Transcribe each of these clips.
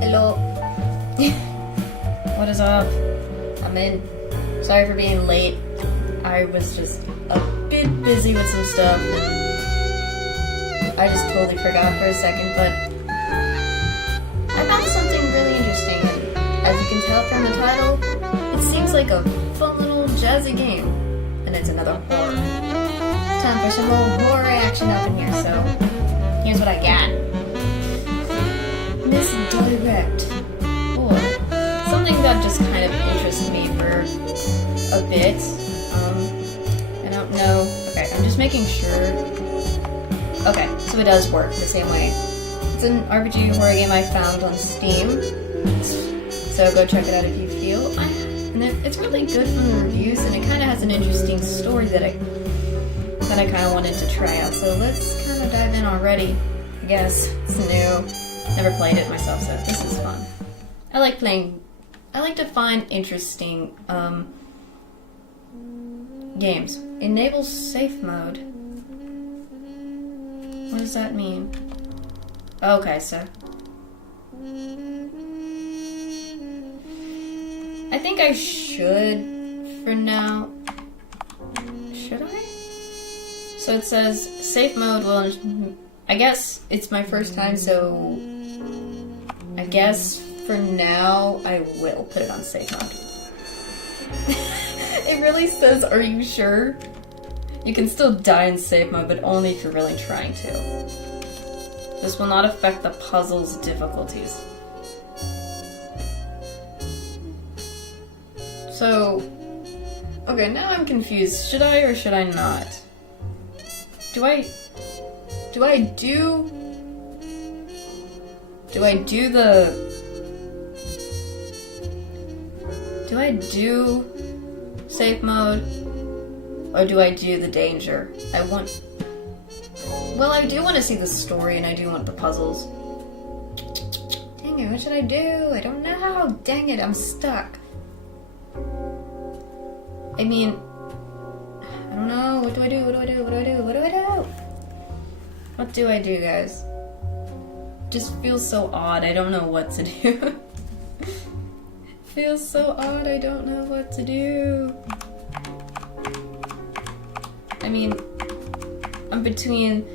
Hello. What is up? I'm in. Sorry for being late. I was just a bit busy with some stuff and I just totally forgot for a second, but I found something really interesting, and as you can tell from the title, it seems like a fun little jazzy game, and it's another horror. Time for some little horror action up in here, so here's what I got. Misdirect. Or something that just kind of interested me for a bit. I don't know. Okay, I'm just making sure. Okay, so it does work the same way. It's an RPG horror game I found on Steam, so go check it out if you feel. And it's really good from the reviews, and it kind of has an interesting story that I kind of wanted to try out. So let's kind of dive in already. I guess it's new. Never played it myself, so this is fun. I like to find interesting games. Enable safe mode. What does that mean? Okay, so I think I should for now. Should I? So it says safe mode. Well, I guess it's my first time, so I guess for now I will put it on safe mode. It really says, are you sure? You can still die in safe mode, but only if you're really trying to. This will not affect the puzzle's difficulties. So, okay, now I'm confused. Should I or should I not? Do I do safe mode, or do I do the danger? Well, I do want to see the story, and I do want the puzzles. Dang it, what should I do? I don't know. Dang it, I'm stuck. I mean, I don't know. What do I do? What do I do? What do I do? What do I do? What do I do, guys? Just feels so odd. I don't know what to do. Feels so odd. I don't know what to do. I mean, I'm between.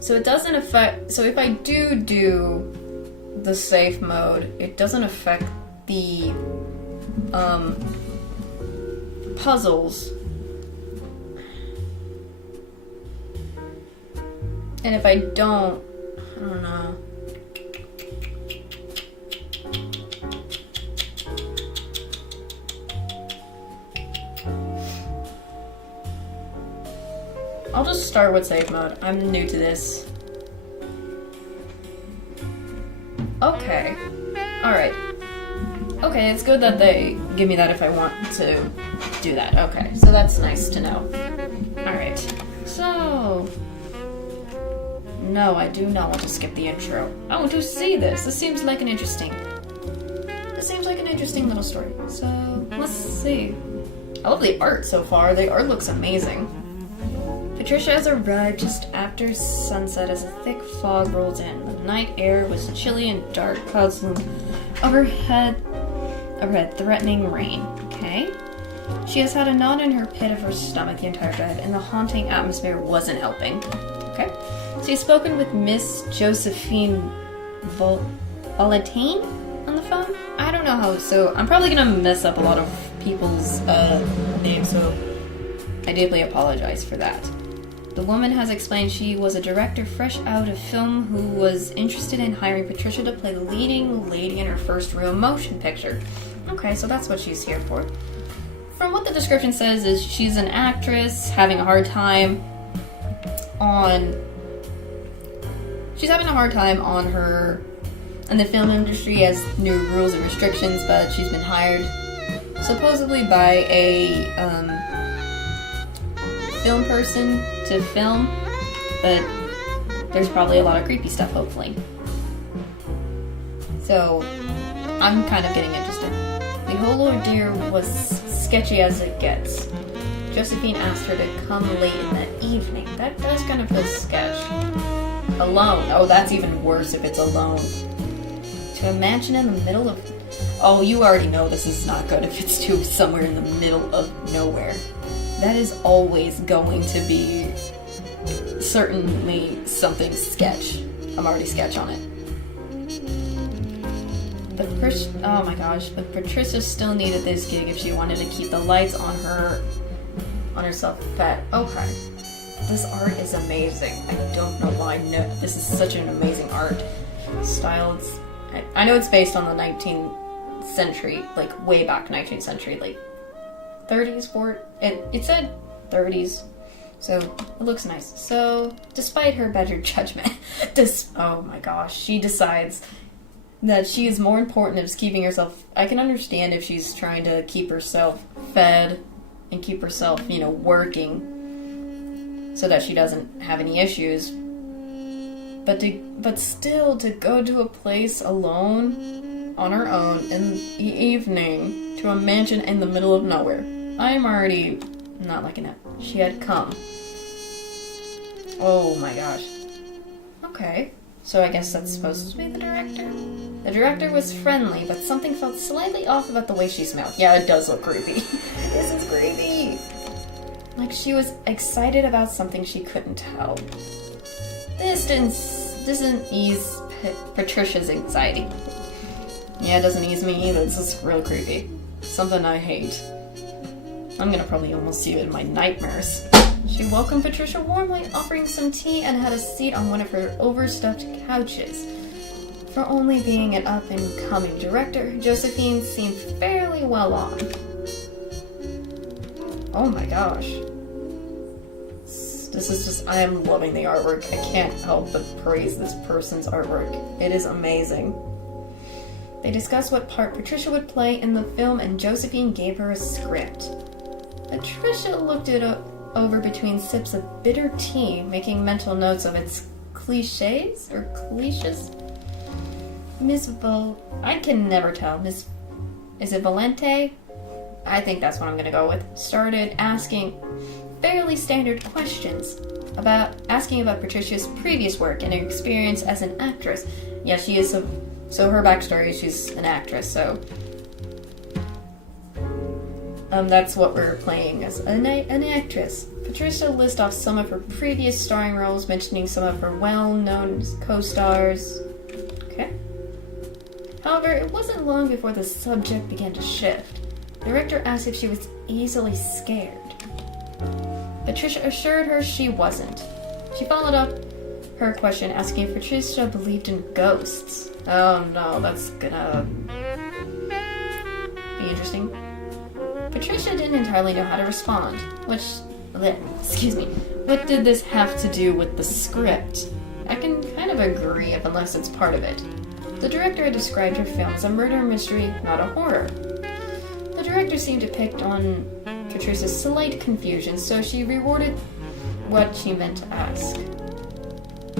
So it doesn't affect. So if I do the safe mode, it doesn't affect the puzzles. And if I don't know. I'll just start with safe mode. I'm new to this. Okay. Alright. Okay, it's good that they give me that if I want to do that. Okay, so that's nice to know. Alright. So... No, I do not want to skip the intro. I want to see this. This seems like an interesting little story. So, let's see. I love the art so far. The art looks amazing. Patricia has arrived just after sunset as a thick fog rolled in. The night air was chilly and dark. Clouds loomed overhead, threatening rain. Okay. She has had a knot in her pit of her stomach the entire drive, and the haunting atmosphere wasn't helping. Okay. She's spoken with Miss Josephine Valentine on the phone. I don't know how, so I'm probably gonna mess up a lot of people's names, so I deeply apologize for that. The woman has explained she was a director fresh out of film who was interested in hiring Patricia to play the leading lady in her first real motion picture. Okay, so that's what she's here for. From what the description says is she's an actress having a hard time on in the film industry as new rules and restrictions, but she's been hired supposedly by a film person to film, but there's probably a lot of creepy stuff, hopefully. So I'm kind of getting interested. The whole ordeal was sketchy as it gets. Josephine asked her to come late in the evening. That does kind of feel sketch. Alone. Oh, that's even worse if it's alone. To a mansion in the middle of... Oh, you already know this is not good if it's to somewhere in the middle of nowhere. That is always going to be certainly something sketch. I'm already sketch on it. But oh my gosh, but Patricia still needed this gig if she wanted to keep the lights on herself fed. Okay. This art is amazing. I don't know why. No, this is such an amazing art style. I know it's based on the 19th century, like way back 19th century, like 30s, it said 30s, so it looks nice. So, despite her better judgment, oh my gosh, she decides that she is more important than just keeping herself. I can understand if she's trying to keep herself fed and keep herself, working so that she doesn't have any issues. But still, to go to a place alone, on her own, in the evening, to a mansion in the middle of nowhere. I'm already not liking it. She had come. Oh my gosh. Okay. So I guess that's supposed to be the director? The director was friendly, but something felt slightly off about the way she smelled. Yeah, it does look creepy. This is creepy. Like she was excited about something she couldn't tell. This didn't ease Patricia's anxiety. Yeah, it doesn't ease me either. This is real creepy. Something I hate. I'm gonna probably almost see it in my nightmares. She welcomed Patricia warmly, offering some tea and had a seat on one of her overstuffed couches. For only being an up-and-coming director, Josephine seemed fairly well on. Oh my gosh. This is just, I am loving the artwork. I can't help but praise this person's artwork. It is amazing. They discussed what part Patricia would play in the film, and Josephine gave her a script. Patricia looked it over between sips of bitter tea, making mental notes of its cliches. I can never tell. Is it Valente? I think that's what I'm gonna go with. Started asking fairly standard questions asking about Patricia's previous work and her experience as an actress. Yeah, she is so her backstory is she's an actress, so that's what we're playing as an actress. Patricia lists off some of her previous starring roles, mentioning some of her well-known co-stars. Okay. However, it wasn't long before the subject began to shift. The director asked if she was easily scared. Patricia assured her she wasn't. She followed up her question asking if Patricia believed in ghosts. Oh no, that's gonna be interesting. Patricia didn't entirely know how to respond, what did this have to do with the script? I can kind of agree unless it's part of it. The director had described her film as a murder mystery, not a horror. The director seemed to pick on Patricia's slight confusion, so she reworded what she meant to ask.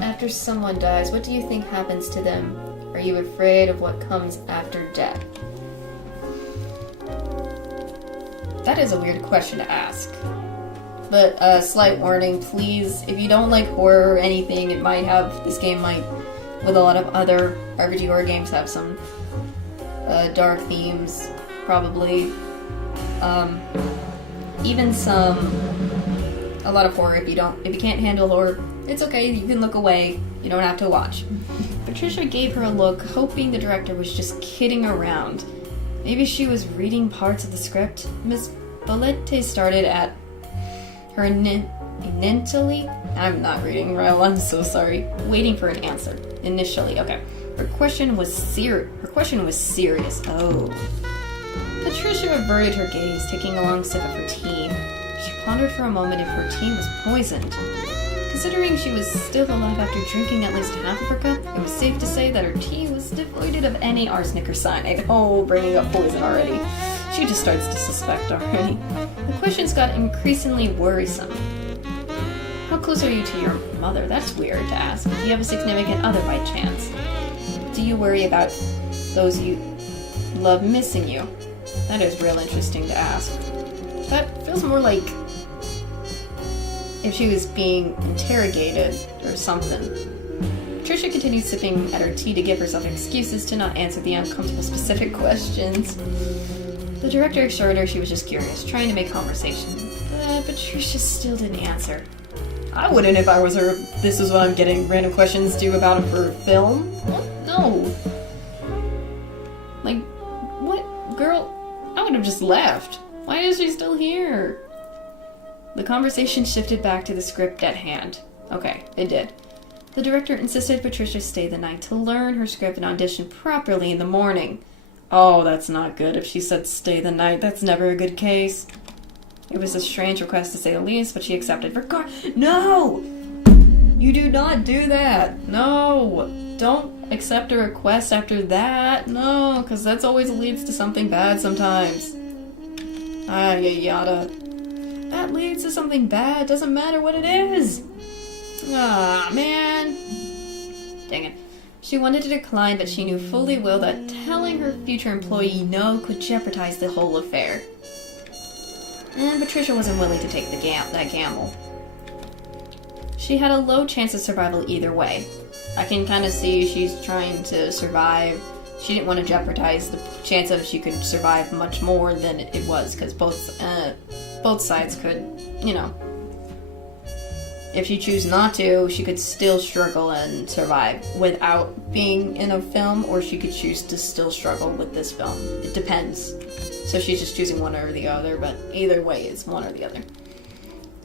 After someone dies, what do you think happens to them? Are you afraid of what comes after death? That is a weird question to ask. But slight warning, please, if you don't like horror or anything, this game might, with a lot of other RPG horror games, have some dark themes, probably. Even a lot of horror. If you can't handle horror, it's okay, you can look away, you don't have to watch. Patricia gave her a look, hoping the director was just kidding around. Maybe she was reading parts of the script. Miss Valente started at her initially. I'm not reading well, I'm so sorry. Waiting for an answer. Initially, okay. Her question was serious. Oh. Patricia averted her gaze, taking a long sip of her tea. She pondered for a moment if her tea was poisoned. Considering she was still alive after drinking at least half of her cup, it was safe to say that her tea was devoid of any arsenic or cyanide. Oh, bringing up poison already. She just starts to suspect already. The questions got increasingly worrisome. How close are you to your mother? That's weird to ask. Do you have a significant other by chance? Do you worry about those you love missing you? That is real interesting to ask. That feels more like if she was being interrogated or something. Patricia continued sipping at her tea to give herself excuses to not answer the uncomfortable specific questions. The director assured her she was just curious, trying to make conversation. But Patricia still didn't answer. I wouldn't if I was her. This is what I'm getting random questions due about him for film? What? No. Like, what? Girl, I would have just left. Why is she still here? The conversation shifted back to the script at hand. Okay, it did. The director insisted Patricia stay the night to learn her script and audition properly in the morning. Oh, that's not good. If she said stay the night, that's never a good case. It was a strange request to say the least, but she accepted. No! You do not do that. No! Don't accept a request after that. No, because that's always leads to something bad sometimes. Yada. That leads to something bad. Doesn't matter what it is. Ah, man. Dang it. She wanted to decline, but she knew fully well that telling her future employee no could jeopardize the whole affair. And Patricia wasn't willing to take that gamble. She had a low chance of survival either way. I can kind of see she's trying to survive. She didn't want to jeopardize the chance of she could survive much more than it was, because both sides could, you know. If she chose not to, she could still struggle and survive without being in a film, or she could choose to still struggle with this film. It depends. So she's just choosing one or the other, but either way, it's one or the other.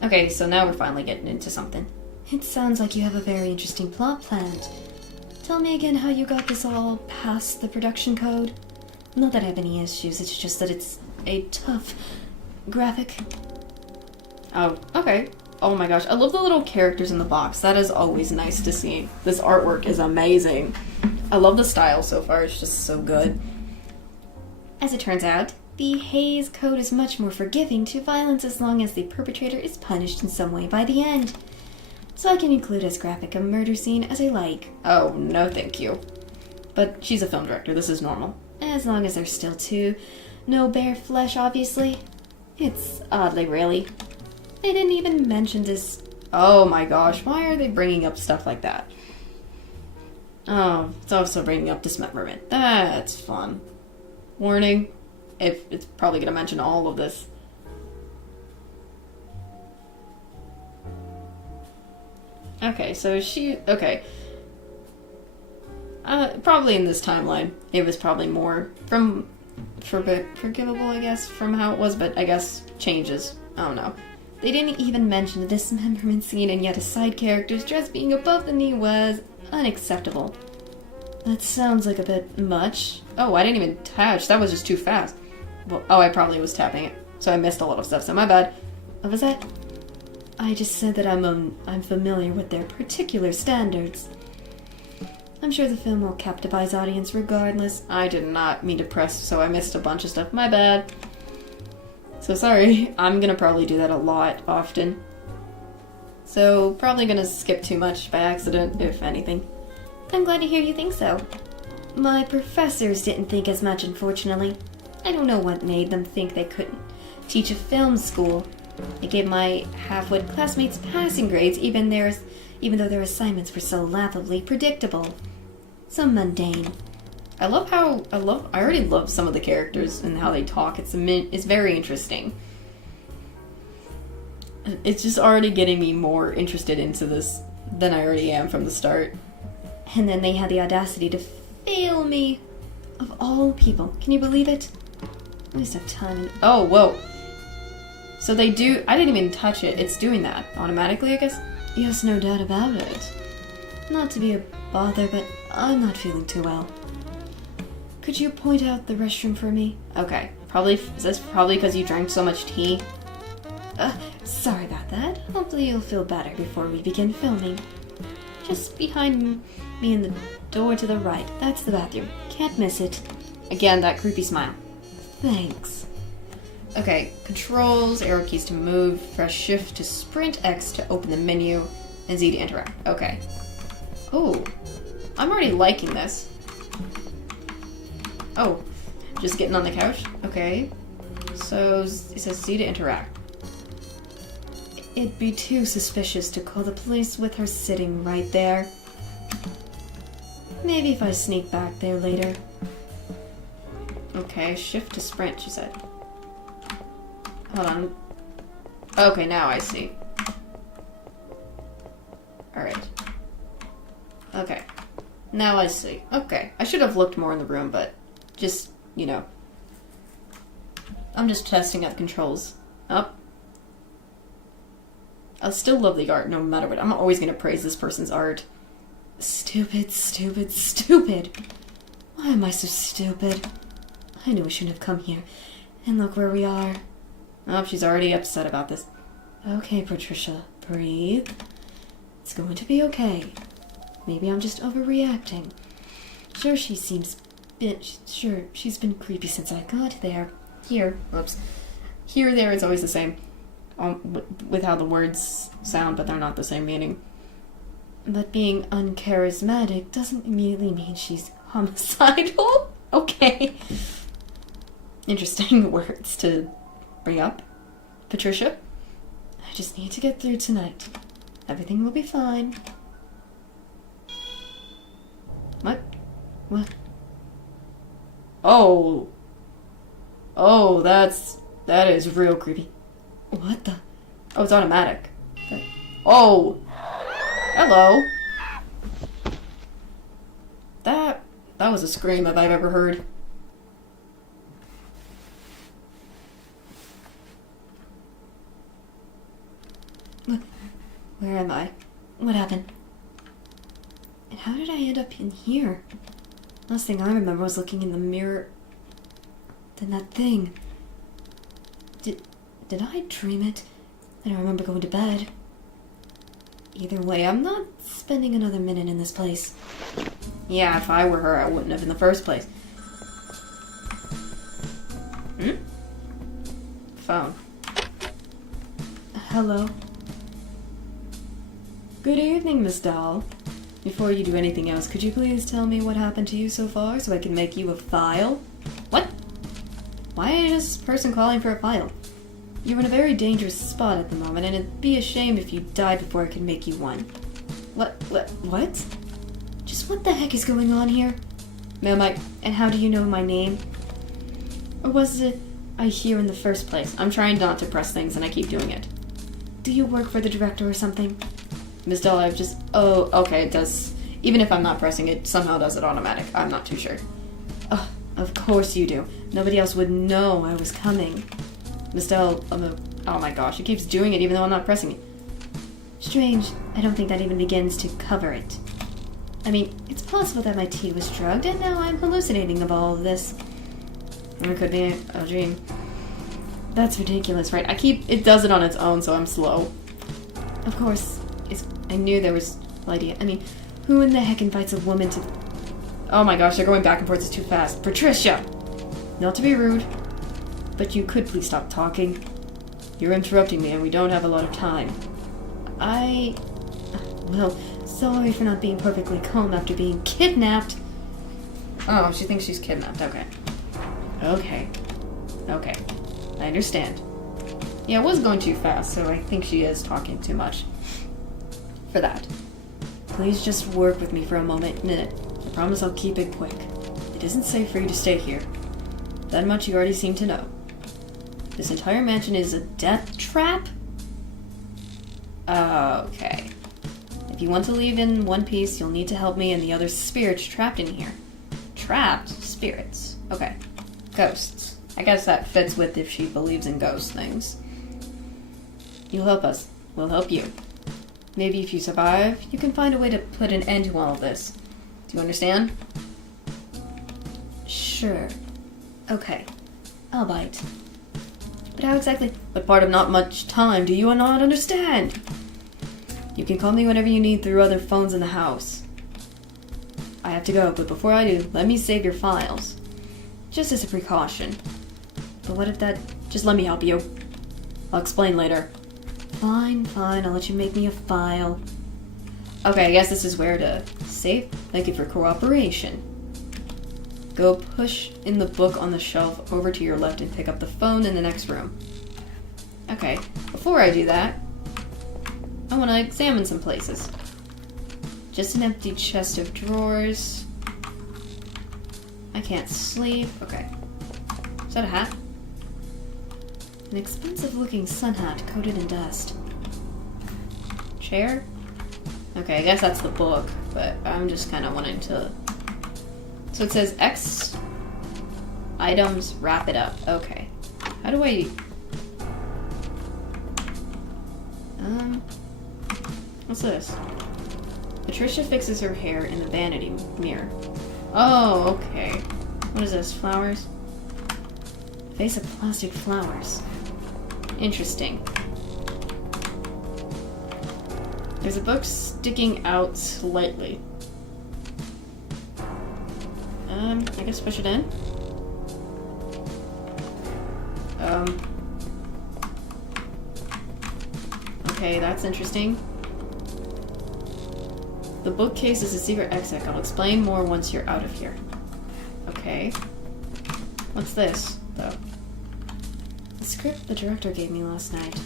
Okay, so now we're finally getting into something. It sounds like you have a very interesting plot planned. Tell me again how you got this all past the production code. Not that I have any issues, it's just that it's a tough graphic. Oh, okay. Oh my gosh, I love the little characters in the box. That is always nice to see. This artwork is amazing. I love the style so far, it's just so good. As it turns out, the Hays Code is much more forgiving to violence as long as the perpetrator is punished in some way by the end. So I can include as graphic a murder scene as I like. Oh, no thank you. But she's a film director, this is normal. As long as there's still no bare flesh, obviously. It's oddly really. They didn't even mention this. Oh my gosh, why are they bringing up stuff like that? Oh, it's also bringing up dismemberment. That's fun. Warning, if it's probably going to mention all of this. Okay, so okay. Probably in this timeline, it was probably more forgivable, I guess, from how it was, but I guess changes. I don't know. They didn't even mention the dismemberment scene, and yet a side character's dress being above the knee was unacceptable. That sounds like a bit much. Oh, I didn't even touch. That was just too fast. Well, oh, I probably was tapping it, so I missed a lot of stuff, so my bad. What was that? I just said that I'm familiar with their particular standards. I'm sure the film will captivate its audience regardless. I did not mean to press, so I missed a bunch of stuff. My bad. So sorry, I'm gonna probably do that a lot, often. So, probably gonna skip too much by accident, if anything. I'm glad to hear you think so. My professors didn't think as much, unfortunately. I don't know what made them think they couldn't teach a film school. They gave my half-wit classmates passing grades, even though their assignments were so laughably predictable. So mundane. I already love some of the characters and how they talk. It's very interesting. It's just already getting me more interested into this than I already am from the start. And then they had the audacity to fail me. Of all people. Can you believe it? Waste of time. Oh, whoa. So they do... I didn't even touch it. It's doing that automatically, I guess? Yes, no doubt about it. Not to be a bother, but I'm not feeling too well. Could you point out the restroom for me? Okay. Is this probably because you drank so much tea? Sorry about that. Hopefully you'll feel better before we begin filming. Just behind me in the door to the right. That's the bathroom. Can't miss it. Again, that creepy smile. Thanks. Okay, controls, arrow keys to move, press shift to sprint, X to open the menu, and Z to interact. Okay. Oh, I'm already liking this. Oh, just getting on the couch? Okay. So, it says Z to interact. It'd be too suspicious to call the police with her sitting right there. Maybe if I sneak back there later. Okay, shift to sprint, she said. Hold on. Okay, now I see. Alright. Okay. Now I see. Okay. I should have looked more in the room, but just, you know. I'm just testing out controls. Up. I'll still love the art no matter what. I'm always going to praise this person's art. Stupid, stupid, stupid. Why am I so stupid? I knew we shouldn't have come here. And look where we are. Oh, she's already upset about this. Okay, Patricia. Breathe. It's going to be okay. Maybe I'm just overreacting. Sure, she's been creepy since I got there. Here, there, it's always the same. With how the words sound, but they're not the same meaning. But being uncharismatic doesn't immediately mean she's homicidal. Okay. Interesting words to bring up. Patricia, I just need to get through tonight. Everything will be fine. What? What? Oh. Oh, that is real creepy. What the? Oh, it's automatic. Oh. Hello. That was a scream if I've ever heard. Where am I? What happened? And how did I end up in here? Last thing I remember was looking in the mirror. Then that thing. Did I dream it? I don't remember going to bed. Either way, I'm not spending another minute in this place. Yeah, if I were her, I wouldn't have in the first place. Phone. Hello. Good evening, Miss Dahl. Before you do anything else, could you please tell me what happened to you so far so I can make you a file? What? Why is this person calling for a file? You're in a very dangerous spot at the moment, and it'd be a shame if you died before I could make you one. What? Just what the heck is going on here? Ma'am, and how do you know my name? Or was it I hear in the first place? I'm trying not to press things, and I keep doing it. Do you work for the director or something? Miss Dahl, I've just... Oh, okay, it does. Even if I'm not pressing it, somehow does it automatic. I'm not too sure. Oh, of course you do. Nobody else would know I was coming. Miss Dahl, oh my gosh, it keeps doing it even though I'm not pressing it. Strange. I don't think that even begins to cover it. I mean, it's possible that my tea was drugged, and now I'm hallucinating of all of this. It could be a dream. That's ridiculous, right? It does it on its own, so I'm slow. Of course, I knew there was Lydia. I mean, who in the heck invites a woman to... Oh my gosh, they're going back and forth, it's too fast. Patricia! Not to be rude, but you could please stop talking. You're interrupting me, and we don't have a lot of time. Well, sorry for not being perfectly calm after being kidnapped. Oh, she thinks she's kidnapped, okay. Okay. I understand. Yeah, it was going too fast, so I think she is talking too much. For that. Please just work with me for a minute. I promise I'll keep it quick. It isn't safe for you to stay here. That much you already seem to know. This entire mansion is a death trap? Okay. If you want to leave in one piece, you'll need to help me and the other spirits trapped in here. Trapped? Spirits. Okay. Ghosts. I guess that fits with if she believes in ghost things. You'll help us. We'll help you. Maybe if you survive, you can find a way to put an end to all of this. Do you understand? Sure. Okay. I'll bite. But how exactly? What part of not much time do you not understand? You can call me whenever you need through other phones in the house. I have to go, but before I do, let me save your files. Just as a precaution. But what if that... Just let me help you. I'll explain later. Fine, I'll let you make me a file. Okay, I guess this is where to save. Thank you for cooperation. Go push in the book on the shelf over to your left and pick up the phone in the next room. Okay, before I do that, I want to examine some places. Just an empty chest of drawers. I can't sleep. Okay. Is that a hat? An expensive-looking sun hat coated in dust. Chair? Okay, I guess that's the book, but I'm just kind of wanting to... So it says X items, wrap it up. Okay. How do I... What's this? Patricia fixes her hair in the vanity mirror. Oh, okay. What is this? Flowers? Vase of plastic flowers. Interesting. There's a book sticking out slightly. I guess push it in. Okay, that's interesting. The bookcase is a secret exit. I'll explain more once you're out of here. Okay. What's this, though? The script the director gave me last night.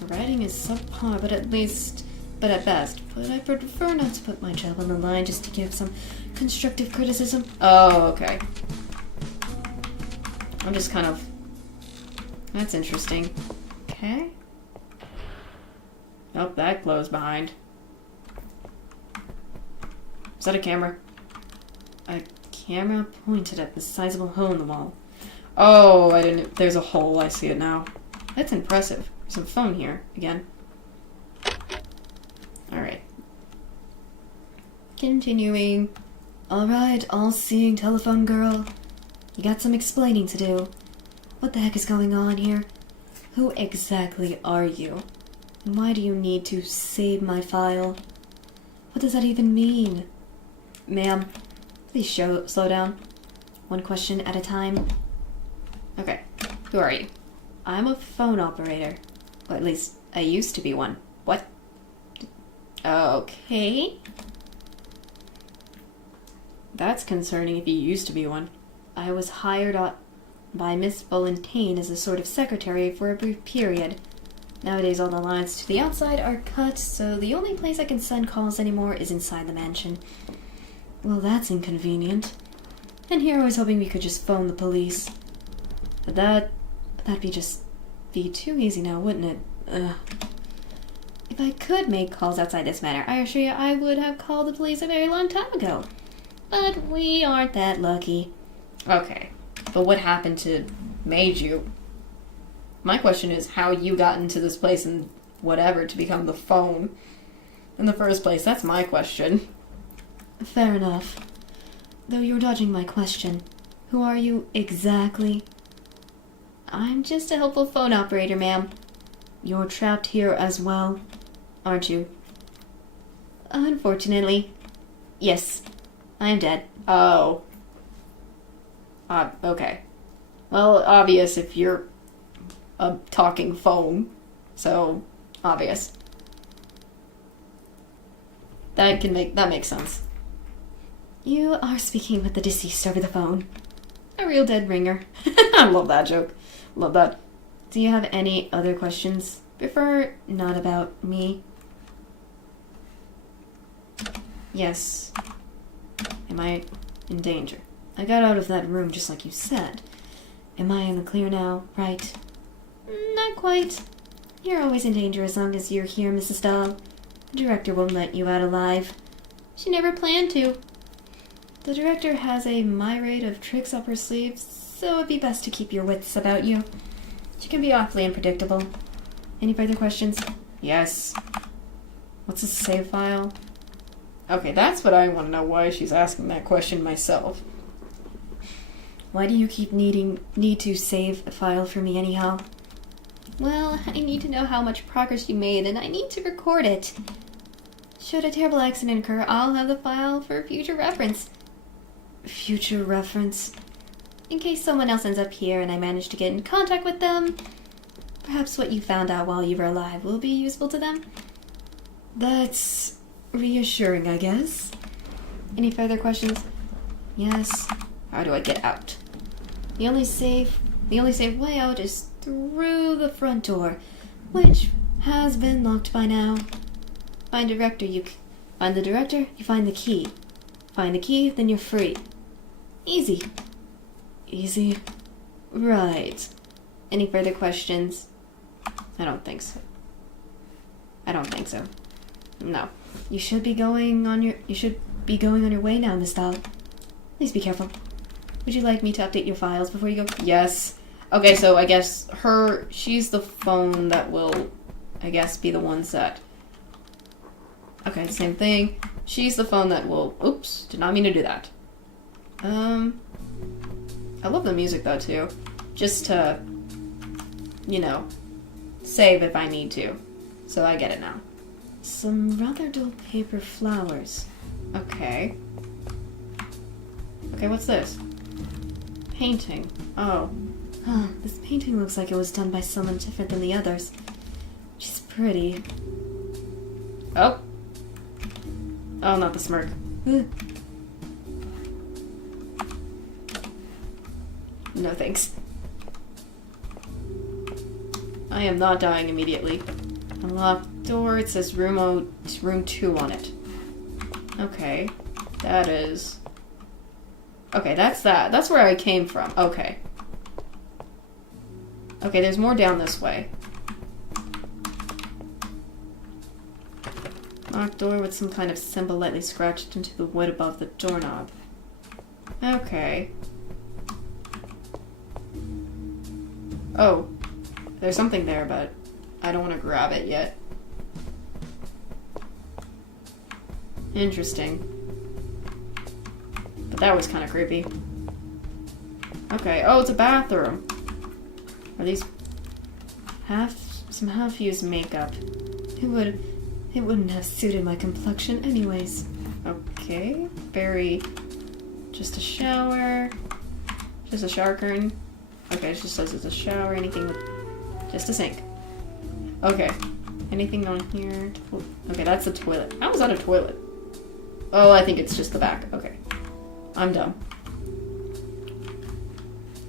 The writing is subpar, but at best. But I prefer not to put my job on the line just to give some constructive criticism. Oh, okay. I'm just kind of... That's interesting. Okay. Oh, that glows behind. Is that a camera? A camera pointed at the sizable hole in the wall. Oh, I didn't... There's a hole. I see it now. That's impressive. There's a phone here. Again. Alright. Continuing. Alright, all-seeing telephone girl. You got some explaining to do. What the heck is going on here? Who exactly are you? And why do you need to save my file? What does that even mean? Ma'am, please slow down. One question at a time. Okay, who are you? I'm a phone operator. Or at least, I used to be one. What? Okay. That's concerning if you used to be one. I was hired by Miss Valentine as a sort of secretary for a brief period. Nowadays all the lines to the outside are cut, so the only place I can send calls anymore is inside the mansion. Well, that's inconvenient. And here I was hoping we could just phone the police. But that'd be too easy now, wouldn't it? Ugh. If I could make calls outside this manner, I assure you I would have called the police a very long time ago. But we aren't that lucky. Okay, but what happened to Meiju? My question is how you got into this place and whatever to become the phone in the first place. That's my question. Fair enough. Though you're dodging my question. Who are you exactly? I'm just a helpful phone operator, ma'am. You're trapped here as well, aren't you? Unfortunately. Yes. I am dead. Oh. Okay. Well, obvious if you're a talking phone. So, obvious. That makes sense. You are speaking with the deceased over the phone. A real dead ringer. I love that joke. Love that. Do you have any other questions? Prefer not about me. Yes. Am I in danger? I got out of that room just like you said. Am I in the clear now, right? Not quite. You're always in danger as long as you're here, Mrs. Dahl. The director won't let you out alive. She never planned to. The director has a myriad of tricks up her sleeve, so it'd be best to keep your wits about you. She can be awfully unpredictable. Any further questions? Yes. What's a save file? Okay, that's what I want to know, why she's asking that question myself. Why do you keep need to save a file for me anyhow? Well, I need to know how much progress you made, and I need to record it. Should a terrible accident occur, I'll have the file for future reference. Future reference? In case someone else ends up here and I manage to get in contact with them, perhaps what you found out while you were alive will be useful to them. That's reassuring, I guess. Any further questions? Yes. How do I get out? The only safe way out is through the front door, which has been locked by now. Find the director, you find the key. Find the key, then you're free. Easy. Easy. Right. Any further questions? I don't think so. I don't think so. No. You should be going on your way now, Miss Dahl. Please be careful. Would you like me to update your files before you go? Yes. Okay, so I guess she's the phone that will, I guess, be the one set. Okay, same thing. She's the phone that will, oops, did not mean to do that. I love the music though too. Just to, you know, save if I need to. So I get it now. Some rather dull paper flowers. Okay. Okay, what's this? Painting. Oh. Huh, this painting looks like it was done by someone different than the others. She's pretty. Oh. Oh, not the smirk. No thanks. I am not dying immediately. Unlocked door, it says room 2 on it. Okay. That is... Okay, that's that. That's where I came from. Okay. Okay, there's more down this way. Locked door with some kind of symbol lightly scratched into the wood above the doorknob. Okay. Oh. There's something there, but I don't want to grab it yet. Interesting. But that was kind of creepy. Okay. Oh, it's a bathroom. Are these some half-used makeup? It wouldn't have suited my complexion anyways. Okay. Just a shower. Just a shower curtain. Okay, it just says it's a shower. Anything with... Just a sink. Okay. Anything on here? Okay, that's the toilet. How is that a toilet? Oh, I think it's just the back. Okay. I'm dumb.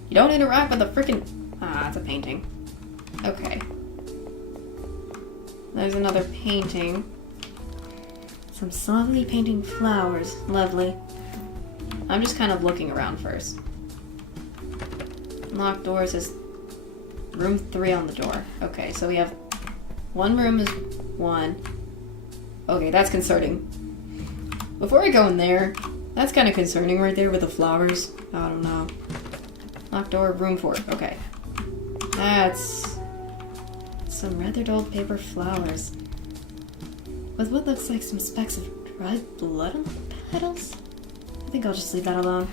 You don't interact with the frickin'... Ah, it's a painting. Okay. There's another painting. Some softly painting flowers. Lovely. I'm just kind of looking around first. Locked door says room 3 on the door. Okay, so we have one room is 1. Okay, that's concerning. Before I go in there, that's kind of concerning right there with the flowers. I don't know. Locked door, room 4. Okay. That's some rather dull paper flowers. With what looks like some specks of dried blood on the petals? I think I'll just leave that alone.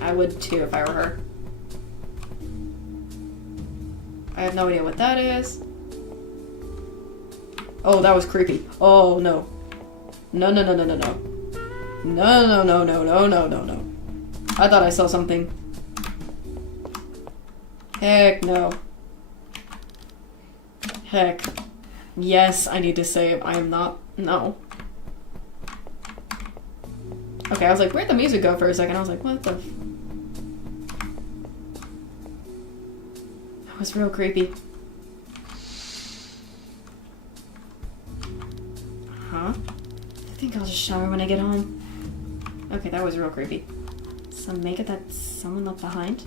I would too if I were her. I have no idea what that is. Oh, that was creepy. Oh, no. No, no, no, no, no, no. No, no, no, no, no, no, no, no. I thought I saw something. Heck no. Heck. Yes, I need to save. I am not... No. Okay, I was like, where'd the music go for a second? I was like, what the... That was real creepy. Huh? I think I'll just shower when I get home. Okay, that was real creepy. Some makeup that someone left behind?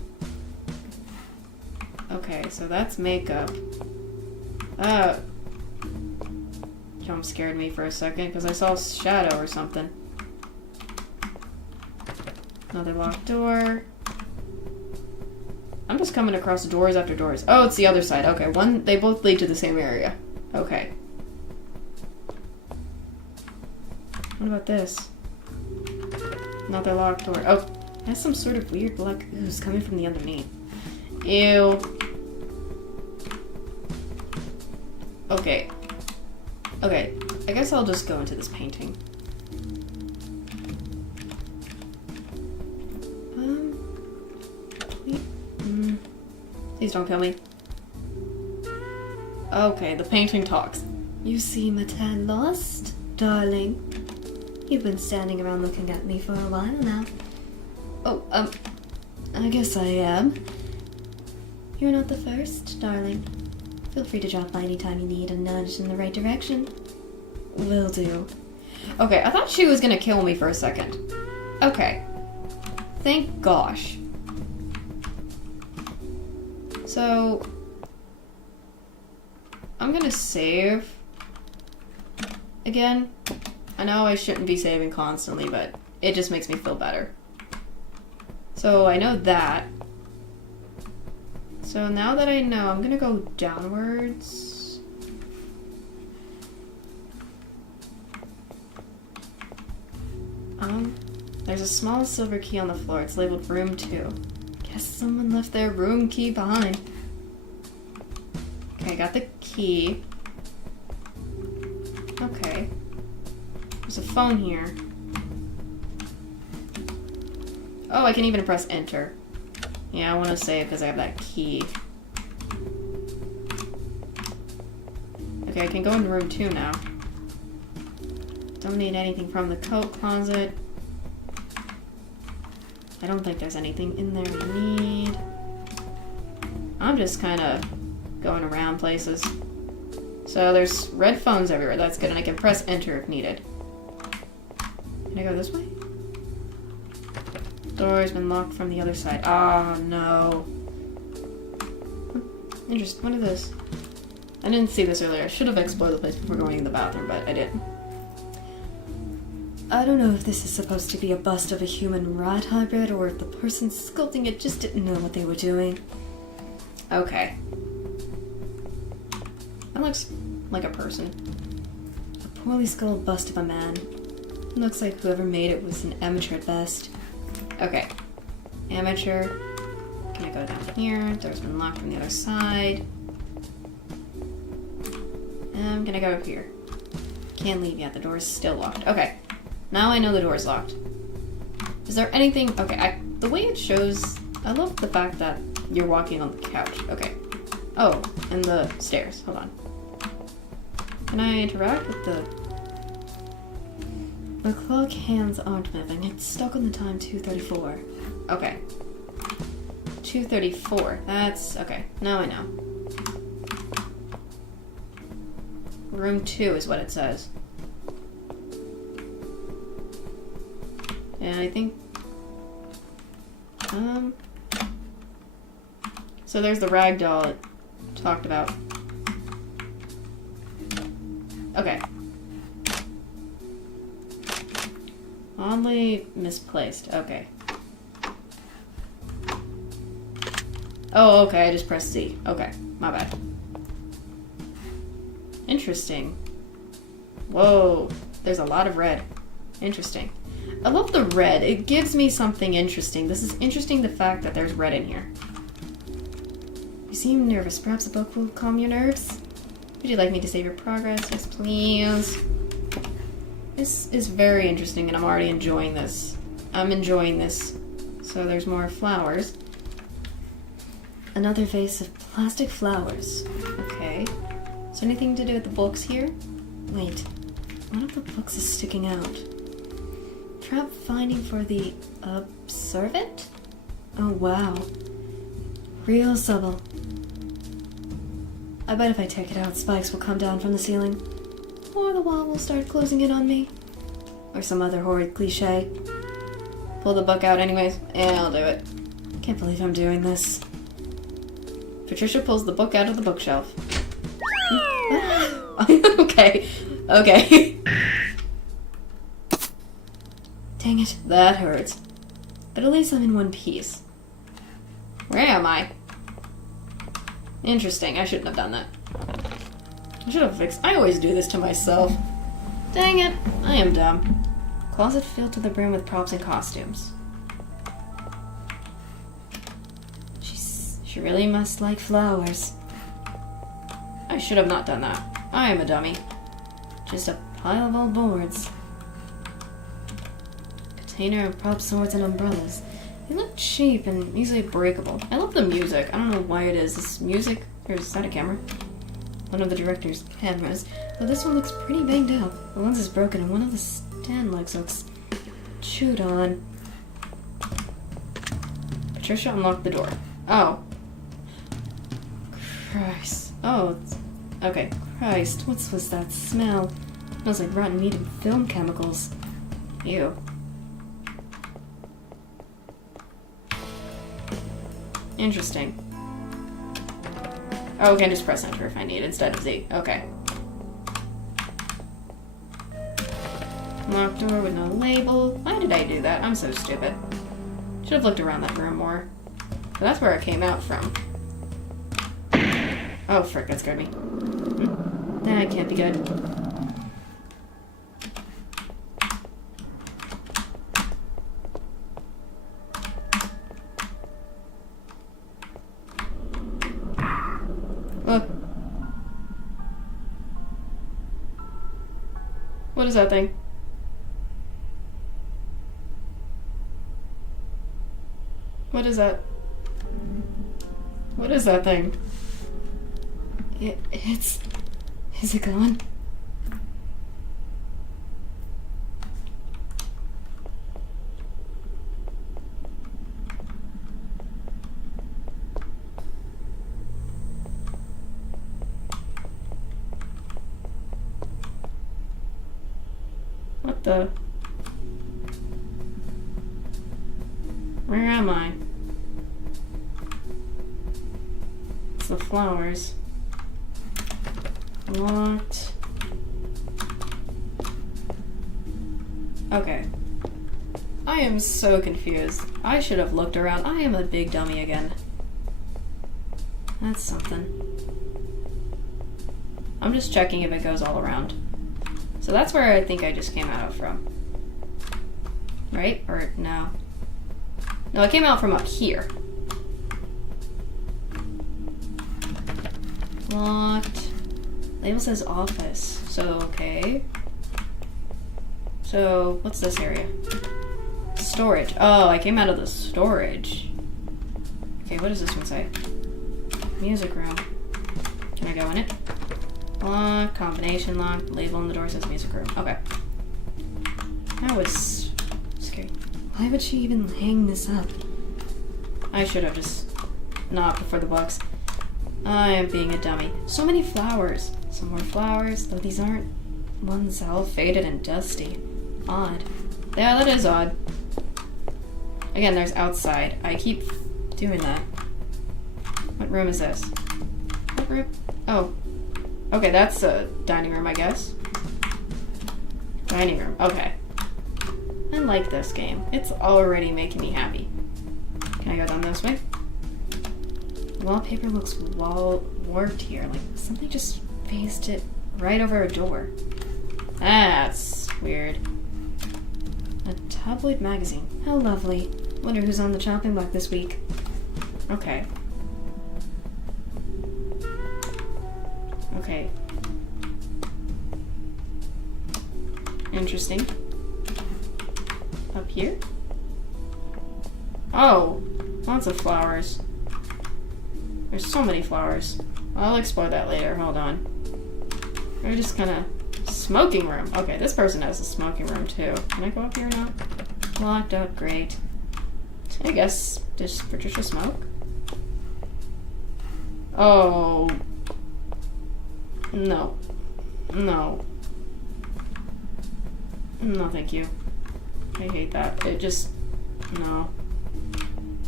Okay, so that's makeup. Jump scared me for a second because I saw a shadow or something. Another locked door. I'm just coming across doors after doors. Oh, it's the other side. Okay, they both lead to the same area. Okay. What about this? Another locked door. Oh, it has some sort of weird black ooze coming from the underneath. Ew. Okay. Okay, I guess I'll just go into this painting. Please don't kill me. Okay, the painting talks. You seem a tad lost, darling. You've been standing around looking at me for a while now. Oh, I guess I am. You're not the first, darling. Feel free to drop by anytime you need a nudge in the right direction. Will do. Okay, I thought she was gonna kill me for a second. Okay. Thank gosh. So, I'm gonna save again. I know I shouldn't be saving constantly, but it just makes me feel better. So I know that. So now that I know, I'm gonna go downwards. There's a small silver key on the floor. It's labeled room 2. Guess someone left their room key behind. Okay, I got the key. Okay. There's a phone here. Oh, I can even press enter. Yeah, I want to save because I have that key. Okay, I can go into room 2 now. Don't need anything from the coat closet. I don't think there's anything in there we need. I'm just kind of going around places. So there's red phones everywhere. That's good, and I can press enter if needed. Can I go this way? Door's been locked from the other side. Oh, no. Interesting. What is this? I didn't see this earlier. I should have explored the place before going in the bathroom, but I didn't. I don't know if this is supposed to be a bust of a human rat hybrid or if the person sculpting it just didn't know what they were doing. Okay. That looks like a person. A poorly sculpted bust of a man. It looks like whoever made it was an amateur at best. Okay. Amateur. Can I go down here? Door's been locked from the other side. I'm gonna go up here. Can't leave yet. The door's still locked. Okay. Now I know the door's locked. Is there anything... Okay, the way it shows... I love the fact that you're walking on the couch. Okay. Oh, and the stairs. Hold on. Can I interact with the... The clock hands aren't moving. It's stuck on the time 2:34. Okay. 2:34. That's... Okay. Now I know. Room 2 is what it says. And I think... So there's the ragdoll it talked about. Okay. Oddly misplaced. Okay. Oh, okay, I just pressed C. Okay, my bad. Interesting. Whoa, there's a lot of red. Interesting. I love the red. It gives me something interesting. This is interesting, the fact that there's red in here. You seem nervous. Perhaps a book will calm your nerves? Would you like me to save your progress? Yes, please. This is very interesting, and I'm already enjoying this. I'm enjoying this. So there's more flowers. Another vase of plastic flowers. Okay. Is there anything to do with the books here? Wait. One of the books is sticking out. Trap finding for the observant? Oh, wow. Real subtle. I bet if I take it out, spikes will come down from the ceiling. Or the wall will start closing in on me. Or some other horrid cliche. Pull the book out anyways. Yeah, I'll do it. Can't believe I'm doing this. Patricia pulls the book out of the bookshelf. Okay. Okay. Dang it, that hurts. But at least I'm in one piece. Where am I? Interesting, I shouldn't have done that. I should have fixed... I always do this to myself. Dang it, I am dumb. Closet filled to the brim with props and costumes. She really must like flowers. I should have not done that. I am a dummy. Just a pile of old boards. Container of prop swords and umbrellas. They look cheap and easily breakable. I love the music. I don't know why it is. This music... Or is that a camera? One of the director's cameras. Though this one looks pretty banged up. The lens is broken and one of the stand legs looks chewed on. Patricia unlocked the door. Oh. Christ. Oh. Okay. Christ. What was that smell? It smells like rotten meat and film chemicals. Ew. Interesting. Oh, okay, just press enter if I need instead of Z. Okay. Locked door with no label. Why did I do that? I'm so stupid. Should have looked around that room more. But that's where I came out from. Oh, frick, that scared me. That can't be good. What is that thing? What is that? What is that thing? It's... Is it gone? What the... Where am I? It's the flowers. Locked. Okay. I am so confused. I should have looked around. I am a big dummy again. That's something. I'm just checking if it goes all around. So that's where I think I just came out from. Right? Or no? No, I came out from up here. Locked. Label says office. So, okay. So, what's this area? Storage. Oh, I came out of the storage. Okay, what does this one say? Music room. Can I go in it? Lock, combination lock, label on the door says music room. Okay. That was scary. Why would she even hang this up? I should have just not before the bugs. I am being a dummy. So many flowers. Some more flowers, though these aren't ones all faded and dusty. Odd. Yeah, that is odd. Again, there's outside. I keep doing that. What room is this? What room? Oh. Okay, that's a dining room, I guess. Dining room. Okay. I like this game. It's already making me happy. Can I go down this way? The wallpaper looks warped here. Like something just faced it right over a door. That's weird. A tabloid magazine. How lovely. Wonder who's on the chopping block this week. Okay. Okay. Interesting. Up here? Oh, lots of flowers. There's so many flowers. I'll explore that later. Hold on. We're just kind of... Smoking room. Okay, this person has a smoking room too. Can I go up here now? Locked up. Great. I guess, does Patricia smoke? Oh... No. No. No, thank you. I hate that. It just... No.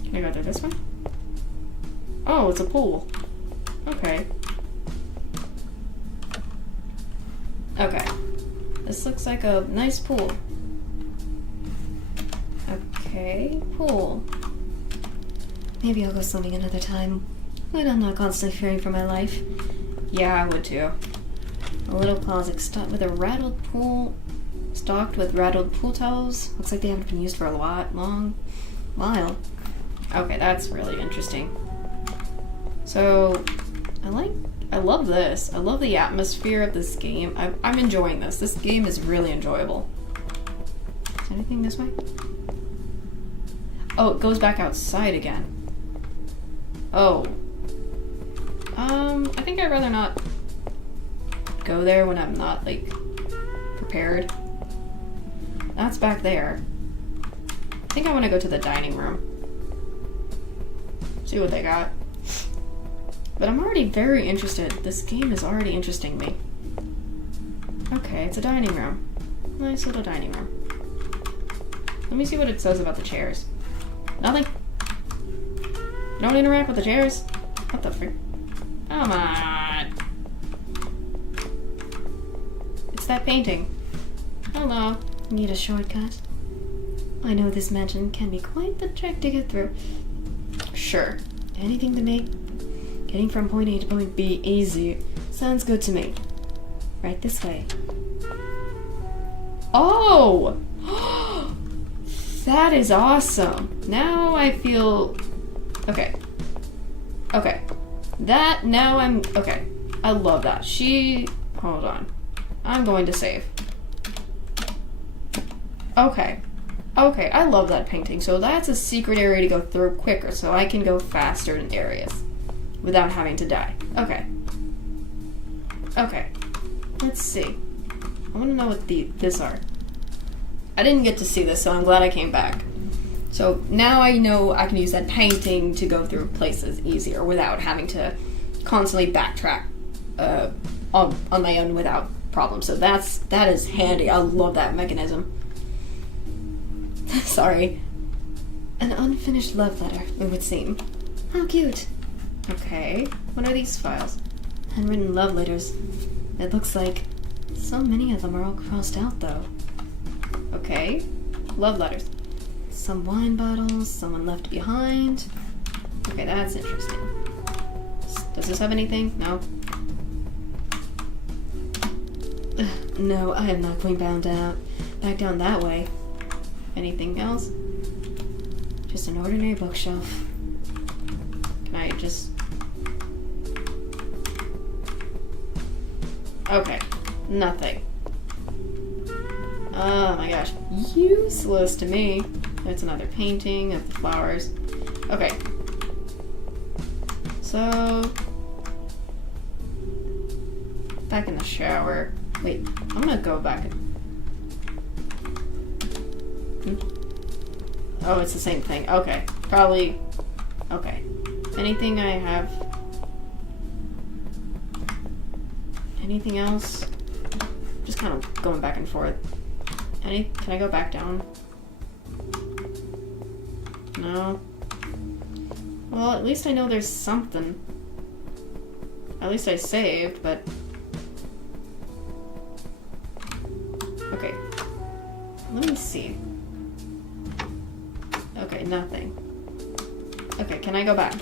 Can I go through this one? Oh, it's a pool. Okay. Okay. This looks like a nice pool. Okay, pool. Maybe I'll go swimming another time when I'm not constantly fearing for my life. Yeah, I would too. A little closet stocked with rattled pool towels. Looks like they haven't been used for a long while. Okay, that's really interesting. So, I love this. I love the atmosphere of this game. I'm enjoying this. This game is really enjoyable. Is anything this way? Oh, it goes back outside again. Oh. I think I'd rather not go there when I'm not, like, prepared. That's back there. I think I want to go to the dining room. See what they got. But I'm already very interested. This game is already interesting me. Okay, it's a dining room. Nice little dining room. Let me see what it says about the chairs. Nothing. Don't interact with the chairs. What the frick? Come on. It's that painting. Hello. Need a shortcut? I know this mansion can be quite the trek to get through. Sure. Anything to make getting from point A to point B easy. Sounds good to me. Right this way. Oh! That is awesome. Now I feel... Okay. Okay. That, now I'm... Okay. I love that. Hold on. I'm going to save. Okay. Okay, I love that painting. So that's a secret area to go through quicker, so I can go faster in areas without having to die. Okay. Okay. Let's see. I want to know what this are. I didn't get to see this, so I'm glad I came back. So now I know I can use that painting to go through places easier without having to constantly backtrack on my own without problems. So that is handy. I love that mechanism. Sorry. An unfinished love letter, it would seem. How cute. Okay. What are these files? Handwritten love letters. It looks like so many of them are all crossed out, though. Okay. Love letters. Some wine bottles, someone left behind. Okay, that's interesting. Does this have anything? No? No, I am not going back down that way. Anything else? Just an ordinary bookshelf. Can I just... Okay. Nothing. Oh my gosh. Useless to me. That's another painting of the flowers. Okay. So... Back in the shower. Wait, I'm gonna go back and... Oh, it's the same thing. Okay. Probably... Okay. Anything I have... Anything else? Just kind of going back and forth. Can I go back down? No. Well, at least I know there's something. At least I saved, but... Okay. Let me see. Okay, nothing. Okay, can I go back?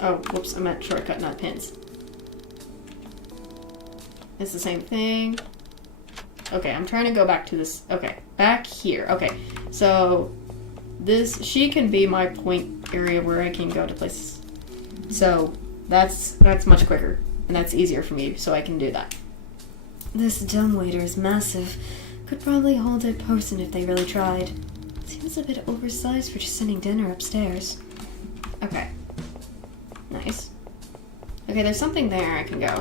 Oh, whoops, I meant shortcut, not pins. It's the same thing. Okay, I'm trying to go back to this. Okay, back here. Okay, so she can be my point area where I can go to places. So that's much quicker, and that's easier for me, so I can do that. This dumbwaiter is massive. Could probably hold a person if they really tried. Seems a bit oversized for just sending dinner upstairs. Okay. Nice. Okay, there's something there I can go.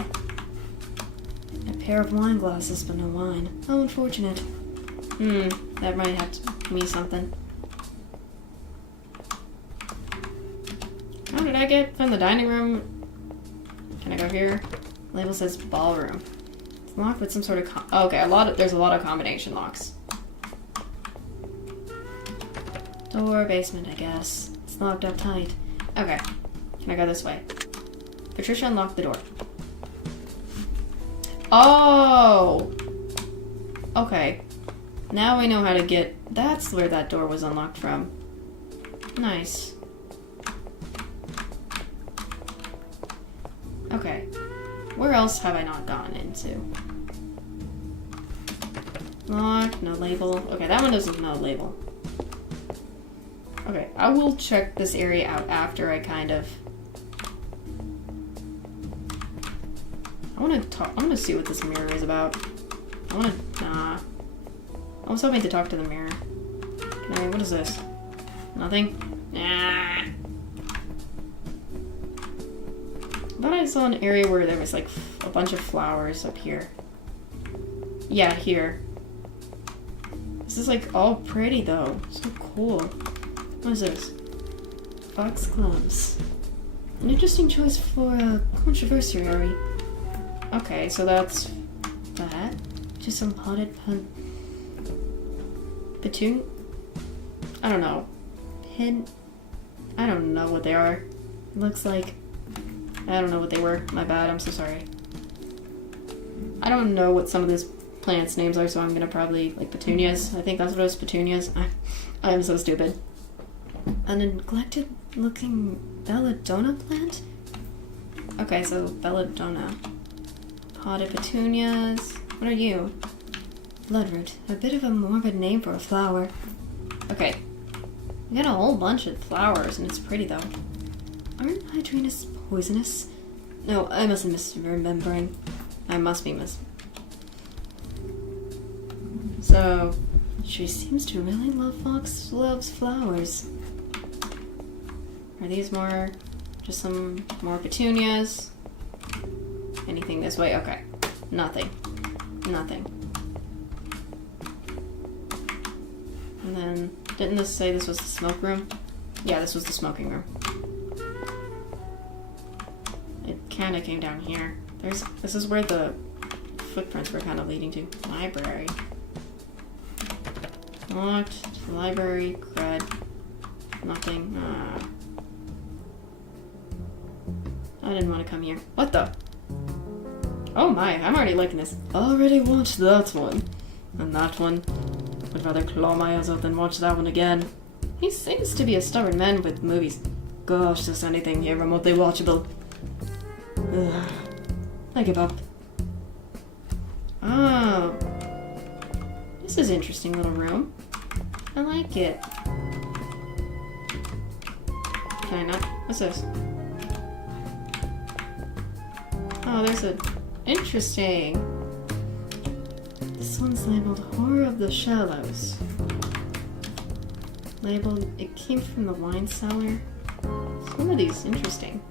A pair of wine glasses, but no wine. How unfortunate. That might have to mean something. How did I get from the dining room? Can I go here? The label says ballroom. It's locked with some sort of okay, there's a lot of combination locks. Door, basement, I guess. It's locked up tight. Okay. Can I go this way? Patricia unlocked the door. Oh! Okay. Now we know how to get... That's where that door was unlocked from. Nice. Okay. Where else have I not gone into? Lock, no label. Okay, that one doesn't know label. Okay, I will check this area out after I kind of... I want to see what this mirror is about. Nah. I was hoping to talk to the mirror. What is this? Nothing? Nah. I thought I saw an area where there was like a bunch of flowers up here. Yeah, here. This is like all pretty though. So cool. What is this? Foxgloves. An interesting choice for a controversiary. Okay, so that's that? Just some potted petunia? I don't know. I don't know what they are. It looks like... I don't know what they were. My bad, I'm so sorry. I don't know what some of these plants' names are, so I'm gonna probably... Like petunias? I think that's what it was, petunias. I am so stupid. A neglected looking belladonna plant? Okay, so belladonna. Potted petunias. What are you? Bloodroot. A bit of a morbid name for a flower. Okay. We got a whole bunch of flowers, and it's pretty though. Aren't hydrangeas poisonous? No, I must be misremembering. I must be So, she seems to really love foxglove's flowers. Are these more... just some more petunias? Anything this way? Okay. Nothing. Nothing. And then, didn't this say this was the smoke room? Yeah, this was the smoking room. It kinda came down here. This is where the footprints were kind of leading to. Library. Locked. Library. Cred. Nothing. I didn't want to come here. What the? Oh my, I'm already liking this. Already watched that one. And that one. I'd rather claw my eyes out than watch that one again. He seems to be a stubborn man with movies. Gosh, just anything here remotely watchable. Ugh. I give up. Oh. This is an interesting little room. I like it. Can I not? What's this? Oh, there's a... Interesting. This one's labeled Horror of the Shallows. Labeled... It came from the wine cellar. Some of these interesting.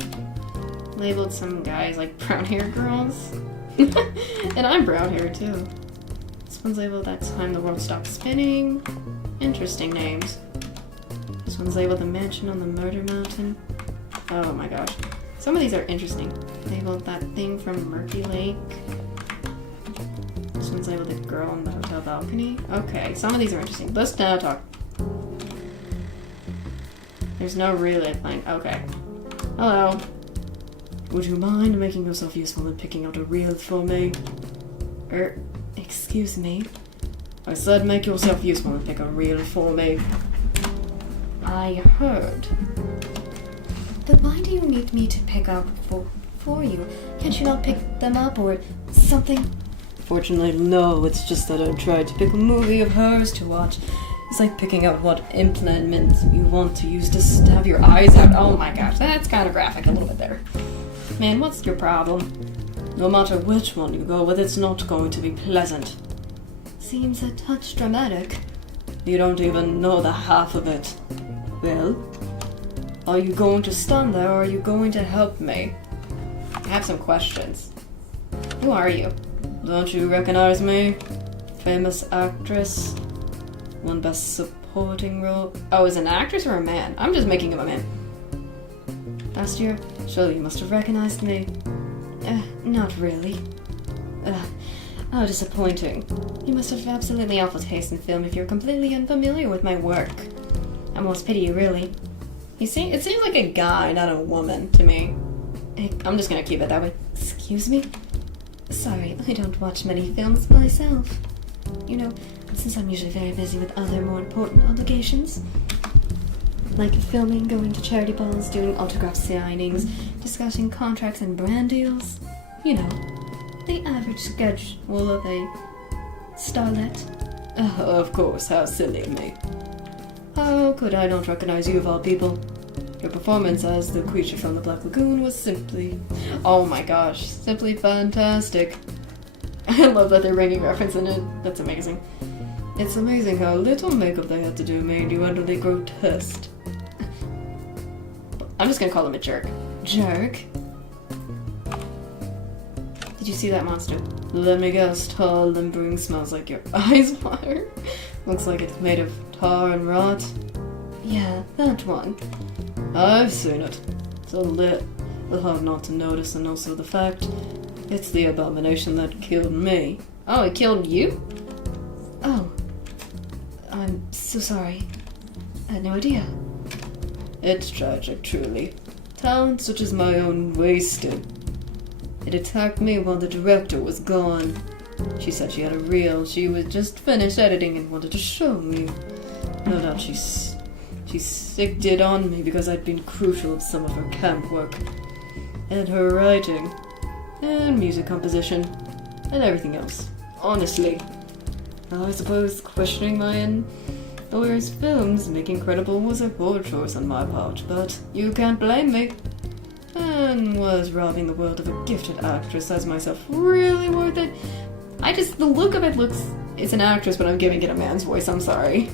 Labeled some guys like brown hair girls. And I'm brown hair too. This one's labeled That Time the World Stopped Spinning. Interesting names. This one's labeled The Mansion on the Murder Mountain. Oh my gosh. Some of these are interesting. Labeled That Thing from Murky Lake. This one's labeled The Girl on the Hotel Balcony. Okay, some of these are interesting. Let's now talk. There's no relay playing. Okay. Hello. Would you mind making yourself useful in picking out a reel for me? Excuse me? I said make yourself useful and pick a reel for me. I heard. But why do you need me to pick up for you? Can't you not pick them up or something? Fortunately, no. It's just that I tried to pick a movie of hers to watch. It's like picking out what implement you want to use to stab your eyes out. Oh my gosh, that's kind of graphic a little bit there. Man, what's your problem? No matter which one you go with, it's not going to be pleasant. Seems a touch dramatic. You don't even know the half of it. Well, are you going to stand there or are you going to help me? I have some questions. Who are you? Don't you recognize me? Famous actress. Won Best Supporting Role. Oh, is an actress or a man? I'm just making him a man. Last year? Surely you must have recognized me. Not really. How disappointing. You must have absolutely awful taste in film if you're completely unfamiliar with my work. I almost pity you, really. It seems like a guy, not a woman, to me. I'm just gonna keep it that way. Excuse me? Sorry, I don't watch many films myself. You know, since I'm usually very busy with other more important obligations. Like filming, going to charity balls, doing autograph signings, discussing contracts and brand deals. You know, the average schedule of a starlet. Oh, of course, how silly of me. How could I not recognize you of all people? Your performance as the creature from the Black Lagoon was simply... Oh my gosh, simply fantastic. I love that they're bringing reference in it. That's amazing. It's amazing how little makeup they had to do made you utterly grotesque. I'm just gonna call him a jerk. Jerk? Did you see that monster? Let me guess, tall, limbering, smells like your eyes water. Looks like it's made of tar and rot. Yeah, that one. I've seen it. So hard not to notice, and also the fact it's the abomination that killed me. Oh, it killed you? Oh. I'm so sorry. I had no idea. It's tragic, truly. Talent such as my own wasted. It attacked me while the director was gone. She said she had a reel she was just finished editing and wanted to show me. No doubt she sicked it on me because I'd been crucial of some of her camp work. And her writing. And music composition. And everything else. Honestly. I suppose questioning my lawyer's films making credible was a poor choice on my part, but you can't blame me. And was robbing the world of a gifted actress as myself really worth it? The look of it looks, it's an actress, but I'm giving it a man's voice, I'm sorry.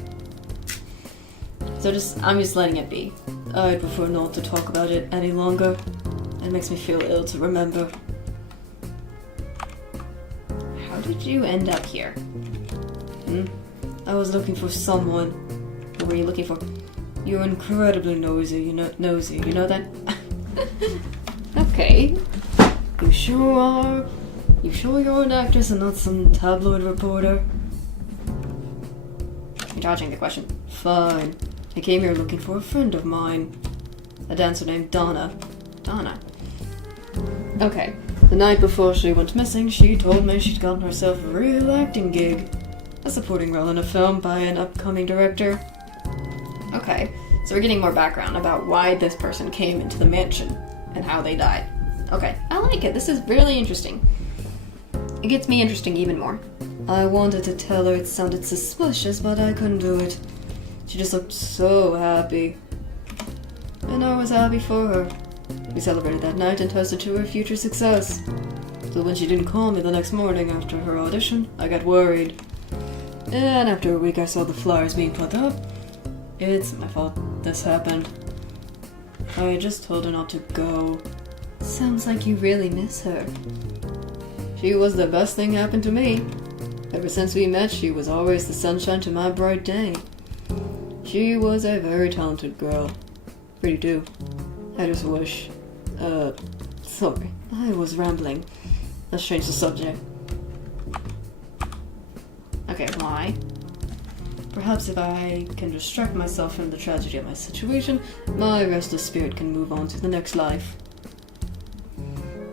So I'm just letting it be. I'd prefer not to talk about it any longer. It makes me feel ill to remember. How did you end up here? I was looking for someone. What were you looking for? You're incredibly nosy, you know that? Okay. You sure are. You sure you're an actress and not some tabloid reporter? You're dodging the question. Fine. I came here looking for a friend of mine. A dancer named Donna. Donna. Okay. The night before she went missing, she told me she'd gotten herself a real acting gig. A supporting role in a film by an upcoming director. Okay. So we're getting more background about why this person came into the mansion and how they died. Okay. I like it. This is really interesting. It gets me interesting even more. I wanted to tell her it sounded suspicious, but I couldn't do it. She just looked so happy. And I was happy for her. We celebrated that night and toasted to her future success. So when she didn't call me the next morning after her audition, I got worried. And after a week I saw the flyers being put up. It's my fault this happened. I just told her not to go. Sounds like you really miss her. She was the best thing happened to me. Ever since we met, she was always the sunshine to my bright day. She was a very talented girl. Pretty too. I just wish... sorry. I was rambling. Let's change the subject. Okay, why? Perhaps if I can distract myself from the tragedy of my situation, my restless spirit can move on to the next life.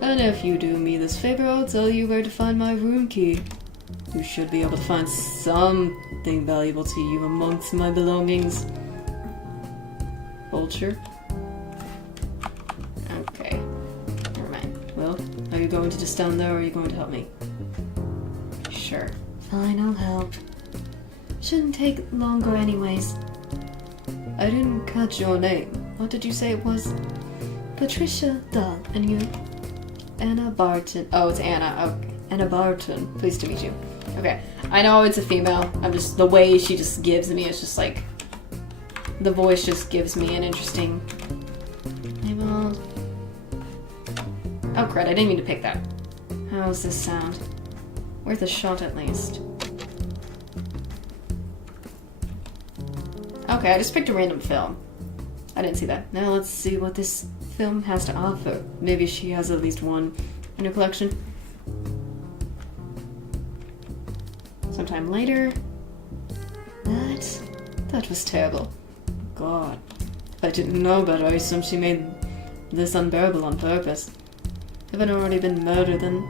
And if you do me this favor, I'll tell you where to find my room key. You should be able to find something valuable to you amongst my belongings. Vulture? Okay. Never mind. Well, are you going to just stand there or are you going to help me? Sure. Fine, I'll help. Shouldn't take longer anyways. I didn't catch your name. What did you say it was? Patricia Dahl. And you? Anna Barton. Oh, it's Anna. Oh, Anna Barton. Pleased to meet you. Okay. I know it's a female. I'm just... The way she just gives me is just like... The voice just gives me an interesting... Oh, crud. I didn't mean to pick that. How's this sound? Worth a shot at least. Okay, I just picked a random film. I didn't see that. Now let's see what this film has to offer. Maybe she has at least one in her collection. Sometime later. That was terrible. God. If I didn't know better, I assumed she made this unbearable on purpose. If I'd already been murdered, then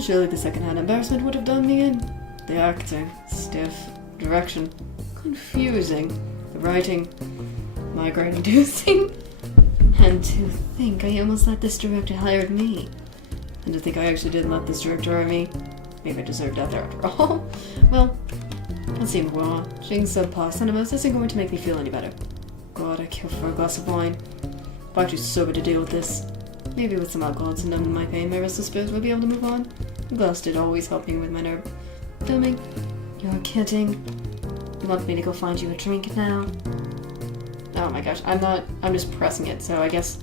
surely the second-hand embarrassment would have done me in. The acting, stiff, direction, confusing, the writing, migraine-inducing. And to think I almost let this director hire me. And to think I actually did let this director hire me. Maybe I deserve death after all. Well, let's see, watching subpar cinemas isn't going to make me feel any better. God, I killed for a glass of wine. Far too sober to deal with this. Maybe with some alcohol to numb my pain, my restless spirit will be able to move on. A glass did always help me with my nerve. Filming? You're kidding. You want me to go find you a drink now? Oh my gosh, I'm just pressing it, so I guess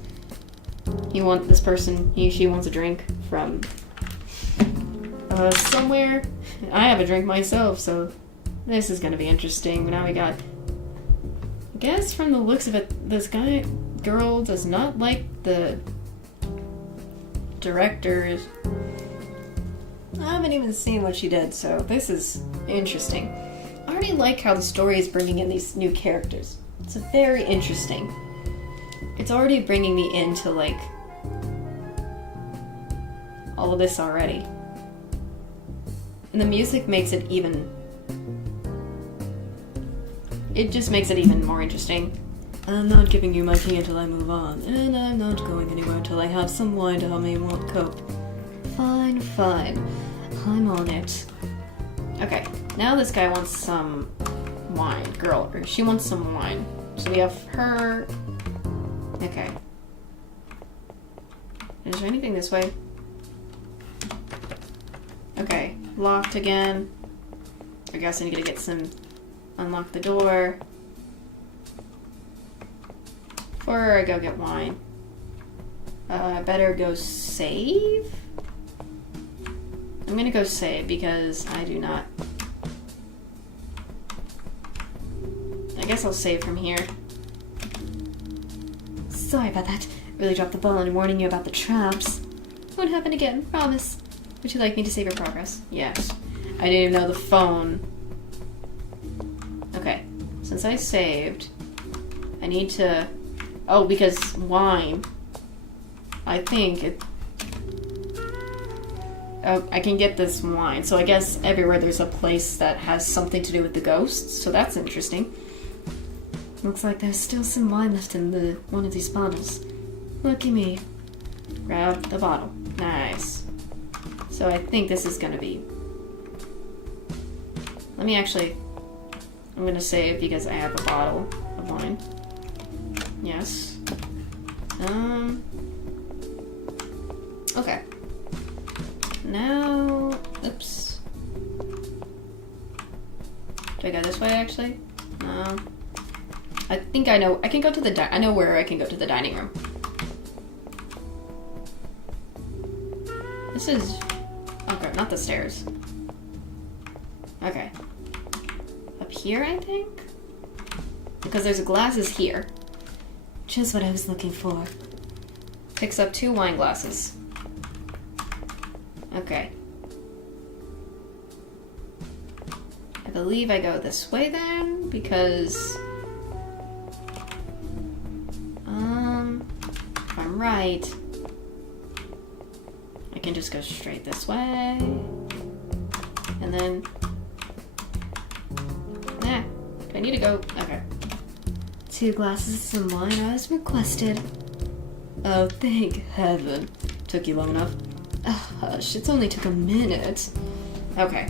you want this person, she wants a drink from somewhere. I have a drink myself, so this is gonna be interesting. Now we got, I guess from the looks of it, this girl does not like the director's I haven't even seen what she did, so this is interesting. I already like how the story is bringing in these new characters. It's very interesting. It's already bringing me into, like, all of this already. And the music makes it even... It just makes it even more interesting. I'm not giving you my key until I move on, and I'm not going anywhere until I have some wine to help me cope. Fine, fine. I'm on it. Okay, now this guy wants some wine. Girl, or she wants some wine. So we have her... Okay. Is there anything this way? Okay, locked again. I guess I need to get some... Unlock the door. Before I go get wine. I better go save? I'm gonna go save because I do not... I guess I'll save from here. Sorry about that. Really dropped the ball in warning you about the traps. Won't happen again, promise. Would you like me to save your progress? Yes. I didn't even know the phone. Okay. Since I saved, I need to... Oh, because wine. I think it... Oh, I can get this wine. So I guess everywhere there's a place that has something to do with the ghosts. So that's interesting. Looks like there's still some wine left in one of these bottles. Lucky me. Grab the bottle. Nice. So I think this is gonna be... Let me actually... I'm gonna save because I have a bottle of wine. Yes. Okay. Now... Oops. Do I go this way, actually? No. I think I know... I can go to the... I know where I can go to the dining room. This is... Okay, not the stairs. Okay. Up here, I think? Because there's glasses here. Just what I was looking for. Picks up 2 wine glasses. Okay. I believe I go this way then, because... if I'm right, I can just go straight this way. And then... Nah. Do I need to go? Okay. 2 glasses of some wine as requested. Oh, thank heaven. Took you long enough. Oh, hush, it's only took a minute. Okay.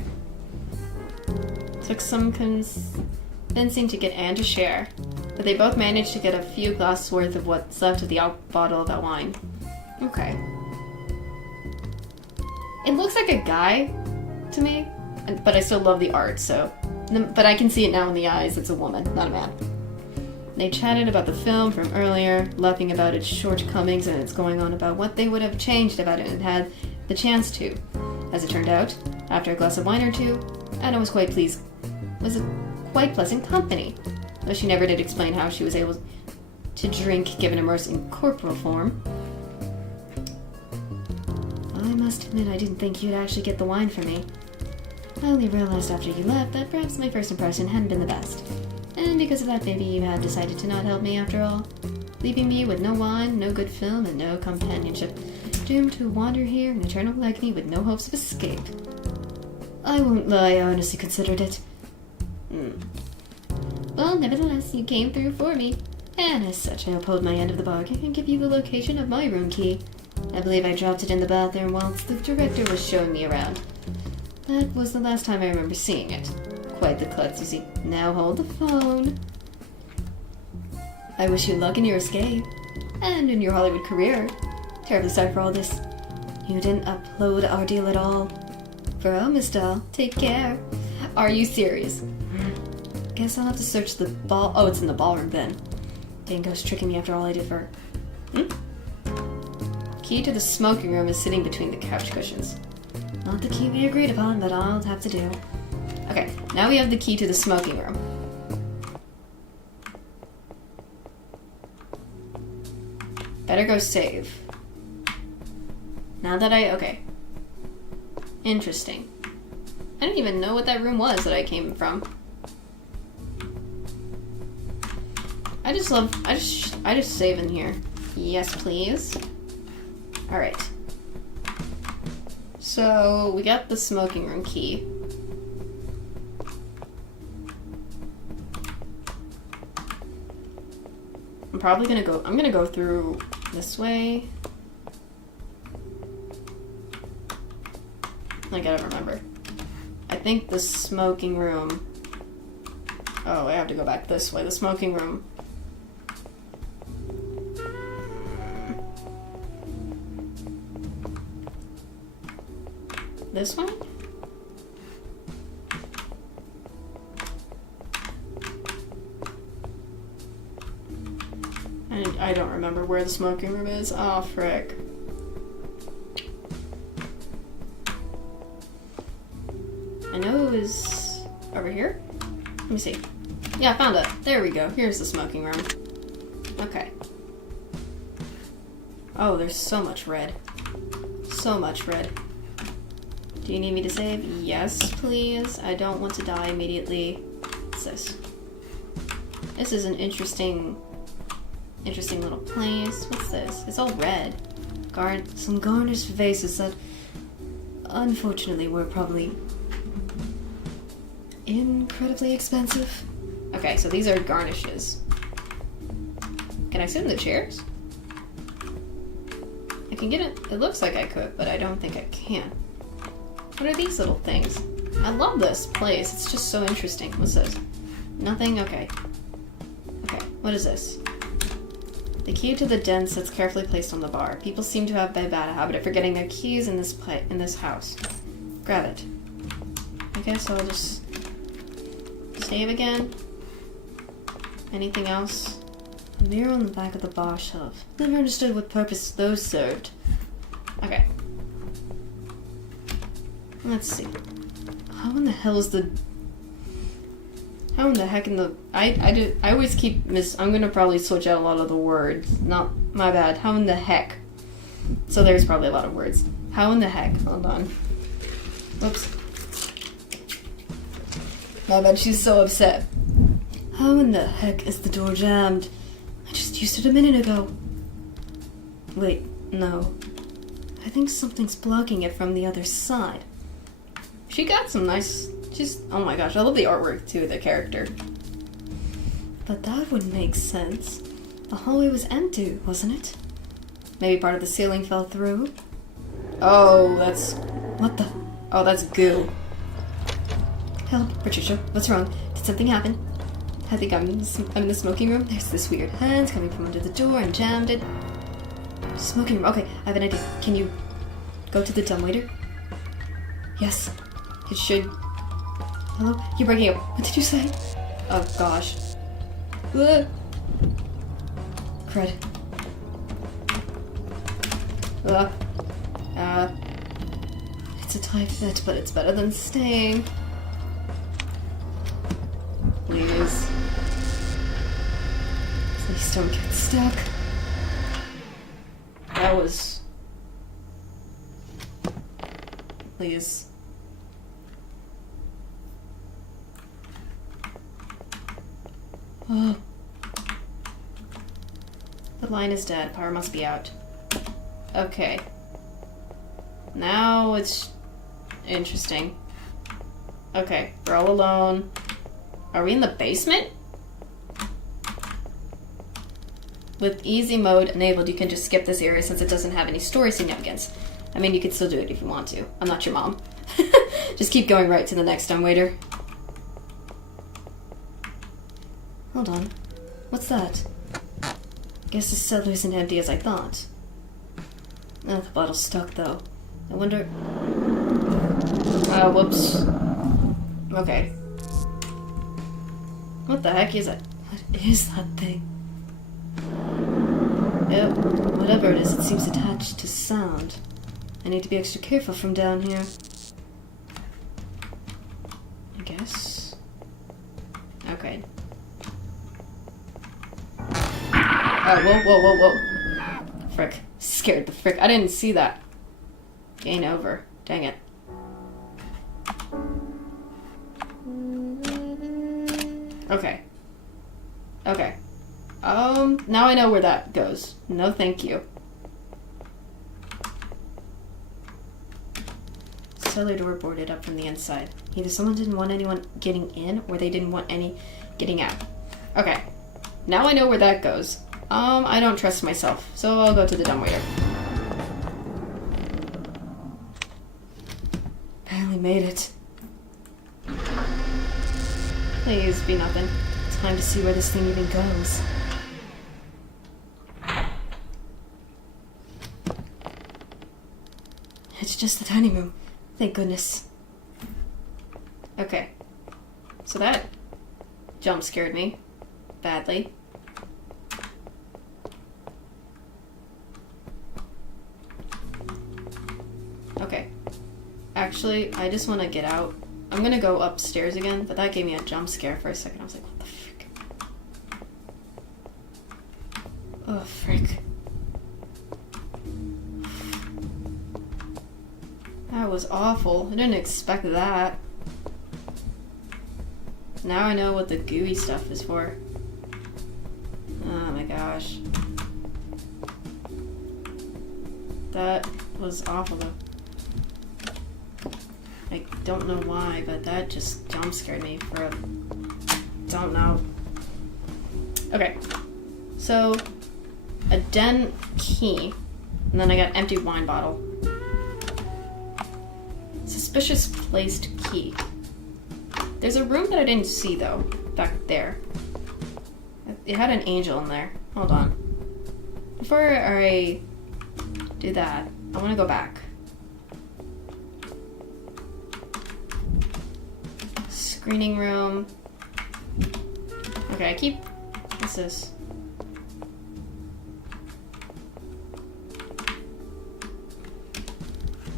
Took some convincing to get Anne to share, but they both managed to get a few glasses worth of what's left of the bottle of that wine. Okay. It looks like a guy to me, but I still love the art, so... But I can see it now in the eyes, it's a woman, not a man. They chatted about the film from earlier, laughing about its shortcomings and its going on about what they would have changed about it and had the chance to. As it turned out, after a glass of wine or two, Anna was quite pleased. Was a quite pleasant company, though she never did explain how she was able to drink given immersed in corporal form. I must admit I didn't think you'd actually get the wine for me. I only realized after you left that perhaps my first impression hadn't been the best. And because of that, maybe you had decided to not help me after all, leaving me with no wine, no good film, and no companionship, doomed to wander here in eternal agony with no hopes of escape. I won't lie, I honestly considered it. Well, nevertheless, you came through for me, and as such I uphold my end of the bargain and give you the location of my room key. I believe I dropped it in the bathroom whilst the director was showing me around. That was the last time I remember seeing it. Quite the klutz, you see. Now hold the phone. I wish you luck in your escape. And in your Hollywood career. Terribly sorry for all this. You didn't upload our deal at all. Bro, Miss Doll, take care. Are you serious? Guess I'll have to search the ball... Oh, it's in the ballroom then. Dang ghost tricking me after all I did for her. Key to the smoking room is sitting between the couch cushions. Not the key we agreed upon, but I'll have to do. Okay, now we have the key to the smoking room. Better go save. Now that okay. Interesting. I didn't even know what that room was that I came from. I just save in here. Yes, please. Alright. So, we got the smoking room key. I'm gonna go through this way. I gotta remember. I think the smoking room... Oh, I have to go back this way. The smoking room... This one? I don't remember where the smoking room is. Oh, frick. I know it was over here. Let me see. Yeah, I found it. There we go. Here's the smoking room. Okay. Oh, there's so much red. So much red. Do you need me to save? Yes, please. I don't want to die immediately. What's this? This is an interesting little place. What's this? It's all red. Some garnished vases that, unfortunately, were probably incredibly expensive. Okay, so these are garnishes. Can I sit in the chairs? I can get it. It looks like I could, but I don't think I can. What are these little things? I love this place. It's just so interesting. What's this? Nothing? Okay. Okay, what is this? The key to the den sits carefully placed on the bar. People seem to have a bad habit of forgetting their keys in this house. Grab it. I guess I'll just save again. Anything else? A mirror on the back of the bar shelf. Never understood what purpose those served. Okay. Let's see. How in the heck I always keep I'm gonna probably switch out a lot of the words. Not my bad. How in the heck? So there's probably a lot of words. How in the heck? Hold on. Whoops. My bad, she's so upset. How in the heck is the door jammed? I just used it a minute ago. Wait, no. I think something's blocking it from the other side. She got some nice... oh my gosh, I love the artwork too, the character. But that would make sense. The hallway was empty, wasn't it? Maybe part of the ceiling fell through? Oh, that's... What the... Oh, that's goo. Help, Patricia, what's wrong? Did something happen? I think I'm in the smoking room. There's this weird hand coming from under the door and jammed it. Smoking room. Okay, I have an idea. Can you go to the dumbwaiter? Yes. It should... Hello? You're breaking up. What did you say? Oh, gosh. Crud. It's a tight fit, but it's better than staying. Please. Please don't get stuck. That was... Please. Oh. The line is dead. Power must be out. Okay. Now it's interesting. Okay, we're all alone. Are we in the basement? With easy mode enabled, you can just skip this area since it doesn't have any story significance. I mean, you can still do it if you want to. I'm not your mom. Just keep going right to the next dumbwaiter. Hold on. What's that? Guess the cellar isn't empty as I thought. Oh, the bottle's stuck, though. I wonder... whoops. Okay. What the heck is it? What is that thing? Yep, whatever it is, it seems attached to sound. I need to be extra careful from down here. I guess. Okay. Oh, whoa. Frick. Scared the frick. I didn't see that. Game over. Dang it. Okay. Okay. Now I know where that goes. No thank you. Cellar door boarded up from the inside. Either someone didn't want anyone getting in, or they didn't want any getting out. Okay. Now I know where that goes. I don't trust myself, so I'll go to the dumbwaiter. Barely made it. Please be nothing. Time to see where this thing even goes. It's just the dining room. Thank goodness. Okay. So that jump scared me. Badly. Okay. Actually, I just want to get out. I'm gonna go upstairs again, but that gave me a jump scare for a second. I was like, what the frick? Oh, frick. That was awful. I didn't expect that. Now I know what the gooey stuff is for. Oh my gosh. That was awful though. I don't know why, but that just jump scared me for a... don't know. Okay. So, a den key, and then I got empty wine bottle. Suspicious placed key. There's a room that I didn't see though, back there. It had an angel in there. Hold on. Before I do that, I want to go back. Screening room. Okay, I keep... what's this?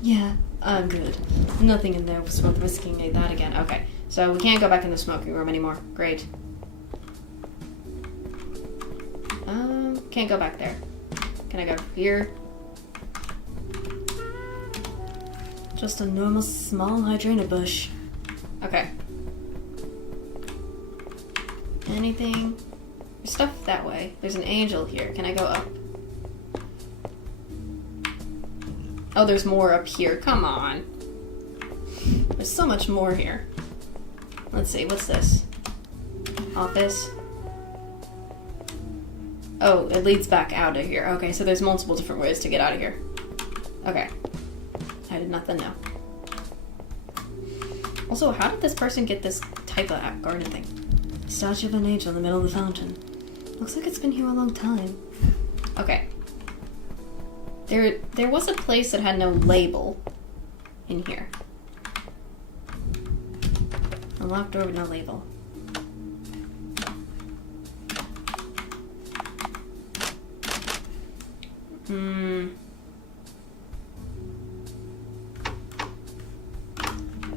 Yeah, I'm good. Nothing in there was worth risking that again. Okay, so we can't go back in the smoking room anymore. Great. Can't go back there. Can I go here? Just a normal small hydrangea bush. Okay. Anything? There's stuff that way. There's an angel here. Can I go up? Oh, there's more up here. Come on. There's so much more here. Let's see. What's this? Office. Oh, it leads back out of here. Okay, so there's multiple different ways to get out of here. Okay. I did nothing know. Also, how did this person get this type of garden thing? Statue of an angel in the middle of the fountain. Looks like it's been here a long time. Okay. There was a place that had no label in here. A locked door with no label.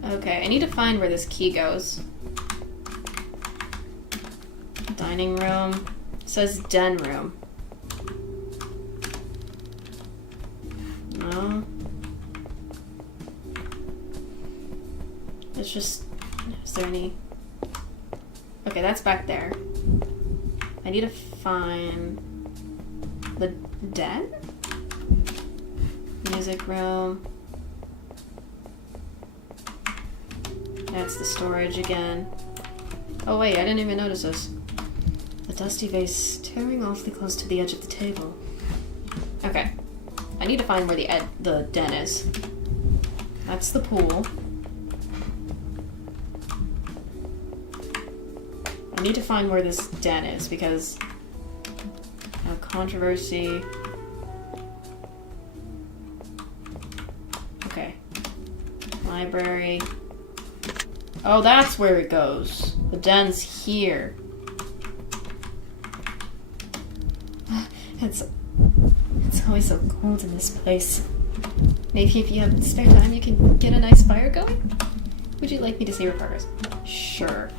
Okay, I need to find where this key goes. Dining room. It says den room. No. It's just... is there any... okay, that's back there. I need to find... the den? Music room. That's the storage again. Oh wait, I didn't even notice this. The dusty vase staring awfully close to the edge of the table. Okay. I need to find where the den is. That's the pool. I need to find where this den is because... controversy. Okay. Library. Oh, that's where it goes. The den's here. It's always so cold in this place. Maybe if you have spare time, you can get a nice fire going? Would you like me to see your progress? Sure.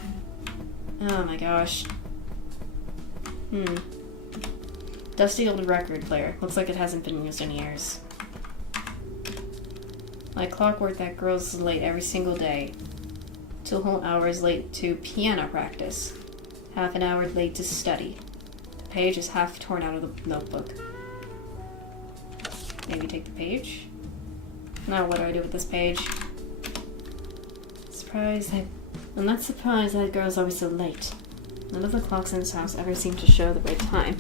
Oh my gosh. Dusty old record player. Looks like it hasn't been used in years. Like clockwork, that girl's late every single day. 2 whole hours late to piano practice. Half an hour late to study. The page is half torn out of the notebook. Maybe take the page? Now what do I do with this page? I'm not surprised that girl's always so late. None of the clocks in this house ever seem to show the right time,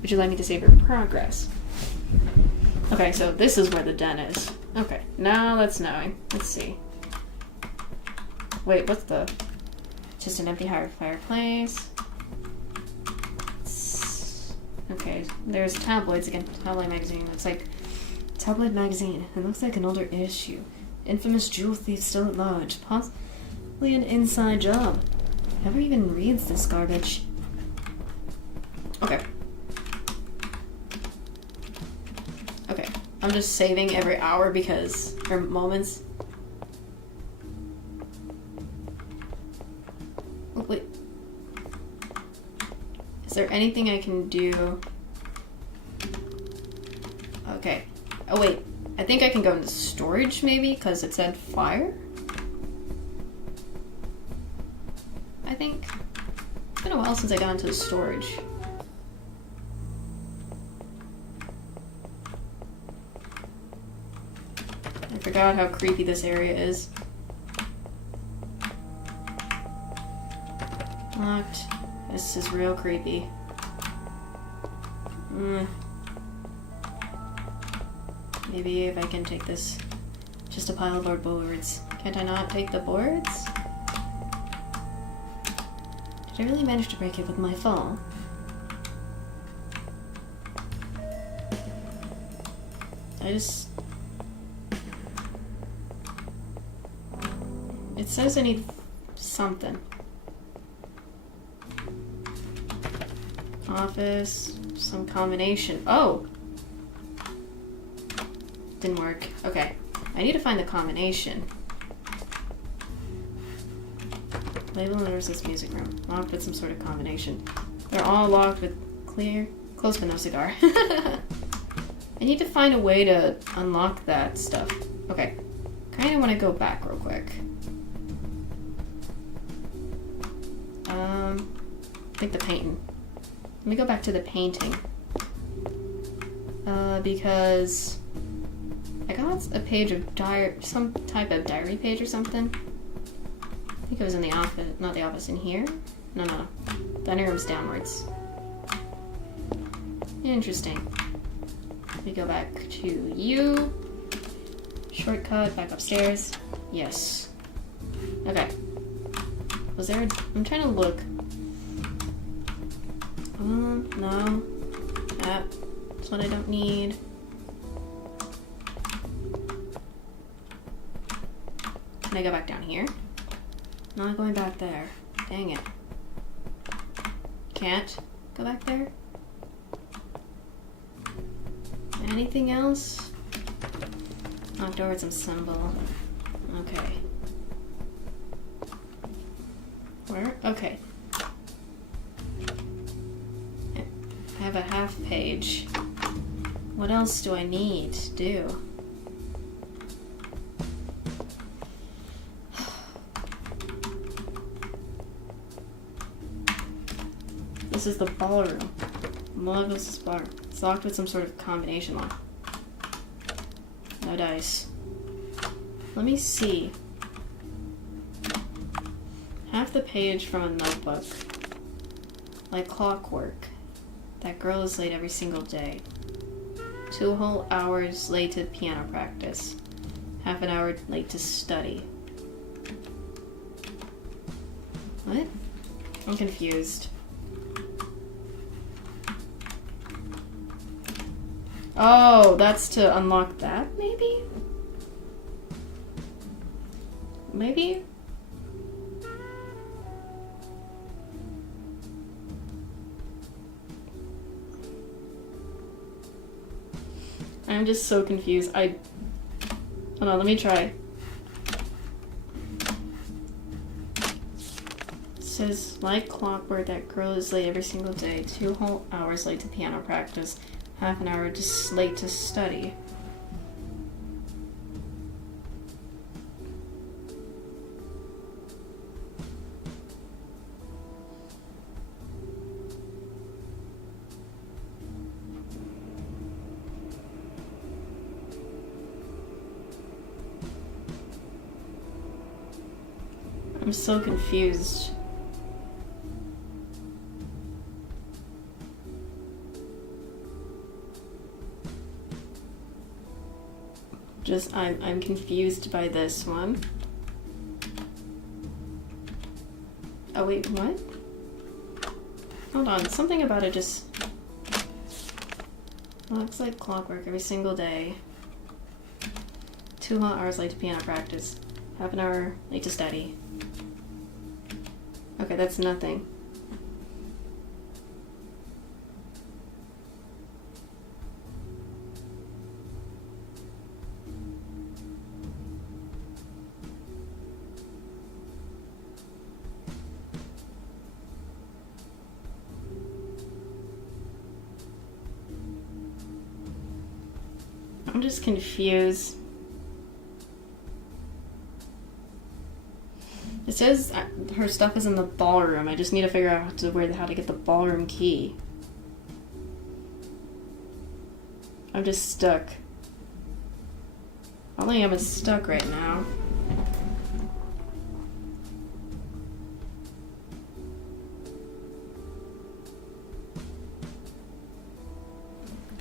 which allowed me to save her progress. Okay, so this is where the den is. Okay, now that's knowing. Let's see. Wait, what's the... Just an empty fireplace. Okay, there's tabloids again. Tabloid magazine. Looks like... Tabloid magazine. It looks like an older issue. Infamous jewel thief still at large. Possibly an inside job. Whoever even reads this garbage? Okay. Okay. I'm just saving every hour because... or moments. Oh, wait. Is there anything I can do? Okay. Oh, wait. I think I can go into storage, maybe? Because it said fire? I think. It's been a while since I got into the storage. I forgot how creepy this area is. Locked. This is real creepy. Maybe if I can take this. Just a pile of our boards. Can't I not take the boards? Did I really manage to break it with my fall? It says I need something. Office, some combination. Oh! Didn't work. Okay. I need to find the combination. Label notice this music room. Locked with some sort of combination. They're all locked with closed but no cigar. I need to find a way to unlock that stuff. Okay. Kinda wanna go back real quick. I think the painting. Let me go back to the painting. Because I got a page of some type of diary page or something. I think it was in the office, not the office, in here? No. Dining room's downwards. Interesting. Let me go back to you. Shortcut, back upstairs. Yes. Okay. Was there I'm trying to look. No. That's what I don't need. Can I go back down here? Not going back there. Dang it. Can't go back there? Anything else? Knocked over some symbol. Okay. Where? Okay. I have a half page. What else do I need to do? This is the ballroom. Marvelous bar. It's locked with some sort of combination lock. No dice. Let me see. Half the page from a notebook. Like clockwork. That girl is late every single day. 2 whole hours late to piano practice. Half an hour late to study. What? I'm confused. Oh, that's to unlock that, maybe? Maybe? I'm just so confused. Hold on, let me try. It says, like clockwork, that girl is late every single day. 2 whole hours late to piano practice. Half an hour just late to study. I'm so confused. I'm confused by this one. Oh wait, what? Hold on, something about it just looks like clockwork every single day. 2 hot hours late to piano practice. Half an hour late to study. Okay, that's nothing. I'm just confused. It says her stuff is in the ballroom. I just need to figure out how to get the ballroom key. I'm just stuck. All I am is stuck right now.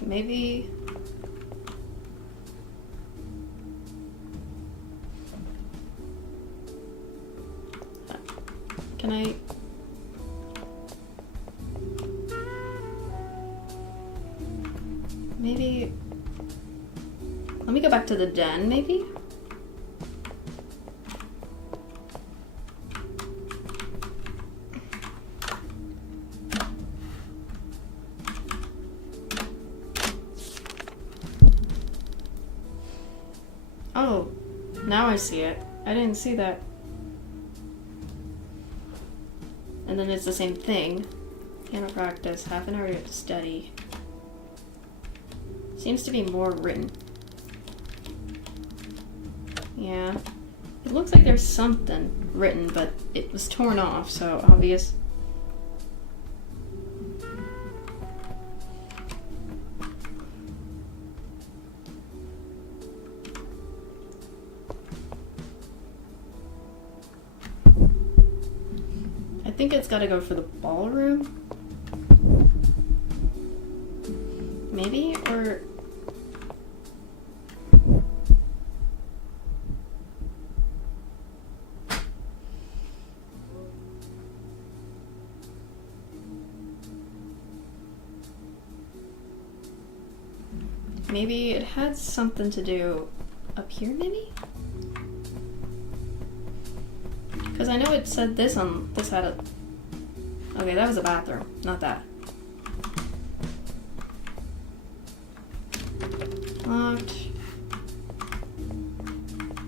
Maybe... Can I... Maybe... Let me go back to the den, maybe? Oh, now I see it. I didn't see that. And then it's the same thing. Piano practice, half an hour to study. Seems to be more written. Yeah. It looks like there's something written, but it was torn off, so obvious. I think it's gotta go for the ballroom. Maybe? Or... Maybe it had something to do up here, maybe? Because I know it said this on... This had a... Okay, that was a bathroom, not that. Locked.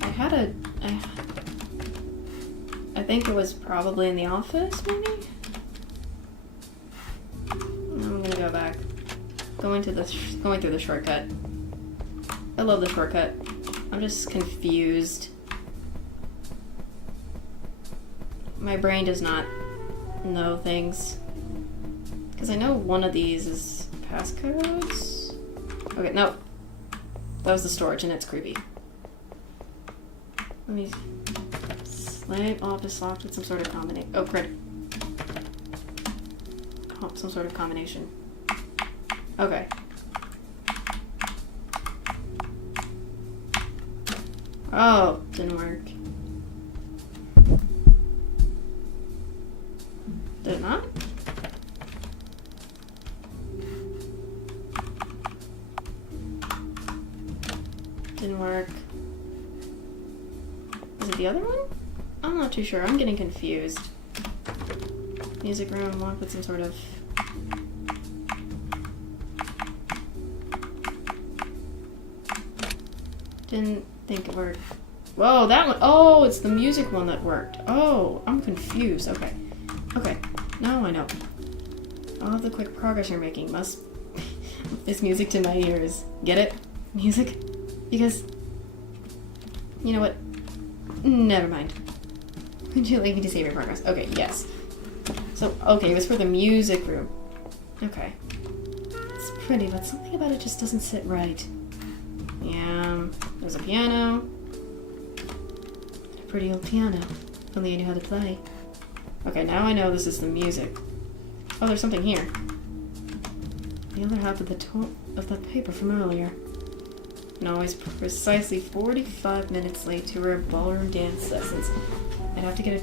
I had a... I think it was probably in the office, maybe? I'm gonna go back. Going through the shortcut. I love the shortcut. I'm just confused. My brain does not know things. Because I know one of these is passcodes. Okay, no. That was the storage and it's creepy. Let me... Slam office locked with some sort of combination. Oh, credit. Some sort of combination. Okay. Oh, didn't work. Did it not? Didn't work. Is it the other one? I'm not too sure. I'm getting confused. Music room, locked with some sort of... Didn't think it worked. Whoa, that one. Oh, it's the music one that worked. Oh, I'm confused. Okay. Okay. Now I know. All of the quick progress you're making must... This music to my ears. Get it? Music? Because... You know what? Never mind. Would you like me to save your progress? Okay, yes. So, okay, it was for the music room. Okay. It's pretty, but something about it just doesn't sit right. Yeah, there's a piano. A pretty old piano. If only I knew how to play. Okay, now I know this is the music. Oh, there's something here. The other half of the paper from earlier. And always precisely 45 minutes late to her ballroom dance lessons. I'd have to get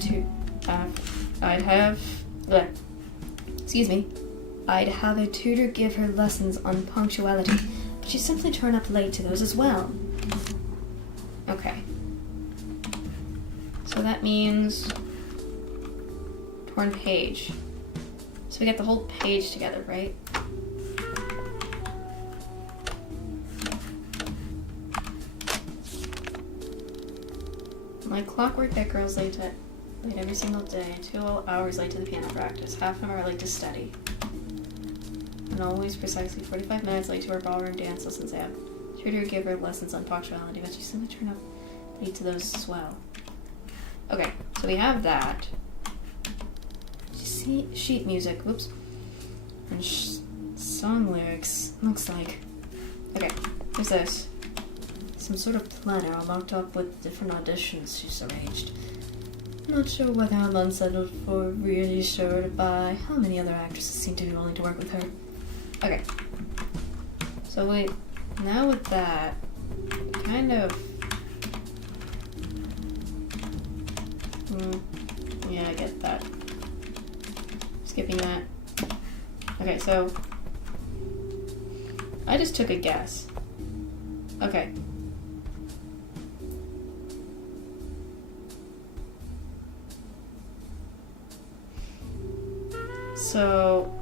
I'd have a tutor give her lessons on punctuality, but she'd simply turn up late to those as well. Okay. So that means torn page. So we get the whole page together, right? Like clockwork, that girl's late every single day. 2 hours late to the piano practice. Half an hour late to study. And always precisely 45 minutes late to her ballroom dance lessons. I have tutor give her lessons on punctuality, but she simply turned up late to those as well. Okay, so we have that. Sheet music, whoops. And song lyrics, looks like. Okay, what's this? Some sort of planner all marked up with different auditions she's arranged. Not sure whether I'm unsettled for really sure to buy. How many other actresses seem to be willing to work with her? Okay. So wait, now with that, kind of... yeah, I get that. Skipping that. Okay, so... I just took a guess. Okay. So,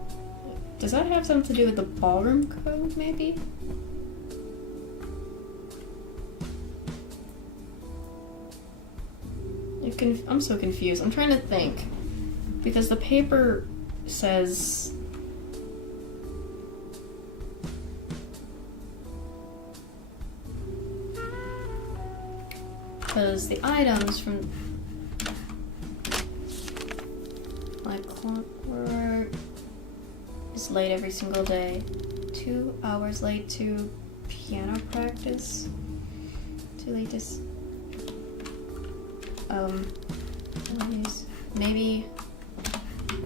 does that have something to do with the ballroom code, maybe? I'm so confused. I'm trying to think. Because the paper says... Because the items from... like clockwork is late every single day. 2 hours late to piano practice. Too late to...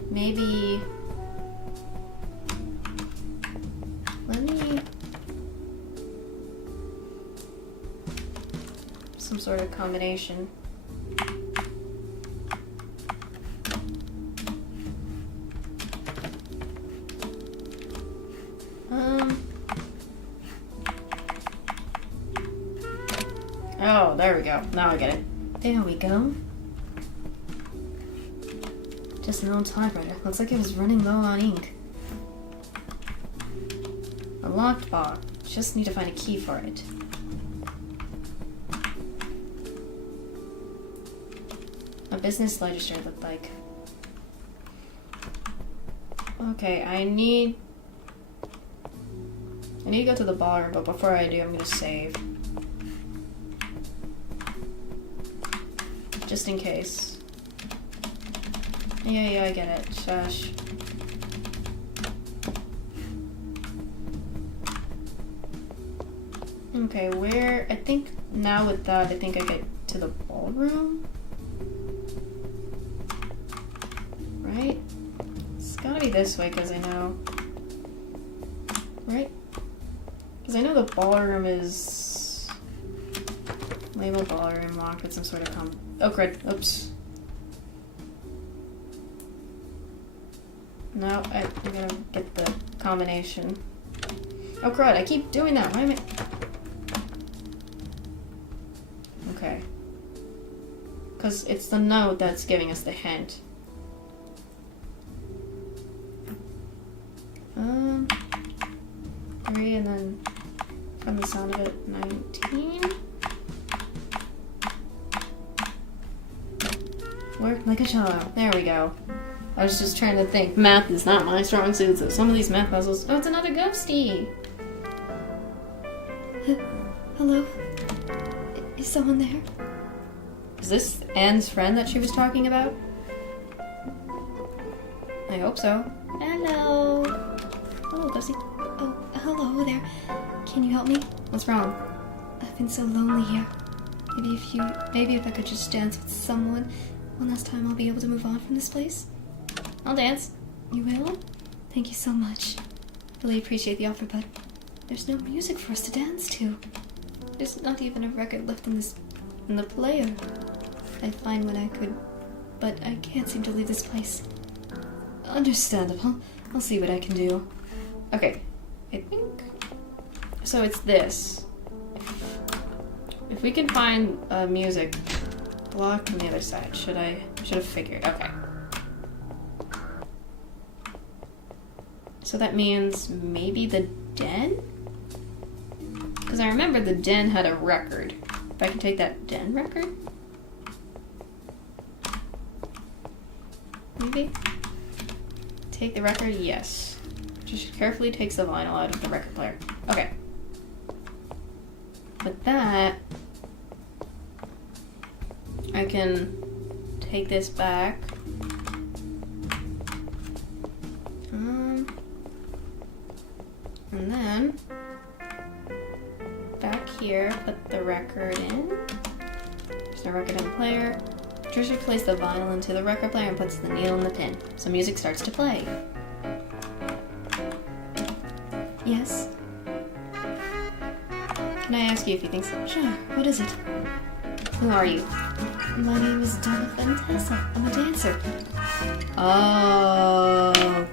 maybe... Let me... some sort of combination. Oh, there we go. Now I get it. There we go. Just an old typewriter. Looks like it was running low on ink. A locked box. Just need to find a key for it. A business ledger looked like. Okay, I need to go to the bar, but before I do, I'm gonna save. Just in case. Yeah, I get it. Shush. Okay, where... I think now with that, I think I get to the ballroom? Right? It's gotta be this way, because I know... Right? Because I know the ballroom is... label ballroom locked with some sort of oh, crud. Oops. No, I'm gonna get the combination. Oh, crud, I keep doing that. Why am I... Okay. Because it's the note that's giving us the hint. 3, and then from the sound of it, 19. Work like a charm. There we go. I was just trying to think. Math is not my strong suit, so some of these math puzzles... Oh, it's another ghosty! Hello? Is someone there? Is this Anne's friend that she was talking about? I hope so. Hello! Hello, ghosty. Oh, hello there. Can you help me? What's wrong? I've been so lonely here. Maybe if I could just dance with someone. one last time I'll be able to move on from this place? I'll dance. You will? Thank you so much. Really appreciate the offer, but there's no music for us to dance to. There's not even a record left in the player. I'd find when I could, but I can't seem to leave this place. Understandable. I'll see what I can do. Okay, I think... So it's this. If we can find a music block on the other side, should have figured. Okay. So that means maybe the den? Because I remember the den had a record. If I can take that den record? Maybe? Take the record? Yes. Just carefully takes the vinyl out of the record player. Okay. With that, I can take this back. And then back here, put the record in. There's no record in the player. Patricia plays the vinyl into the record player and puts the needle in the pin. So music starts to play. Yes? Can I ask you a few things? Sure, what is it? Who are you? My name is Jonathan Tessa. I'm a dancer. Oh.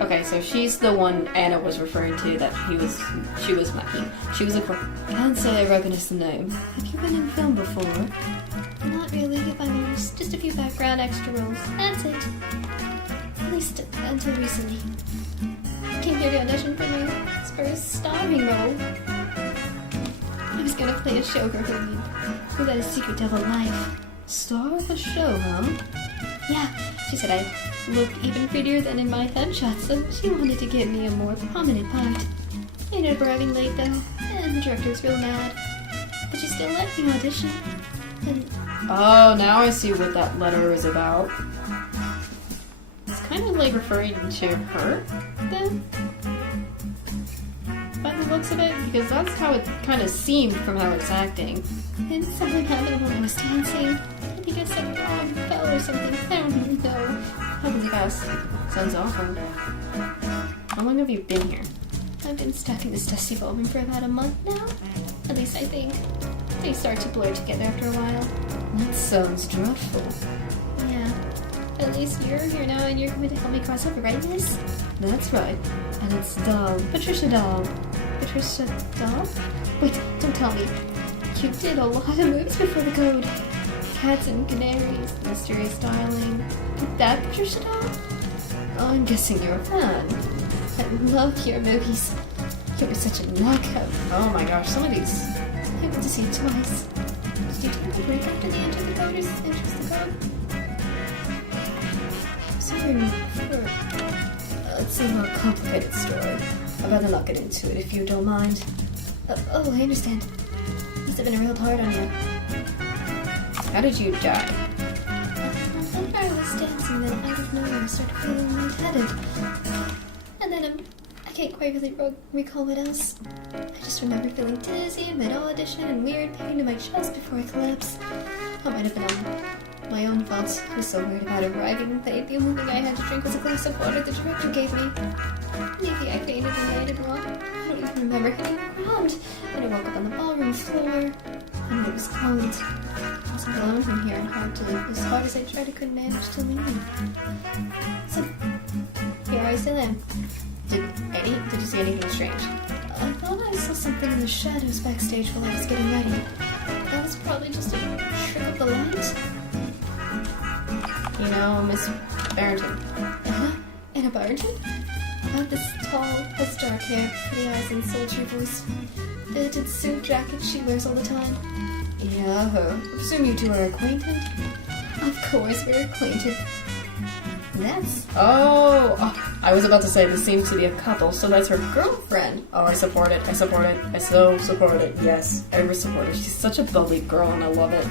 Okay, so she's the one Anna was referring to that she was Mackie. She was a can't say I recognize the name. Have you been in film before? Not really, if I'm honest. Just a few background extra roles. That's it. At least until recently. I came here to audition for my first starring role. I was gonna play a showgirl who had a secret devil life. Star of a show, huh? Yeah, she said I look even prettier than in my headshot, so she wanted to give me a more prominent part. I ended up arriving late though, and the director was real mad. But she still let me audition. And oh, now I see what that letter is about. It's kind of like referring to her, then? By the looks of it, because that's how it kind of seemed from how it's acting. And something happened when I was dancing. I think I said wrong, fell or something. I don't even know. Probably fast. Sounds awful. How long have you been here? I've been stuck in this dusty ballroom for about a month now. At least I think. They start to blur together after a while. That sounds dreadful. Yeah. At least you're here now and you're going to help me cross over, right, miss? That's right. And it's Dahl. Patricia Dahl. Patricia Dahl? Wait, don't tell me. You did a lot of movies before the code. Cats and Canaries, Mysterious Darling. Is that Patricia Dahl? I'm guessing you're a fan. I love your movies. You were such a knockout. Oh my gosh, some of these. I went to see it twice. Did you take a break after the end of the code or enters the code? Sorry for... it's a more complicated story. I'd rather not get into it if you don't mind. Oh, I understand. Must have been a real hard on you. How did you die? After I was dancing, then out of nowhere I started feeling lightheaded. And then I can't quite really recall what else. I just remember feeling dizzy, mid-audition, and weird pain in my chest before I collapsed. That might have been on my own fault. I was so worried about arriving late. The only thing I had to drink was a glass of water the director gave me. Maybe I fainted and landed wrong. I don't even remember hitting the ground. Then I woke up on the ballroom floor, and it was cold. I was alone from here and hard to leave. As hard as I tried, I couldn't manage to leave. So, here I still am. Did you see anything strange? I thought I saw something in the shadows backstage while I was getting ready. That was probably just a trick of the light. You know, Miss Barrington. Anna Barrington? About this tall, has dark hair, pretty eyes, and sultry voice. The knitted suit jacket she wears all the time. Yeah, I presume you two are acquainted? Of course, we're acquainted. That's... Oh, I was about to say this seems to be a couple, so that's her girlfriend. Oh, I support it. I so support it. Yes, I support it. She's such a bubbly girl and I love it.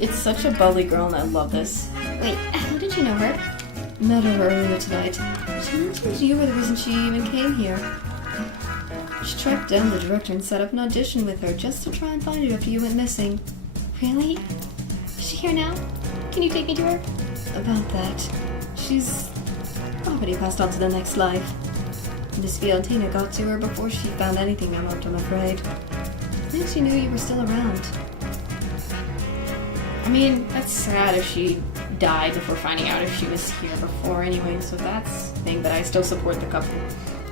It's such a bubbly girl and I love this. Wait, how did you know her? Met her earlier tonight. She mentioned you were the reason she even came here. She tracked down the director and set up an audition with her just to try and find you after you went missing. Really? Is she here now? Can you take me to her? About that, she's already passed on to the next life. Miss Fiorentina got to her before she found anything out, I'm afraid. I think she knew you were still around. I mean, that's sad if she died before finding out if she was here before anyway, so that's the thing, but I still support the couple.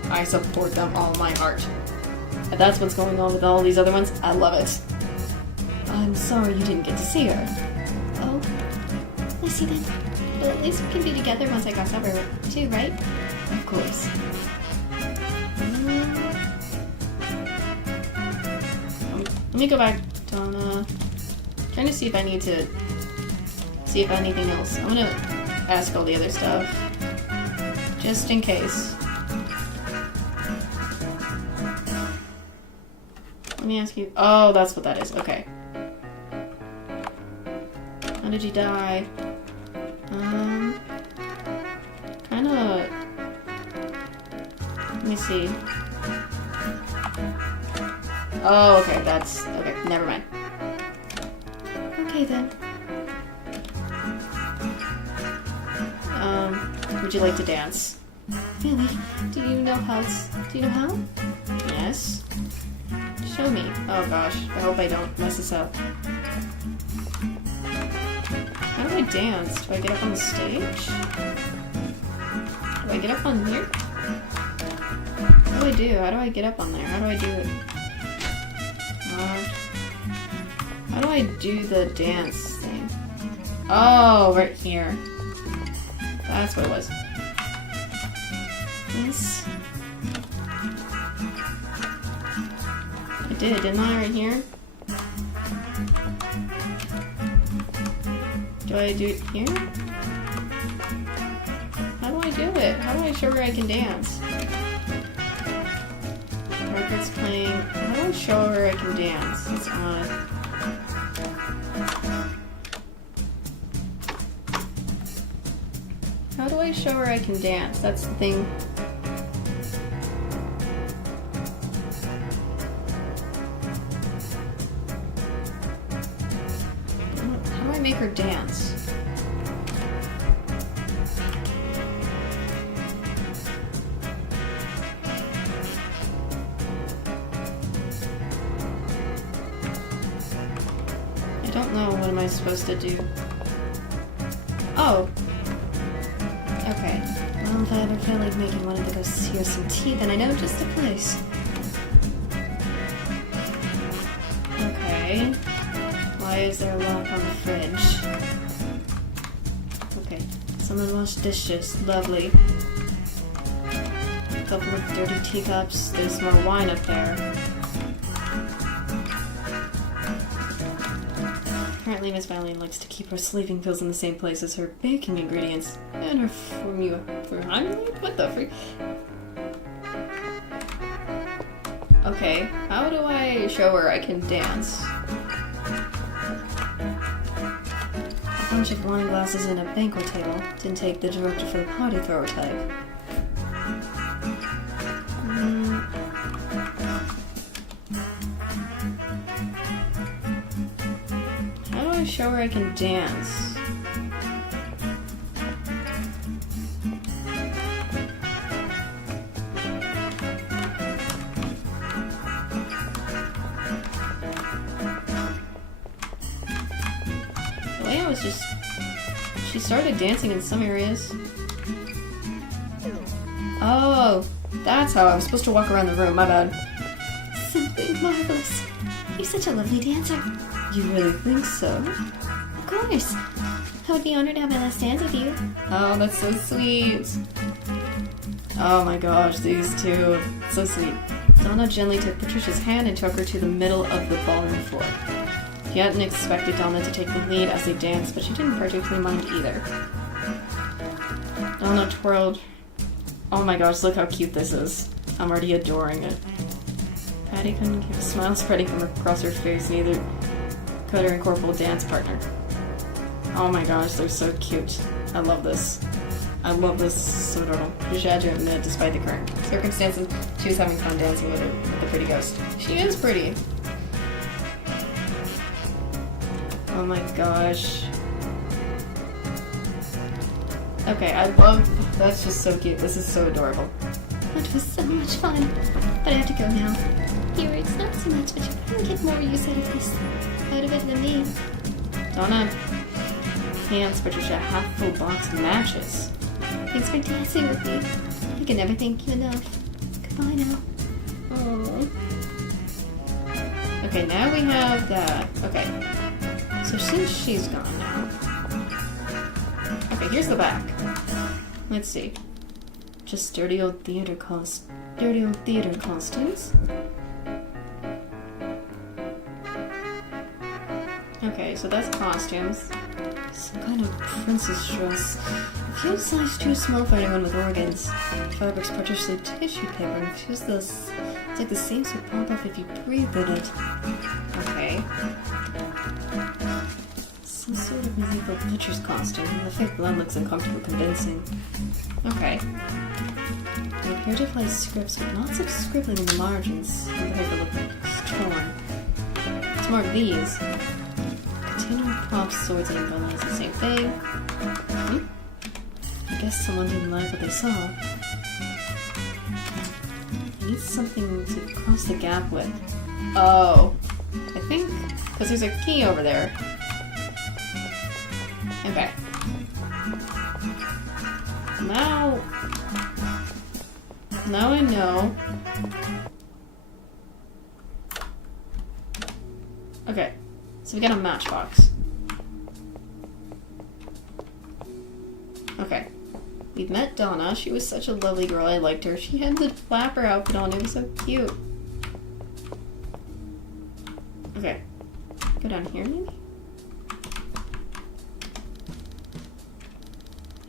I support them all my heart. If that's what's going on with all these other ones, I love it. I'm sorry you didn't get to see her. Oh, I see then. But at least we can be together once I cross over too, right? Of course. Let me go back to trying to see if I need to see if anything else. I'm gonna ask all the other stuff just in case. Let me ask you. Oh, that's what that is. Okay. How did you die? Kinda. Let me see. Oh, okay, that's... Okay, never mind. Okay, then. Would you like to dance? Really? Do you know how? Do you know how? Yes. Show me. Oh gosh, I hope I don't mess this up. How do I dance? Do I get up on the stage? Do I get up on here? What do I do? How do I get up on there? How do I do it? How do I do the dance thing? Oh, right here. That's what it was. Yes. I did, didn't I, right here? Do I do it here? How do I do it? How do I show her I can dance? Record's playing. How do I show her I can dance? It's odd. How do I show her I can dance? That's the thing. How do I make her dance? I don't know. What am I supposed to do? Oh. Okay. Well, if I ever feel like making one of the ghosts here some tea, then I know just the place. Okay. Why is there a lock on the fridge? Okay. Someone washed dishes. Lovely. A couple of dirty teacups. There's more wine up there. Apparently Miss Valiant likes to keep her sleeping pills in the same place as her baking ingredients. And her formula. What the freak? Okay, how do I show her I can dance? A bunch of wine glasses and a banquet table. Didn't take the director for the party thrower type. How do I show her I can dance? Leia was just... She started dancing in some areas. Oh, that's how I was supposed to walk around the room. My bad. Simply marvelous. You're such a lovely dancer. You really think so? Of course. I would be honored to have my last dance with you. Oh, that's so sweet. Oh my gosh, these two. So sweet. Donna gently took Patricia's hand and took her to the middle of the ballroom floor. She hadn't expected Donna to take the lead as they danced, but she didn't particularly mind either. Donna twirled. Oh my gosh, look how cute this is. I'm already adoring it. Patty couldn't keep a smile spreading from across her face, neither could her incorporeal dance partner. Oh my gosh, they're so cute. I love this. I love this so total. She had to admit, despite the current circumstances, she was having fun dancing with the pretty ghost. She is pretty. Oh my gosh. Okay, I love... That's just so cute. This is so adorable. That was so much fun. But I have to go now. Here, it's not so much, but you probably get more use out of this, out of it than me. Donna hands Patricia a half-full box of matches. Thanks for dancing with me. I can never thank you enough. Goodbye now. Aww. Okay, now we have that. Okay. So since she's gone now... Okay, here's the back. Let's see. Just dirty old theater costumes. Okay, so that's costumes. Some kind of princess dress. It feels size too small for anyone with organs. Fabric's partially tissue paper and feels this. It's like the seams would pop off if you breathed in it. Okay. Some sort of medieval butcher's costume. The fake blood looks uncomfortable convincing. Okay. They appear to place scripts with lots of scribbling in the margins. And the paper looks torn. It's more of these. Container of props, swords, and umbrellas. The same thing. I guess someone didn't like what they saw. I need something to cross the gap with. Oh. I think... Because there's a key over there. Okay. Now I know. Okay, so we got a matchbox. Okay. We've met Donna. She was such a lovely girl. I liked her. She had the flapper outfit on. It was so cute. Okay. Go down here, maybe?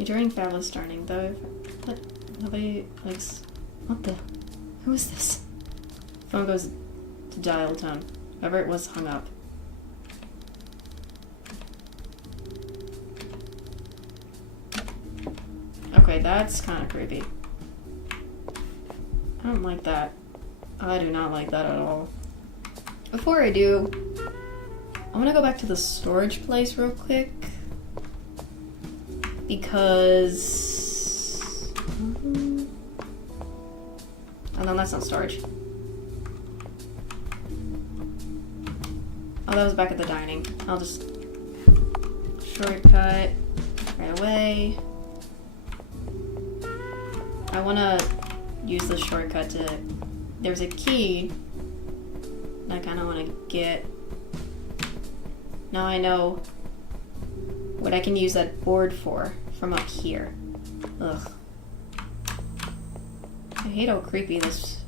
During Fabulous starting, though, but nobody likes. What the? Who is this? Phone goes to dial tone. Whoever it was hung up. Okay, that's kind of creepy. I don't like that. I do not like that at all. Before I do, I'm gonna go back to the storage place real quick. Because... Oh no, that's not storage. Oh, that was back at the dining. I'll just... Shortcut. Right away. I wanna use the shortcut to... There's a key I kinda wanna get. Now I know what I can use that board for from up here. Ugh. I hate how creepy this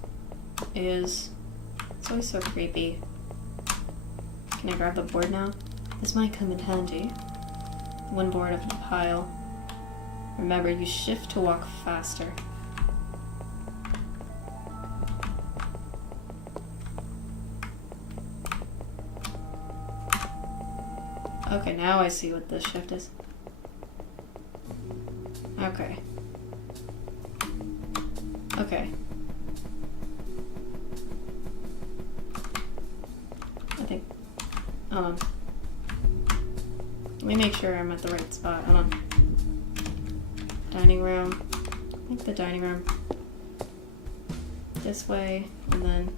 is. It's always so creepy. Can I grab the board now? This might come in handy. One board of the pile. Remember, you shift to walk faster. Okay, now I see what this shift is. Okay. Okay. I think... Hold on. Let me make sure I'm at the right spot. Hold on. Dining room. I think the dining room. This way, and then...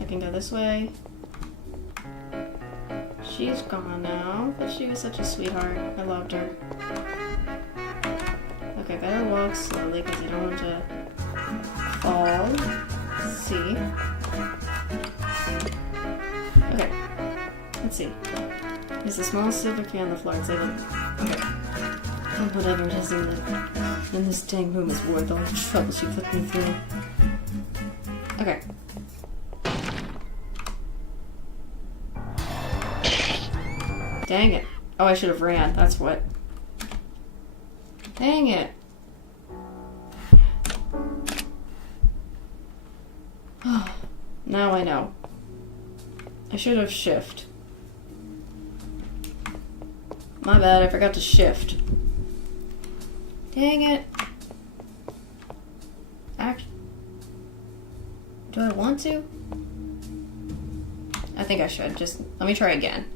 I can go this way. She's gone now, but she was such a sweetheart. I loved her. Okay, better walk slowly because I don't want to fall. Let's see. Okay, let's see. There's a small silver key on the floor. It's like, okay. Oh, whatever it is in this dang room is worth all the trouble she put me through. Okay. Dang it. Oh, I should have ran. That's what. Dang it. Now I know. I should have shift. My bad, I forgot to shift. Dang it. Do I want to? I think I should. Just let me try again.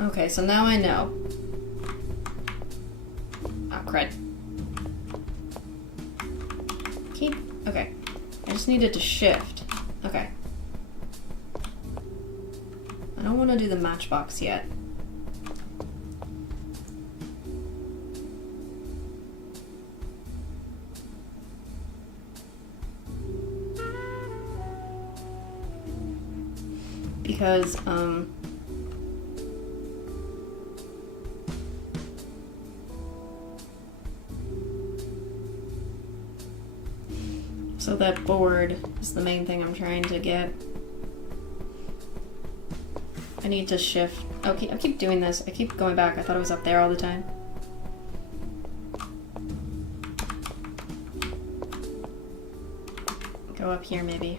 Okay, so now I know. Oh, crud. Okay. I just needed to shift. Okay. I don't want to do the matchbox yet. Because, so that board is the main thing I'm trying to get. I need to shift. Okay, I keep doing this. I keep going back. I thought it was up there all the time. Go up here, maybe.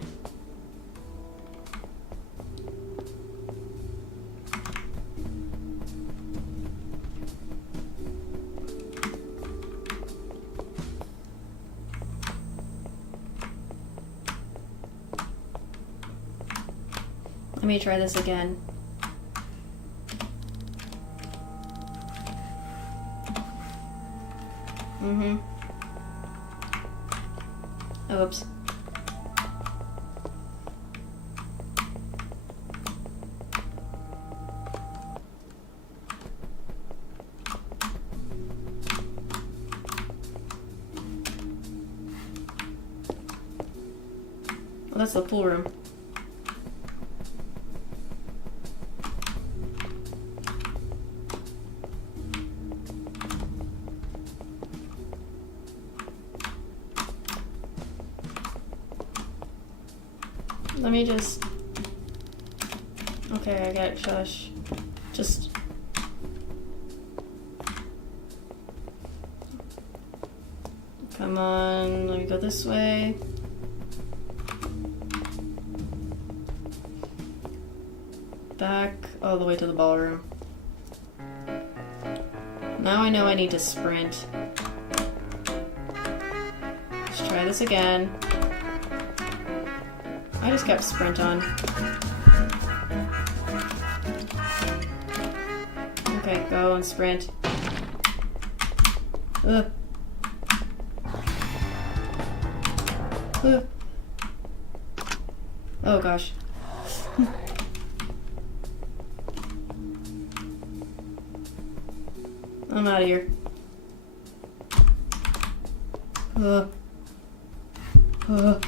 Let me try this again. Oops. Well, that's the pool room. Let me just... Okay, I got it. Shush. Just... Come on, let me go this way. Back all the way to the ballroom. Now I know I need to sprint. Let's try this again. I just kept sprint on. Okay, go and sprint. Ugh. Ugh. Oh gosh. I'm out of here. Ugh. Ugh.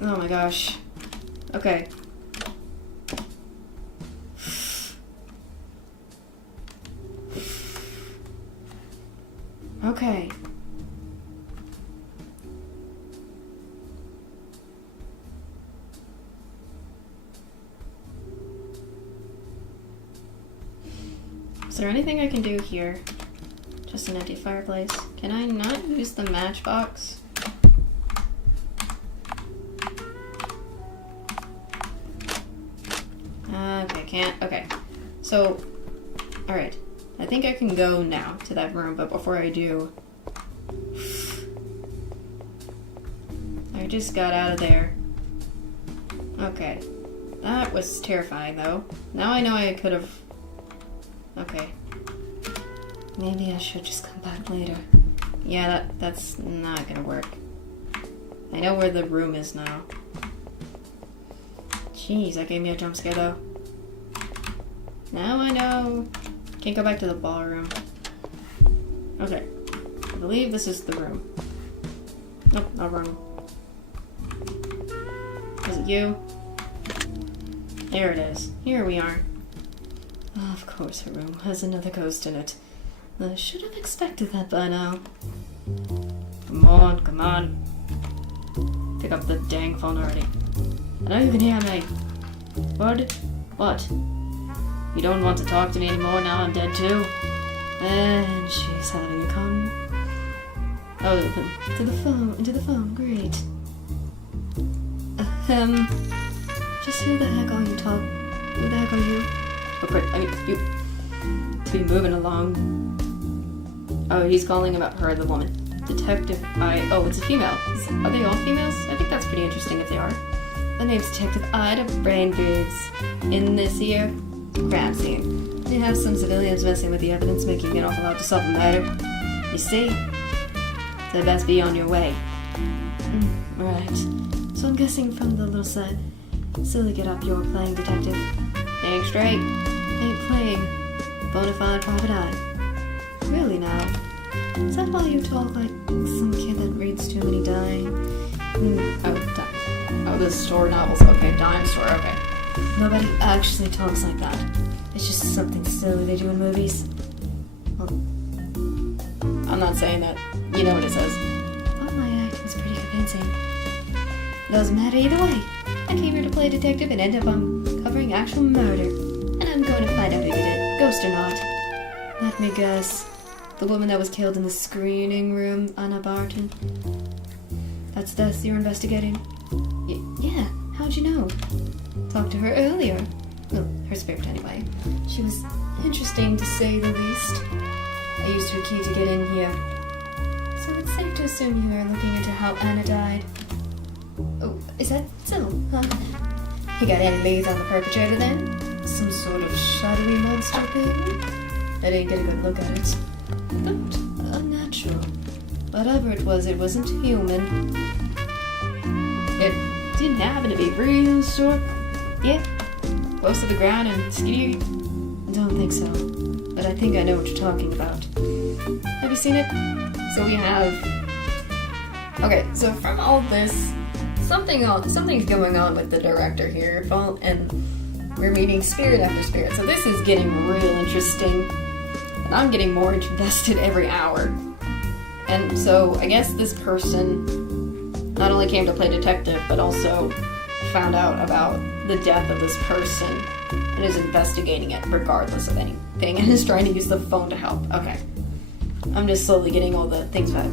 Oh my gosh. Okay. Okay. Is there anything I can do here? Just an empty fireplace. Can I not use the matchbox? Okay, can't. Okay. So, alright. I think I can go now to that room, but before I do... I just got out of there. Okay. That was terrifying, though. Now I know I could have... Okay. Maybe I should just come back later. Yeah, that's not gonna work. I know where the room is now. Jeez, that gave me a jump scare, though. Now I know. Can't go back to the ballroom. Okay. I believe this is the room. Nope, not room. Is it you? There it is. Here we are. Oh, of course her room has another ghost in it. I should have expected that by now. Come on, come on. Pick up the dang phone already. I know you can hear me. What? What? You don't want to talk to me anymore now I'm dead too? And she's having a con. Oh, into the phone, great. Just who the heck are you, Tom? Who the heck are you? Oh, great, I mean, you. To be moving along. Oh, he's calling about her, the woman. Detective oh, it's a female. Are they all females? I think that's pretty interesting if they are. The name's Detective Ida Brainbiggs. In this here crime scene, they have some civilians messing with the evidence, making it awful hard to solve the murder. You see? So best be on your way. Right. So I'm guessing from the little side, silly get up, you're playing detective. Ain't straight. Ain't playing. Bonafide private eye. Really now? Is that why you talk like some kid that reads too many dime? Oh, the store novels. Okay, dime store. Okay. Nobody actually talks like that. It's just something silly they do in movies. Well, I'm not saying that. You know what it says. Thought my act was pretty convincing. Doesn't matter either way. I came here to play detective and end up uncovering actual murder. And I'm going to find out who did it, ghost or not. Let me guess. The woman that was killed in the screening room, Anna Barton. That's the death you're investigating? Yeah, how'd you know? Talked to her earlier. Well, her spirit anyway. She was interesting to say the least. I used her key to get in here. So it's safe to assume you are looking into how Anna died. Oh, is that so? Huh? You got any leads on the perpetrator then? Some sort of shadowy monster thing? I didn't get a good look at it. Looked unnatural. Whatever it wasn't human. It didn't happen to be real short. Yeah, close to the ground and skinny. Don't think so, but I think I know what you're talking about. Have you seen it? So we have. Okay, so from all this, something's going on with the director here, and we're meeting spirit after spirit. So this is getting real interesting. And I'm getting more invested every hour. And so I guess this person not only came to play detective, but also found out about the death of this person and is investigating it regardless of anything and is trying to use the phone to help. Okay. I'm just slowly getting all the things right.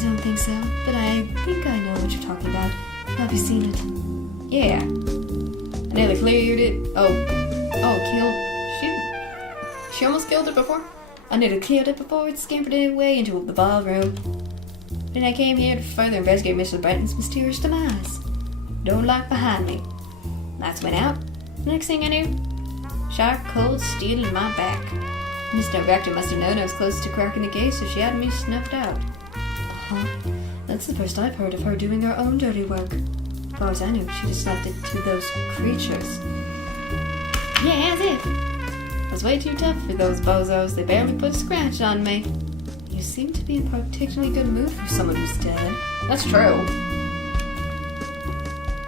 Don't think so, but I think I know what you're talking about. Have you seen it? Yeah. I nearly cleared it. Killed. She almost killed it before? I nearly killed it before it scampered away into the ballroom. Then I came here to further investigate Mr. Brenton's mysterious demise. Door locked behind me. Lights went out. Next thing I knew, sharp cold steel in my back. Miss Director must have known I was close to cracking the case, so she had me snuffed out. That's the first I've heard of her doing her own dirty work. As far as I knew, she just left it to those creatures. Yeah, as if. I was way too tough for those bozos. They barely put a scratch on me. You seem to be in a particularly good mood for someone who's dead. That's true.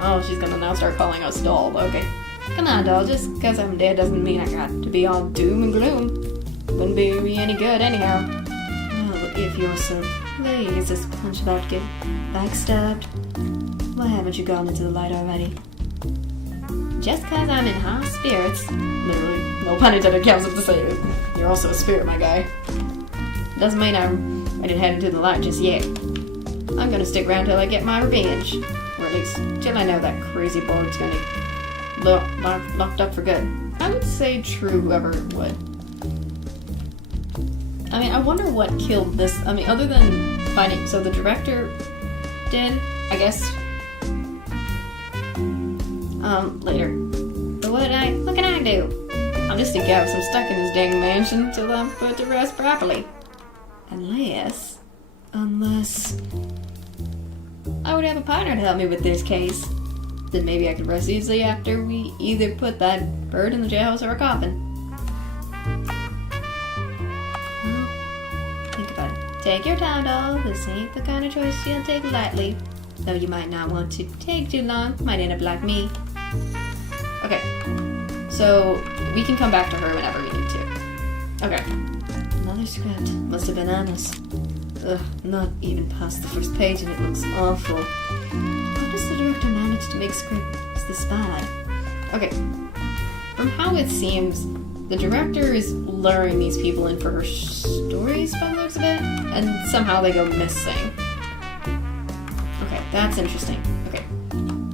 Oh, she's gonna now start calling us doll. Okay. Come on, doll. Just because I'm dead doesn't mean I got to be all doom and gloom. Wouldn't be me any good anyhow. Well, if you're so pleased, this punch about get backstabbed. Why haven't you gone into the light already? Just because I'm in high spirits. Literally, no pun intended, counts up to say it. You're also a spirit, my guy. Doesn't mean I'm ready to head into the light just yet. I'm gonna stick around till I get my revenge. Or at least till I know that crazy board's gonna get locked up for good. I would say true whoever it would. I mean, I wonder what killed this. I mean, other than finding. So the director did, I guess. Later. But what can I do? I'm just a ghost. I'm stuck in this dang mansion till I'm put to rest properly. Unless I would have a partner to help me with this case. Then maybe I could rest easily after we either put that bird in the jailhouse or a coffin. Well, think about it. Take your time, doll. This ain't the kind of choice you'll take lightly. Though you might not want to take too long. Might end up like me. Okay. So, we can come back to her whenever we need to. Okay. Another script. Must have been Anna's. Ugh, not even past the first page and it looks awful. How does the director manage to make scripts this bad? Okay. From how it seems, the director is luring these people in for her stories by the looks of it, and somehow they go missing. Okay, that's interesting. Okay,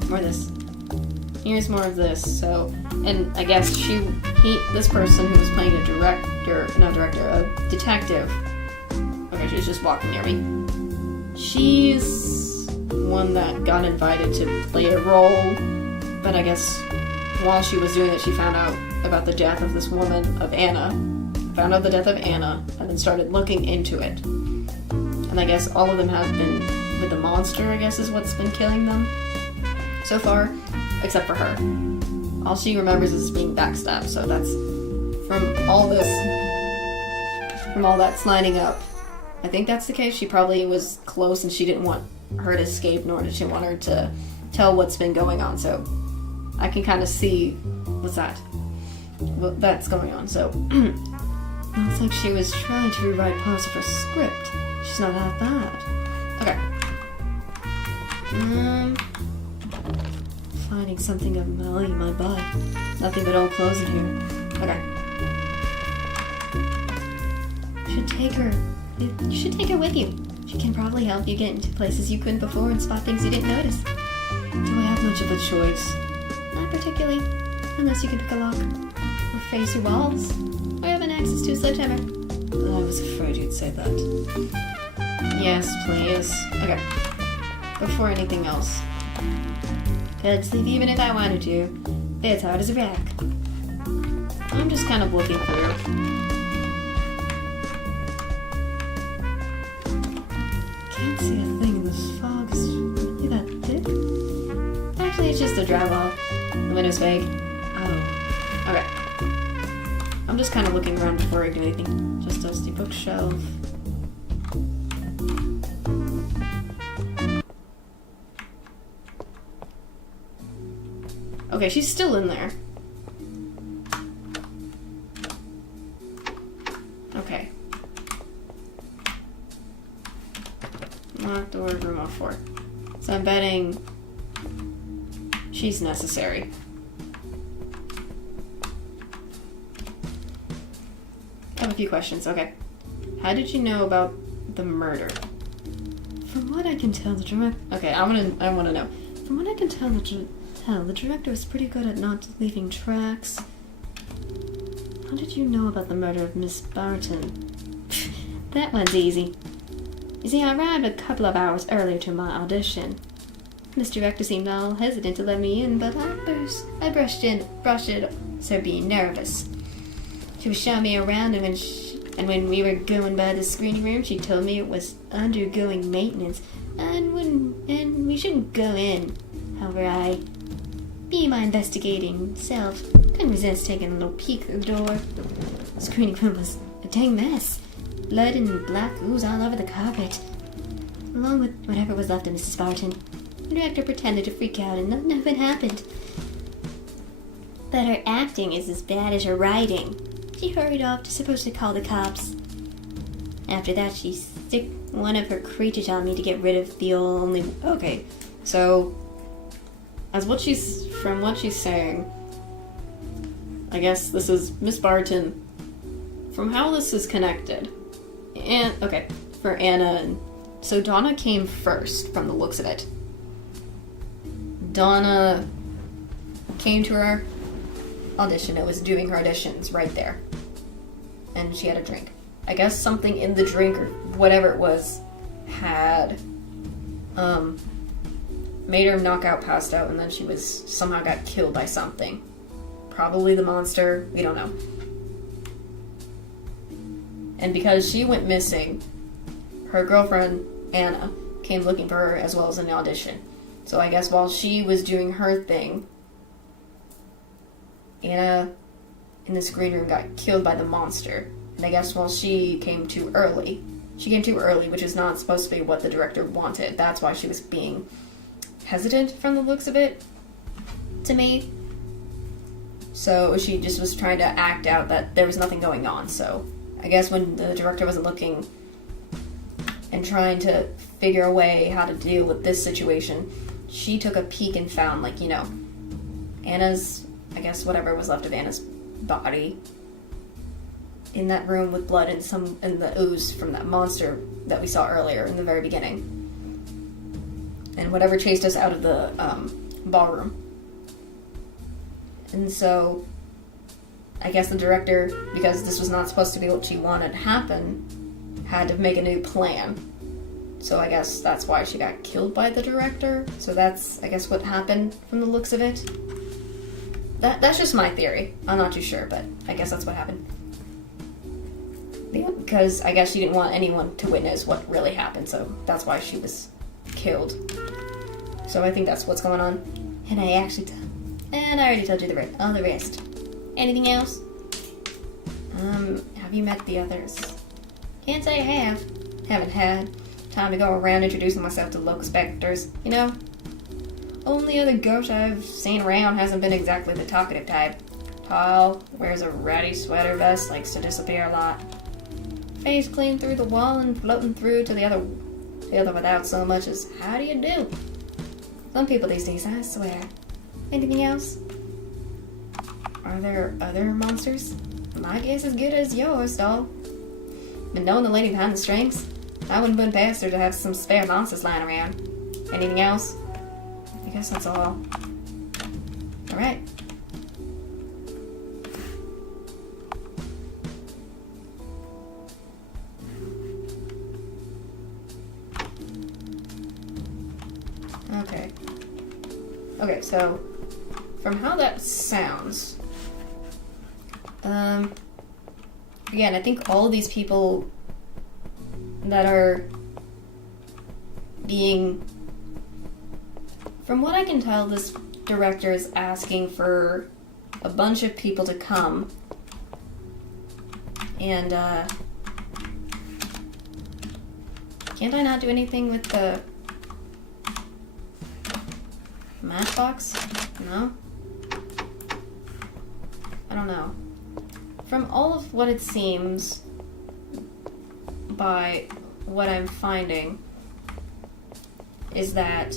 more of this. Here's more of this. So, and I guess this person who was playing a detective, Okay, she's just walking near me. She's one that got invited to play a role, but I guess while she was doing it, she found out about the death of this woman, of Anna. Found out the death of Anna, and then started looking into it. And I guess all of them have been with the monster, I guess is what's been killing them so far, except for her. All she remembers is being backstabbed, so that's from all that's lining up. I think that's the case. She probably was close and she didn't want her to escape, nor did she want her to tell what's been going on, so I can kind of see what's that's going on, so looks like she was trying to rewrite parts of her script. She's not that bad. Okay. Finding something of value in my butt. Nothing but old clothes in here. Okay. You should take her with you. She can probably help you get into places you couldn't before and spot things you didn't notice. Do I have much of a choice? Not particularly, unless you can pick a lock, or face your walls, or have an access to a sledgehammer. I was afraid you'd say that. Yes, please. Okay. Before anything else. Could sleep even if I wanted to. It's hard as a rock. I'm just kind of looking through. Can't see a thing in this fog. Is really that thick? Actually, it's just a drywall. The window's fake. Oh. Okay. I'm just kind of looking around before I do anything. Just dusty bookshelf. Okay, she's still in there. Okay. Locked door, room 04. So I'm betting she's necessary. I have a few questions. Okay. How did you know about the murder? From what I can tell, the director... Okay, I want to know. From what I can tell, the director was pretty good at not leaving tracks. How did you know about the murder of Miss Barton? That one's easy. You see, I arrived a couple of hours earlier to my audition. This director seemed all hesitant to let me in, but I brushed it, so being nervous. She was showing me around, and when we were going by the screening room, she told me it was undergoing maintenance, and we shouldn't go in. However, being my investigating self, couldn't resist taking a little peek through the door. The screening room was a dang mess. Blood and black ooze all over the carpet, along with whatever was left of Mrs. Barton. The director pretended to freak out and nothing happened. But her acting is as bad as her writing. She hurried off, supposed to call the cops. After that, she stick one of her creatures on me to get rid of the only... Okay, so... From what she's saying, I guess this is Miss Barton. From how this is connected, and okay, for Anna, and so Donna came first from the looks of it. Donna came to her audition. It was doing her auditions right there, and she had a drink. I guess something in the drink or whatever it was had made her knock out, passed out, and then she was somehow got killed by something. Probably the monster, we don't know. And because she went missing, her girlfriend, Anna, came looking for her as well as in the audition. So I guess while she was doing her thing, Anna in the screen room got killed by the monster. And I guess while she came too early, which is not supposed to be what the director wanted. That's why she was being hesitant from the looks of it, to me. So she just was trying to act out that there was nothing going on. So I guess when the director wasn't looking and trying to figure a way how to deal with this situation, she took a peek and found, like, you know, Anna's, I guess whatever was left of Anna's body in that room with blood and the ooze from that monster that we saw earlier in the very beginning. And whatever chased us out of the ballroom. And so, I guess the director, because this was not supposed to be what she wanted to happen, had to make a new plan. So I guess that's why she got killed by the director. So that's, I guess, what happened from the looks of it. That's just my theory. I'm not too sure, but I guess that's what happened. Yeah, because I guess she didn't want anyone to witness what really happened, so that's why she was killed. So I think that's what's going on. And I already told you all the rest. Anything else? Have you met the others? Can't say I have. Haven't had time to go around introducing myself to local specters, you know? Only other ghost I've seen around hasn't been exactly the talkative type. Tall, wears a ratty sweater vest, likes to disappear a lot. Face clean through the wall and floating through to the other without so much as, how do you do? Some people these days, I swear. Anything else? Are there other monsters? My guess is good as yours, doll. But knowing the lady behind the strings, I wouldn't put it past her to have some spare monsters lying around. Anything else? I guess that's all. Alright. Okay, so from how that sounds, again, I think all of these people that are being, from what I can tell, this director is asking for a bunch of people to come and, can't I not do anything with the matchbox? No? I don't know. From all of what it seems, by what I'm finding, is that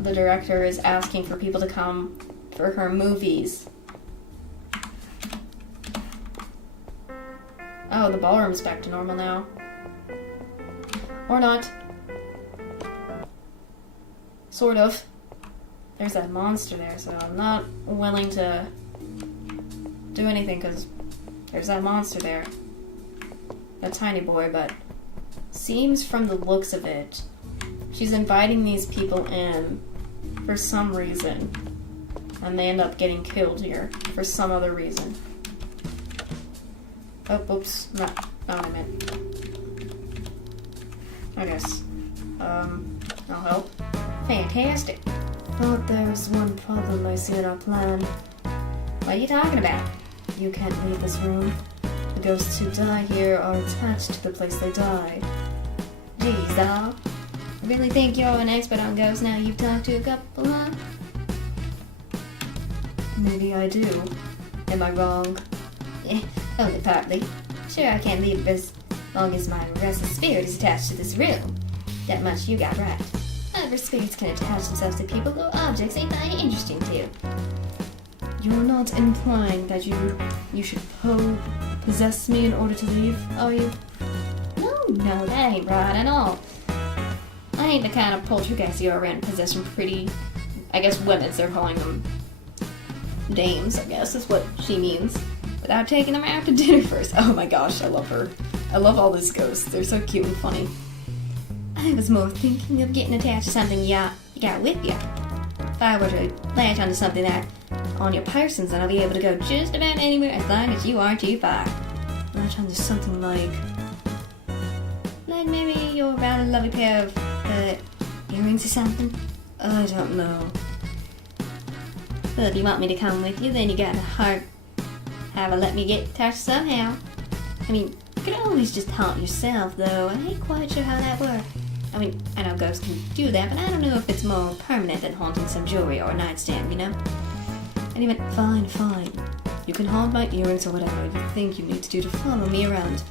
the director is asking for people to come for her movies. Oh, the ballroom's back to normal now. Or not. Sort of. There's that monster there, so I'm not willing to do anything because there's that monster there. That tiny boy, but seems from the looks of it, she's inviting these people in for some reason, and they end up getting killed here for some other reason. Oh, oops, not what I meant. I guess. I'll help. Fantastic. Thought there was one problem I see in our plan. What are you talking about? You can't leave this room. The ghosts who die here are attached to the place they died. Geez, doll. I really think you're an expert on ghosts now you've talked to a couple, huh? Maybe I do. Am I wrong? Only partly. Sure, I can't leave as long as my restless spirit is attached to this room. That much you got right. Other spirits can attach themselves to people or objects they find interesting too. You're not implying that you should possess me in order to leave, are you? No, that ain't right at all. I ain't the kind of poltergeist you're around possessing pretty, I guess women's, they're calling them dames, I guess is what she means. Without taking them out to dinner first. Oh my gosh, I love her. I love all these ghosts. They're so cute and funny. I was more thinking of getting attached to something you got with you. If I were to latch onto something that on your persons, then I'll be able to go just about anywhere as long as you aren't too far. Latch onto something like maybe your rather lovely pair of earrings or something. I don't know. Well, if you want me to come with you, then you gotta have a let me get attached somehow. I mean, you could always just haunt yourself, though. I ain't quite sure how that works. I mean, I know ghosts can do that, but I don't know if it's more permanent than haunting some jewelry or a nightstand, you know? And he went, fine. You can haunt my earrings or whatever you think you need to do to follow me around.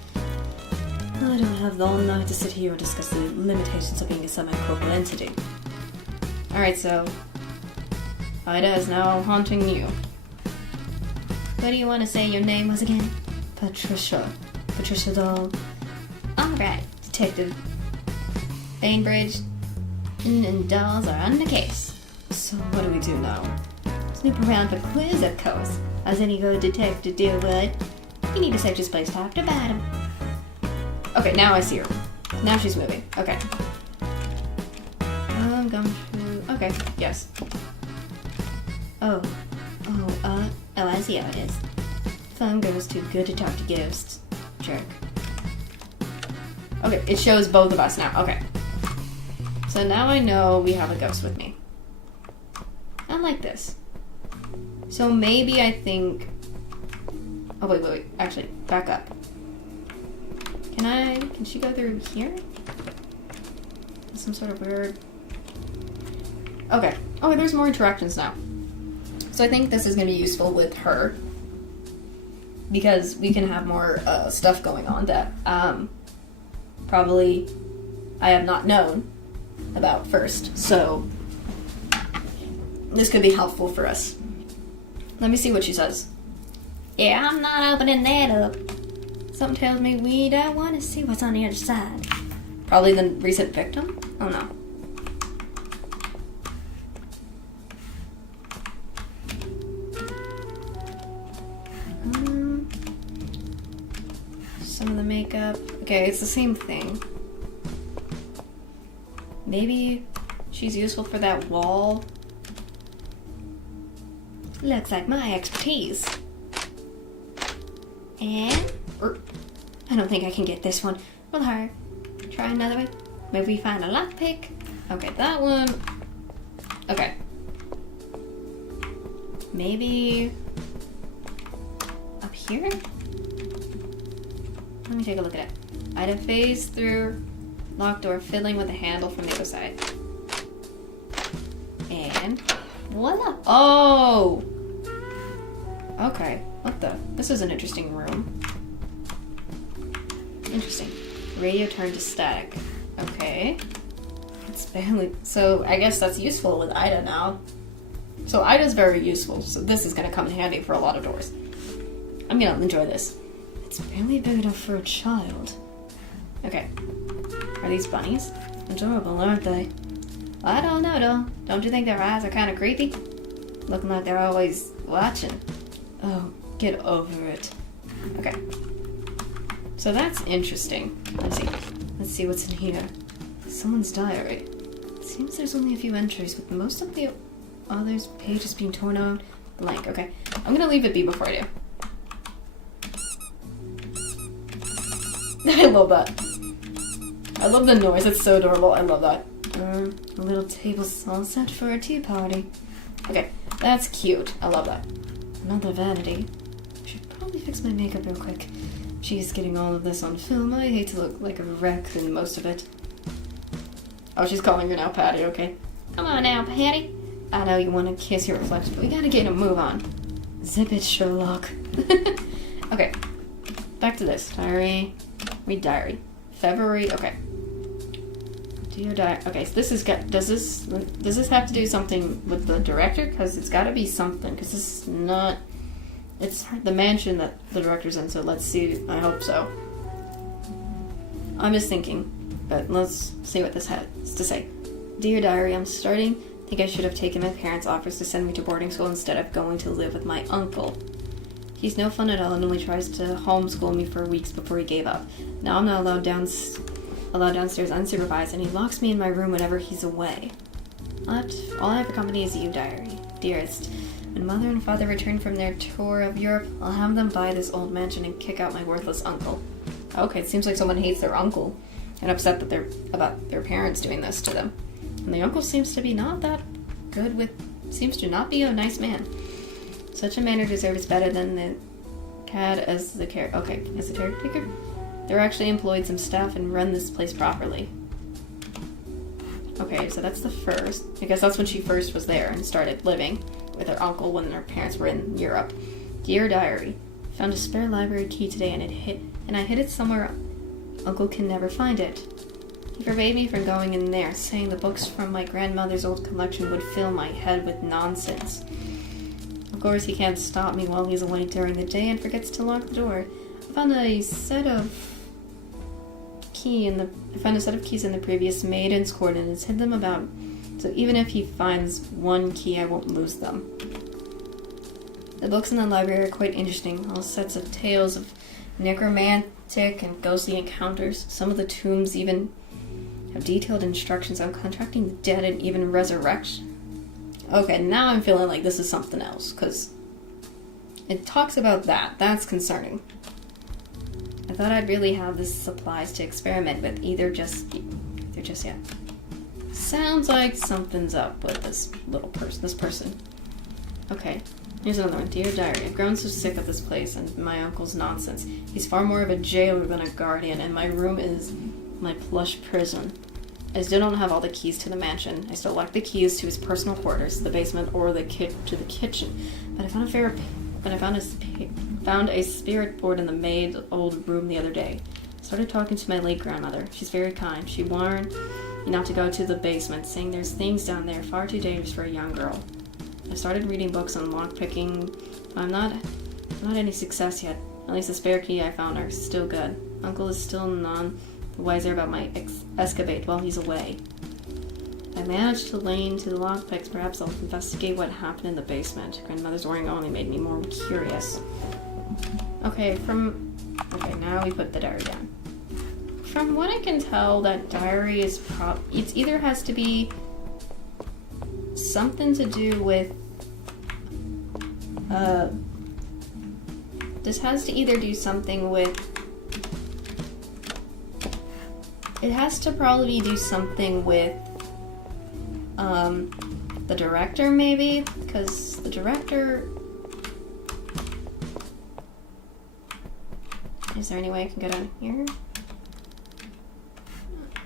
I don't have the whole night to sit here and discuss the limitations of being a semi-corporeal entity. Alright, so Ida is now haunting you. What do you want to say your name was again? Patricia. Patricia Doll. Alright, Detective Bainbridge. And dolls are on the case. So what do we do now? Snoop around for clues, of course, as any good detective do would. You need to search this place top to bottom. Okay, now I see her. Now she's moving. Okay. Gumshoe. Okay, yes. Oh, I see how it is. Fun girl's too good to talk to ghosts. Jerk. Okay, it shows both of us now. Okay. So now I know we have a ghost with me. I like this. So maybe I think... Oh, wait. Actually, back up. Can she go through here? Some sort of weird... Okay. Oh, there's more interactions now. So I think this is going to be useful with her. Because we can have more stuff going on that probably I have not known about first. So this could be helpful for us. Let me see what she says. Yeah, I'm not opening that up. Something tells me we don't want to see what's on the other side. Probably the recent victim? Oh no. Some of the makeup. Okay, it's the same thing. Maybe she's useful for that wall. Looks like my expertise. And I don't think I can get this one. Well, hard. Try another one. Maybe we find a lockpick. Okay, that one. Okay. Maybe up here? Let me take a look at it. Item phase through locked door, fiddling with the handle from the other side. And voila! Oh! Okay, what the? This is an interesting room. Interesting. Radio turned to static. Okay. It's barely... So I guess that's useful with Ida now. So Ida's very useful, so this is going to come in handy for a lot of doors. I'm going to enjoy this. It's barely big enough for a child. Okay. Are these bunnies? Adorable, aren't they? I don't know, though. Don't you think their eyes are kind of creepy? Looking like they're always watching. Oh, get over it. Okay. So that's interesting. Let's see what's in here. Someone's diary. Seems there's only a few entries, with most of the others pages being torn out blank. Okay. I'm gonna leave it be before I do. I love that. I love the noise. It's so adorable. I love that. A little table's all set for a tea party. Okay, that's cute. I love that. Another vanity. I should probably fix my makeup real quick. She's getting all of this on film. I hate to look like a wreck in most of it. Oh, she's calling her now Patty. Okay. Come on now, Patty. I know you want to kiss your reflection, but we gotta get a move on. Zip it, Sherlock. Okay. Back to this. Diary. Read diary. February. Okay. Dear diary. Okay, so this is does this have to do something with the director? Because it's got to be something. Because this is not. It's the mansion that the director's in. So let's see. I hope so. I'm just thinking, but let's see what this has to say. Dear diary, I'm starting. Think I should have taken my parents' offers to send me to boarding school instead of going to live with my uncle. He's no fun at all and only tries to homeschool me for weeks before he gave up. Now I'm not allowed downstairs unsupervised, and he locks me in my room whenever he's away. All I have for company is you, diary. Dearest, when Mother and Father return from their tour of Europe, I'll have them buy this old mansion and kick out my worthless uncle. Okay, it seems like someone hates their uncle and upset that about their parents doing this to them. And the uncle seems to be not that good seems to not be a nice man. Such a manner deserves better than the cad as the caretaker. They're actually employed some staff and run this place properly. Okay, so that's the first. I guess that's when she first was there and started living with her uncle when her parents were in Europe. Dear diary, found a spare library key today and I hid it somewhere Uncle can never find it. He forbade me from going in there, saying the books from my grandmother's old collection would fill my head with nonsense. Of course, he can't stop me while he's away during the day and forgets to lock the door. I found a set of keys in the previous maiden's coordinates, hid them about, so even if he finds one key, I won't lose them. The books in the library are quite interesting, all sets of tales of necromantic and ghostly encounters. Some of the tombs even have detailed instructions on contacting the dead and even resurrection. Okay, now I'm feeling like this is something else, because it talks about that. That's concerning. I thought I'd really have the supplies to experiment with, either just yet. Sounds like something's up with this person. Okay, here's another one. Dear Diary, I've grown so sick of this place and my uncle's nonsense. He's far more of a jailer than a guardian, and my room is my plush prison. I still don't have all the keys to the mansion. I still lack the keys to his personal quarters, the basement, or to the kitchen. But I found a spirit board in the maid's old room the other day. I started talking to my late grandmother. She's very kind. She warned me not to go to the basement, saying there's things down there far too dangerous for a young girl. I started reading books on lockpicking. I'm not any success yet. At least the spare key I found are still good. Uncle is still none the wiser about my escapade while he's away. I managed to lane to the lockpicks. Perhaps I'll investigate what happened in the basement. Grandmother's warning only made me more curious. Okay, now we put the diary down. From what I can tell, that diary is it either has to be something to do with this has to either do something with it has to probably do something with the director, maybe, because the director. Is there any way I can get on here?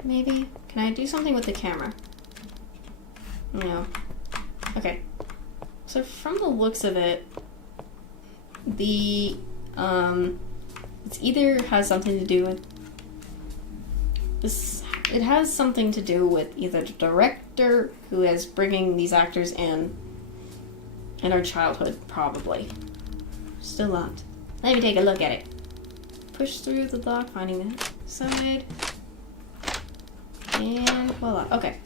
Maybe? Can I do something with the camera? No. Okay. So from the looks of it, it's either has something to do with this. It has something to do with either the director who is bringing these actors in our childhood, probably. Still locked. Let me take a look at it. Push through the lock, finding the side. And voila. Okay.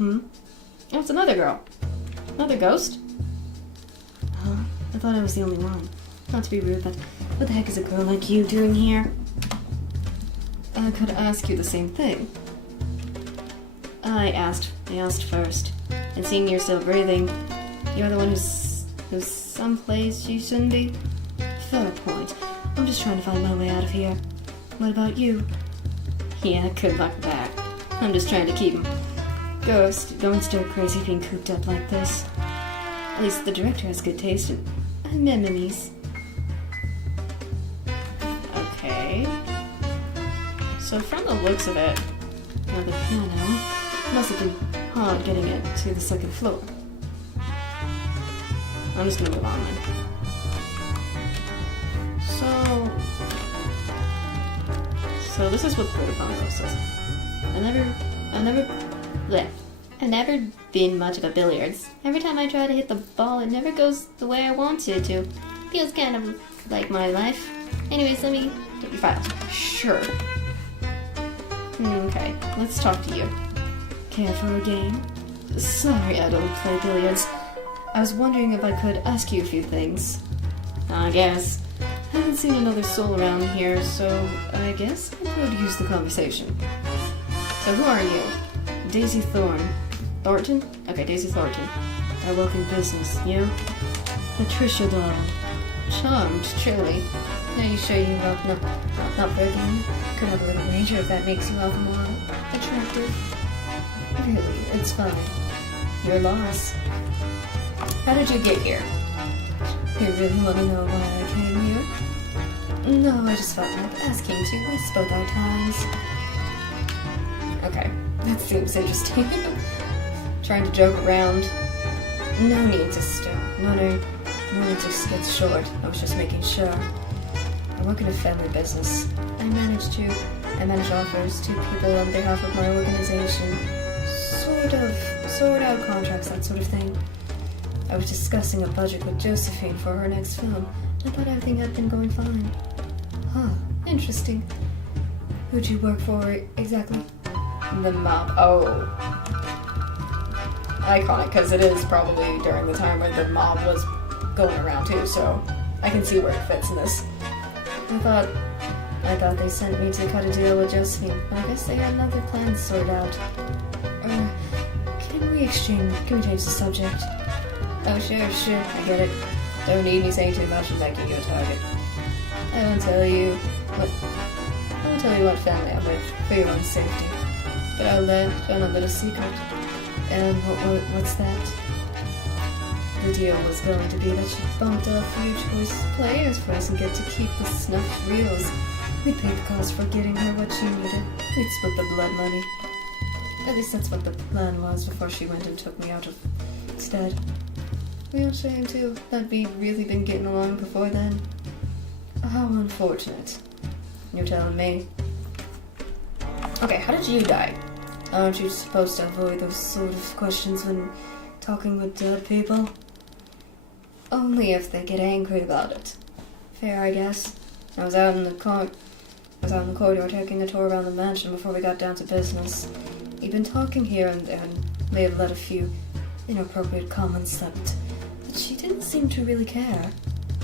Oh, it's another girl. Another ghost? Huh? I thought I was the only one. Not to be rude, but what the heck is a girl like you doing here? I could ask you the same thing. I asked first. And seeing you're still breathing, you're the one who's someplace you shouldn't be? Fair point. I'm just trying to find my way out of here. What about you? Yeah, good luck with that. I'm just trying to keep him. Ghost, don't stir crazy being cooped up like this. At least the director has good taste and memories. Okay. So from the looks of it, the piano must have been hard getting it to the second floor. I'm just gonna move on then. So this is what Protopon says. I've never been much of a billiards. Every time I try to hit the ball, it never goes the way I want it to. Feels kind of like my life. Anyways, let me get your files. Sure. Okay, let's talk to you. Care for a game? Sorry, I don't play billiards. I was wondering if I could ask you a few things. I guess. Haven't seen another soul around here, so I guess I could use the conversation. So who are you? Daisy Thornton? Okay, Daisy Thornton. I work in business. You? Patricia Dahl. Charmed, truly. Are you sure you hope not for a game? Could have a little wager if that makes you all the more attractive. Really, it's fine. Your loss. How did you get here? You really want to know why I came here? No, I just felt like asking to waste both our times. Okay, that seems interesting. Trying to joke around. No need to stop. No need to get short. I was just making sure. I work in a family business. I manage offers to people on behalf of my organization. Sort out contracts, that sort of thing. I was discussing a budget with Josephine for her next film. I thought everything had been going fine. Huh, interesting. Who'd you work for exactly? The mob. Oh. Iconic, because it is probably during the time where the mob was going around too, so I can see where it fits in this. I thought they sent me to cut a deal with Josephine. I guess they had another plan sorted out. Can we change the subject? Oh, sure, I get it. Don't need me saying too much and making you a target. I won't tell you what family I'm with for your own safety. But I'll let on a little secret. And what's that? The deal was going to be that she bumped off a few choice players for us and get to keep the snuffed reels. We'd pay the cost for getting her what she needed. We'd split the blood money. At least that's what the plan was before she went and took me out of instead. Real shame too, that we'd really been getting along before then. How unfortunate. You're telling me. Okay, how did you die? Aren't you supposed to avoid those sort of questions when talking with dead people? Only if they get angry about it. Fair, I guess. I was out in the corridor taking a tour around the mansion before we got down to business. We'd been talking here and there, and may have let a few inappropriate comments slip, but she didn't seem to really care.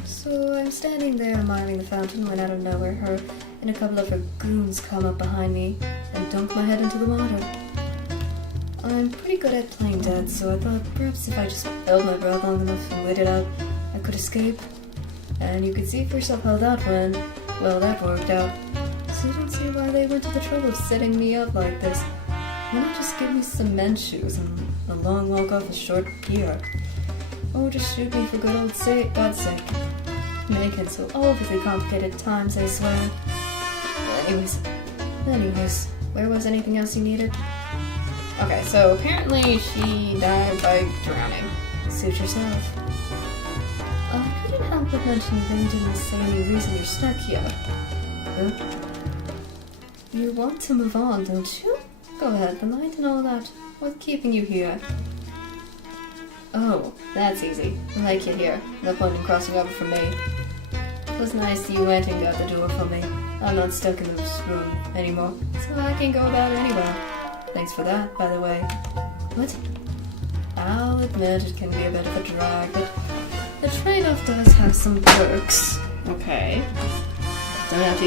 So I'm standing there admiring the fountain when out of nowhere her and a couple of her goons come up behind me and dunk my head into the water. I'm pretty good at playing dead, so I thought perhaps if I just held my breath long enough and waited out, I could escape. And you could see for yourself how that went. Well, that worked out. So I don't see why they went to the trouble of setting me up like this. Why not just give me some men's shoes and a long walk off a short pier? Or just shoot me for good old God's sake. Making so overly complicated times, I swear. Anyways, where was anything else you needed? Okay, so apparently she died by drowning. Suit yourself. I couldn't help but mention you didn't say any reason you're stuck here. Huh? You want to move on, don't you? Go ahead, the night and all that. What's keeping you here? Oh, that's easy. I like you here. No point in crossing over from me. It was nice that you went and got the door for me. I'm not stuck in this room anymore, so I can go about anywhere. Thanks for that, by the way. What? I'll admit it can be a bit of a drag, but the trade-off does have some perks. Okay. Don't have to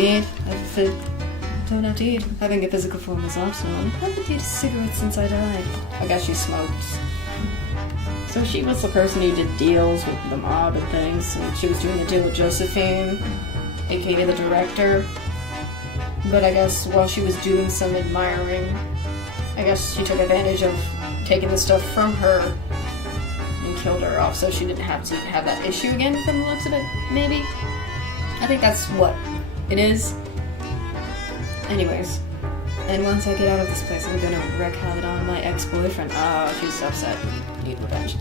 eat. Having a physical form is optional. I haven't eaten cigarettes since I died. I guess she smoked. So she was the person who did deals with the mob and things, and she was doing a deal with Josephine, aka the director. But I guess while she was doing some admiring, I guess she took advantage of taking the stuff from her and killed her off so she didn't have to have that issue again from the looks of it, maybe? I think that's what it is. Anyways, and once I get out of this place, I'm gonna wreak havoc on my ex-boyfriend. Oh, she's upset. Need revenge.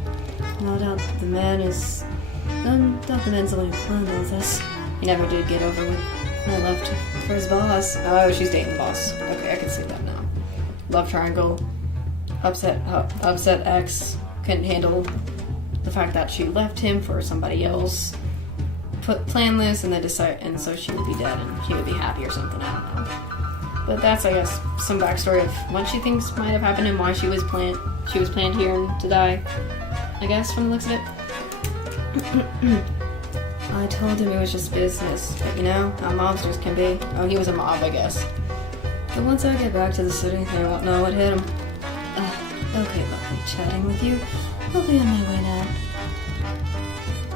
No doubt the man's the one who planned all this. He never did get over with. I left for his boss. Oh, she's dating the boss. Okay, I can see that now. Love triangle. Upset ex. Couldn't handle the fact that she left him for somebody else. Planned this and then decided, and so she would be dead and he would be happy or something. I don't know. But that's, I guess, some backstory of what she thinks might have happened and why she was planned here and to die. I guess from the looks of it. I told him it was just business, but you know how mobsters can be. Oh, he was a mob, I guess. But once I get back to the city, they won't know what hit him. Okay, lovely chatting with you. I'll be on my way now.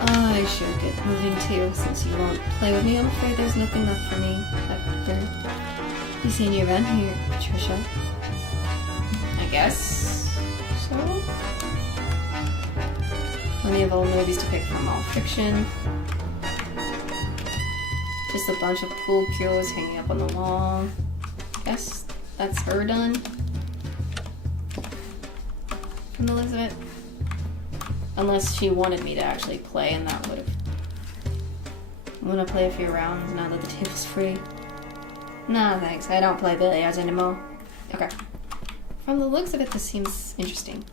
I should get moving too, since you won't play with me. I'm afraid there's nothing left for me after. You seen you around here, Patricia? I guess so. Plenty of old movies to pick from, all fiction. Just a bunch of pool cues hanging up on the wall. Guess that's her done. From the looks of it. Unless she wanted me to actually play, and that would have. I'm gonna play a few rounds now that the table's free. Nah, thanks. I don't play billiards anymore. Okay. From the looks of it, this seems interesting.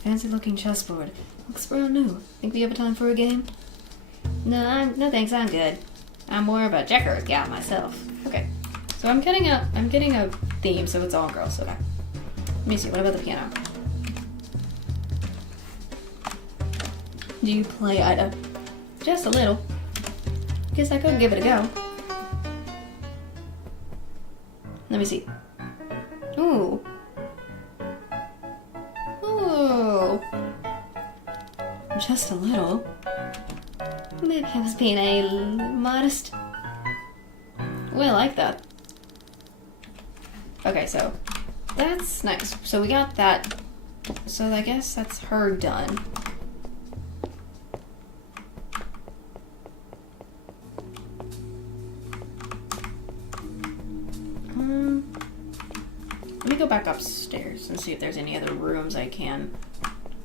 Fancy-looking chessboard. Looks brand new. Think we have a time for a game? No thanks. I'm good. I'm more of a checkers gal myself. Okay. So I'm getting a theme, so it's all girls. Okay. Let me see. What about the piano? Do you play Ida? Just a little. Guess I could give it a go. Let me see. Ooh. Ooh. Just a little. Maybe I was being a little modest. We like that. Okay, so that's nice. So we got that. So I guess that's her done. Let me go back upstairs and see if there's any other rooms I can.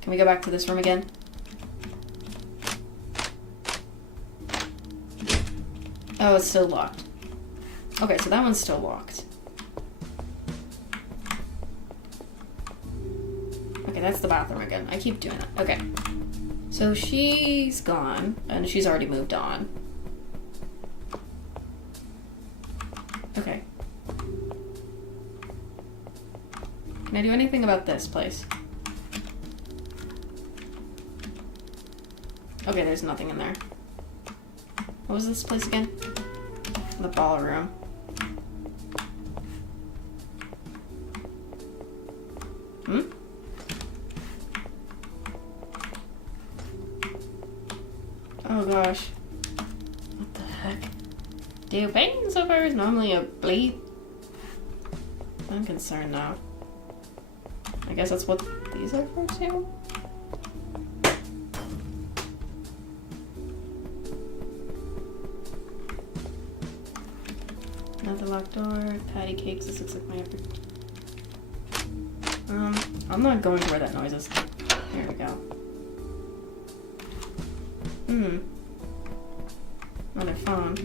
Can we go back to this room again? Oh, it's still locked. Okay, so that one's still locked. Okay, that's the bathroom again. I keep doing that. Okay. So she's gone, and she's already moved on. Okay. Can I do anything about this place? Okay, there's nothing in there. What was this place again? The ballroom. Hmm? Oh gosh. What the heck? Do pain sufferers normally bleed? I'm concerned now. I guess that's what these are for too? Another locked door, patty cakes, this looks like my effort. I'm not going to where that noise is. Here we go. Another phone.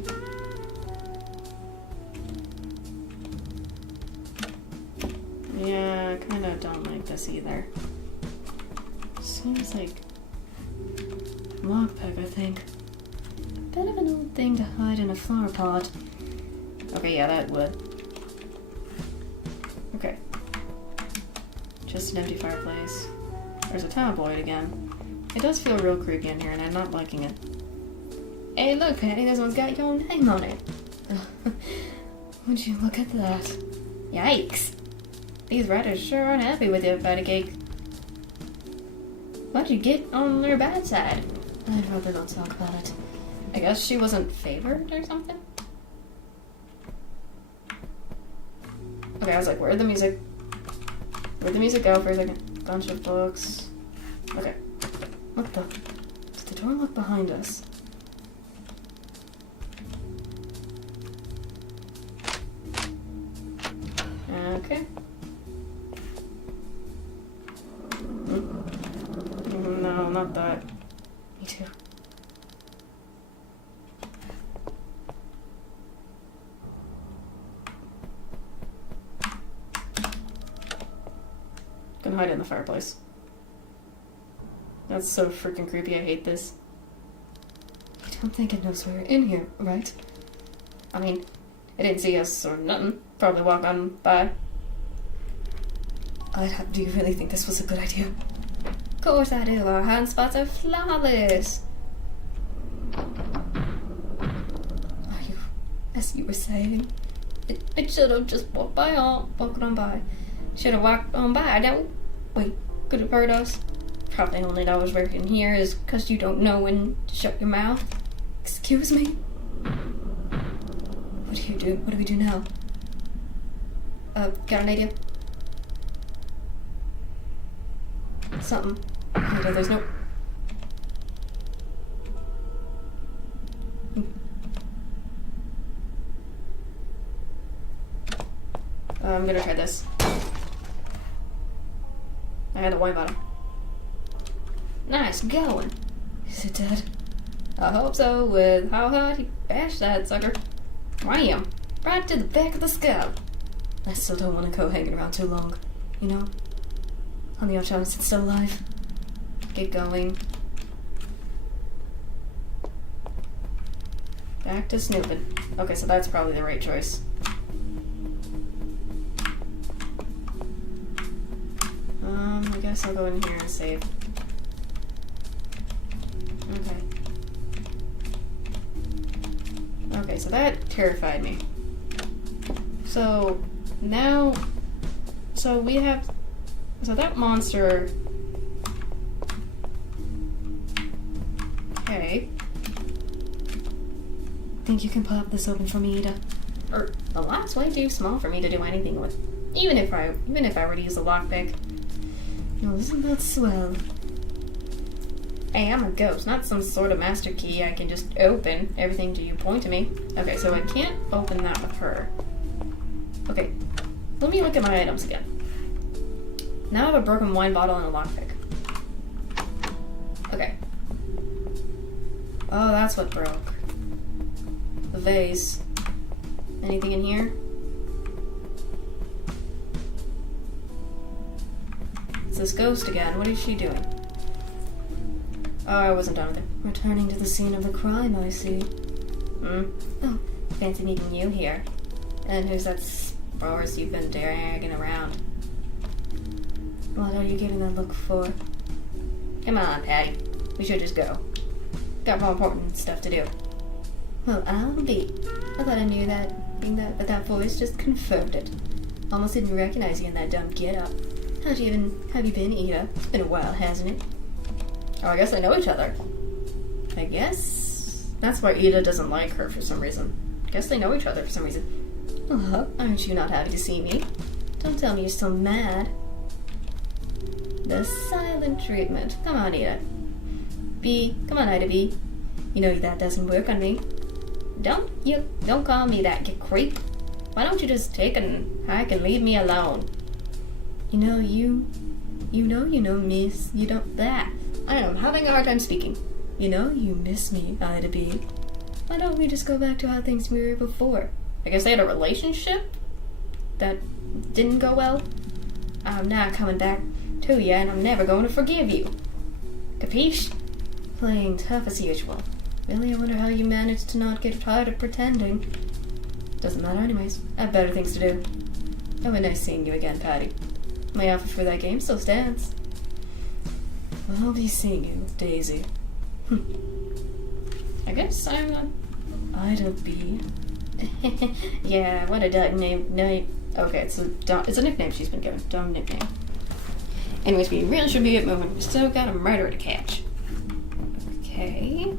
Yeah, I kinda don't like this either. Seems like lockpick, I think. Bit of an old thing to hide in a flower pot. Okay, yeah, that would. Okay. Just an empty fireplace. There's a tabloid again. It does feel real creepy in here, and I'm not liking it. Hey, look, Patty, this one's got your name on it. Would you look at that? Yikes. These writers sure aren't happy with your patty cake. What'd you get on their bad side? I'd rather not talk about it. I guess she wasn't favored or something? Okay, I was like, where'd the music... Where'd the music go for a second? Bunch of books. Okay. What the... Did the door lock behind us? Okay. No, not that. Me too. Gonna hide in the fireplace. That's so freaking creepy, I hate this. You don't think it knows we're in here, right? I mean, it didn't see us or nothing. Probably walk on by. Do you really think this was a good idea? Of course I do. Our hiding spots are flawless. Are you, as you were saying? It should have just walked on by. Should have walked on by. Don't wait. Could have heard us. Probably only that I was working here is because you don't know when to shut your mouth. Excuse me? What do you do? What do we do now? Got an idea? Something. Okay, there's no... I'm gonna try this. I had the wine bottle. Nice going. Is it dead? I hope so, with how hard he bashed that sucker. Wham! Right to the back of the skull. I still don't want to go hanging around too long, you know? On the off chance it's still alive. Get going. Back to snooping. Okay, so that's probably the right choice. I guess I'll go in here and save. Okay. Okay, so that terrified me. So now, so we have, so that monster. Okay. Think you can pop this open for me, Ada? Or the lock's way too small for me to do anything with. Even if I were to use a lockpick. No, isn't that swell? Hey, I'm a ghost, not some sort of master key I can just open everything to you point to me. Okay, so I can't open that with her. Okay, let me look at my items again. Now I have a broken wine bottle and a lockpick. Okay. Oh, that's what broke. The vase. Anything in here? It's this ghost again. What is she doing? Oh, I wasn't done with it. Returning to the scene of the crime, I see. Oh, fancy meeting you here. And who's that spars you've been dragging around? What are you giving that look for? Come on, Patty. We should just go. Got more important stuff to do. Well, I'll be. I thought I knew that, but that voice just confirmed it. Almost didn't recognize you in that dumb get-up. Have you been, Ada? It's been a while, hasn't it? Oh, I guess they know each other. I guess that's why Ada doesn't like her for some reason. I guess they know each other for some reason. Aren't you not happy to see me? Don't tell me you're still mad. The silent treatment. Come on, Ada. Come on, Ida B. You know that doesn't work on me. Don't call me that, you creep. Why don't you just take a hike and leave me alone? Miss, you don't that. I am having a hard time speaking. You miss me, Ida B. Why don't we just go back to how things were before? I guess they had a relationship that didn't go well. I'm not coming back to you, and I'm never going to forgive you. Capiche? Playing tough as usual. Really, I wonder how you managed to not get tired of pretending. Doesn't matter anyways. I have better things to do. Oh, and nice seeing you again, Patty. My offer for that game still stands. Well, I'll be seeing you, Daisy. I guess I'm not... Ida B. Yeah, what a dumb name. Okay, it's a nickname she's been given. Dumb nickname. Anyways, we really should be get moving. We still got a murder to catch. Okay.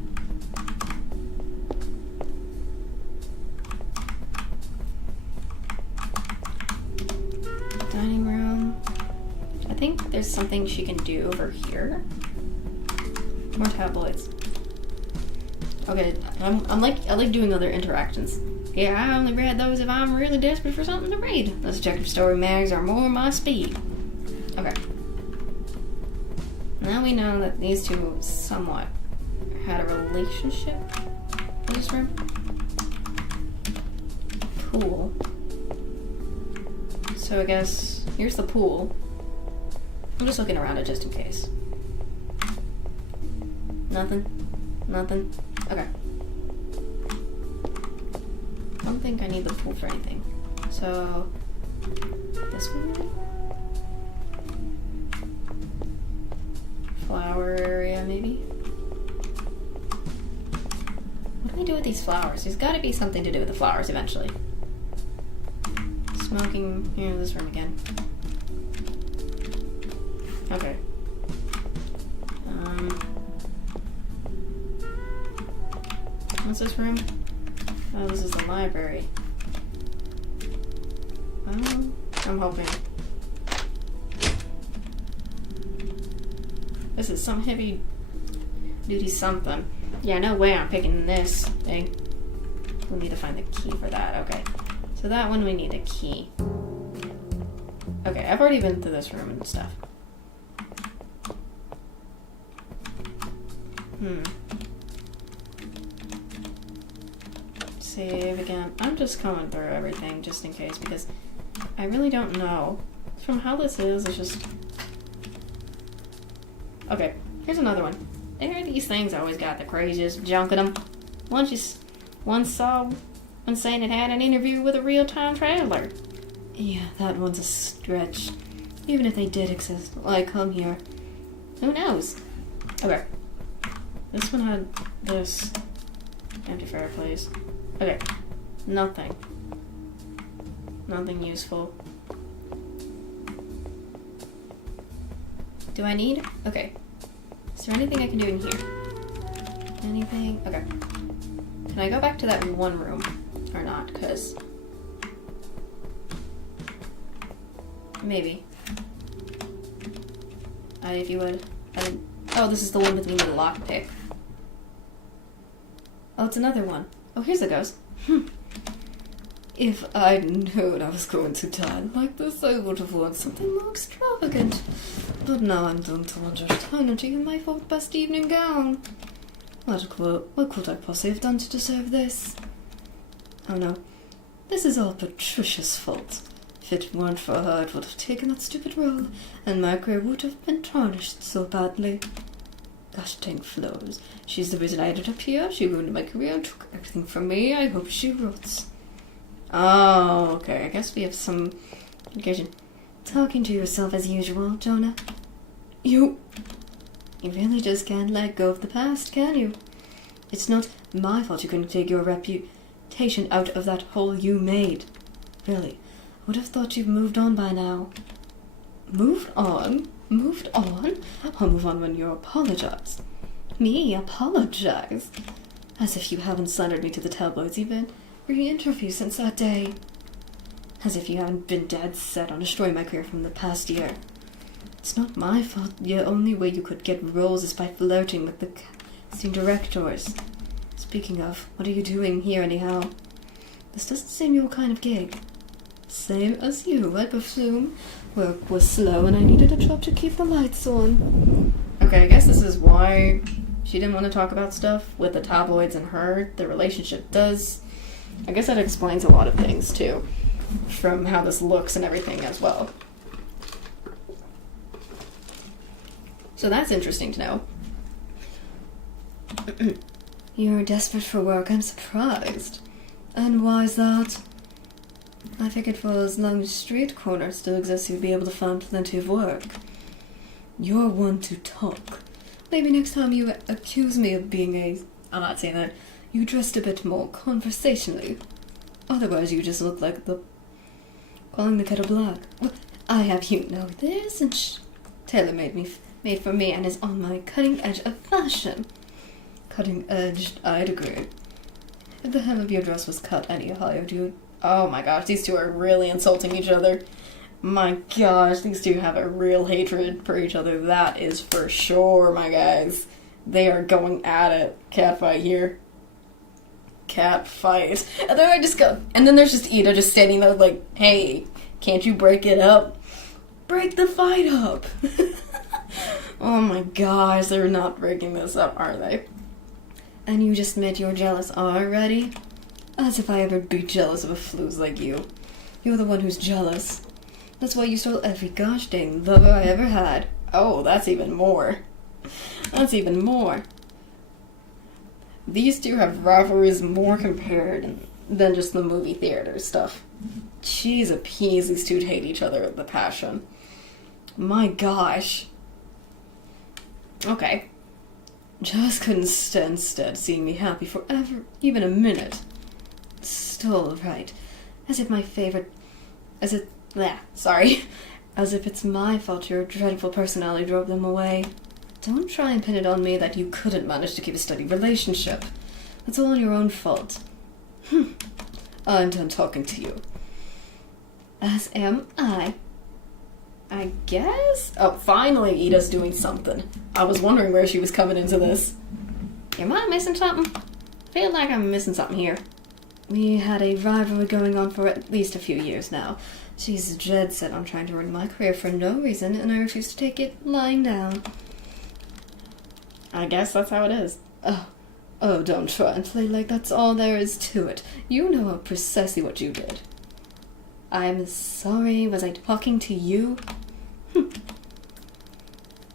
Dining room. I think there's something she can do over here. More tabloids. Okay, I like doing other interactions. Yeah, I only read those if I'm really desperate for something to read. Those detective story mags are more my speed. Okay. Now we know that these two somewhat had a relationship in this room. Pool. So I guess here's the pool. I'm just looking around it just in case. Nothing. Okay. I don't think I need the pool for anything. So this one maybe? Flower area maybe? What do we do with these flowers? There's gotta be something to do with the flowers eventually. Smoking, here, this room again. Okay. What's this room? Oh, this is the library. I'm hoping. This is some heavy duty something. Yeah, no way I'm picking this thing. We'll need to find the key for that. Okay. So that one we need a key. Okay, I've already been through this room and stuff. Save again. I'm just coming through everything just in case because I really don't know. From how this is, it's just... Okay, here's another one. There are these things always got the craziest junk in them. One saw one saying it had an interview with a real-time traveler. Yeah, that one's a stretch. Even if they did exist, like come here. Who knows? Okay. This one had this empty fireplace. Okay. Nothing. Nothing useful. Do I need? Okay. Is there anything I can do in here? Anything? Okay. Can I go back to that one room? Or not? Because... maybe. If you would. Oh, this is the one with the little lockpick. Oh, it's another one. Oh, here's the ghost. If I'd known I was going to die like this, I would have worn something more extravagant. But now I'm done to wonder how not even my fourth best evening gown. What could I possibly have done to deserve this? Oh no. This is all Patricia's fault. If it weren't for her, I would have taken that stupid role, and my career would have been tarnished so badly. Gosh dang Flows. She's the reason I ended up here. She ruined my career and took everything from me. I hope she rots. Oh, okay. I guess we have some occasion. Talking to yourself as usual, Jonah. You really just can't let go of the past, can you? It's not my fault you couldn't take your reputation out of that hole you made. Really, I would have thought you've moved on by now. moved on? Moved on? I'll move on when you apologize. Me apologize? As if you haven't slandered me to the tabloids even re-interview since that day. As if you haven't been dead set on destroying my career from the past year. It's not my fault. The only way you could get roles is by flirting with the casting directors. Speaking of, what are you doing here anyhow? This doesn't seem your kind of gig. Same as you, I presume. Work was slow and I needed a job to keep the lights on. Okay, I guess this is why she didn't want to talk about stuff with the tabloids and her. The relationship does. I guess that explains a lot of things, too. From how this looks and everything as well. So that's interesting to know. You're desperate for work, I'm surprised. And why's that? I figured for as long as street corners still exist, you'd be able to find plenty of work. You're one to talk. Maybe next time you accuse me of being I'm not saying that. You dressed a bit more conversationally. Otherwise, you just look like calling the kettle black. Well, I have you know this, and tailor-made made for me and is on my cutting edge of fashion. Cutting edge, I'd agree. If the hem of your dress was cut any higher, Oh my gosh, these two are really insulting each other. My gosh, these two have a real hatred for each other. That is for sure, my guys. They are going at it. Catfight here. Catfight. And then and then there's just Ida just standing there like, hey, can't you break it up? Break the fight up. Oh my gosh, they're not breaking this up, are they? And you just admit you're jealous already? As if I ever be jealous of a Floos like you. You're the one who's jealous. That's why you stole every gosh dang lover I ever had. Oh, that's even more. That's even more. These two have rivalries more compared than just the movie theater stuff. Jeez appease, these two hate each other with the passion. My gosh. Okay. Just couldn't stand seeing me happy forever, even a minute. Still right. As if my favorite... As if it's my fault your dreadful personality drove them away. Don't try and pin it on me that you couldn't manage to keep a steady relationship. That's all your own fault. I'm done talking to you. As am I. I guess? Oh, finally Ida's doing something. I was wondering where she was coming into this. Am I missing something? I feel like I'm missing something here. We had a rivalry going on for at least a few years now. She's dead set on trying to ruin my career for no reason, and I refuse to take it lying down. I guess that's how it is. Oh, don't try and play like that's all there is to it. You know precisely what you did. I'm sorry, was I talking to you?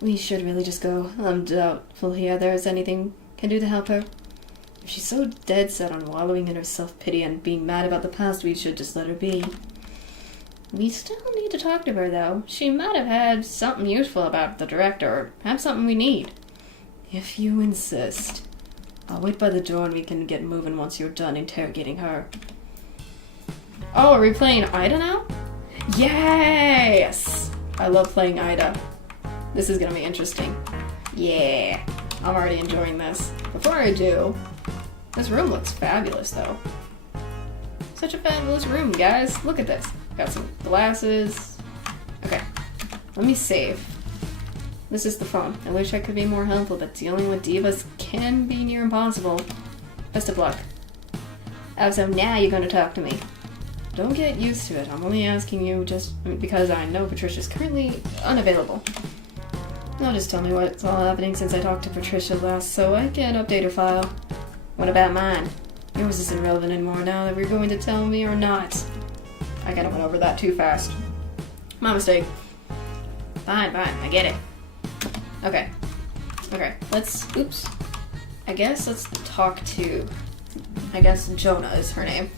We should really just go. I'm doubtful here there's anything can do to help her. If she's so dead set on wallowing in her self-pity and being mad about the past, we should just let her be. We still need to talk to her, though. She might have had something useful about the director, or have something we need. If you insist. I'll wait by the door and we can get moving once you're done interrogating her. Oh, are we playing Ida now? Yes! I love playing Ida. This is gonna be interesting. Yeah, I'm already enjoying this. Before I do, this room looks fabulous though. Such a fabulous room, guys. Look at this. Got some glasses. Okay, let me save. This is the phone. I wish I could be more helpful, but dealing with divas can be near impossible. Best of luck. Oh, so now you're gonna talk to me. Don't get used to it. I'm only asking you just because I know Patricia's currently unavailable. Now just tell me what's all happening since I talked to Patricia last so I can update her file. What about mine? Yours isn't relevant anymore now that we're going to tell me or not. I kinda went over that too fast. My mistake. Fine, I get it. Okay, oops. I guess let's talk to, Jonah is her name.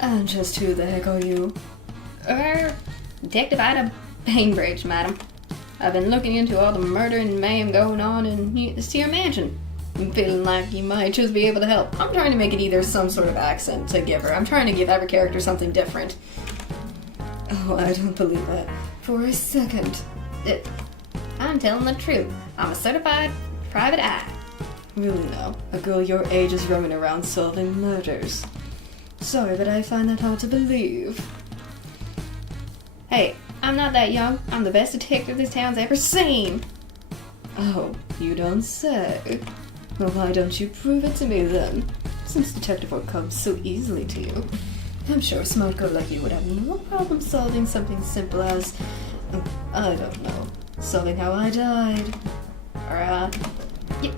And just who the heck are you? Detective Ida Bainbridge, madam. I've been looking into all the murder and mayhem going on in your mansion. I'm feeling like you might just be able to help. I'm trying to make it either some sort of accent to give her. I'm trying to give every character something different. Oh, I don't believe that. For a second. I'm telling the truth. I'm a certified private eye. Really now, a girl your age is roaming around solving murders. Sorry, but I find that hard to believe. Hey, I'm not that young. I'm the best detective this town's ever seen. Oh, you don't say. Well, why don't you prove it to me then? Since detective work comes so easily to you. I'm sure a smart girl like you would have no problem solving something simple as, I don't know, solving how I died. Or,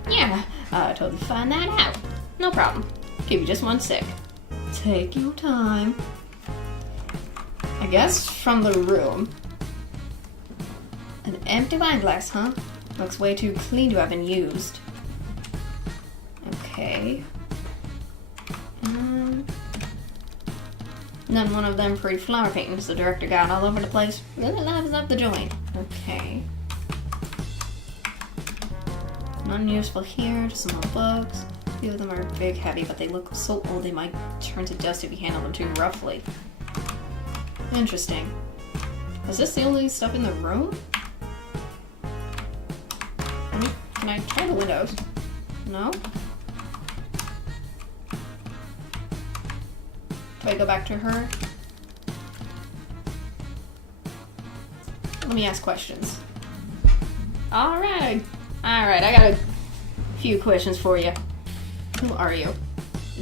yeah, I'll totally find that out. No problem. Give you just 1 sec. Take your time. I guess from the room. An empty wine glass, huh? Looks way too clean to have been used. Okay. Then one of them pretty flower paintings the director got all over the place. Really lives up the joint. Okay. None useful here, just some old books. A few of them are big heavy, but they look so old they might turn to dust if you handle them too roughly. Interesting. Is this the only stuff in the room? Can I try the windows? No? Do I go back to her? Let me ask questions. Alright, I got a few questions for you. Who are you?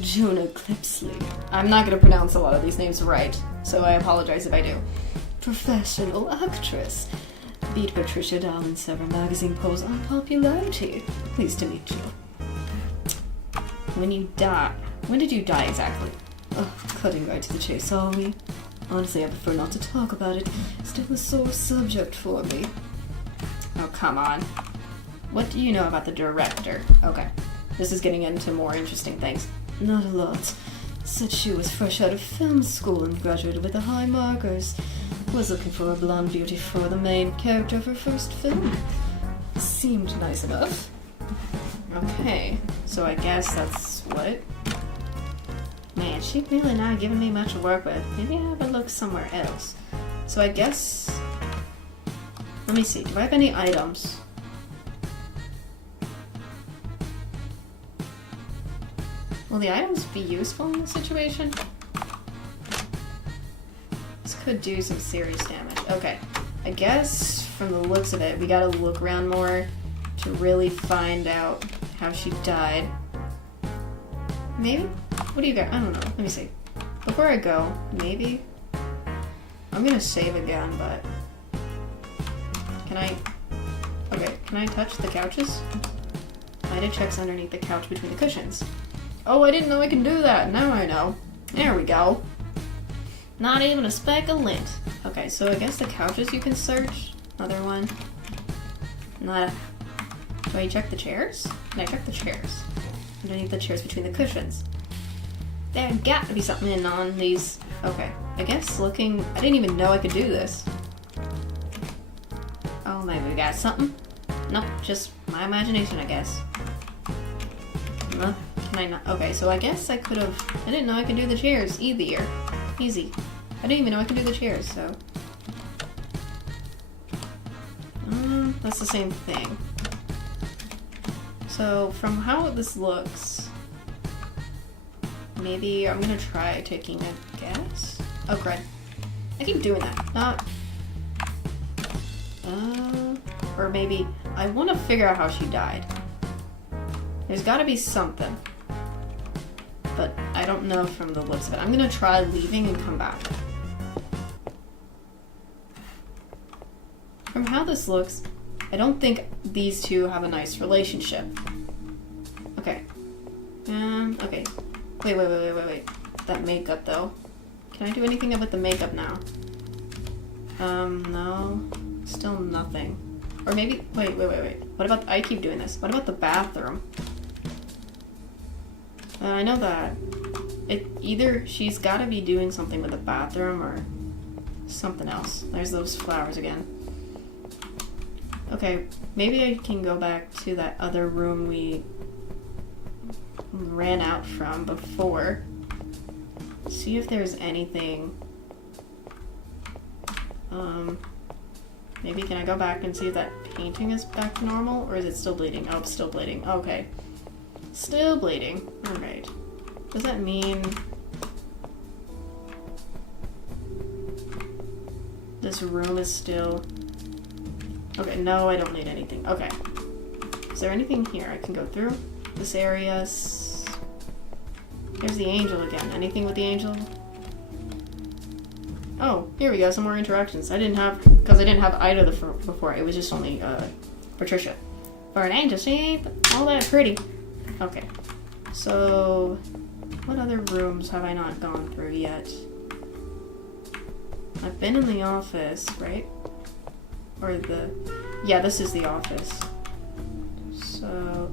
Jonah Clipsley. I'm not gonna pronounce a lot of these names right, so I apologize if I do. Professional actress. Beat Patricia Dahl in several magazine polls on popularity. Pleased to meet you. When did you die exactly? Oh, cutting right to the chase, are we? Honestly, I prefer not to talk about it. Still a sore subject for me. Oh, come on. What do you know about the director? Okay, this is getting into more interesting things. Not a lot. Said she was fresh out of film school and graduated with the high markers. Was looking for a blonde beauty for the main character of her first film. Seemed nice enough. Okay, so I guess that's what? Man, she's really not giving me much to work with. Maybe I have to look somewhere else. So I guess... Let me see, do I have any items? Will the items be useful in this situation? This could do some serious damage. Okay, I guess from the looks of it, we gotta look around more to really find out how she died. Maybe? What do you got? I don't know. Let me see. Before I go, maybe... I'm gonna save again, but... Can I touch the couches? Ida checks underneath the couch between the cushions. Oh, I didn't know I can do that. Now I know. There we go. Not even a speck of lint. Okay, so I guess the couches you can search. Another one. Not a... Do I check the chairs? Can I check the chairs? Underneath the chairs between the cushions. There got to be something in on these. Okay, I guess looking... I didn't even know I could do this. Oh, maybe we got something? Nope, just my imagination, I guess. Can I not? Okay, so I guess I could have... I didn't know I could do the chairs easier. Easy. I didn't even know I could do the chairs, so... that's the same thing. So, from how this looks... Maybe I'm gonna try taking a guess? Oh, crud. I keep doing that. Not... or maybe... I want to figure out how she died. There's gotta be something. But I don't know from the looks of it. I'm gonna try leaving and come back. From how this looks, I don't think these two have a nice relationship. Okay. Okay. Wait. That makeup, though. Can I do anything with the makeup now? No. Still nothing. Or maybe... Wait. What about... I keep doing this. What about the bathroom? I know that. Either she's gotta be doing something with the bathroom or something else. There's those flowers again. Okay, maybe I can go back to that other room we ran out from before. See if there's anything. Maybe can I go back and see if that painting is back to normal, or is it still bleeding? Oh, it's still bleeding. Okay. Still bleeding. Alright. Does that mean... this room is still... Okay, no, I don't need anything. Okay. Is there anything here I can go through? This area... There's the angel again. Anything with the angel? Oh, here we go. Some more interactions. Because I didn't have Ida before. It was just only Patricia. For an angel, she ain't all that pretty. Okay. So, what other rooms have I not gone through yet? I've been in the office, right? Or the... Yeah, this is the office. So...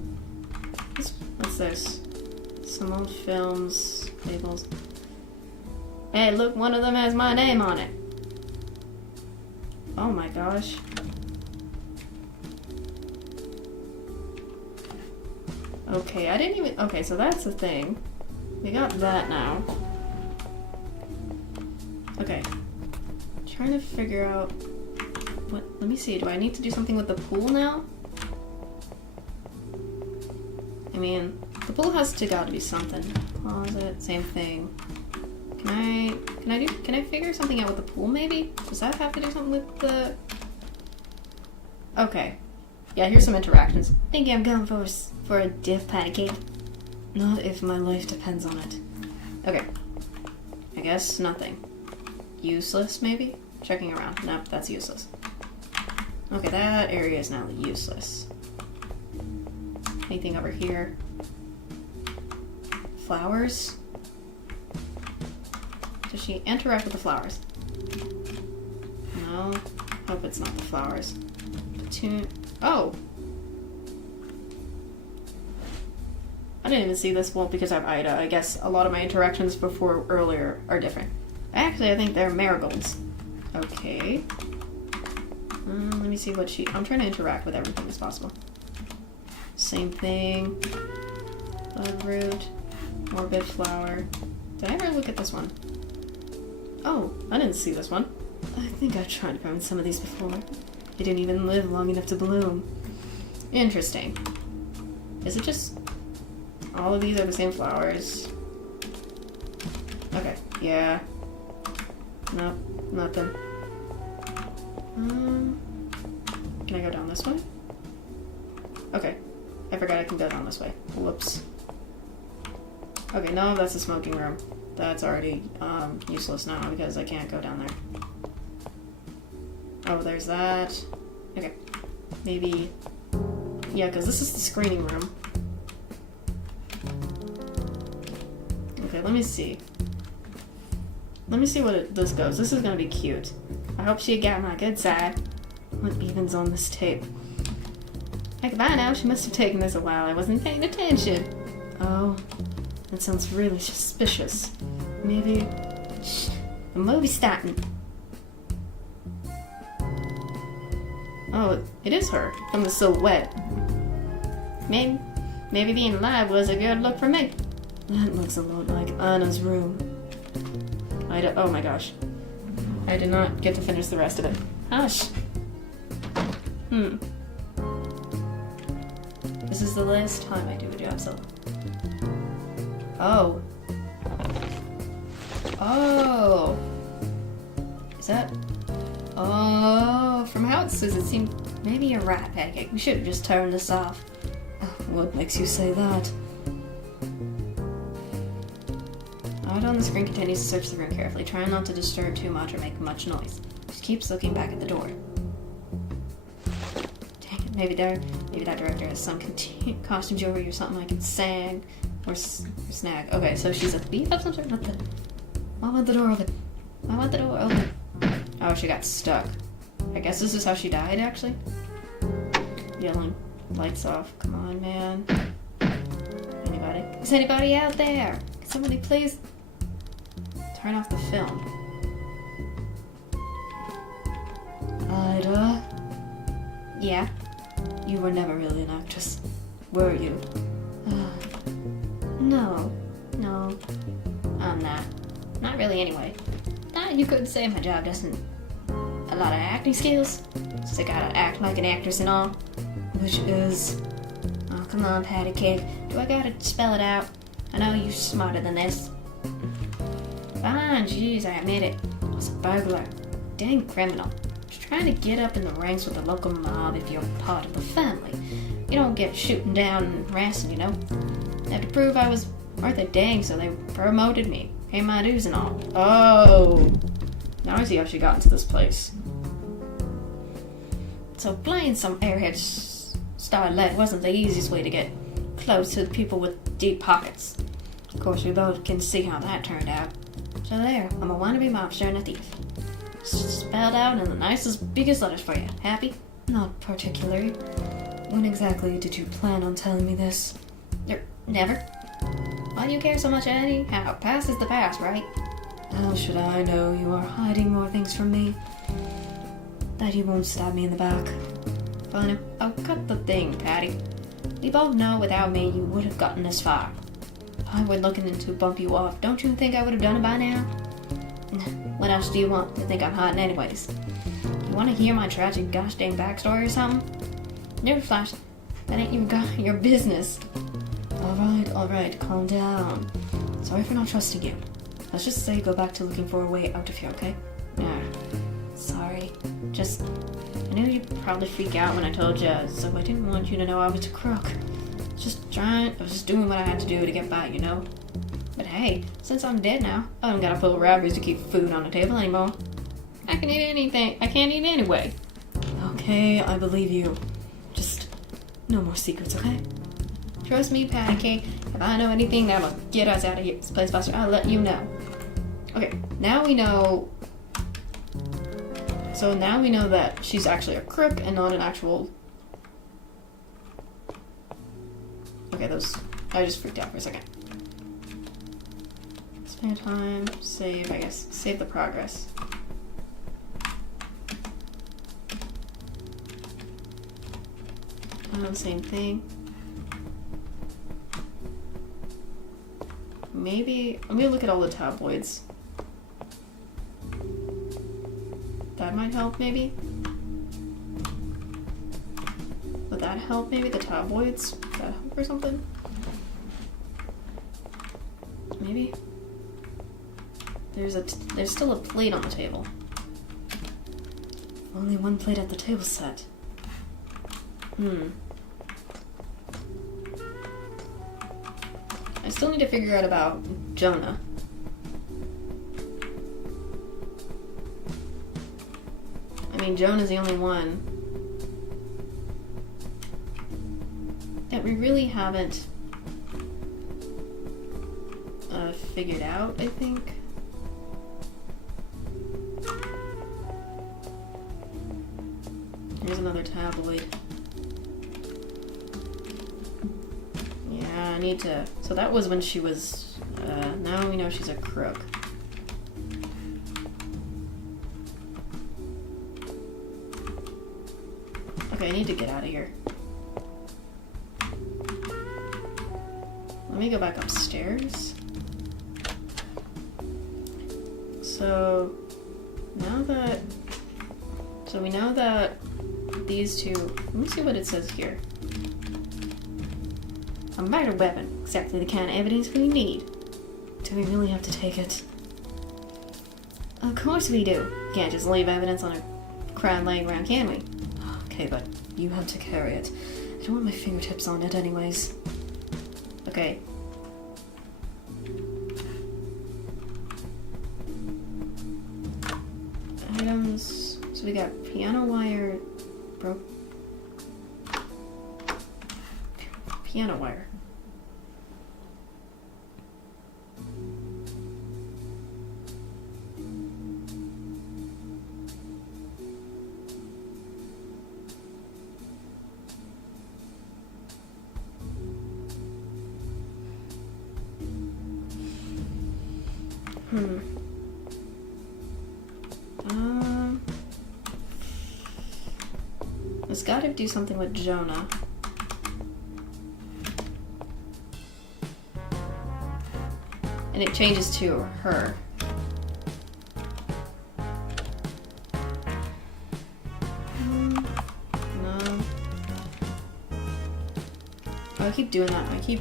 What's this? Some old films, labels. Hey, look, one of them has my name on it. Oh my gosh. Okay, I didn't even... Okay, so that's the thing. We got that now. Okay. Trying to figure out... What? Let me see. Do I need to do something with the pool now? I mean, the pool has to gotta be something. Closet, same thing. Can I figure something out with the pool maybe? Does that have to do something with the... Okay. Yeah, here's some interactions. Think I'm going for a diff pancake. Not if my life depends on it. Okay. I guess nothing. Useless, maybe? Checking around. Nope, that's useless. Okay, that area is now useless. Anything over here? Flowers? Does she interact with the flowers? No. Hope it's not the flowers. Oh! I didn't even see this. Well, because I have Ida. I guess a lot of my interactions earlier are different. Actually, I think they're marigolds. Okay. Let me see what I'm trying to interact with everything as possible. Same thing. Bloodroot. Morbid flower. Did I ever look at this one? Oh, I didn't see this one. I think I've tried growing some of these before. They didn't even live long enough to bloom. Interesting. Is it just... all of these are the same flowers? Okay, yeah. Nope, nothing. Can I go down this way? Okay. I forgot I can go down this way. Whoops. Okay, no, that's the smoking room. That's already useless now because I can't go down there. Oh, there's that. Okay. Maybe... yeah, because this is the screening room. Okay, let me see. Let me see what this goes. This is gonna be cute. I hope she got my good side. What even's on this tape? Heck if I know, she must have taken this a while. I wasn't paying attention. Oh, that sounds really suspicious. Maybe... Shh, the movie's starting. Oh, it is her, from the silhouette. Maybe Maybe being alive was a good look for me. That looks a lot like Anna's room. Oh my gosh. I did not get to finish the rest of it. Hush. This is the last time I do a job solo. Oh. Oh. Is that... Oh, from how it says, it seemed... Maybe you're right, Pancake. We should have just turned this off. What makes you say that? Art on the screen continues to search the room carefully, trying not to disturb too much or make much noise. She keeps looking back at the door. Dang it, maybe that director has some costume jewelry or something I can sag or snag. Okay, so she's a thief of some sort? Why won't the door open? Why won't the door open? Oh, she got stuck. I guess this is how she died, actually. Yelling. Lights off. Come on, man. Anybody? Is anybody out there? Can somebody please turn off the film? Ida? Yeah. You were never really an actress, were you? No. I'm not. Not really, anyway. You could say my job doesn't... A lot of acting skills. Just I gotta act like an actress and all. Which is... Oh, come on, Patty Cake. Do I gotta spell it out? I know you're smarter than this. Fine, jeez, I admit it. I was a burglar. Dang criminal. Just trying to get up in the ranks with the local mob if you're part of the family. You don't get shooting down and harassing, you know? I had to prove I was worth a dang, so they promoted me. Pay my dues and all. Oh! Now I see how she got into this place. So playing some airhead starlet wasn't the easiest way to get close to the people with deep pockets. Of course, we both can see how that turned out. So there, I'm a wannabe mobster and a thief. Spelled out in the nicest, biggest letters for you. Happy? Not particularly. When exactly did you plan on telling me this? Never. Why do you care so much anyhow? Past is the past, right? How should I know you are hiding more things from me? That you won't stab me in the back. Fine. Oh, cut the thing, Patty. We both know without me you would have gotten this far. If I were looking to bump you off, don't you think I would have done it by now? What else do you want to think I'm hiding anyways? You want to hear my tragic gosh dang backstory or something? Newsflash, that ain't your business. Alright, calm down. Sorry for not trusting you. Let's just say go back to looking for a way out of here, okay? Sorry. I knew you'd probably freak out when I told you, so I didn't want you to know I was a crook. I was just doing what I had to do to get by, you know? But hey, since I'm dead now, I don't gotta pull rabbits to keep food on the table anymore. I can eat anything. I can't eat anyway. Okay, I believe you. Just no more secrets, okay? Trust me, Patty Cake. If I know anything that'll get us out of here, this place faster, I'll let you know. Okay, now we know... So now we know that she's actually a crook and not an actual... Okay, I just freaked out for a second. Spare time, save, I guess. Save the progress. Same thing. Maybe... Let me look at all the tabloids. That might help, maybe? Would that help, maybe? The tabloids? Would that help or something? Maybe? There's still a plate on the table. Only one plate at the table set. I still need to figure out about Jonah. I mean, Jonah's the only one that we really haven't figured out, I think. Here's another tabloid. Yeah, I need to... So that was when she was... now we know she's a crook. Okay, I need to get out of here. let me go back upstairs. So we know that these two, let me see what it says here. A murder weapon. Exactly the kind of evidence we need. Do we really have to take it? Of course we do. Can't just leave evidence on a crowd laying around, can we? Okay, but you have to carry it. I don't want my fingertips on it anyways. Okay. Items. So we got piano wire, piano wire. It's got to do something with Jonah. And it changes to her. No. Oh, I keep doing that. I keep...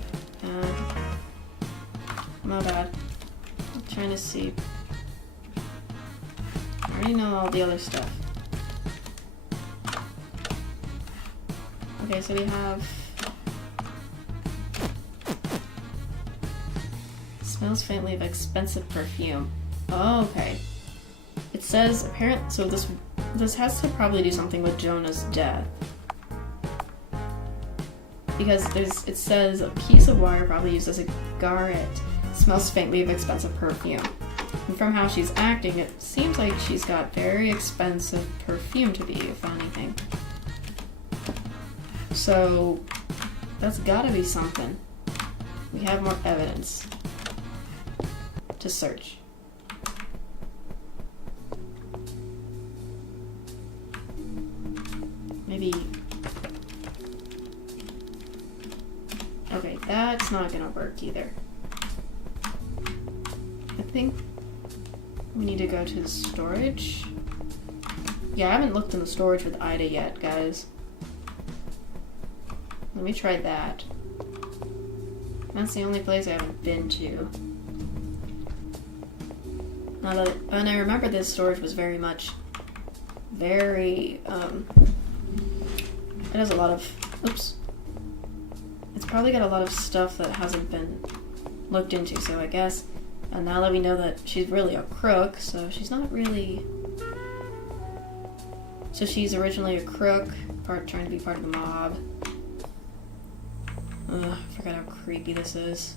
my bad. I'm trying to see. I already know all the other stuff. Okay, so we have... Smells faintly of expensive perfume. Oh, okay. It says apparent. So this has to probably do something with Jonah's death. Because it says a piece of wire probably used as a garret smells faintly of expensive perfume. And from how she's acting, it seems like she's got very expensive perfume to be, if anything. So that's gotta be something. We have more evidence to search. Maybe... Okay, that's not gonna work either. I think we need to go to the storage. Yeah, I haven't looked in the storage with Ida yet, guys. Let me try that. That's the only place I haven't been to. And I remember this storage was very, it has a lot of, oops. It's probably got a lot of stuff that hasn't been looked into, so I guess, and now that we know that she's really a crook, so she's not really, so she's originally a crook, trying to be part of the mob. I forgot how creepy this is.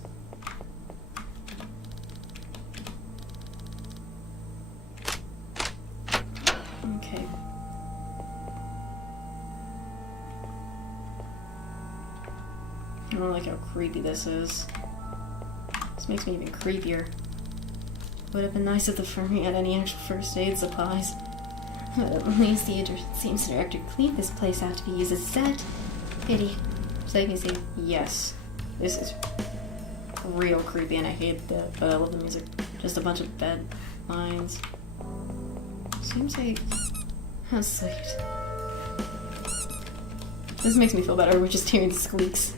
Okay. I don't like how creepy this is. This makes me even creepier. Would have been nice if the firm had any actual first aid supplies. But at least the seems director cleaned this place out to be used as a set. Pity. So you can see, yes, this is real creepy and I hate that, but I love the music. Just a bunch of bed lines. Seems like, how sweet. This makes me feel better, we're just hearing squeaks.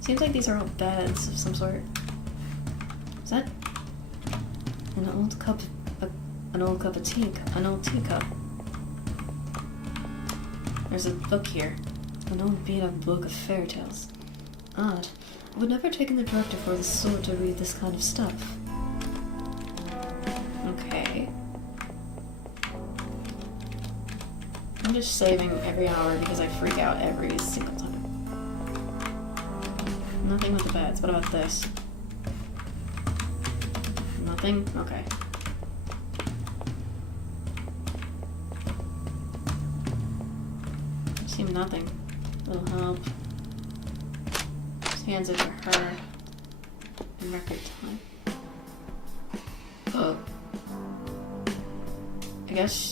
Seems like these are all beds of some sort. Is that an old cup of tea? An old teacup. There's a book here. An old beat-up book of fairy tales. Odd. I would never have taken the director for the sword to read this kind of stuff. Okay. I'm just saving every hour because I freak out every single time. Nothing with the beds. What about this? Nothing? Okay. Seem nothing. Little help. Just hands it to her in record time. Oh.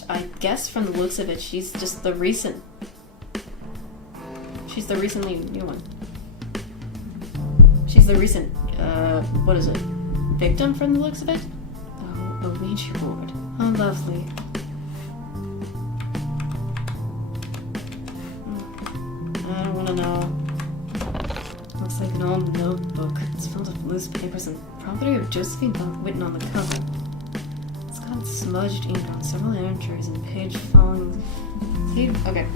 I guess from the looks of it, she's just the recent. She's the recently new one. She's the recent, what is it? Victim from the looks of it? Oh, a Ouija board. How lovely. I don't want to know. Looks like an old notebook. It's filled with loose papers and property of Josephine Whitten on the cover. It's got smudged ink on several entries and page falling. Okay.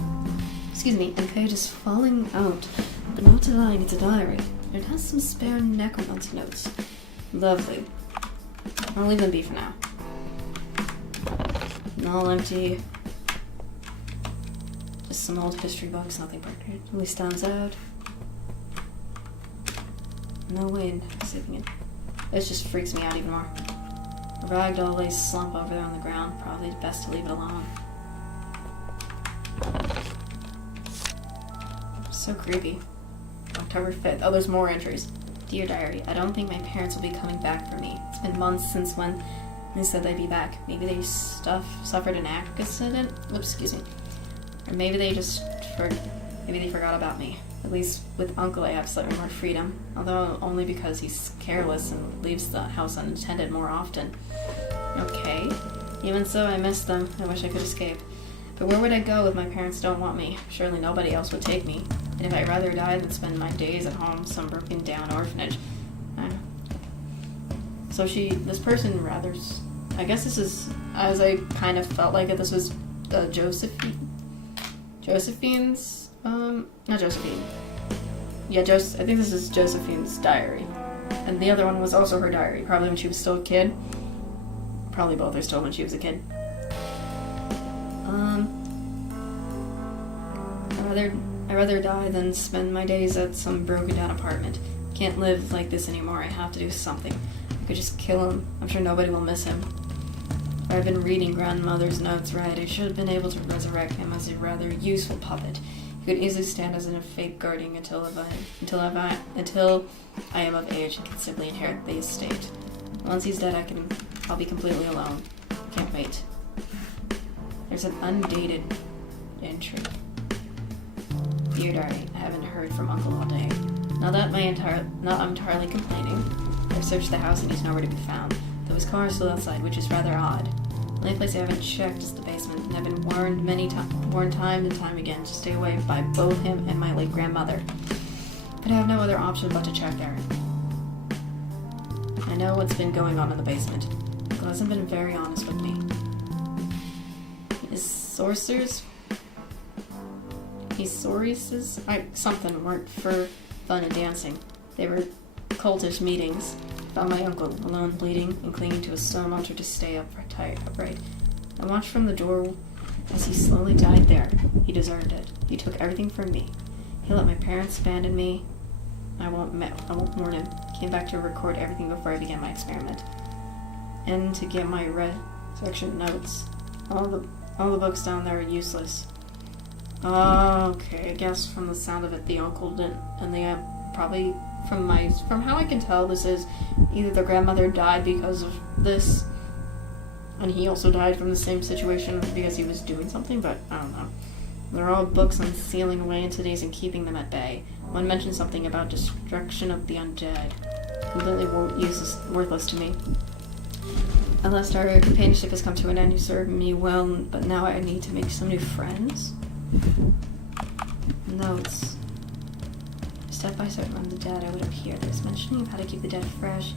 Excuse me. And pages falling out. But not to lie, it's a diary. It has some spare necromancer notes. Lovely. I'll leave them be for now. All empty. Just some old history books, nothing particularly stands out. No way in saving it. This just freaks me out even more. A ragdoll lays slump over there on the ground. Probably best to leave it alone. So creepy. October 5th. Oh, there's more entries. Dear Diary, I don't think my parents will be coming back for me. It's been months since when they said they'd be back. Maybe they suffered an accident? Oops, excuse me. Or maybe they maybe they forgot about me. At least with Uncle I have slightly more freedom. Although only because he's careless and leaves the house unattended more often. Okay. Even so, I miss them. I wish I could escape. But where would I go if my parents don't want me? Surely nobody else would take me. And if I'd rather die than spend my days at home, some broken down orphanage. So this person rather, I guess this is, as I kind of felt like it, this was Josephine's, not Josephine. Yeah, I think this is Josephine's diary. And the other one was also her diary, probably when she was still a kid. Probably both are still when she was a kid. I'd rather die than spend my days at some broken down apartment. Can't live like this anymore. I have to do something. I could just kill him. I'm sure nobody will miss him. I've been reading grandmother's notes right. I should have been able to resurrect him as a rather useful puppet. He could easily stand as a fake guardian until I am of age and can simply inherit the estate. Once he's dead, I'll be completely alone. Can't wait. There's an undated entry. Dear Diary, I haven't heard from Uncle all day. Not entirely complaining. I've searched the house and he's nowhere to be found, though his car is still outside, which is rather odd. The only place I haven't checked is the basement, and I've been warned time and time again to stay away by both him and my late grandmother. But I have no other option but to check there. I know what's been going on in the basement. Uncle hasn't been very honest with me. His sorcerers, something weren't for fun and dancing. They were cultish meetings. Found my uncle alone, bleeding and clinging to a stone altar to stay upright. I watched from the door as he slowly died there. He deserved it. He took everything from me. He let my parents abandon me. I won't mourn him. Came back to record everything before I began my experiment. And to get my resurrection notes. All the books down there are useless. Okay, I guess from the sound of it, the uncle didn't, and they probably, from how I can tell, this is either the grandmother died because of this, and he also died from the same situation because he was doing something, but I don't know. They're all books on sealing away entities and keeping them at bay. One mentioned something about destruction of the undead. Completely worthless to me. At last, our companionship has come to an end. You served me well, but now I need to make some new friends. Notes. Step by step from the dead, I would appear. There's mentioning of how to keep the dead fresh.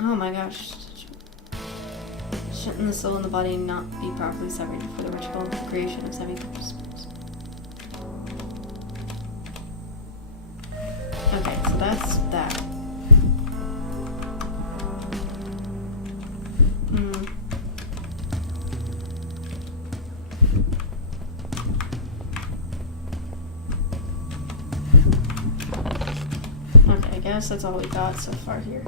Oh my gosh. Shouldn't the soul and the body not be properly separated for the ritual creation of semi-spirits? Okay, so that's that. Okay, I guess that's all we got so far here.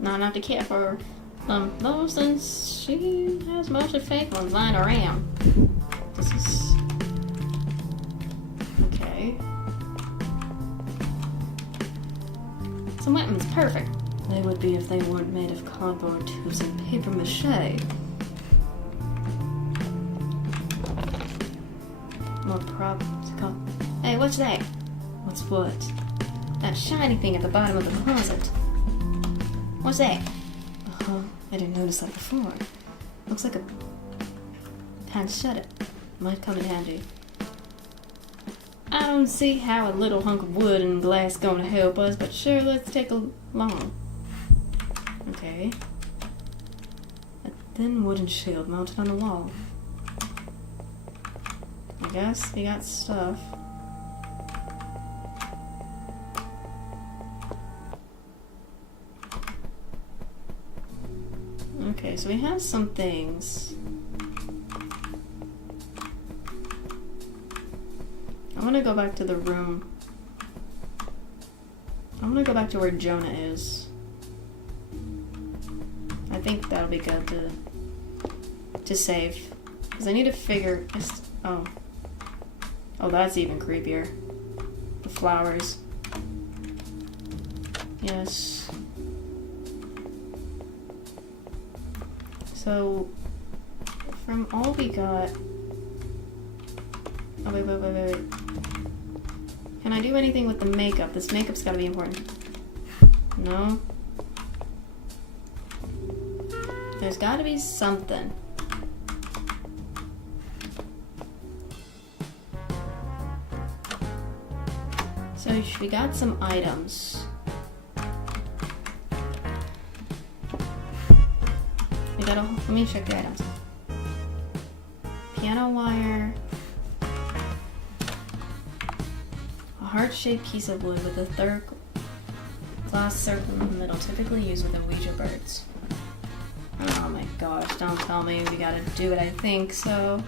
Not enough to care for those, since she has mostly fake ones lying around. This is okay. Some weapons, perfect. They would be if they weren't made of cardboard tubes and paper mache. More Hey, what's that? What's what? That shiny thing at the bottom of the closet. What's that? Uh-huh. I didn't notice that before. Looks like a... Can't shut it. Might come in handy. I don't see how a little hunk of wood and glass gonna help us, but sure, let's take along. Okay. A thin wooden shield mounted on the wall. I guess we got stuff. Okay, so we have some things. I want to go back to the room. I want to go back to where Jonah is. I think that'll be good to save. Because I need to figure... Oh. Oh, that's even creepier. The flowers. Yes. So, from all we got... Oh, wait. Can I do anything with the makeup? This makeup's gotta be important. No? There's gotta be something. So we got some items. We got let me check the items. Piano wire. A heart-shaped piece of wood with a third glass circle in the middle, typically used with Ouija boards. Oh my gosh, don't tell me we gotta do it, I think so.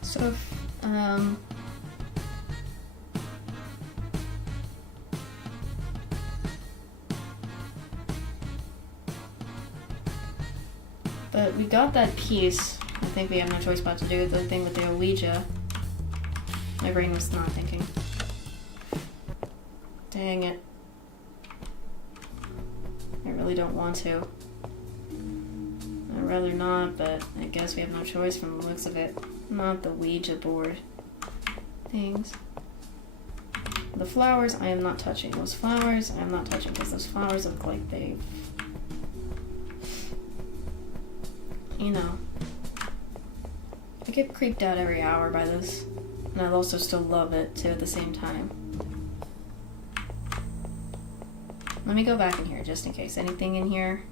So, but we got that piece. I think we have no choice but to do the thing with the Ouija. My brain was not thinking. Dang it. I really don't want to. I'd rather not, but I guess we have no choice from the looks of it. Not the Ouija board things. The flowers I am not touching. Those flowers I am not touching because those flowers look like they've... You know. I get creeped out every hour by this. And I also still love it too at the same time. Let me go back in here just in case. Anything in here?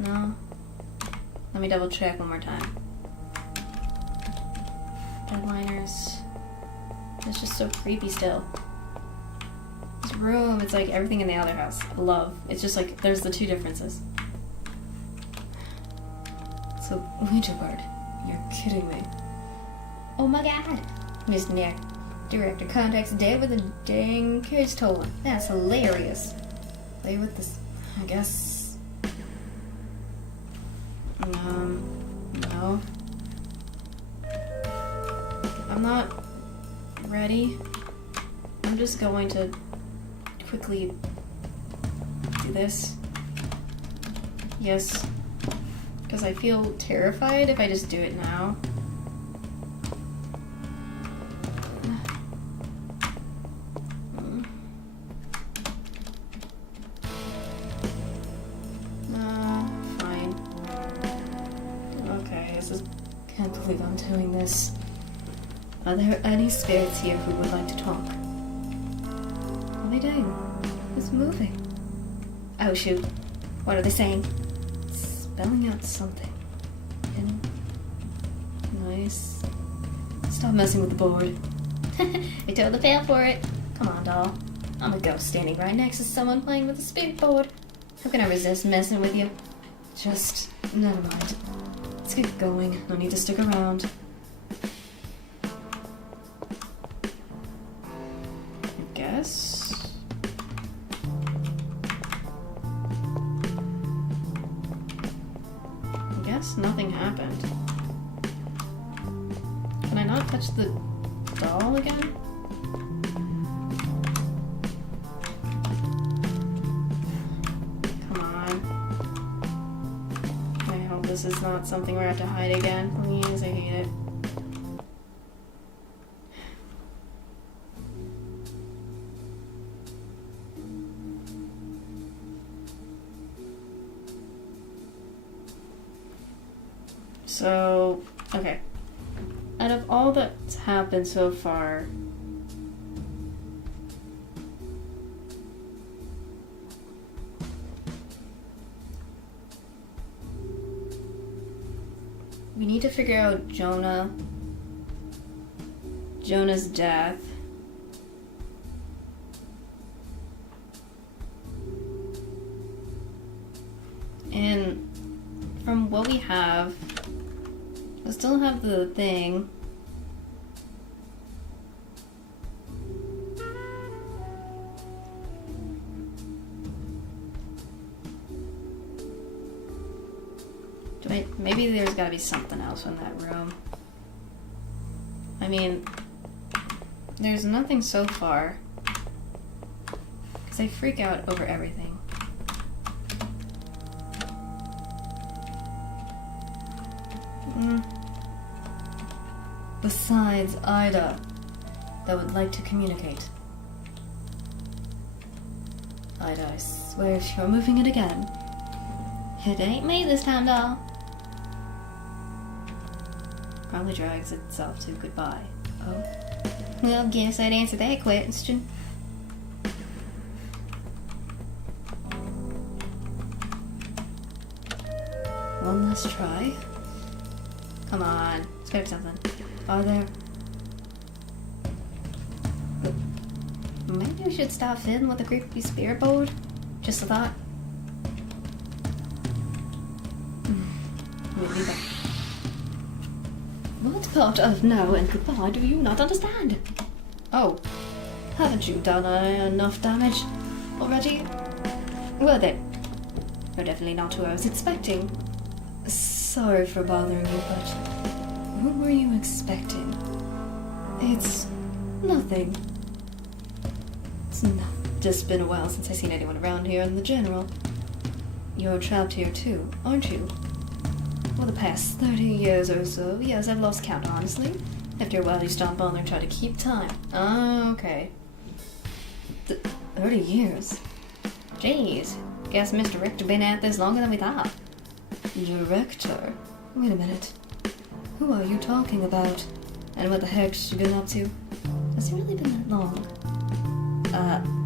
No? Let me double check one more time. Deadliners. It's just so creepy still. This room, it's like everything in the other house. I love. It's just like, there's the two differences. So, Ouija board. You're kidding me. Oh my god. Miss Nick. Director contacts Dad with a dang carriage toll. That's hilarious. Play with this, I guess. No. I'm not ready. I'm just going to quickly do this. Yes. Because I feel terrified if I just do it now. Fine. Okay, this is... Can't believe I'm doing this. Are there any spirits here who would like to talk? What are they doing? It's moving. Oh shoot. What are they saying? Spelling out something. Nice. Stop messing with the board. I totally fell for it. Come on, doll. I'm a ghost standing right next to someone playing with a spirit board. How can I resist messing with you? Just... never mind. Let's get going. No need to stick around. I guess. I guess nothing happened. Can I not touch the doll again? Come on. I hope this is not something where I have to hide again. Please, I hate it. So, okay. Out of all that's happened so far, we need to figure out Jonah's death. And from what we have, I still have the thing. Maybe there's gotta be something else in that room. I mean, there's nothing so far. Because I freak out over everything. Besides Ida, that would like to communicate. Ida, I swear if you're moving it again. It ain't me this time, doll. Probably drags itself to goodbye. Oh. Well, guess I'd answer that question. One last try. Come on, let's get something. Are there? Maybe we should stop fiddling with the creepy spirit board. Just a thought. Maybe that. What part of now and goodbye do you not understand? Oh, haven't you done enough damage already? Well then, you're definitely not who I was expecting. Sorry for bothering you, but who were you expecting? It's nothing. It's just been a while since I've seen anyone around here in the general. You're trapped here too, aren't you? For the past 30 years or so, yes, I've lost count, honestly. After a while, you stop bothering and try to keep time. Ah, okay. 30 years? Jeez, guess Mr. Richter been at this longer than we thought. Director? Wait a minute. Who are you talking about? And what the heck's she been up to? Has it really been that long?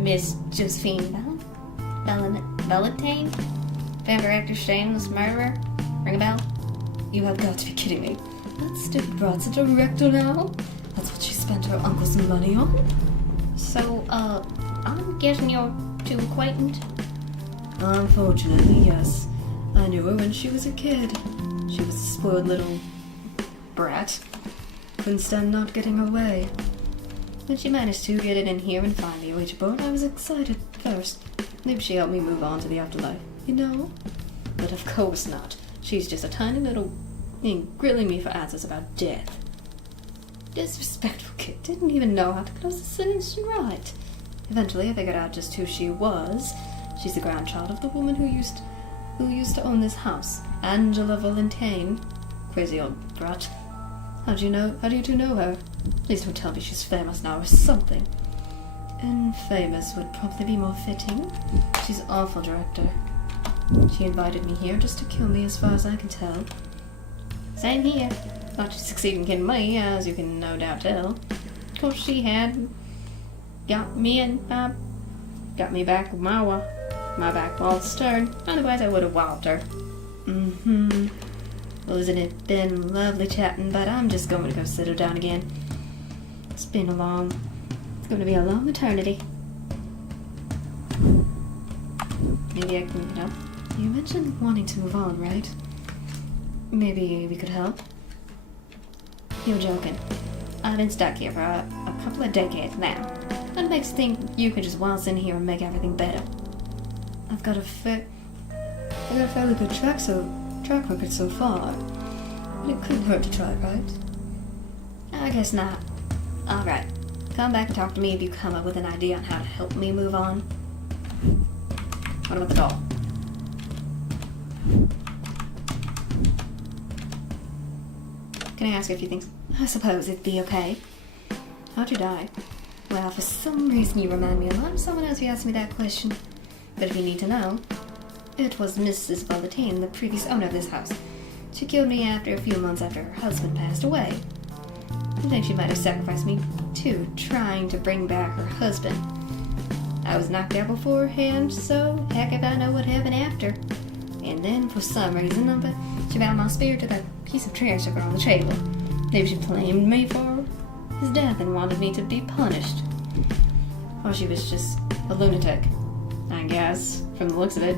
Miss Josephine Valentine? Found Director Shane's murderer? Ring a bell? You have got to be kidding me. That stupid brat's a director now? That's what she spent her uncle's money on? So, I'm guessing you're too acquainted? Unfortunately, yes. I knew her when she was a kid. She was a spoiled little brat. Couldn't stand not getting her way. When she managed to get it in here and find the Ouija board, I was excited first. Maybe she helped me move on to the afterlife, you know? But of course not. She's just a tiny little thing grilling me for answers about death. Disrespectful kid, didn't even know how to close the sentence right. Eventually I figured out just who she was. She's the grandchild of the woman who used to own this house, Angela Valentine. Crazy old brat. How do you two know her? Please don't tell me she's famous now or something. And famous would probably be more fitting. She's awful, Director. She invited me here just to kill me as far as I can tell. Same here. Thought she'd succeed in killing me, as you can no doubt tell. Of course she had got me back with my back wall stern. Otherwise I would have walloped her. Mm-hmm. Well, isn't it been lovely chatting, but I'm just going to go sit her down again. It's going to be a long eternity. Maybe I can, you mentioned wanting to move on, right? Maybe we could help? You're joking. I've been stuck here for a couple of decades now. What makes you think you could just waltz in here and make everything better? I've got a fairly good track record so far. But it couldn't hurt to try, right? I guess not. Alright. Come back and talk to me if you come up with an idea on how to help me move on. What about the doll? Can I ask you a few things? I suppose it'd be okay. How'd you die? Well, for some reason you remind me a lot of someone else who asked me that question. But if you need to know, it was Mrs. Valentine, the previous owner of this house. She killed me after a few months after her husband passed away. I think she might have sacrificed me, too, trying to bring back her husband. I was knocked out beforehand, so heck if I know what happened after. And then, for some reason, she bound my spirit to that piece of trash over on the table. Maybe she blamed me for his death and wanted me to be punished. Or she was just a lunatic, I guess, from the looks of it.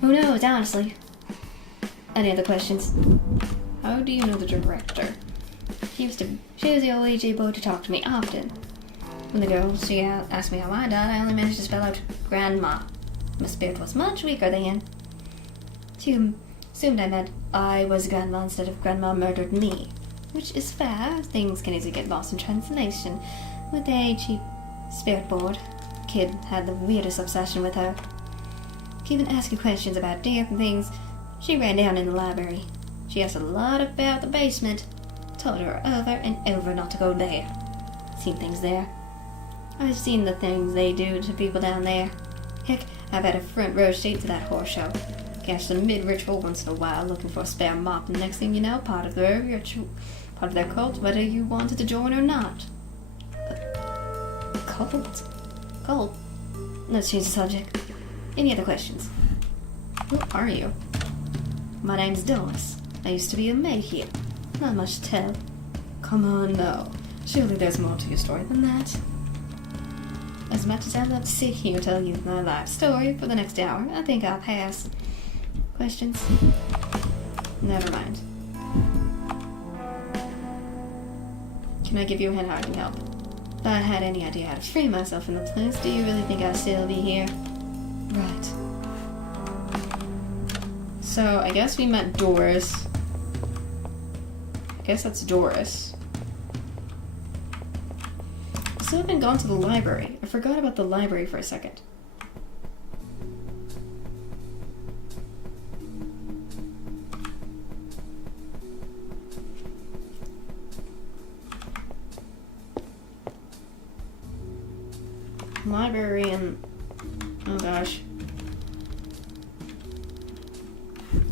Who knows, honestly? Any other questions? How do you know the director? She was the old AJ boy to talk to me often. When the girl, she asked me how I died, I only managed to spell out Grandma. My spirit was much weaker then. She assumed I meant I was Grandma instead of Grandma murdered me. Which is fair, things can easily get lost in translation. With a cheap spirit board, kid had the weirdest obsession with her. She even asked you questions about different things. She ran down in the library. She asked a lot about the basement. Told her over and over not to go there. Seen things there. I've seen the things they do to people down there. Heck, I've had a front row seat to that horse show. Catch them mid-ritual once in a while looking for a spare mop, and next thing you know, part of their ritual, part of their cult, whether you wanted to join or not. Cult? Cult? Let's change the subject. Any other questions? Who are you? My name's Doris. I used to be a maid here. Not much to tell. Come on now. Surely there's more to your story than that. As much as I'd love to sit here and tell you my life story for the next hour, I think I'll pass. Questions? Never mind. Can I give you a hint how I can help? If I had any idea how to free myself from the place, do you really think I'd still be here? Right. So, I guess we met Doris. I guess that's Doris. I still haven't gone to the library. I forgot about the library for a second. Library and... oh gosh.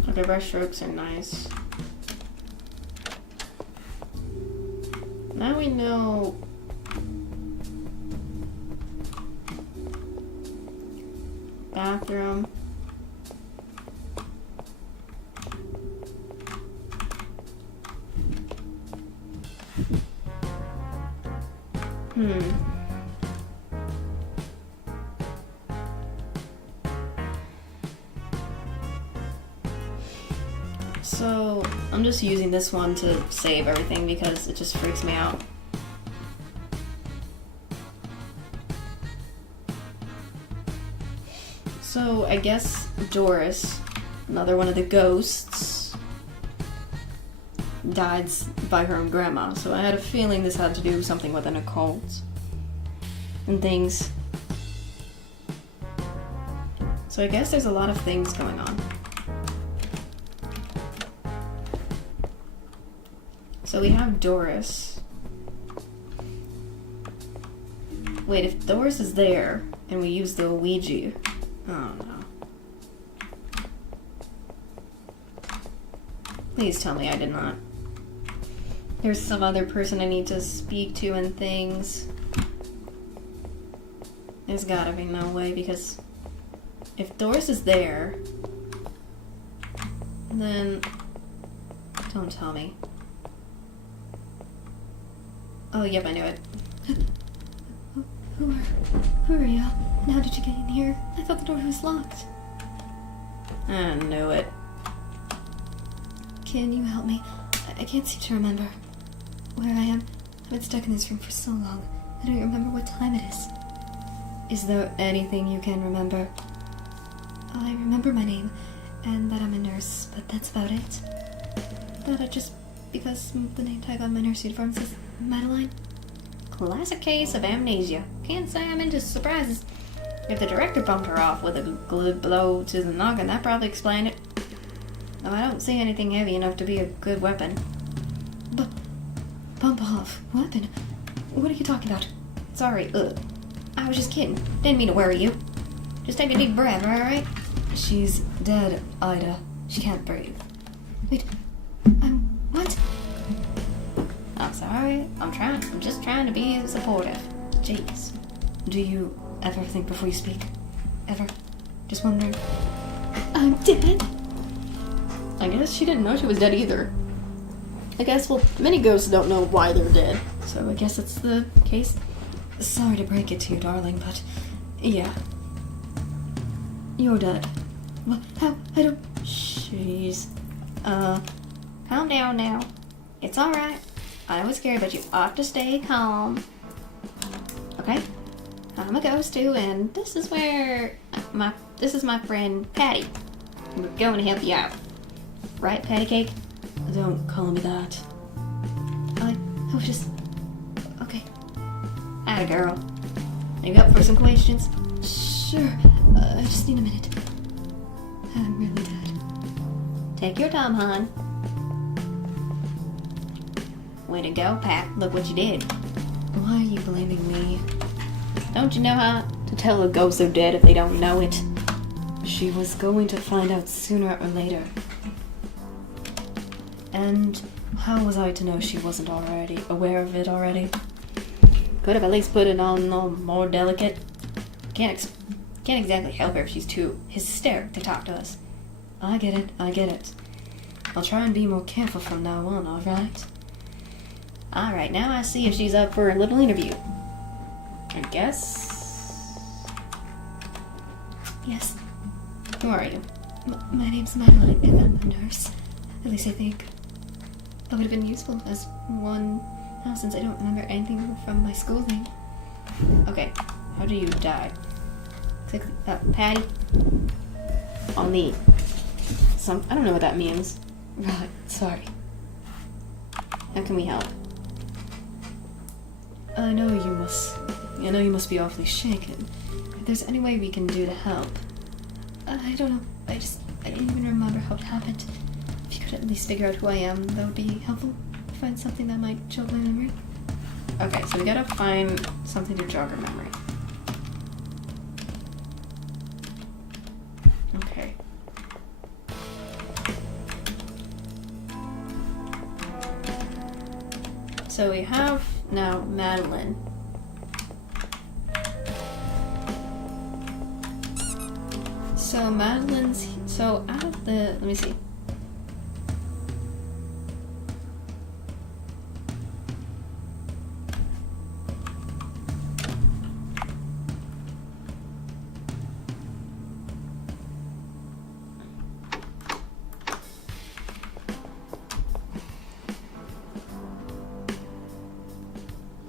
The brushstrokes are nice. Now we know... bathroom. So, I'm just using this one to save everything because it just freaks me out. So, I guess Doris, another one of the ghosts, died by her own grandma. So I had a feeling this had to do something with an occult and things. So I guess there's a lot of things going on. So we have Doris. Wait, if Doris is there and we use the Ouija... oh no. Please tell me I did not. There's some other person I need to speak to and things. There's gotta be no way, because if Doris is there, then don't tell me. Oh, yep, I knew it. Who are you? And how did you get in here? I thought the door was locked. I knew it. Can you help me? I can't seem to remember where I am. I've been stuck in this room for so long. I don't remember what time it is. Is there anything you can remember? I remember my name and that I'm a nurse, but that's about it. That I just because the name tag on my nurse uniform says Madeline. Classic case of amnesia. Can't say I'm into surprises. If the director bumped her off with a good blow to the noggin, that probably explained it. Though I don't see anything heavy enough to be a good weapon. But bump off weapon? What are you talking about? Sorry, I was just kidding. Didn't mean to worry you. Just take a deep breath, alright? She's dead, Ida. She can't breathe. Wait, what? I'm sorry. I'm just trying to be supportive. Jeez. Do you ever think before you speak? Ever? Just wondering. I'm dead? I guess she didn't know she was dead either. I guess, well, many ghosts don't know why they're dead. So I guess it's the case. Sorry to break it to you, darling, but yeah. You're dead. What? How? I don't... Jeez. Calm down now. It's alright. I was scared, but you ought to stay calm. Okay? I'm a ghost too, and this is where this is my friend Patty. We're going to help you out. Right, Patty Cake? Don't call me that. I was just... Okay. Atta girl. Are you up for some questions? Sure. I just need a minute. I'm really dead. Take your time, hon. Way to go, Pat. Look what you did. Why are you blaming me? Don't you know how to tell a ghost they're dead if they don't know it? She was going to find out sooner or later. And how was I to know she wasn't already aware of it already? Could have at least put it on more delicate. Can't exactly help her if she's too hysteric to talk to us. I get it. I'll try and be more careful from now on, alright? Alright, now I see if she's up for a little interview. I guess... Yes. Who are you? My name's Madeline, and I'm a nurse. At least I think. That would have been useful as one now since I don't remember anything from my schooling. Okay, how do you die? Click Patty. On the... I don't know what that means. Right, sorry. How can we help? I know you must be awfully shaken. If there's any way we can do to help. I don't know. I didn't even remember how it happened. If you could at least figure out who I am, that would be helpful. Find something that might jog my memory. Okay, so we gotta find something to jog our memory. Okay. So we have now Madeline. So Madeline's... So out of the... Let me see.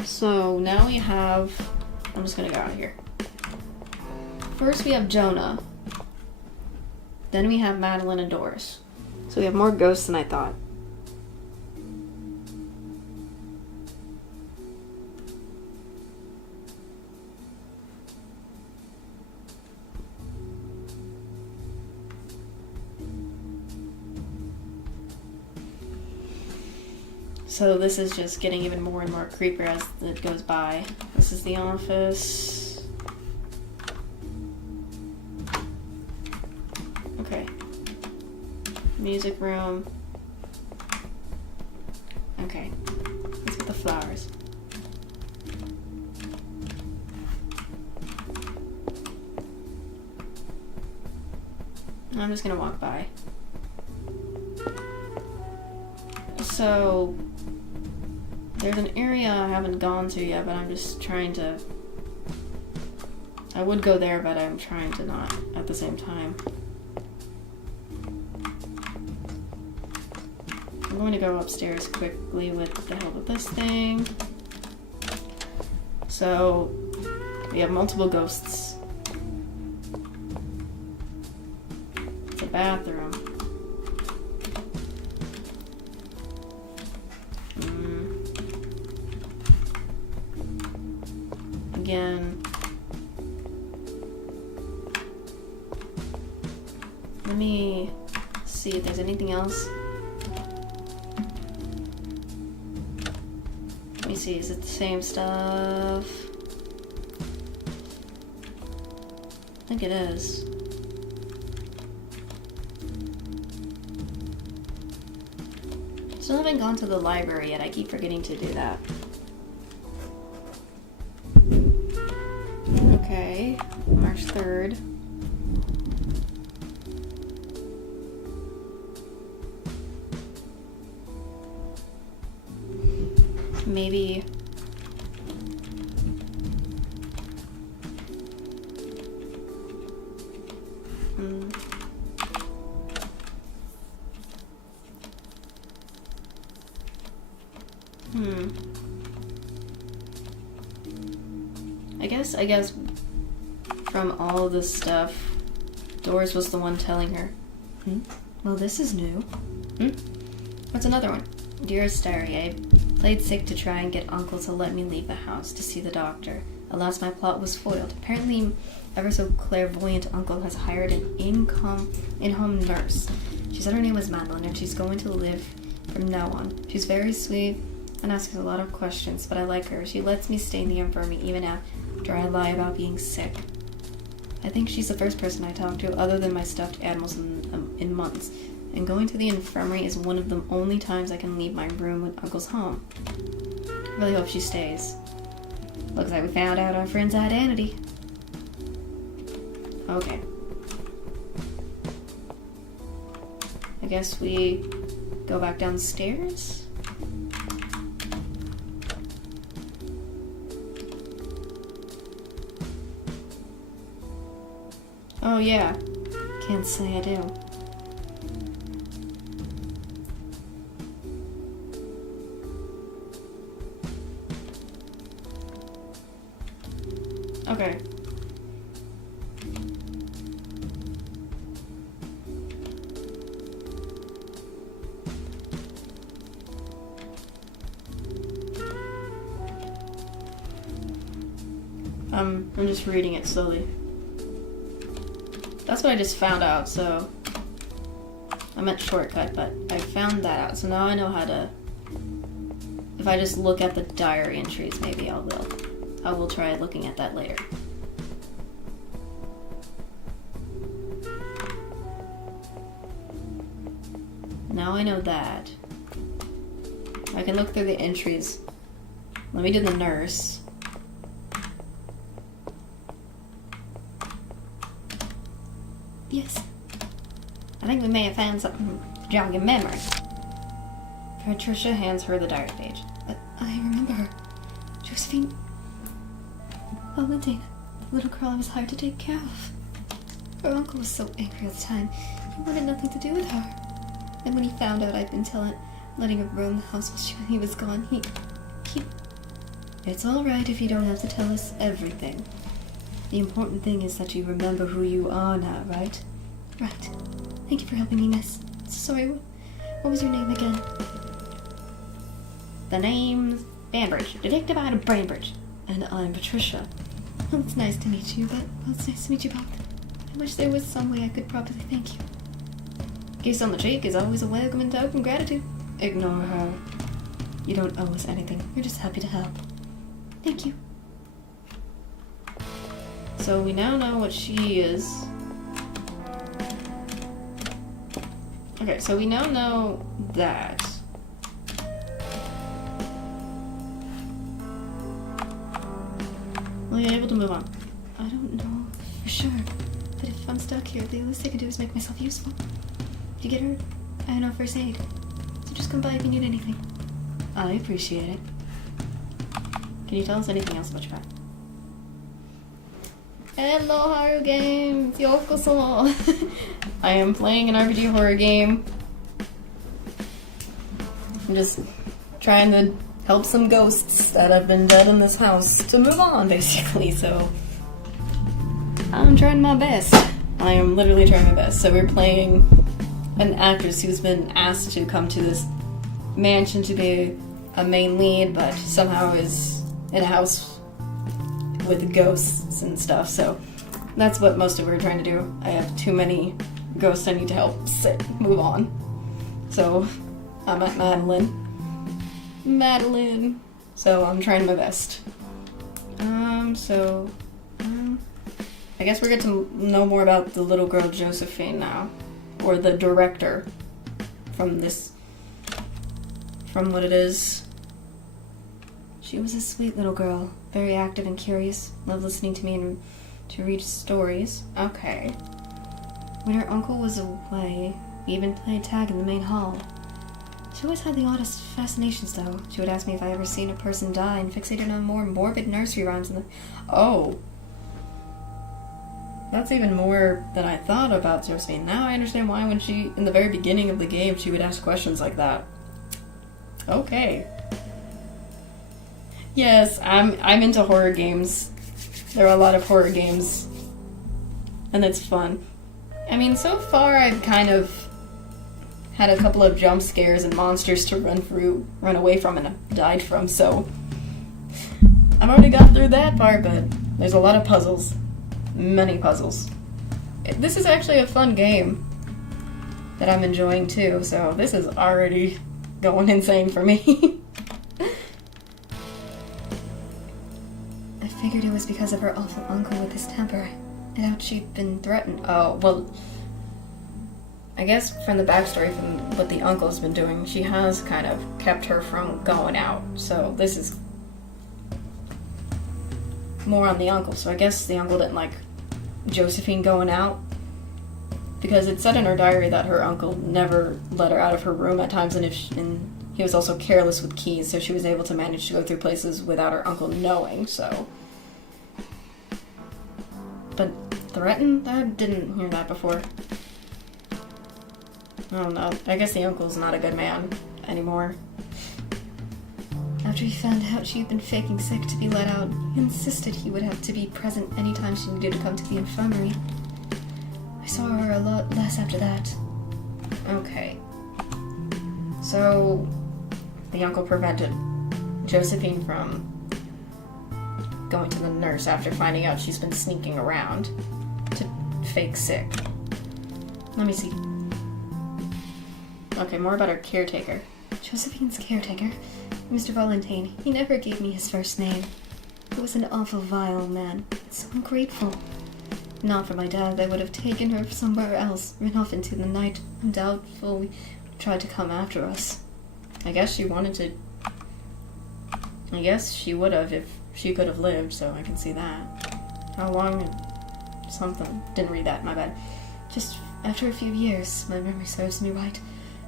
So now we have... I'm just gonna go out of here. First we have Jonah. Then we have Madeline and Doris. So we have more ghosts than I thought. So this is just getting even more and more creepier as it goes by. This is the office. Okay. Music room. Okay. Let's get the flowers. I'm just gonna walk by. So there's an area I haven't gone to yet, but I'm just trying to... I would go there, but I'm trying to not at the same time. I'm going to go upstairs quickly with the help of this thing. So, we have multiple ghosts. It's a bathroom. Again. Let me see if there's anything else. Let me see, is it the same stuff? I think it is. Still haven't gone to the library yet. I keep forgetting to do that. Okay, March 3rd. Maybe I guess from all this stuff, Doris was the one telling her. Well, this is new. What's another one? Dearest Diary, I played sick to try and get Uncle to let me leave the house to see the doctor. Alas, my plot was foiled. Apparently, ever so clairvoyant Uncle has hired an in-home nurse. She said her name was Madeline, and she's going to live from now on. She's very sweet and asks a lot of questions, but I like her. She lets me stay in the infirmary even after I lie about being sick. I think she's the first person I talk to, other than my stuffed animals, in months. And going to the infirmary is one of the only times I can leave my room when Uncle's home. I really hope she stays. Looks like we found out our friend's identity. Okay. I guess we go back downstairs? Oh yeah. Can't say I do. Okay. I'm just reading it slowly. That's what I just found out, so I meant shortcut, but I found that out, so now I know how to. If I just look at the diary entries, maybe I will try looking at that later. Now I know that. I can look through the entries. Let me do the nurse. Yes. I think we may have found something to jog your memory. Patricia hands her the diary page. I remember her. Josephine. Valentine, the little girl I was hired to take care of. Her uncle was so angry at the time. He wanted nothing to do with her. And when he found out I'd been letting her roam the house while he was gone, he... It's all right if you don't have to tell us everything. The important thing is that you remember who you are now, right? Right. Thank you for helping me, miss. Sorry, what was your name again? The name's Banbridge. Detective out of Banbridge. And I'm Patricia. Well, it's nice to meet you, but it's nice to meet you both. I wish there was some way I could properly thank you. A kiss on the cheek is always a welcome and token of gratitude. Ignore her. You don't owe us anything. We're just happy to help. Thank you. So we now know what she is. Okay, so we now know that. Well, you're able to move on. I don't know for sure, but if I'm stuck here, the least I can do is make myself useful. If you get hurt, I know first aid, so just come by if you need anything. I appreciate it. Can you tell us anything else about your pet? Hello, horror games! Yokoso! I am playing an RPG horror game. I'm just trying to help some ghosts that have been dead in this house to move on, basically, so I'm trying my best. I am literally trying my best. So we're playing an actress who's been asked to come to this mansion to be a main lead, but somehow is in a house with ghosts and stuff, so that's what most of we're trying to do. I have too many ghosts I need to help move on. So I'm at Madeline. So I'm trying my best. I guess we're getting to know more about the little girl Josephine now. Or the director from what it is. She was a sweet little girl, very active and curious, loved listening to me and to read stories. Okay. When her uncle was away, we even played tag in the main hall. She always had the oddest fascinations, though. She would ask me if I ever seen a person die and fixated on more morbid nursery rhymes and Oh. That's even more than I thought about Josephine. Now I understand why when she, in the very beginning of the game, she would ask questions like that. Okay. Yes, I'm into horror games. There are a lot of horror games. And it's fun. I mean, so far I've kind of had a couple of jump scares and monsters to run away from and died from, so I've already got through that part, but there's a lot of puzzles. Many puzzles. This is actually a fun game that I'm enjoying too, so this is already going insane for me. I figured it was because of her awful uncle with his temper. I doubt she'd been threatened. Oh, well, I guess from the backstory, from what the uncle's been doing, she has kind of kept her from going out, so this is more on the uncle. So I guess the uncle didn't like Josephine going out, because it said in her diary that her uncle never let her out of her room at times, and he was also careless with keys, so she was able to manage to go through places without her uncle knowing, so. But threatened? I didn't hear that before. I don't know. I guess the uncle's not a good man anymore. After he found out she'd been faking sick to be let out, he insisted he would have to be present anytime she needed to come to the infirmary. I saw her a lot less after that. Okay. So, the uncle prevented Josephine from going to the nurse after finding out she's been sneaking around to fake sick. Let me see. Okay, more about her caretaker. Josephine's caretaker, Mr. Valentine, he never gave me his first name. He was an awful vile man, so ungrateful. Not for my dad, I would have taken her somewhere else, run off into the night. I'm doubtful he tried to come after us. I guess she would have if she could have lived, so I can see that. How long? Something. Didn't read that, my bad. Just after a few years, my memory serves me right.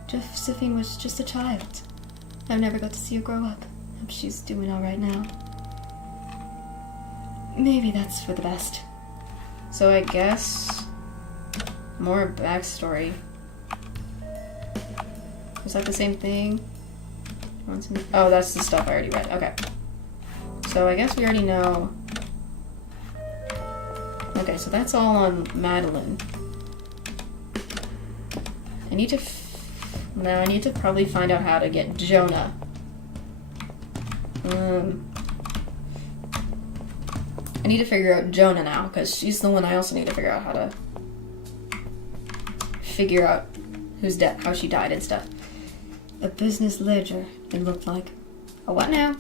Josephine was just a child. I never got to see her grow up. Hope she's doing alright now. Maybe that's for the best. So I guess more backstory. Was that the same thing? Oh, that's the stuff I already read. Okay. So I guess we already know. Okay, so that's all on Madeline. I need to probably find out how to get Jonah. I need to figure out Jonah now, because she's the one I also need to figure out how to figure out who's dead, how she died and stuff. A business ledger, it looked like. A what now?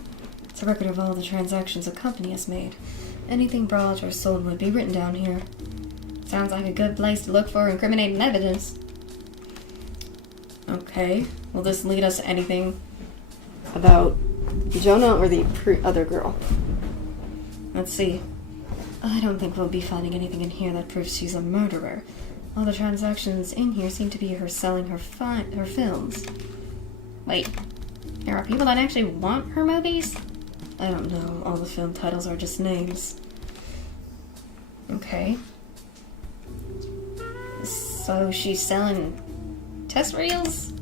It's a record of all the transactions a company has made. Anything bought or sold would be written down here. Sounds like a good place to look for incriminating evidence. Okay. Will this lead us to anything about Jonah or the other girl? Let's see. I don't think we'll be finding anything in here that proves she's a murderer. All the transactions in here seem to be her selling her films. Wait. There are people that actually want her movies? I don't know. All the film titles are just names. Okay. So she's selling test reels?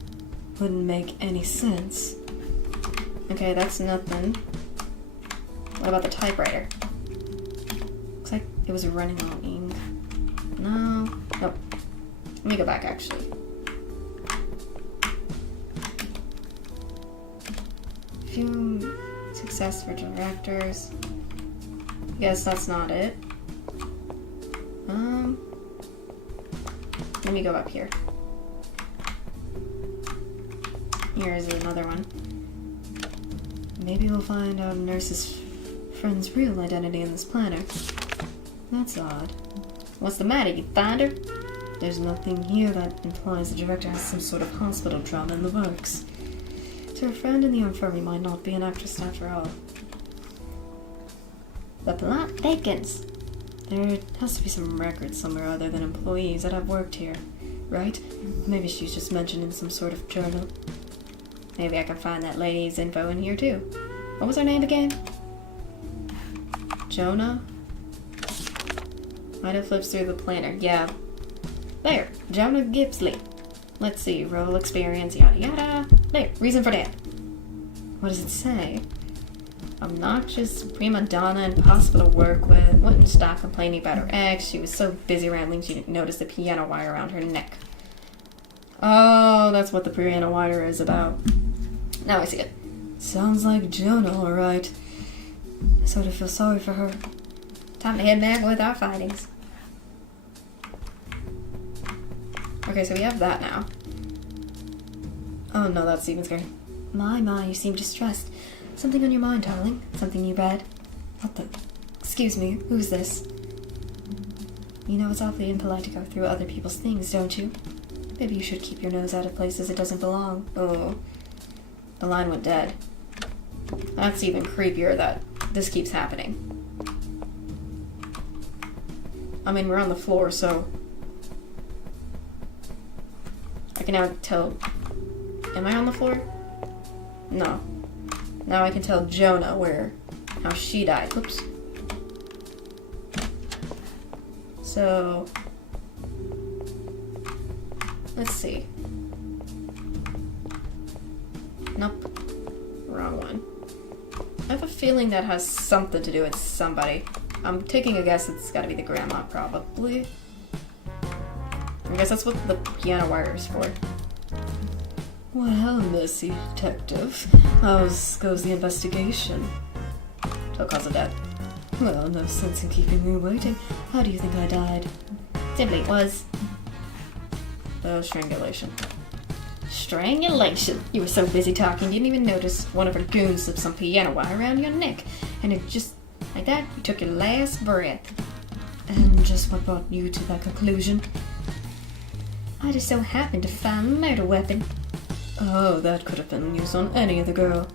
wouldn't make any sense. Okay, that's nothing. What about the typewriter? Looks like it was running on ink. No. Nope. Let me go back, actually. Few success for directors. Guess that's not it. Let me go up here. Here's another one. Maybe we'll find out Nurse's friend's real identity in this planner. That's odd. What's the matter? You find her? There's nothing here that implies the director has some sort of hospital drama in the works. So her friend in the infirmary might not be an actress after all. The plot thickens. There has to be some record somewhere other than employees that have worked here, right? Maybe she's just mentioned in some sort of journal. Maybe I can find that lady's info in here too. What was her name again? Jonah? Ida flips through the planner. Yeah. There. Jonah Gibbsley. Let's see. Role experience. Yada yada. There. Reason for death. What does it say? Obnoxious prima donna impossible to work with. Wouldn't stop complaining about her ex. She was so busy rambling she didn't notice the piano wire around her neck. Oh, that's what the piano wire is about. Now I see it. Sounds like Jonah, alright. I sort of feel sorry for her. Time to head back with our findings. Okay, so we have that now. Oh no, that's even scary. My, you seem distressed. Something on your mind, darling? Something you read? What the? Excuse me, who's this? You know it's awfully impolite to go through other people's things, don't you? Maybe you should keep your nose out of places it doesn't belong. Oh. The line went dead. That's even creepier that this keeps happening. I mean, we're on the floor, so... I can now tell... Am I on the floor? No. Now I can tell Jonah how she died. Whoops. So... Let's see. Nope. Wrong one. I have a feeling that has something to do with somebody. I'm taking a guess it's gotta be the grandma, probably. I guess that's what the piano wire is for. Well, Missy, detective. How goes the investigation? So cause of death. Well, no sense in keeping me waiting. How do you think I died? Simply it was... strangulation. Strangulation? You were so busy talking, you didn't even notice One of her goons slipped some piano wire around your neck. And it just... like that, you took your last breath. And just what brought you to that conclusion? I just so happened to find a murder weapon. Oh, that could have been used on any other girl.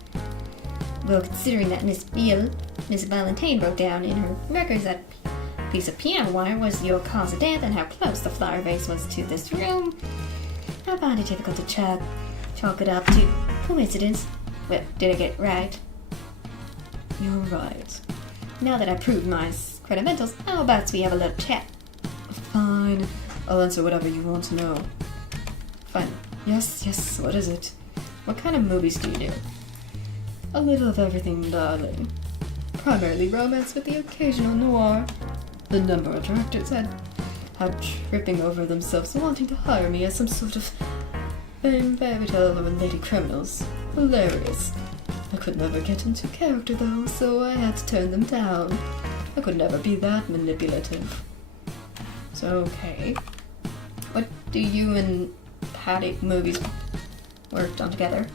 Well, considering that Miss Valentine wrote down in her records that piece of piano wire was your cause of death and how close the flower vase was to this room, I find it difficult to chalk it up to coincidence. Well, did I get it right? You're right. Now that I've proved my credentials, how about we have a little chat? Fine. I'll answer whatever you want to know. Fine. Yes, what is it? What kind of movies do you do? A little of everything, darling. Primarily romance with the occasional noir. The number of directors had tripping over themselves wanting to hire me as some sort of fairy tale of lady criminals. Hilarious. I could never get into character though, so I had to turn them down. I could never be that manipulative. So, okay. What do you and Patty movies worked on together?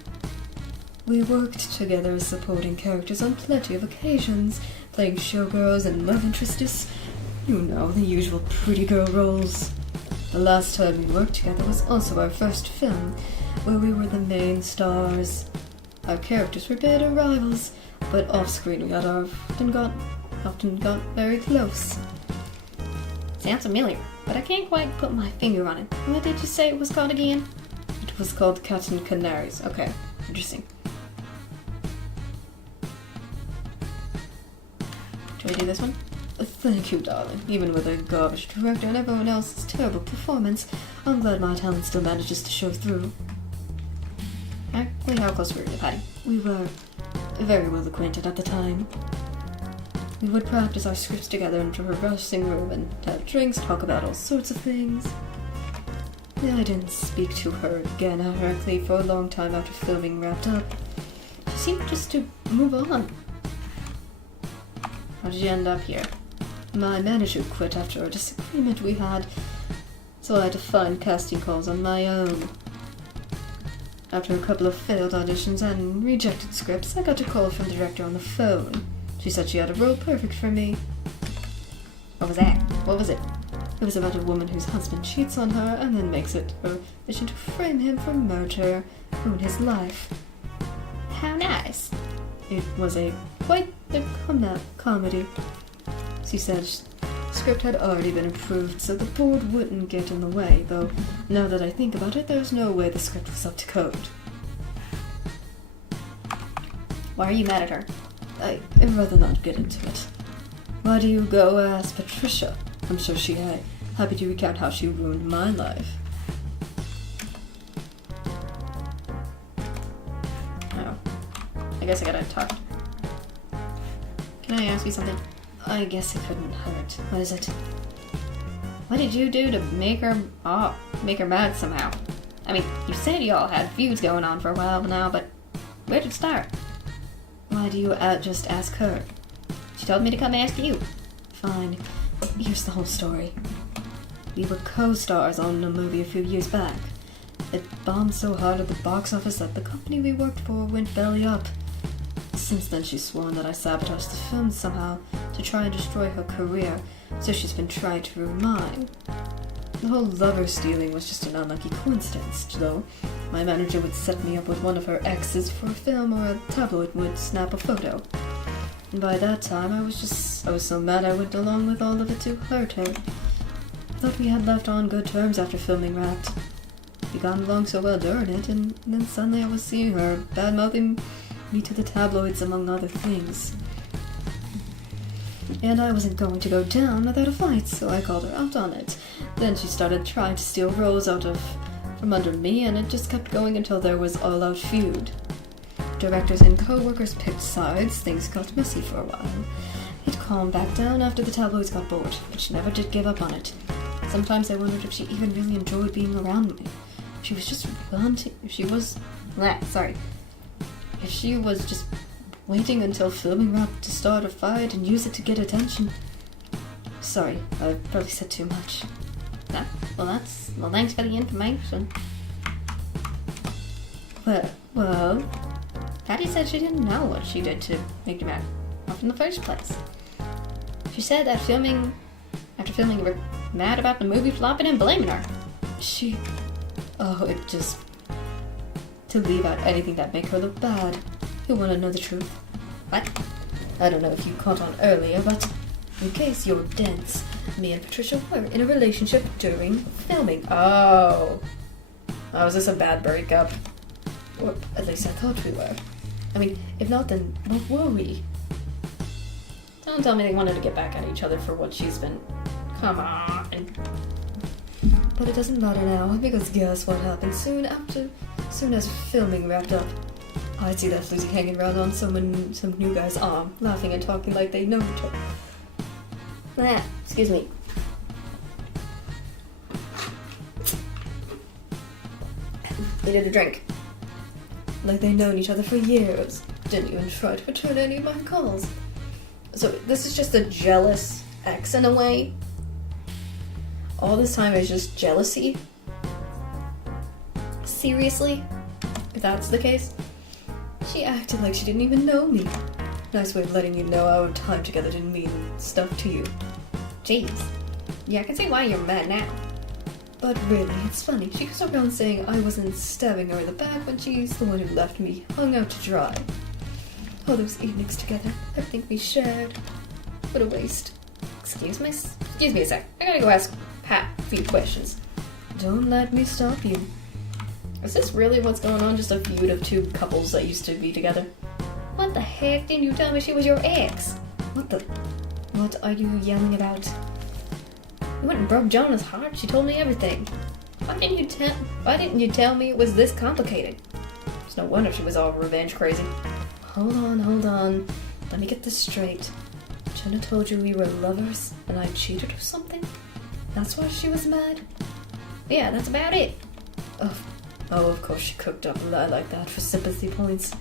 We worked together as supporting characters on plenty of occasions, playing showgirls and love interests. You know, the usual pretty girl roles. The last time we worked together was also our first film, where we were the main stars. Our characters were bitter rivals, but off-screen we often got very close. Sounds familiar, but I can't quite put my finger on it. What did you say it was called again? It was called Cat and Canaries. Okay, interesting. Should we do this one? Thank you, darling. Even with a garbage director and everyone else's terrible performance, I'm glad my talent still manages to show through. Exactly how close were you, Patty? We were very well acquainted at the time. We would practice our scripts together in the rehearsing room and have drinks, talk about all sorts of things. Yeah, I didn't speak to her again, ironically, for a long time after filming wrapped up. She seemed just to move on. How did you end up here? My manager quit after a disagreement we had, so I had to find casting calls on my own. After a couple of failed auditions and rejected scripts, I got a call from the director on the phone. She said she had a role perfect for me. What was that? What was it? It was about a woman whose husband cheats on her and then makes it her mission to frame him for murder, ruin his life. How nice. It was quite the comedy. She said the script had already been approved, so the board wouldn't get in the way, though now that I think about it, there's no way the script was up to code. Why are you mad at her? I'd rather not get into it. Why do you go ask Patricia? I'm sure she'd be happy to recount how she ruined my life. Oh. I guess I gotta talk to her. Can I ask you something? I guess it couldn't hurt. What is it? What did you do to make her mad somehow? I mean, you said y'all had feuds going on for a while now, but where did it start? Why do you just ask her? She told me to come ask you. Fine. Here's the whole story. We were co-stars on a movie a few years back. It bombed so hard at the box office that the company we worked for went belly up. Since then, she's sworn that I sabotaged the film somehow to try and destroy her career, so she's been trying to ruin mine. The whole lover stealing was just an unlucky coincidence, though. My manager would set me up with one of her exes for a film, or a tabloid would snap a photo. And by that time, I was so mad I went along with all of it to hurt her. Thought we had left on good terms after filming wrapped. We got along so well during it, and then suddenly I was seeing her bad-mouthing me to the tabloids, among other things. And I wasn't going to go down without a fight, so I called her out on it. Then she started trying to steal roles from under me, and it just kept going until there was all-out feud. Directors and co-workers picked sides, things got messy for a while. It calmed back down after the tabloids got bored, but she never did give up on it. Sometimes I wondered if she even really enjoyed being around me. If she was just waiting until filming wrapped to start a fight and use it to get attention. Sorry, I probably said too much. Well, thanks for the information. Well, Patty said she didn't know what she did to make you mad off in the first place. She said that after filming, you were mad about the movie flopping and blaming her. To leave out anything that make her look bad. You want to know the truth? What? I don't know if you caught on earlier, but in case you're dense, me and Patricia were in a relationship during filming. Oh. Was this a bad breakup? Or at least I thought we were. I mean, if not, then what were we? Don't tell me they wanted to get back at each other for what she's been... Come on. But it doesn't matter now, because guess what happened soon as filming wrapped up? I see that floozy hanging around on some new guy's arm, laughing and talking like they know each other. Excuse me. Needed a drink. Like they'd known each other for years. Didn't even try to return any of my calls. So this is just a jealous ex in a way? All this time is just jealousy? Seriously? If that's the case? She acted like she didn't even know me. Nice way of letting you know our time together didn't mean stuff to you. Jeez. Yeah, I can see why you're mad now. But really, it's funny. She goes around saying I wasn't stabbing her in the back when she's the one who left me hung out to dry. All those evenings together, everything we shared. What a waste. Excuse me a sec. I gotta go ask Pat a few questions. Don't let me stop you. Is this really what's going on? Just a feud of two couples that used to be together? What the heck? Didn't you tell me she was your ex? What are you yelling about? You went and broke Jonah's heart. She told me everything. Why didn't you tell me it was this complicated? It's no wonder she was all revenge crazy. Hold on. Let me get this straight. Jenna told you we were lovers and I cheated or something? That's why she was mad? Yeah, that's about it. Oh, of course she cooked up a lie like that for sympathy points.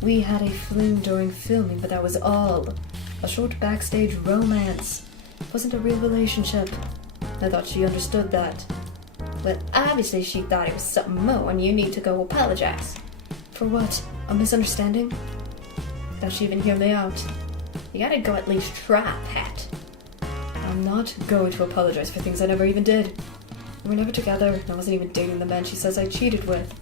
We had a fling during filming, but that was all. A short backstage romance. It wasn't a real relationship. I thought she understood that. Well, obviously she thought it was something more, and you need to go apologize. For what? A misunderstanding? Don't she even hear me out? You gotta go at least try, Pat. I'm not going to apologize for things I never even did. We were never together. I wasn't even dating the man she says I cheated with.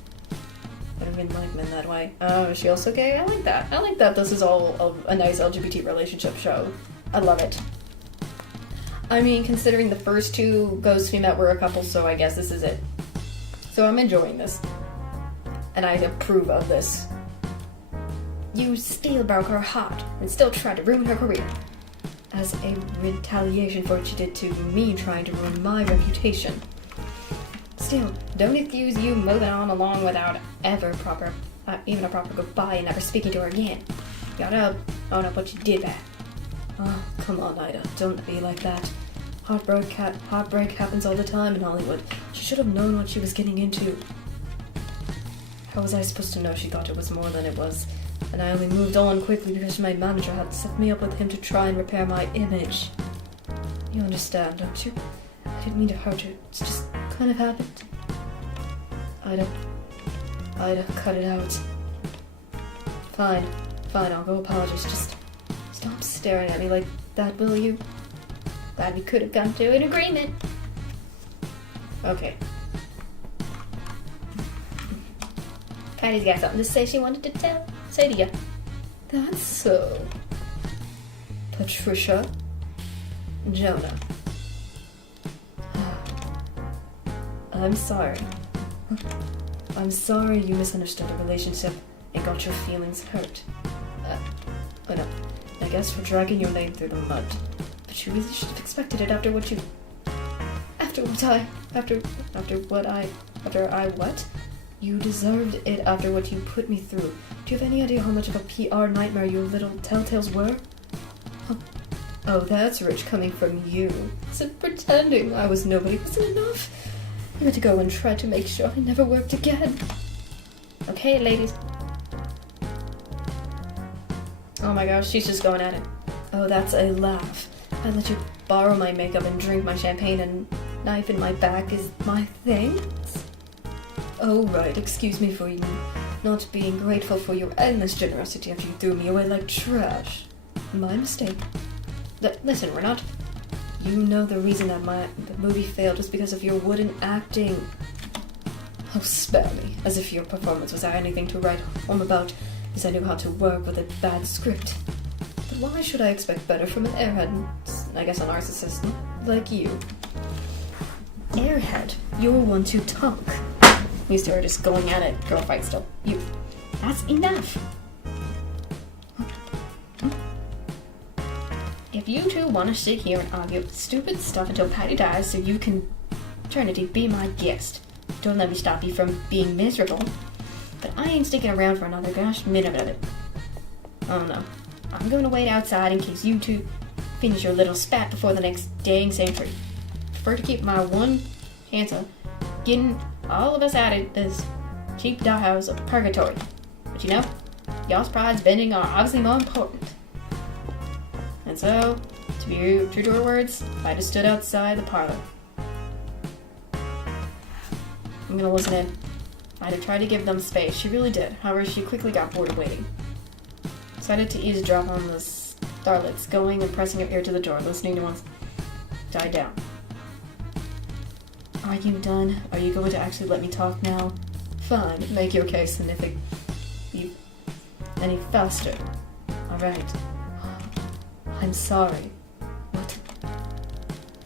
I don't even like men that way. Oh, is she also gay? I like that. I like that this is all a nice LGBT relationship show. I love it. I mean, considering the first two ghosts we met were a couple, so I guess this is it. So I'm enjoying this. And I approve of this. You still broke her heart and still tried to ruin her career. As a retaliation for what you did to me trying to ruin my reputation. Still, don't excuse you moving on along without ever even a proper goodbye and never speaking to her again. You gotta own up what you did back. Oh, come on, Ida. Don't be like that. Heartbreak happens all the time in Hollywood. She should have known what she was getting into. How was I supposed to know she thought it was more than it was? And I only moved on quickly because my manager had set me up with him to try and repair my image. You understand, don't you? I didn't mean to hurt her. It's just kind of happened. Ida, cut it out. Fine, I'll go apologize. Just stop staring at me like that, will you? Glad we could have come to an agreement. Okay. Patty's got something to say she wanted to say to you. That's so. Patricia. Jonah. I'm sorry. I'm sorry you misunderstood a relationship and got your feelings hurt. Oh no. I guess for dragging your name through the mud. But you really should have expected it after what? You deserved it after what you put me through. Do you have any idea how much of a PR nightmare your little telltales were? Oh, that's rich coming from you. Isn't pretending I was nobody wasn't enough? I'm going to go and try to make sure I never worked again. Okay, ladies. Oh my gosh, she's just going at it. Oh, that's a laugh. I let you borrow my makeup and drink my champagne and knife in my back is my thing? Oh, right, excuse me for not being grateful for your endless generosity after you threw me away like trash. My mistake. Listen, we're not... You know the reason that the movie failed was because of your wooden acting. Oh, spare me. As if your performance was anything to write home about, because I knew how to work with a bad script. But why should I expect better from an airhead? I guess a narcissist like you. Airhead, you're one to talk. These two are just going at it. Girl fight still. You. That's enough. If you two want to sit here and argue stupid stuff until Patty dies so you can, Trinity, be my guest. Don't let me stop you from being miserable. But I ain't sticking around for another gosh minute of it. Oh no. I'm going to wait outside in case you two finish your little spat before the next dang century. Prefer to keep my one chance of getting all of us out of this cheap dollhouse of purgatory. But you know, y'all's pride's bending are obviously more important. And so, to be true to her words, I just stood outside the parlor. I'm gonna listen in. Ida tried to give them space. She really did. However, she quickly got bored of waiting. Decided to eavesdrop on the starlets, going and pressing her ear to the door, listening to one die down. Are you done? Are you going to actually let me talk now? Fine, make your case, and if it be any faster. Alright. I'm sorry. What?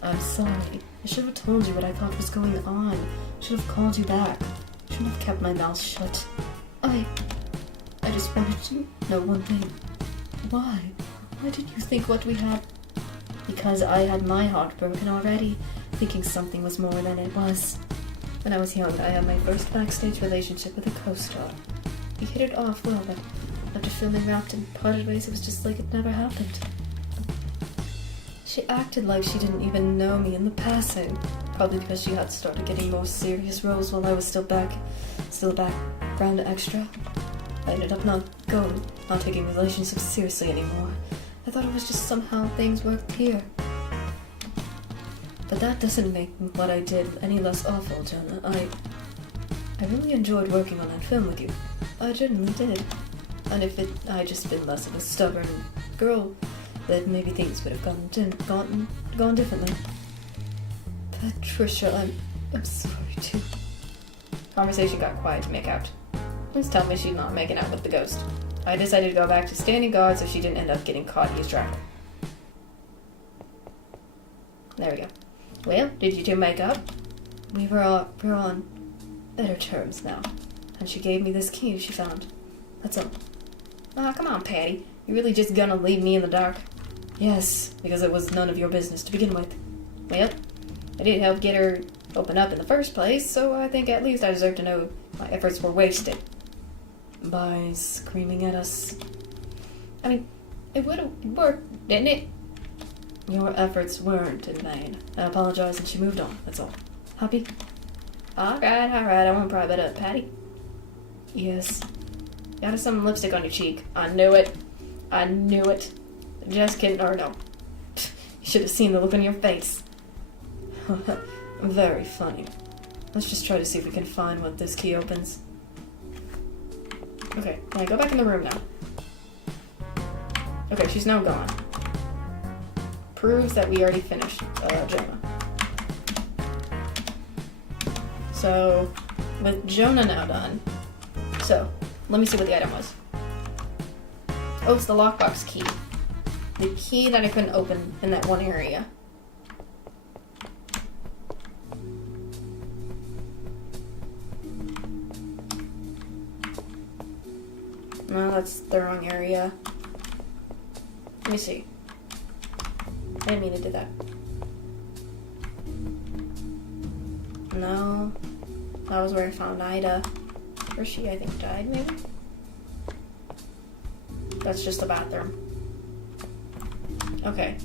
I'm sorry. I should have told you what I thought was going on. I should have called you back. I shouldn't have kept my mouth shut. I just wanted to know one thing. Why? Why did you think what we had? Because I had my heart broken already, thinking something was more than it was. When I was young, I had my first backstage relationship with a co-star. We hit it off well, but after filming Wrapped and parted ways, it was just like it never happened. She acted like she didn't even know me in the passing, probably because she had started getting more serious roles while I was still a background extra. I ended up not taking relationships seriously anymore. I thought it was just somehow things worked here. But that doesn't make what I did any less awful, Jonah. I really enjoyed working on that film with you. I genuinely did. And if I'd just been less of a stubborn girl, then maybe things would have gone differently. Patricia, I'm sorry too. Conversation got quiet to make out. Please tell me she's not making out with the ghost. I decided to go back to standing guard so she didn't end up getting caught eavesdropping. There we go. Well, did you two make up? We're on better terms now. And she gave me this key she found. That's all. Oh, come on, Patty. You really just gonna leave me in the dark? Yes, because it was none of your business to begin with. Well, I did help get her open up in the first place, so I think at least I deserve to know my efforts were wasted. By screaming at us. I mean, it would have worked, didn't it? Your efforts weren't in vain. I apologize and she moved on, that's all. Happy? Alright, I won't pry that up, Patty. Yes. You got some lipstick on your cheek. I knew it. Just kidding, or no. You should have seen the look on your face. Very funny. Let's just try to see if we can find what this key opens. Okay, can I go back in the room now? Okay, she's now gone. Proves that we already finished Jonah. So, with Jonah now done, so, let me see what the item was. Oh, it's the lockbox key. The key that I couldn't open in that one area. No, that's the wrong area. Let me see. I didn't mean to do that. No. That was where I found Ida. Or she, I think, died, maybe? That's just the bathroom. Okay.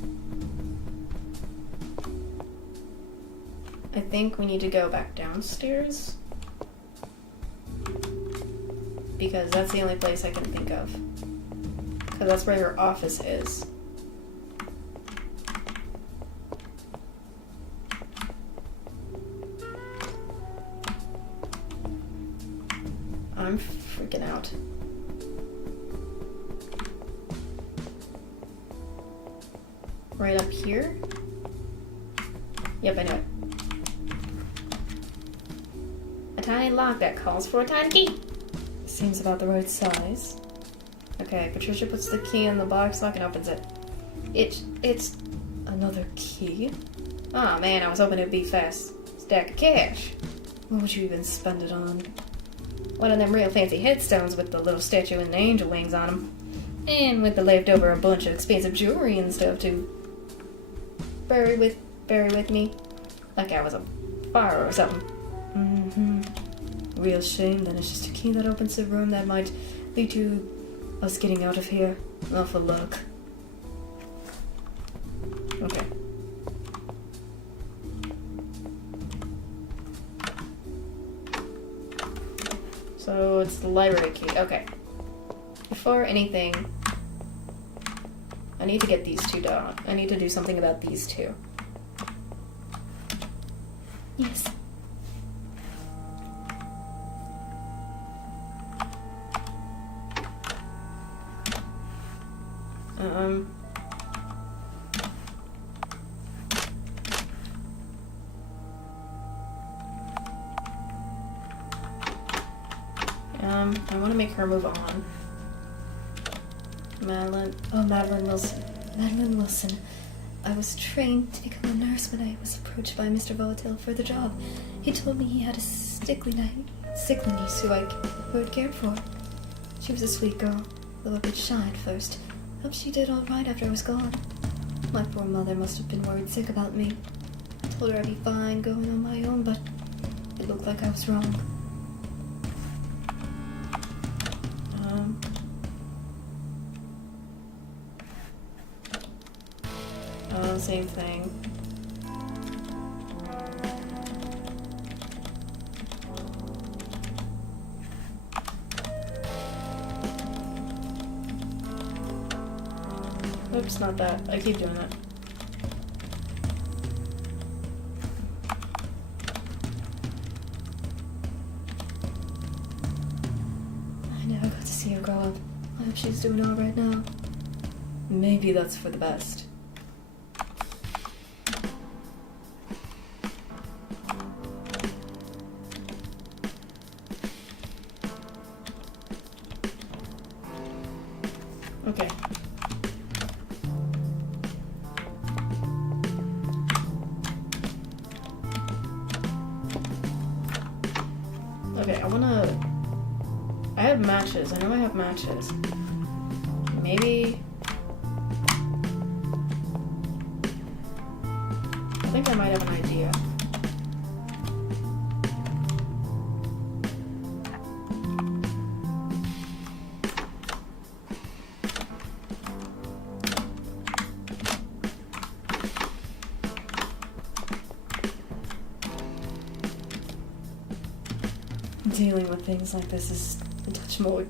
I think we need to go back downstairs. Because that's the only place I can think of. Because that's where her office is. I'm freaking out. Right up here? Yep, I know it. A tiny lock that calls for a tiny key. Seems about the right size. Okay, Patricia puts the key in the box lock and opens it. It's another key? Oh man, I was hoping it'd be fast. Stack of cash. What would you even spend it on? One of them real fancy headstones with the little statue and the angel wings on them. And with the leftover a bunch of expensive jewelry and stuff too. Bury with me. Like I was a fire or something. Real shame, then it's just a key that opens a room that might lead to us getting out of here. Awful luck. Okay. So it's the library key. Okay. Before anything, I need to get these two down. I need to do something about these two. Yes. I want to make her move on. Madeline Wilson. Madeline Wilson. I was trained to become a nurse when I was approached by Mr. Volatil for the job. He told me he had a sickly niece who had cared for. She was a sweet girl, though a bit shy at first. Hope she did all right after I was gone. My poor mother must have been worried sick about me. I told her I'd be fine going on my own, but it looked like I was wrong. Same thing. Oops, not that. I keep doing that. I never got to see her grow up. I hope she's doing all right now. Maybe that's for the best. Okay. Okay, I have matches. I know I have matches. Maybe... I think I might have an idea. Dealing with things like this is a touch more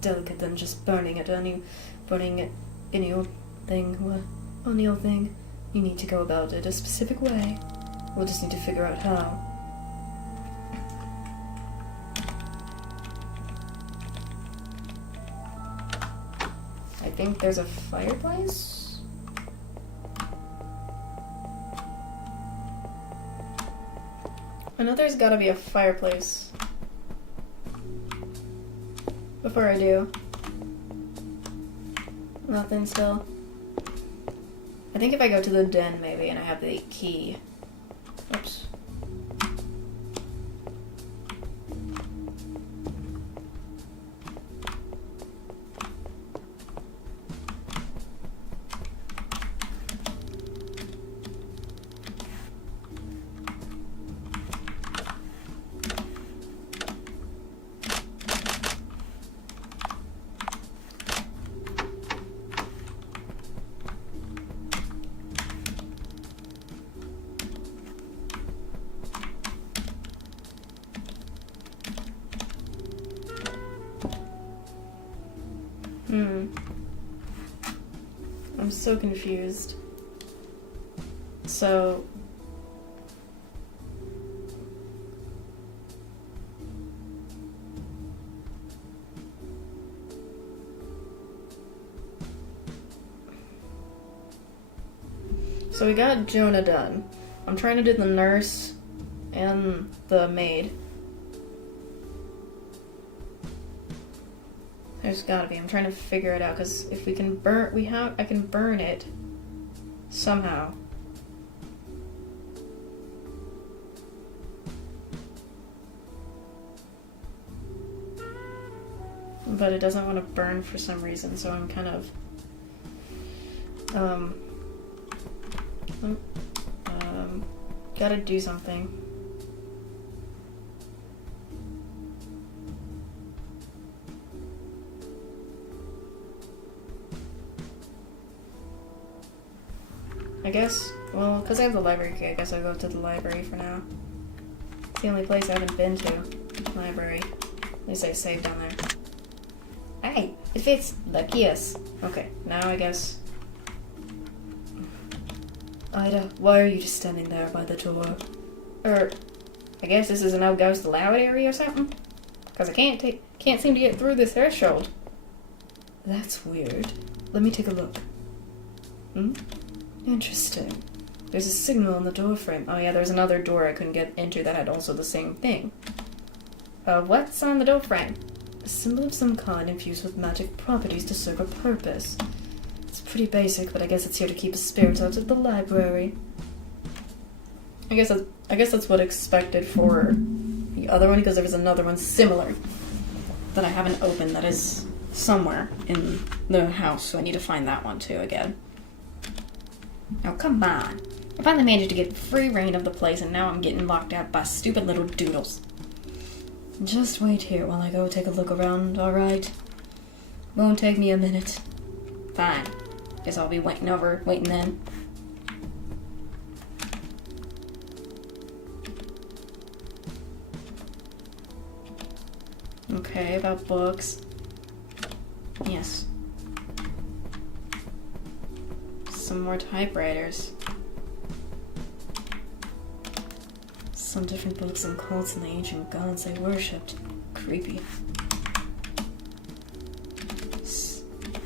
delicate than just burning any old thing. Well, any old thing. You need to go about it a specific way. We'll just need to figure out how. I think there's a fireplace? I know there's gotta be a fireplace. Before I do. Nothing still. I think if I go to the den maybe and I have the key. Oops. I'm so confused. So... So we got Jonah done. I'm trying to do the nurse and the maid. There's gotta be. I'm trying to figure it out, because if we can I can burn it somehow. But it doesn't want to burn for some reason, so I'm kind of gotta do something. I guess, well, because I have the library key, I guess I'll go to the library for now. It's the only place I haven't been to. Library. At least I saved down there. Hey, it fits. Luckiest. Okay, now I guess. Ida, why are you just standing there by the door? I guess this is an old ghost allowed area or something? Because I can't seem to get through this threshold. That's weird. Let me take a look. Interesting. There's a signal on the door frame. Oh yeah, there's another door I couldn't get into that had also the same thing. What's on the door frame? A symbol of some kind infused with magic properties to serve a purpose. It's pretty basic, but I guess it's here to keep a spirit out of the library. I guess that's what expected for the other one, because there was another one similar that I haven't opened that is somewhere in the house, so I need to find that one too again. Oh, come on. I finally managed to get free reign of the place, and now I'm getting locked out by stupid little doodles. Just wait here while I go take a look around, alright? Won't take me a minute. Fine. Guess I'll be waiting then. Okay, about books. Yes. Some more typewriters. Some different books and cults and the ancient gods they worshipped. Creepy.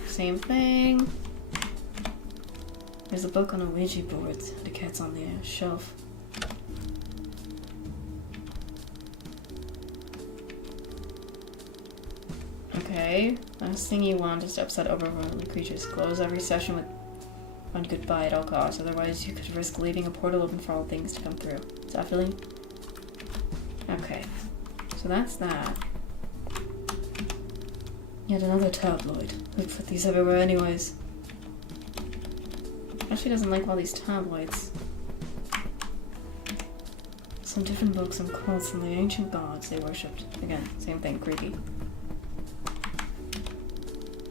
Same thing. There's a book on a Ouija board. The cat's on the shelf. Okay. Last thing you want is to upset overwhelming creatures. Close every session with one goodbye at all costs. Otherwise, you could risk leaving a portal open for all things to come through. Is that feeling? Okay. So that's that. Yet another tabloid. We put these everywhere anyways. Actually doesn't like all these tabloids. Some different books and cults and the ancient gods they worshipped. Again, same thing, creepy.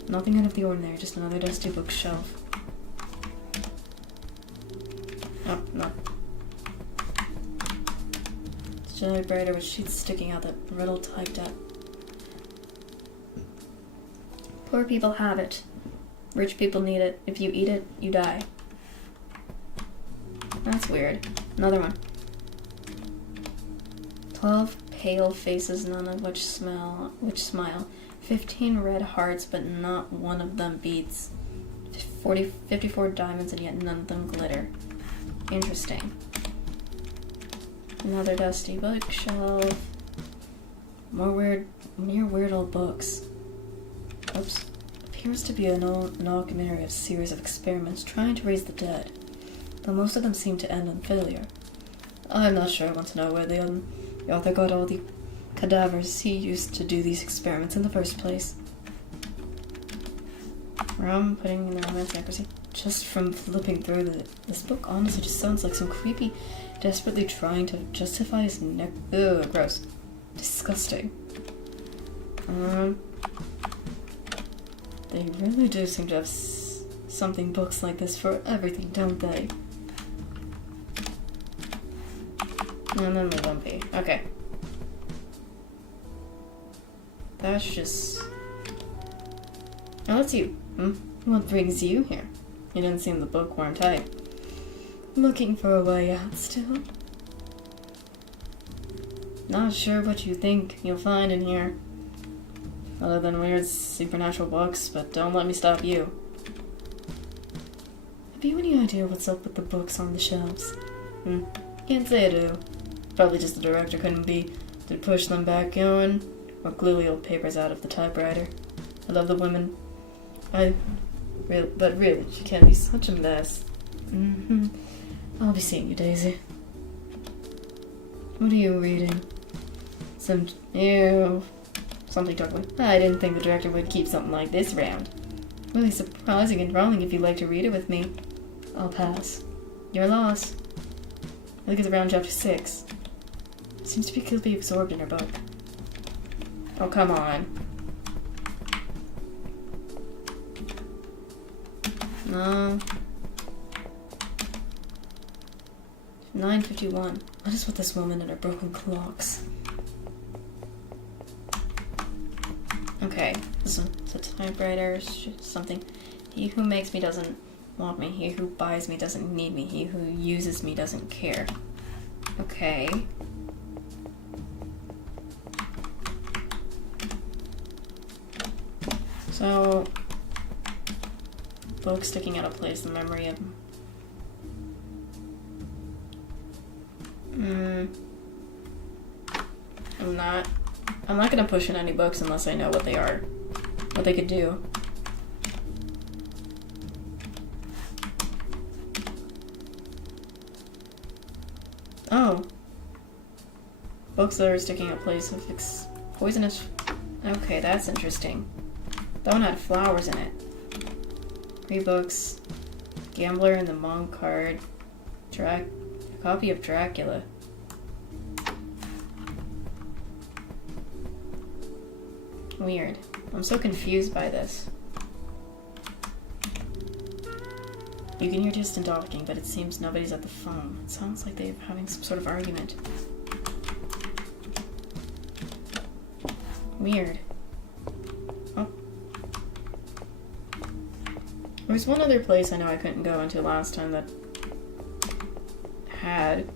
Nothing out of the ordinary, just another dusty bookshelf. Oh, no. It's generally brighter with sheets sticking out that riddle typed up. Poor people have it. Rich people need it. If you eat it, you die. That's weird. Another one. 12 pale faces, none of which smile. 15 red hearts, but not one of them beats. 54 diamonds, and yet none of them glitter. Interesting. Another dusty bookshelf. More weird old books. Oops. Appears to be an documentary of series of experiments trying to raise the dead, though most of them seem to end in failure. I'm not sure I want to know where the author got all the cadavers he used to do these experiments in the first place. Rum, pudding, and the romance and accuracy. Just from flipping through this book, honestly, just sounds like some creepy, desperately trying to justify his neck. Ugh, gross. Disgusting. They really do seem to have something books like this for everything, don't they? And then the Lumpy. Okay. That's just... Now let's see. What brings you here? You didn't seem the bookworm type. Looking for a way out still? Not sure what you think you'll find in here. Other than weird supernatural books, but don't let me stop you. Have you any idea what's up with the books on the shelves? Can't say I do. Probably just the director couldn't be to push them back going, or glue the old papers out of the typewriter. I love the women. But really, she can be such a mess. I'll be seeing you, Daisy. What are you reading? Something totally. I didn't think the director would keep something like this around. Really surprising and wrong if you'd like to read it with me. I'll pass. Your loss. I think it's around chapter 6. Seems to be completely absorbed in her book. Oh, come on. No. 9:51. What is with this woman and her broken clocks? Okay, this one's a typewriter, something. He who makes me doesn't want me. He who buys me doesn't need me. He who uses me doesn't care. Okay. So, book sticking out of place, the memory of... I'm not gonna push in any books unless I know what they are. What they could do. Oh. Books that are sticking out of place of poisonous... Okay, that's interesting. That one had flowers in it. 3 books. Gambler and the Monk card. A copy of Dracula. Weird. I'm so confused by this. You can hear distant talking, but it seems nobody's at the phone. It sounds like they're having some sort of argument. Weird. Oh. There was one other place I know I couldn't go into last time that had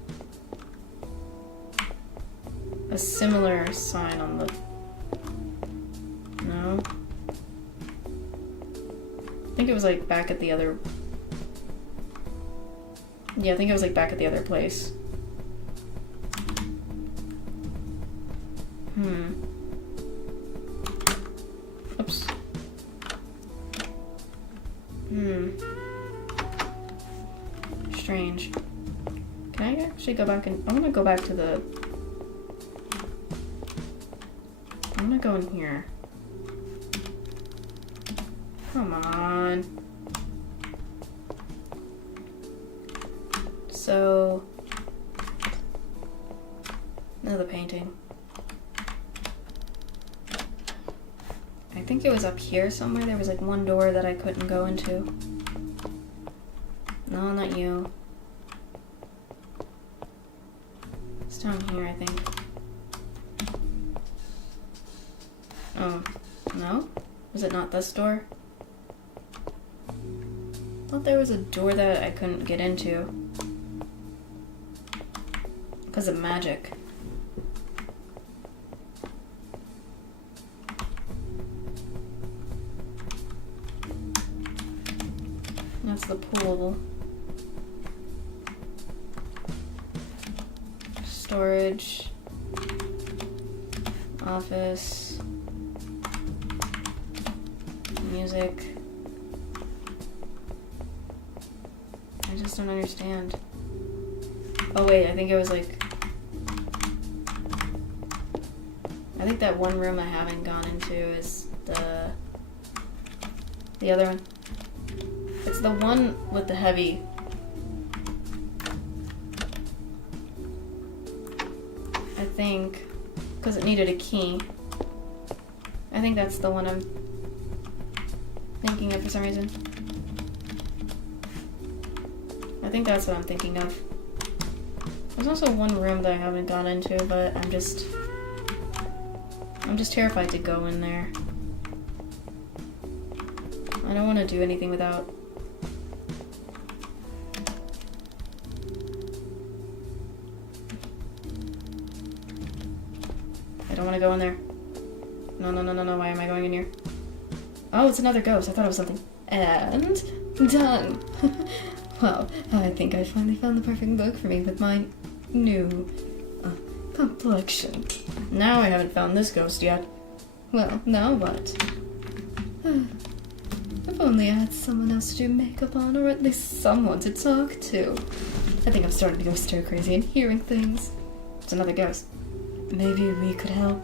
a similar sign on the... No? I think it was like back at the other... Yeah, I think it was like back at the other place. Oops. Strange. Can I actually go back and... I want to go back to the... I'm gonna go in here. Come on. So... No, the painting. I think it was up here somewhere. There was like one door that I couldn't go into. No, not you. It's down here, I think. Oh, no? Was it not this door? I thought there was a door that I couldn't get into. Because of magic. That's the pool. Storage. Office. Music. I just don't understand. Oh wait, I think it was like... I think that one room I haven't gone into is the other one. It's the one with the heavy... I think, because it needed a key. I think that's the one I'm thinking of for some reason. I think that's what I'm thinking of. There's also one room that I haven't gone into, but I'm just terrified to go in there. I don't want to do anything without... I don't want to go in there. No, no, no, no, no. Why am I going in here? Oh, it's another ghost. I thought it was something. And done. Well, I think I finally found the perfect look for me with my new complexion. Now I haven't found this ghost yet. Well, now what? If only I had someone else to do makeup on, or at least someone to talk to. I think I'm starting to go stir crazy and hearing things. It's another ghost. Maybe we could help.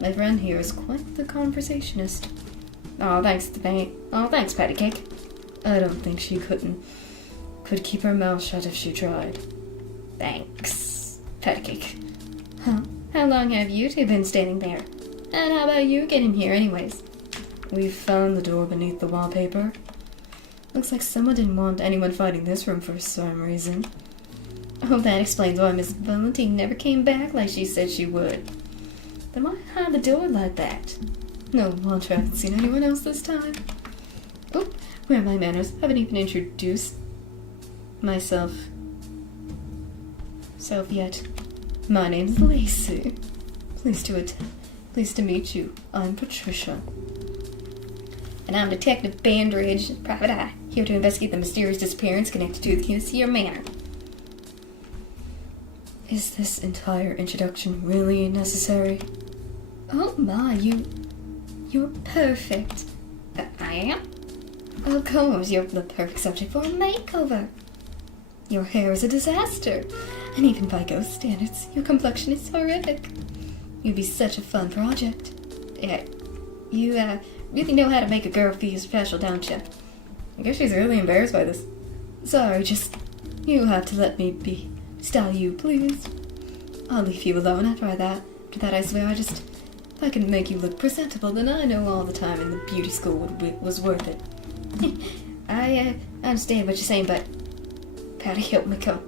My friend here is quite the conversationist. Oh, thanks, Patty Cake. I don't think she could keep her mouth shut if she tried. Thanks, Patty Cake. Huh? How long have you two been standing there? And how about you get in here anyways? We've found the door beneath the wallpaper. Looks like someone didn't want anyone finding this room for some reason. Oh, that explains why Miss Valentine never came back like she said she would. Then why hide the door like that? No wonder I haven't seen anyone else this time. Oh, where are my manners? Haven't even introduced myself yet. My name's Lacey. Pleased to meet you. I'm Patricia. And I'm Detective Bandridge, Private Eye, here to investigate the mysterious disappearance connected to this here manor. Is this entire introduction really necessary? Oh my, you're perfect. I am? Of course, you're the perfect subject for a makeover. Your hair is a disaster, and even by ghost standards, your complexion is horrific. You'd be such a fun project. Yeah, you really know how to make a girl feel special, don't you? I guess she's really embarrassed by this. Sorry, just you have to let me style you, please. I'll leave you alone after that. After that, I swear, if I can make you look presentable, then I know all the time in the beauty school was worth it. I understand what you're saying, but Patty, help me come.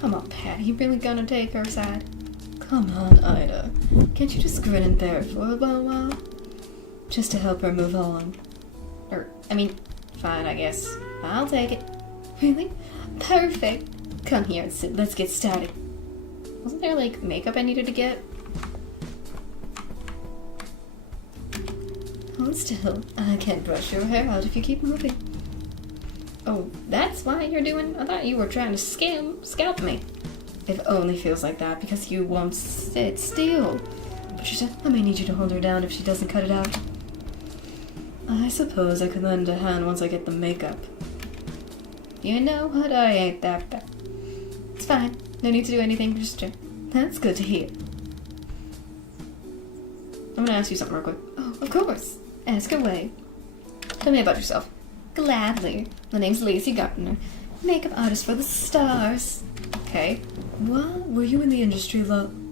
Come on, Pat, you really gonna take her side? Come on, Ida. Can't you just grin and bear it for a while? Just to help her move on. Fine, I guess. I'll take it. Really? Perfect. Come here and sit. Let's get started. Wasn't there, makeup I needed to get? Hold still. I can't brush your hair out if you keep moving. Oh, that's why you're doing... I thought you were trying to scalp me. It only feels like that because you won't sit still. Patricia, I may need you to hold her down if she doesn't cut it out. I suppose I could lend a hand once I get the makeup. You know what? I ain't that bad. It's fine. No need to do anything, Patricia. That's good to hear. I'm gonna ask you something real quick. Oh, of course. Ask away. Tell me about yourself. Gladly. My name's Lacey Gardner. Makeup artist for the stars. Okay. Well, were you in the industry long?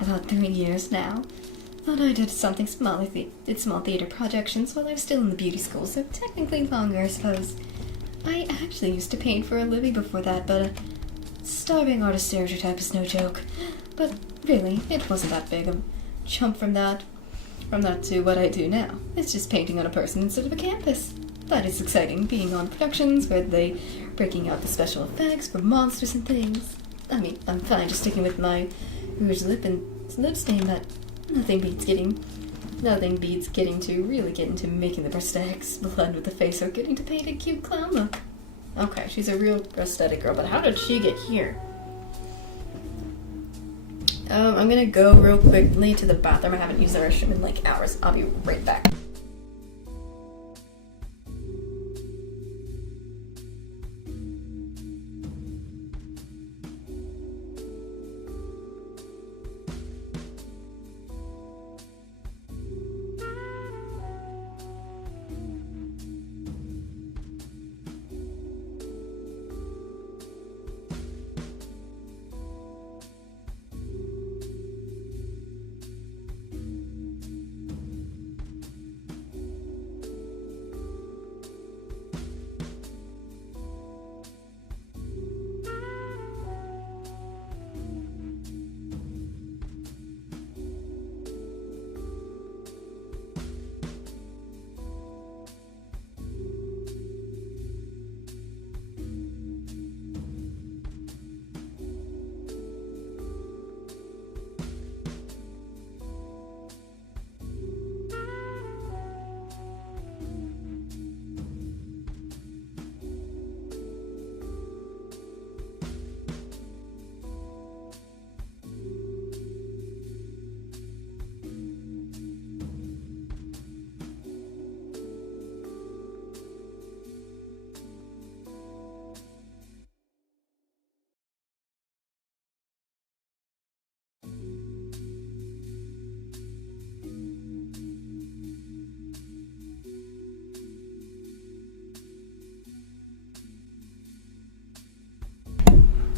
About 3 years now. Thought I did something small theater projections while I was still in the beauty school, so technically longer, I suppose. I actually used to paint for a living before that, but a starving artist stereotype is no joke. But really, it wasn't that big a jump from that to what I do now. It's just painting on a person instead of a canvas. But it's exciting being on productions where they breaking out the special effects for monsters and things. I'm fine just sticking with my rouge lip and lip stain, but nothing beats getting to really get into making the prosthetics blend with the face or getting to paint a cute clown look. Okay, she's a real prosthetic girl, but how did she get here? I'm gonna go real quickly to the bathroom. I haven't used the restroom in hours. I'll be right back.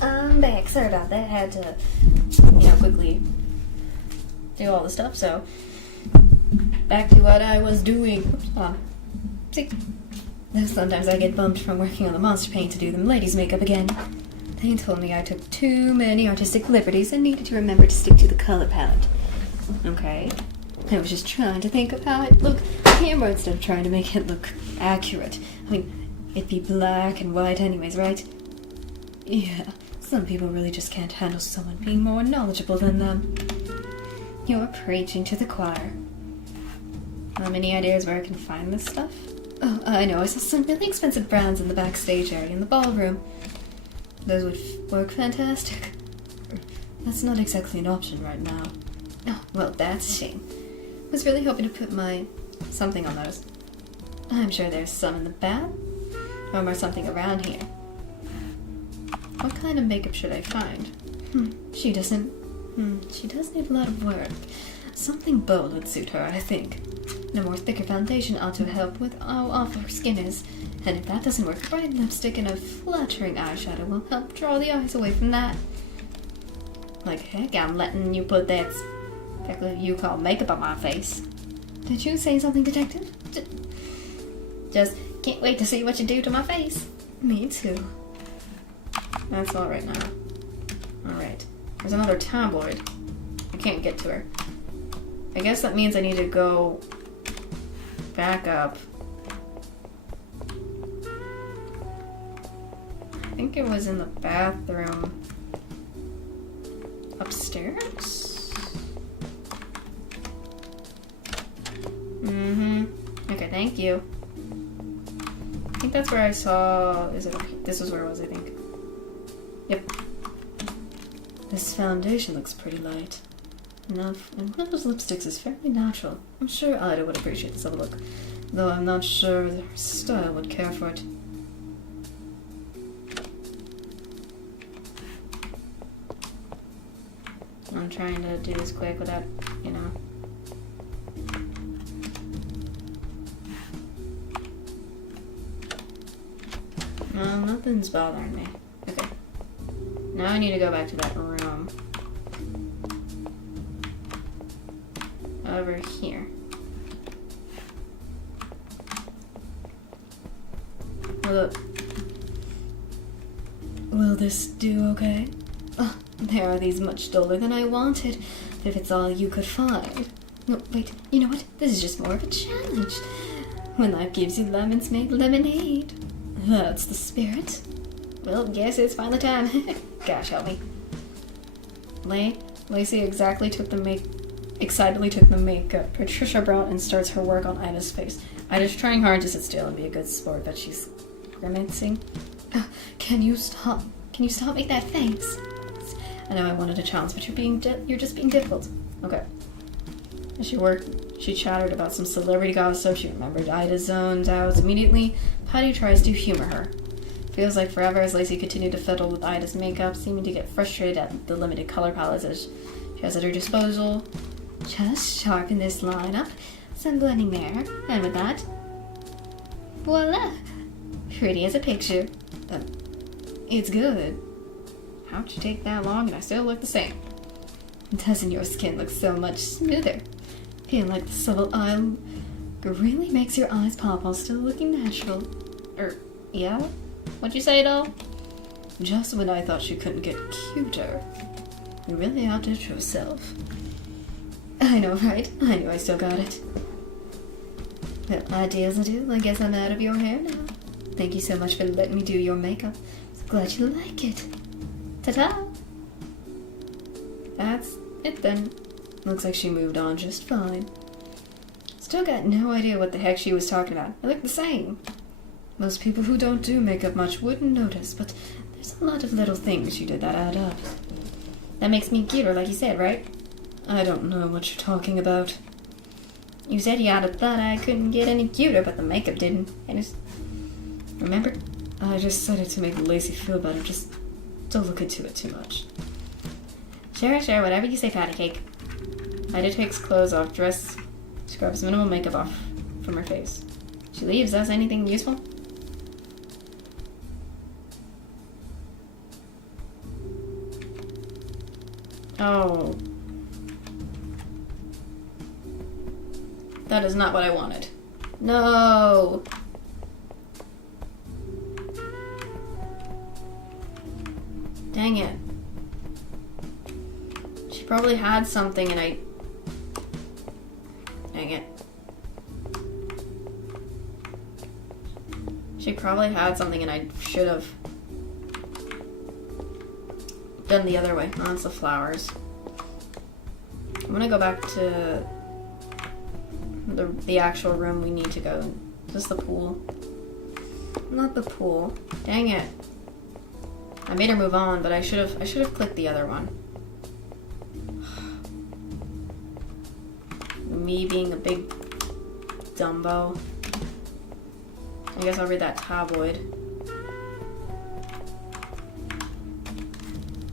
I'm back. Sorry about that. I had to, quickly do all the stuff, so back to what I was doing. Oops, see, sometimes I get bumped from working on the monster paint to do the ladies' makeup again. They told me I took too many artistic liberties and needed to remember to stick to the color palette. Okay. I was just trying to think of how it looked on camera instead of trying to make it look accurate. It'd be black and white anyways, right? Yeah. Some people really just can't handle someone being more knowledgeable than them. You're preaching to the choir. Any ideas where I can find this stuff? Oh, I know. I saw some really expensive brands in the backstage area in the ballroom. Those would work fantastic. That's not exactly an option right now. Oh, well, that's a shame. I was really hoping to put something on those. I'm sure there's some in the bath, or something around here. What kind of makeup should I find? She does need a lot of work. Something bold would suit her, I think. And a more thicker foundation ought to help with how awful her skin is. And if that doesn't work, a bright lipstick and a flattering eyeshadow will help draw the eyes away from that. Heck, I'm letting you put that exactly you call makeup on my face. Did you say something, detective? Just can't wait to see what you do to my face. Me too. That's all right now. Alright. There's another tabloid. I can't get to her. I guess that means I need to go back up. I think it was in the bathroom. Upstairs? Mm-hmm. Okay, thank you. I think that's where I saw... Is it? This was where it was, I think. Yep. This foundation looks pretty light. Enough. And one of those lipsticks is fairly natural. I'm sure Ida would appreciate this of a look. Though I'm not sure her style would care for it. I'm trying to do this quick without, you know. No, nothing's bothering me. Okay. Now I need to go back to that room. Over here. Look. Will this do okay? Oh, there are these much duller than I wanted. If it's all you could find. No, wait, you know what? This is just more of a challenge. When life gives you lemons, make lemonade. That's the spirit. Well, guess it's finally time. Gosh, help me. Lacey excitedly took the makeup Patricia brought and starts her work on Ida's face. Ida's trying hard to sit still and be a good sport, but she's grimacing. Can you stop? Can you stop making that face? I know I wanted a chance, but you're just being difficult. Okay. As she chattered about some celebrity gossip. She remembered Ida zoned out. Immediately, Patty tries to humor her. Feels like forever as Lacey continued to fiddle with Ida's makeup, seeming to get frustrated at the limited color palettes as she has at her disposal. Just sharpen this line up, some blending there, and with that, voila! Pretty as a picture. It's good. How'd you take that long and I still look the same? Doesn't your skin look so much smoother? Feeling like the subtle eye really makes your eyes pop while still looking natural. Yeah? What'd you say, doll? Just when I thought she couldn't get cuter. You really outdid yourself. I know, right? I knew I still got it. Well, ideas I do. I guess I'm out of your hair now. Thank you so much for letting me do your makeup. So glad you like it. Ta-ta! That's it then. Looks like she moved on just fine. Still got no idea what the heck she was talking about. They look the same. Most people who don't do makeup much wouldn't notice, but there's a lot of little things she did that add up. That makes me cuter, like you said, right? I don't know what you're talking about. You said you had thought I couldn't get any cuter, but the makeup didn't. Remember? I just said it to make Lacey feel better. Just don't look into it too much. Sure, whatever you say, patty cake. Ida takes clothes off, dress, scrubs minimal makeup off from her face. She leaves us. Anything useful? Oh. That is not what I wanted. No! Dang it. She probably had something and I... Dang it. She probably had something and I should have done the other way. Oh, it's the flowers. I'm gonna go back to the actual room we need to go. Is this the pool? Not the pool. Dang it. I made her move on, but I should have clicked the other one. Me being a big Dumbo. I guess I'll read that tabloid.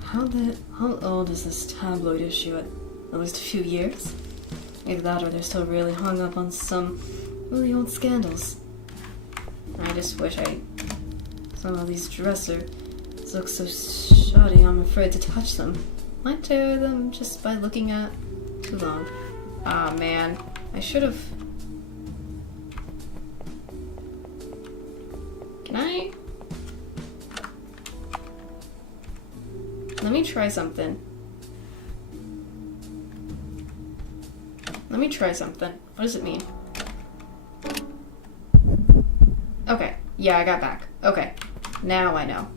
How old is this tabloid issue? At least a few years? Either that or they're still really hung up on some really old scandals. I just wish some of these dressers look so shoddy I'm afraid to touch them. Might tear them just by looking at too long. Ah, man. I should have... Can I? me try something. Let me try something. What does it mean? Okay. Yeah, I got back. Okay. Now I know.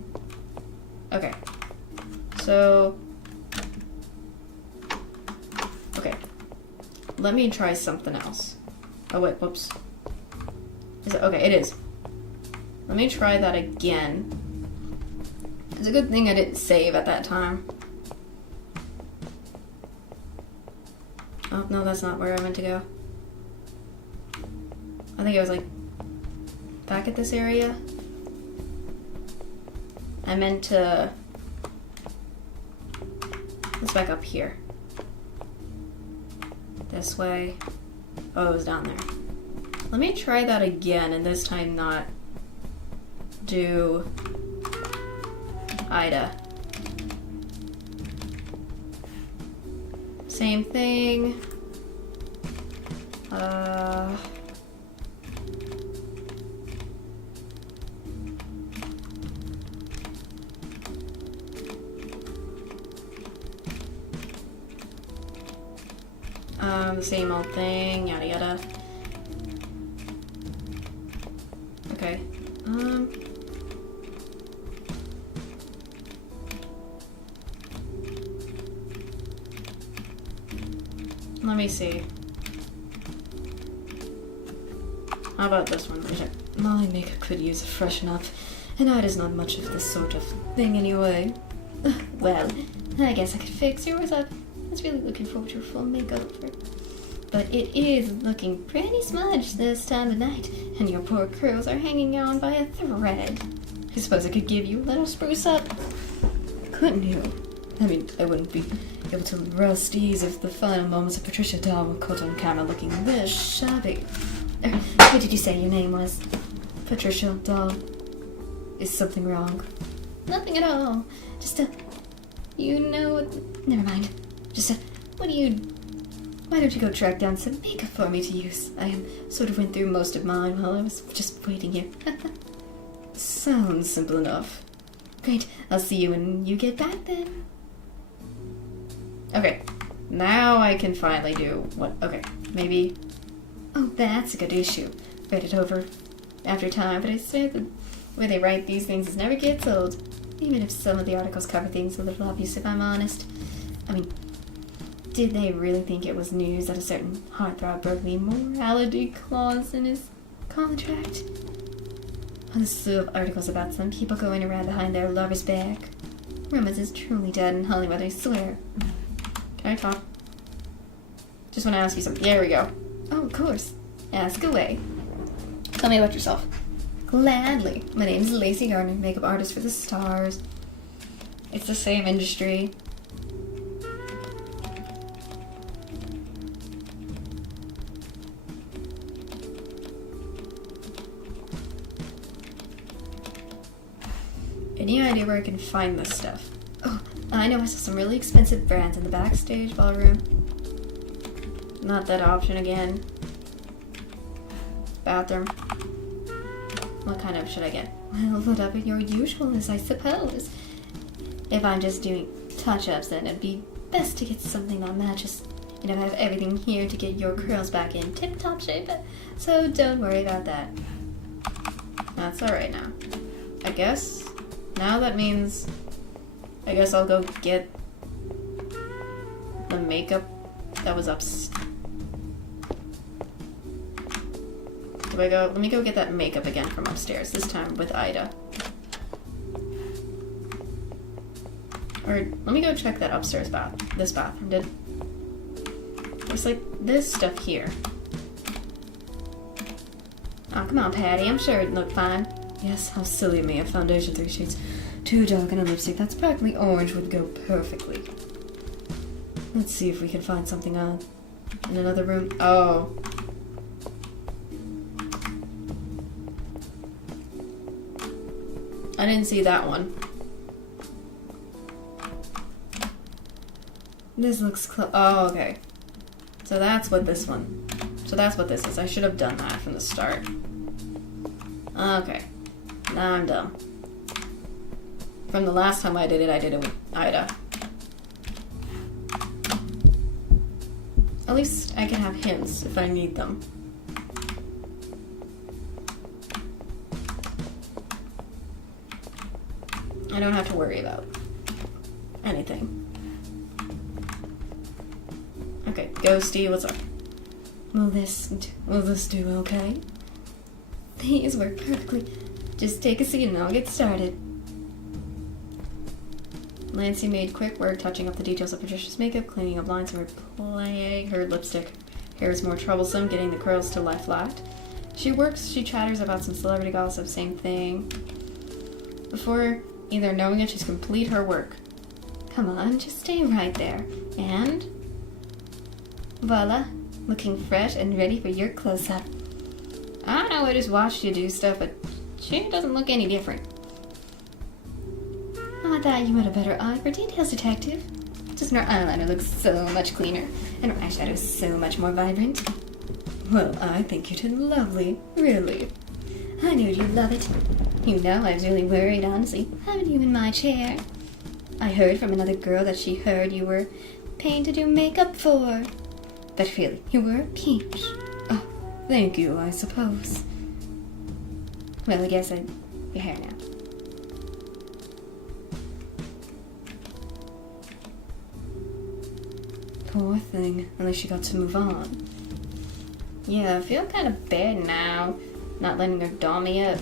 Okay. So... Okay. Let me try something else. Oh, wait. Whoops. Is it? Okay, it is. Let me try that again. It's a good thing I didn't save at that time. Oh, no, that's not where I meant to go. I think I was like back at this area. I meant to... Let's back up here. This way. Oh, it was down there. Let me try that again, and this time not do Ida. Same thing. The same old thing, yada yada. Okay. Let me see. How about this one? My makeup could use a freshen up, and Ida's not much of this sort of thing anyway. Well, I guess I could fix yours up. I was really looking forward to a full makeover. But it is looking pretty smudged this time of night, and your poor curls are hanging on by a thread. I suppose I could give you a little spruce up. Couldn't you? I mean, I wouldn't be able to rest easy if the final moments of Patricia Dahl were caught on camera looking this shabby. What did you say your name was? Patricia Dahl. Is something wrong? Nothing at all. Just you know, never mind. Just Why don't you go track down some makeup for me to use? I sort of went through most of mine while I was just waiting here. Sounds simple enough. Great. I'll see you when you get back then. Okay. Now I can finally do what... Okay. Maybe... Oh, that's a good issue. Read it over after time, but I swear the way they write these things never gets old. Even if some of the articles cover things a little obvious, if I'm honest. I mean... Did they really think it was news that a certain heartthrob broke the morality clause in his contract? A slew of articles about some people going around behind their lover's back. Romance is truly dead in Hollywood, I swear. Can I talk? Just want to ask you something. There we go. Oh, of course. Ask away. Tell me about yourself. Gladly. My name's Lacey Gardner, makeup artist for the stars. It's the same industry. Any idea where I can find this stuff? Oh, I know I saw some really expensive brands in the backstage ballroom. Not that option again. Bathroom. What kind of should I get? Well, whatever your usual is, I suppose. If I'm just doing touch-ups, then it'd be best to get something that matches. You know, I have everything here to get your curls back in tip-top shape, so don't worry about that. That's alright now. I guess... Now that means... I guess I'll go get... the makeup that was upstairs. Let me go get that makeup again from upstairs, this time with Ida. Or, let me go check that upstairs this bathroom. There's like this stuff here. Oh, come on, Patty, I'm sure it'd look fine. Yes, how silly of me. A foundation 3 shades too dark and a lipstick that's practically orange would go perfectly. Let's see if we can find something in another room. Oh. I didn't see that one. This looks oh, okay. So that's what this one... So that's what this is. I should have done that from the start. Okay. Now I'm dumb. From the last time I did it with Ida. At least I can have hints if I need them. I don't have to worry about anything. Okay, Ghosty, what's up? Will this do okay? These work perfectly. Just take a seat and I'll get started. Lancey made quick work touching up the details of Patricia's makeup, cleaning up lines, and replaying her lipstick. Hair is more troublesome, getting the curls to lie flat. She chatters about some celebrity gossip, same thing. Before either knowing it, she's complete her work. Come on, just stay right there. And voila, looking fresh and ready for your close-up. I know I just watched you do stuff, but she doesn't look any different. Oh, I thought you had a better eye for details, detective. Just her eyeliner looks so much cleaner, and her eyeshadow is so much more vibrant. Well, I think you did lovely, really. I knew you'd love it. You know, I was really worried, honestly, having you in my chair. I heard from another girl that she heard you were paying to do makeup for. But really, you were a peach. Oh, thank you, I suppose. Well, I guess your hair now. Poor thing. At least she got to move on. Yeah, I feel kind of bad now. Not letting her doll me up.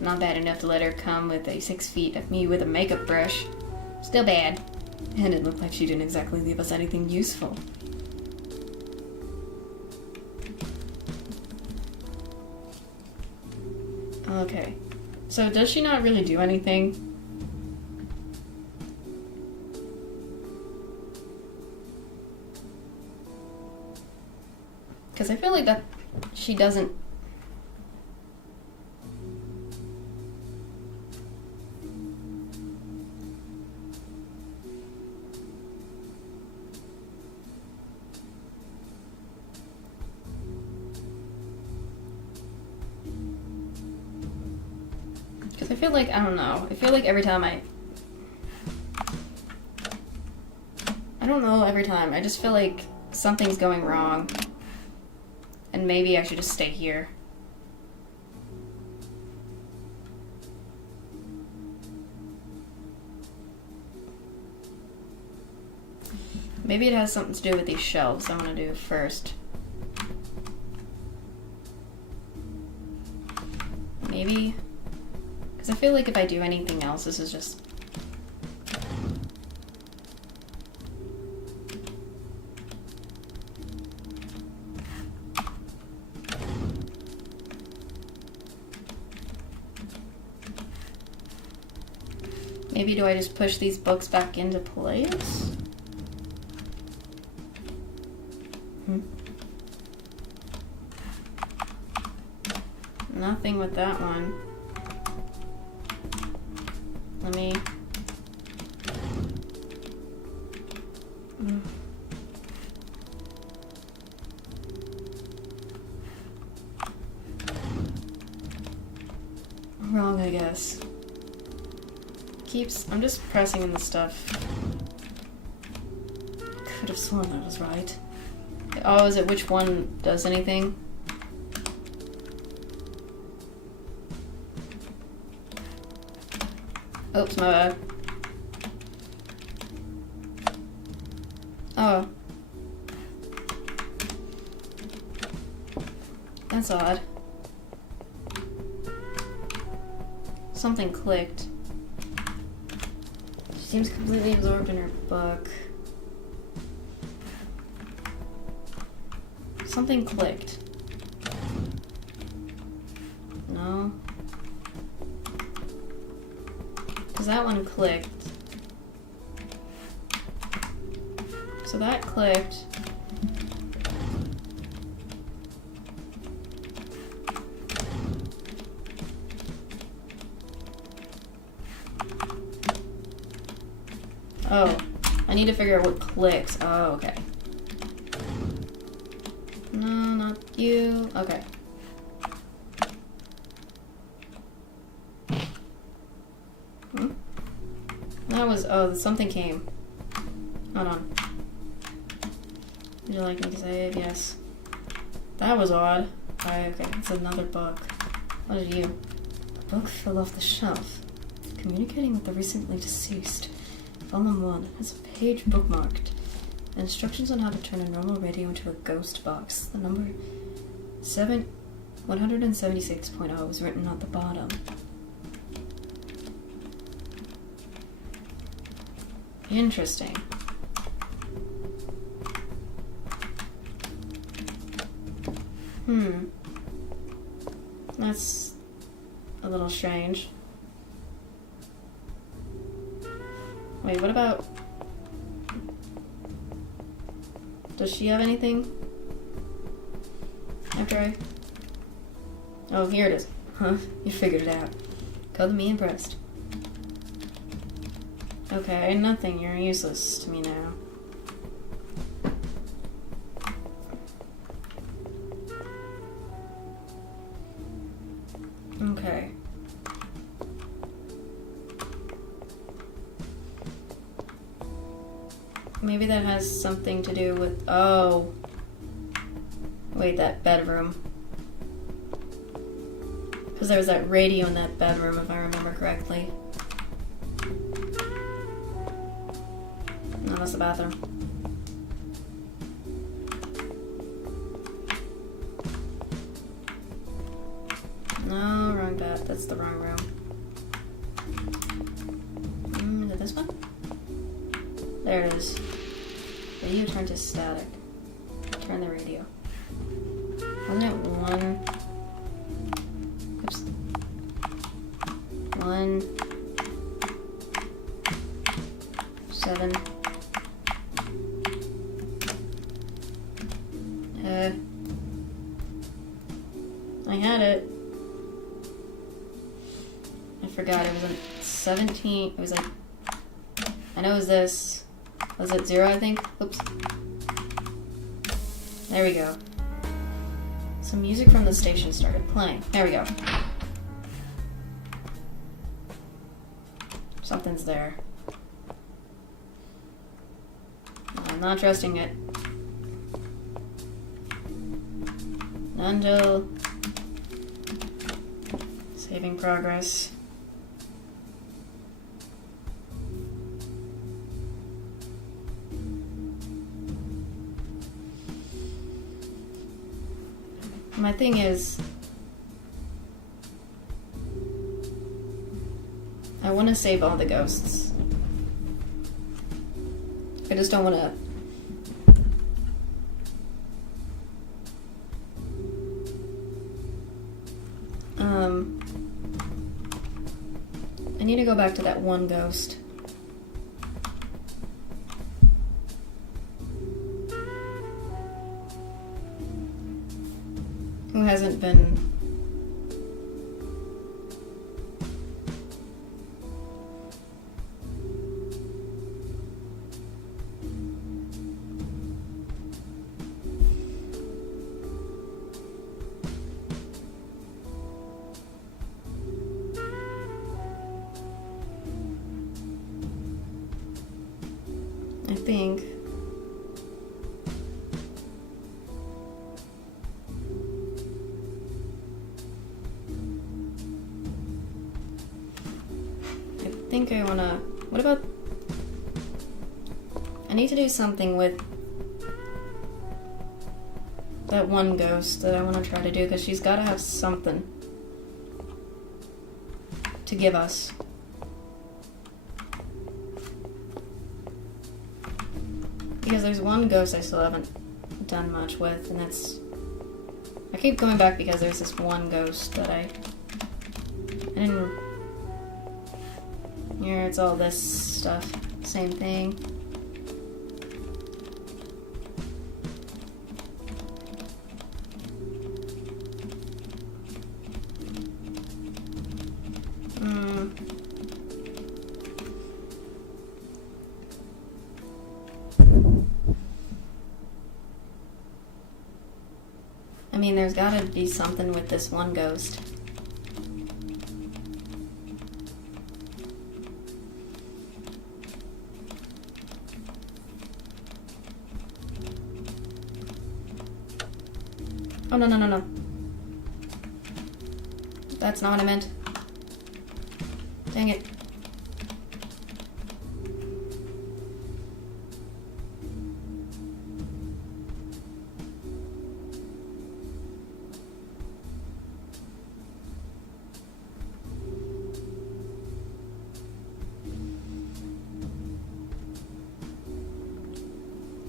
Not bad enough to let her come with a 6 feet of me with a makeup brush. Still bad. And it looked like she didn't exactly leave us anything useful. Okay. So does she not really do anything? Because I feel like that she doesn't. Because I feel like, I don't know, I feel like every time I don't know, every time, I just feel like something's going wrong. And maybe I should just stay here. Maybe it has something to do with these shelves I want to do first. Maybe. Because I feel like if I do anything else, this is just... Maybe do I just push these books back into place? Nothing with that one. Let me... Wrong, I guess. I'm just pressing in the stuff. Could have sworn I was right. Oh, is it which one does anything? Oops, my bad. Oh. That's odd. Something clicked. She seems completely absorbed in her book. Something clicked. No. Because that one clicked. So that clicked. Oh, I need to figure out what clicks. Oh, okay. No, not you. Okay. That was, oh, something came. Hold on. Would you like me to say it? Yes. That was odd. Okay, it's another book. What are you? The book fell off the shelf. Communicating with the recently deceased. Volume 1 has a page bookmarked. Instructions on how to turn a normal radio into a ghost box. The number 176.0 is written at the bottom. Interesting. That's a little strange. Wait, what about... Does she have anything? After I... Oh, here it is. Huh? You figured it out. Color me impressed. Okay, nothing. You're useless to me now. Okay. Maybe that has something to do with... Oh. Wait, that bedroom. Because there was that radio in that bedroom, if I remember correctly. No, that's the bathroom. No, wrong bat. That's the wrong room. Is it this one? There it is. Radio turn to static. Turn the radio. Wasn't it 1? Oops. 1 7 I had it. I forgot it was like 17. It was like, I know it was this. Was it 0, I think? Oops. There we go. Some music from the station started playing. There we go. Something's there. I'm not trusting it. Until saving progress. My thing is, I want to save all the ghosts. I just don't want to. I need to go back to that one ghost. Who hasn't been... I think... I wanna... What about... I need to do something with that one ghost that I want to try to do, because she's got to have something to give us. Because there's one ghost I still haven't done much with, and that's... I keep going back because there's this one ghost that I didn't... Here, it's all this stuff. Same thing. I mean, there's gotta be something with this one ghost. Oh, no, no, no, no. That's not what I meant. Dang it.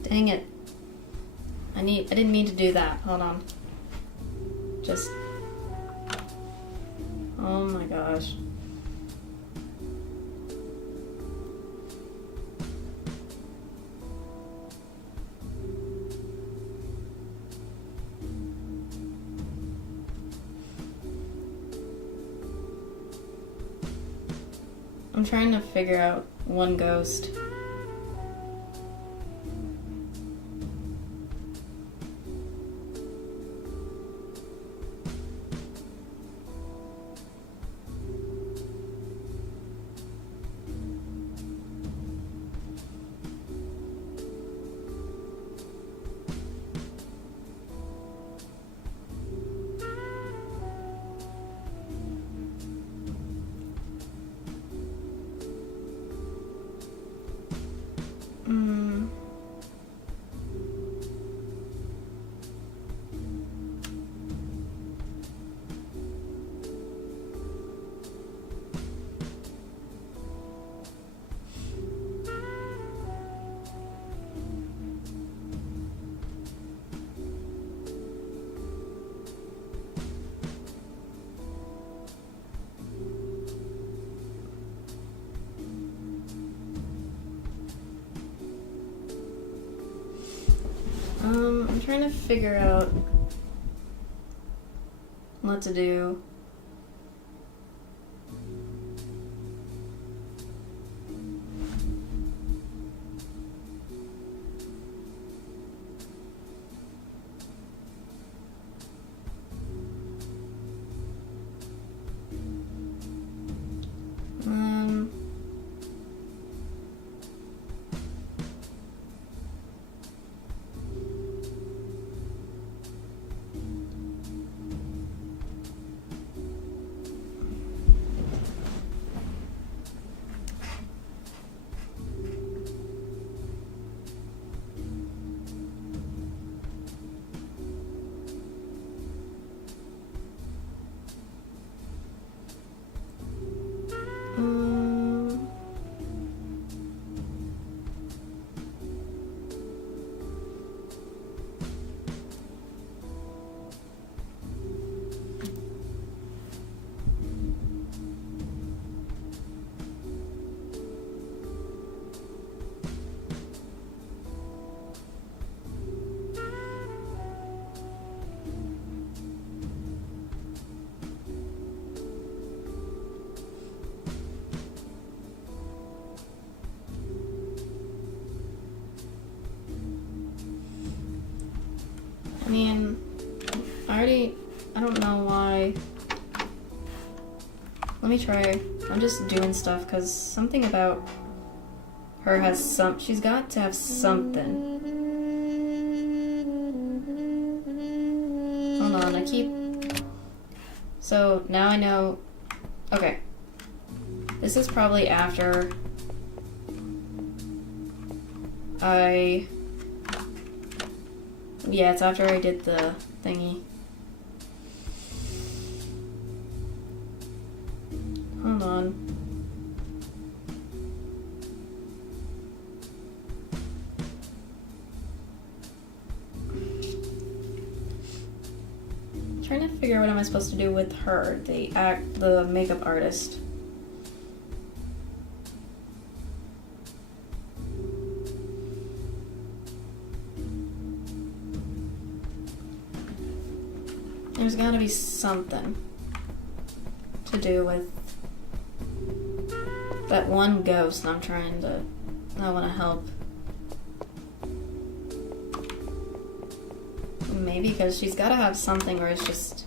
Dang it. I didn't mean to do that. Hold on. Just... Oh my gosh. I'm trying to figure out one ghost. I'm trying to figure out what to do. I mean, I don't know why. Let me try. I'm just doing stuff because something about her has she's got to have something. Hold on, so now I know, okay. This is probably after yeah, it's after I did the thingy. Hold on. I'm trying to figure out what am I supposed to do with her, the makeup artist. There's gotta be something to do with that one ghost I want to help. Maybe because she's gotta have something where it's just...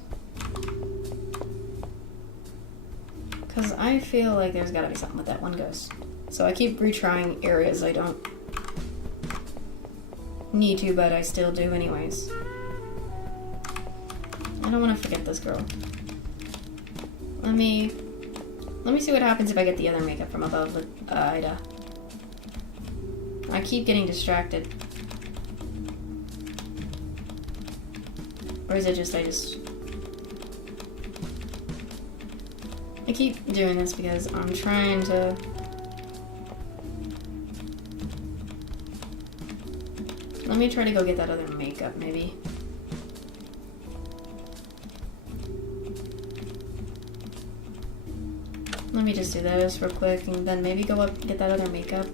Because I feel like there's gotta be something with that one ghost. So I keep retrying areas I don't need to, but I still do anyways. don't want to forget this girl. Let me see what happens if I get the other makeup from above with Ida. I keep getting distracted. Or is it just I keep doing this because I'm trying to... Let me try to go get that other makeup, maybe. Let me just do this real quick and then maybe go up and get that other makeup.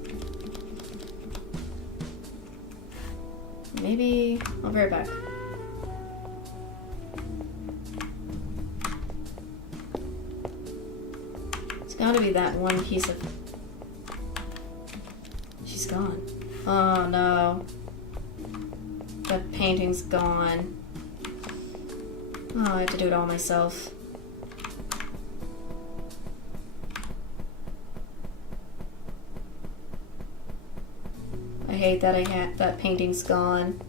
Maybe... I'll be right back. It's gotta be that one piece of... She's gone. Oh no. That painting's gone. Oh, I have to do it all myself. I hate that that painting's gone.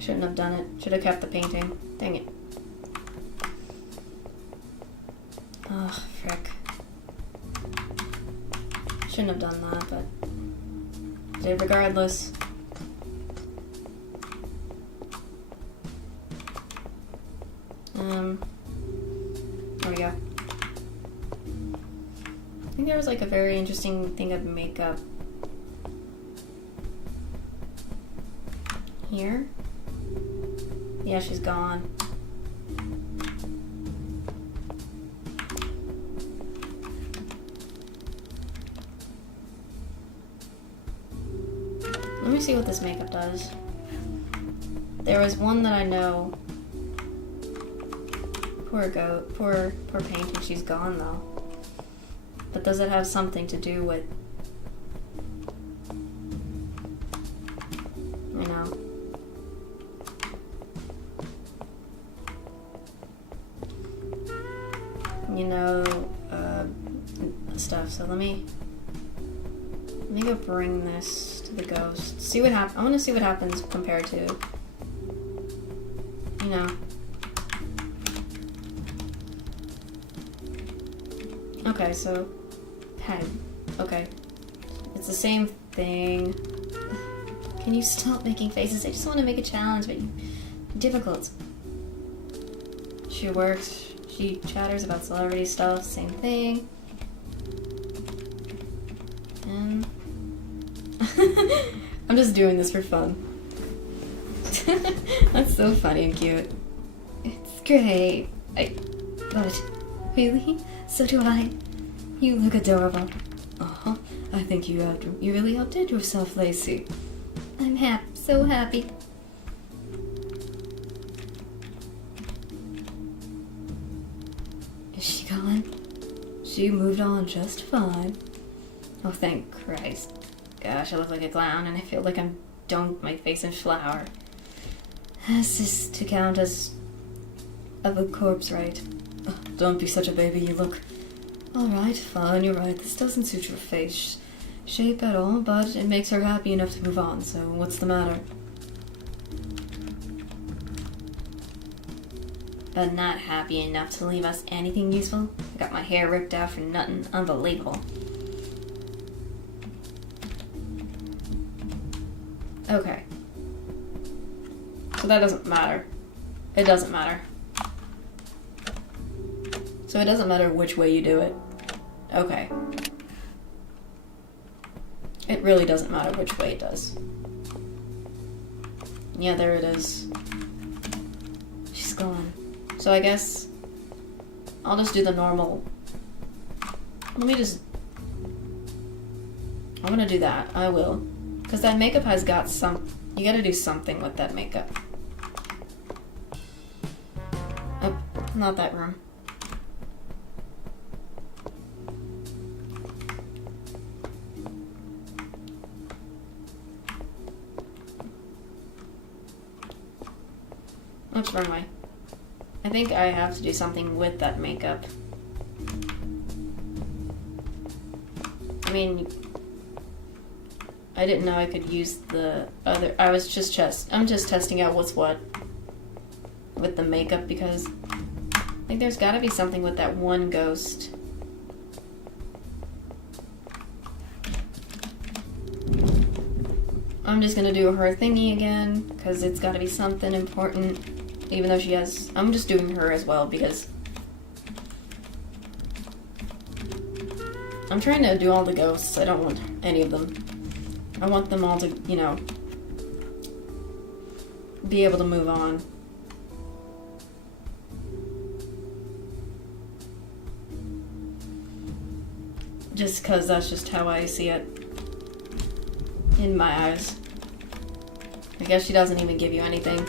Shouldn't have done it. Should have kept the painting. Dang it. Oh, frick. Shouldn't have done that, but did regardless. There we go. I think there was like a very interesting thing of makeup here. Yeah, she's gone. Let me see what this makeup does. There was one that I know. Poor goat. Poor painting. She's gone though. But does it have something to do with... You know. You know, stuff. So let me go bring this to the ghost. See what happens. I want to see what happens compared to, you know. Okay, so head. Okay, it's the same thing. Can you stop making faces? I just want to make a challenge, but difficult. She works. She chatters about celebrity stuff, same thing. And I'm just doing this for fun. That's so funny and cute. It's great. But really? So do I. You look adorable. Uh-huh. I think you really outdid yourself, Lacey. I'm so happy. Is she gone? She moved on just fine. Oh, thank Christ. Gosh, I look like a clown and I feel like I'm dunked my face in flour. This is to count as of a corpse, right? Oh, don't be such a baby, you look... Alright, fine, you're right. This doesn't suit your face shape at all, but it makes her happy enough to move on, so what's the matter? But not happy enough to leave us anything useful? I got my hair ripped out for nothing. Unbelievable. Okay. So that doesn't matter. It doesn't matter. So it doesn't matter which way you do it. Okay. It really doesn't matter which way it does. Yeah, there it is. She's gone. So I guess I'll just do the normal. I'm gonna do that. I will. Because that makeup has got some... You gotta do something with that makeup. Oh, not that room. Oops, wrong way. I think I have to do something with that makeup. I mean, I didn't know I could use the other... I'm just testing out what's what with the makeup because I think there's gotta be something with that one ghost. I'm just gonna do her thingy again because it's gotta be something important. Even though she has... I'm just doing her as well because I'm trying to do all the ghosts. I don't want any of them. I want them all to, you know, be able to move on. Just because that's just how I see it in my eyes. I guess she doesn't even give you anything.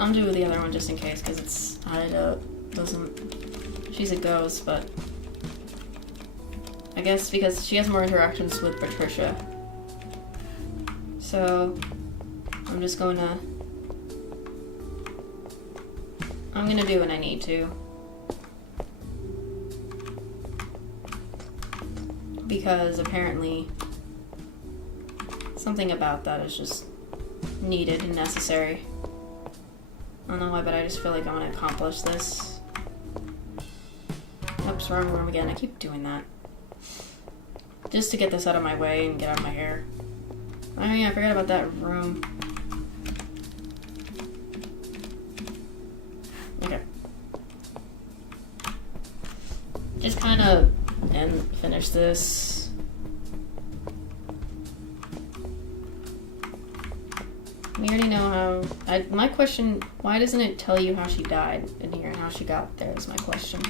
I'll do the other one just in case, because it's, she's a ghost, but I guess because she has more interactions with Patricia. So, I'm gonna do what I need to. Because apparently, something about that is just needed and necessary. I don't know why, but I just feel like I want to accomplish this. Oops, wrong room again. I keep doing that. Just to get this out of my way and get out of my hair. Oh yeah, I forgot about that room. Okay. Just kind of finish this. We already know how... my question, why doesn't it tell you how she died in here and how she got there is my question.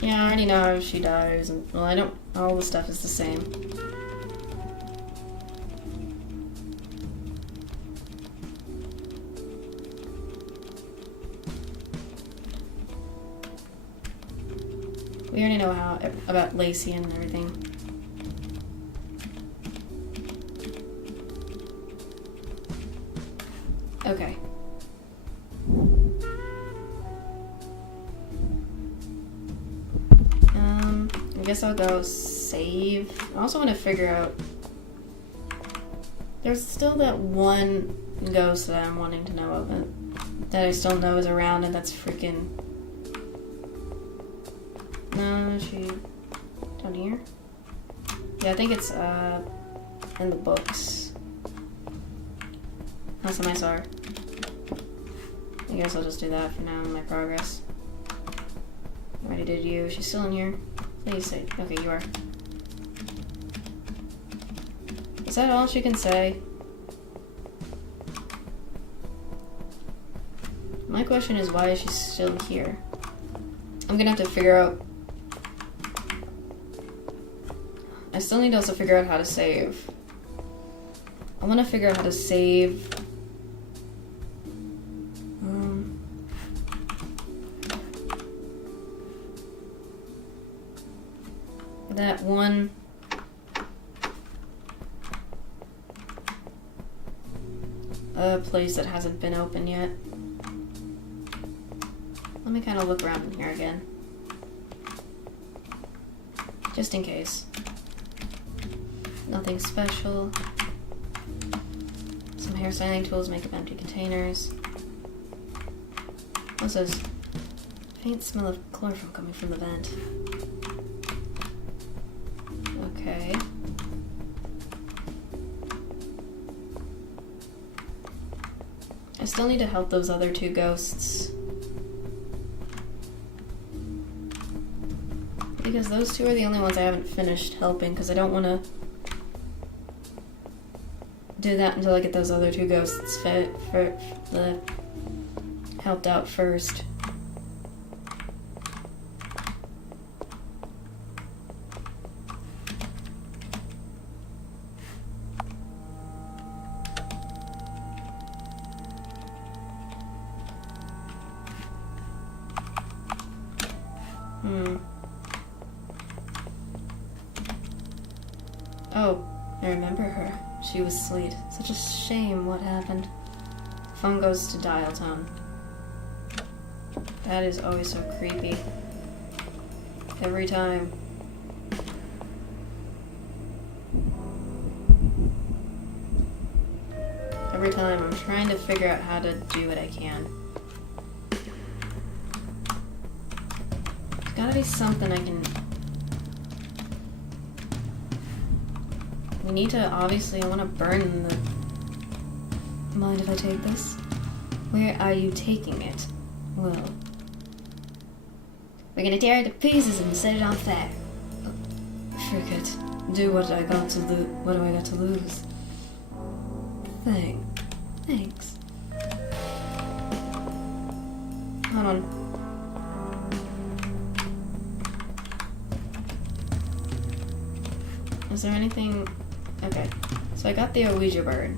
Yeah, I already know how she dies. And, well, I don't... all the stuff is the same. We already know how about Lacey and everything. Okay. I guess I'll go save. I also want to figure out... There's still that one ghost that I'm wanting to know of. That I still know is around, and that's freaking... No, she... down here? Yeah, I think it's, in the books. Last time I saw her. I guess I'll just do that for now in my progress. I already did you. She's still in here. Please say... Okay, you are. Is that all she can say? My question is, why is she still here? I'm gonna have to figure out... I still need to also figure out how to save. I want to figure out how to save... that one... place that hasn't been open yet. Let me kind of look around in here again. Just in case. Nothing special. Some hairstyling tools make up empty containers. What's this? Faint smell of chloroform coming from the vent. Okay. I still need to help those other two ghosts. Because those two are the only ones I haven't finished helping, because I don't want to do that until I get those other two ghosts helped out first. Oh, I remember her. She was sweet. Such a shame what happened. Phone goes to dial tone. That is always so creepy. Every time. Every time I'm trying to figure out how to do what I can. There's gotta be something I can... We need to, obviously, I want to burn the... Mind if I take this? Where are you taking it? Well... We're gonna tear it to pieces and set it on fire. Frick it. Do what I got to lose. What do I got to lose? Thanks. Hold on. Is there anything... Okay. So I got the Ouija board.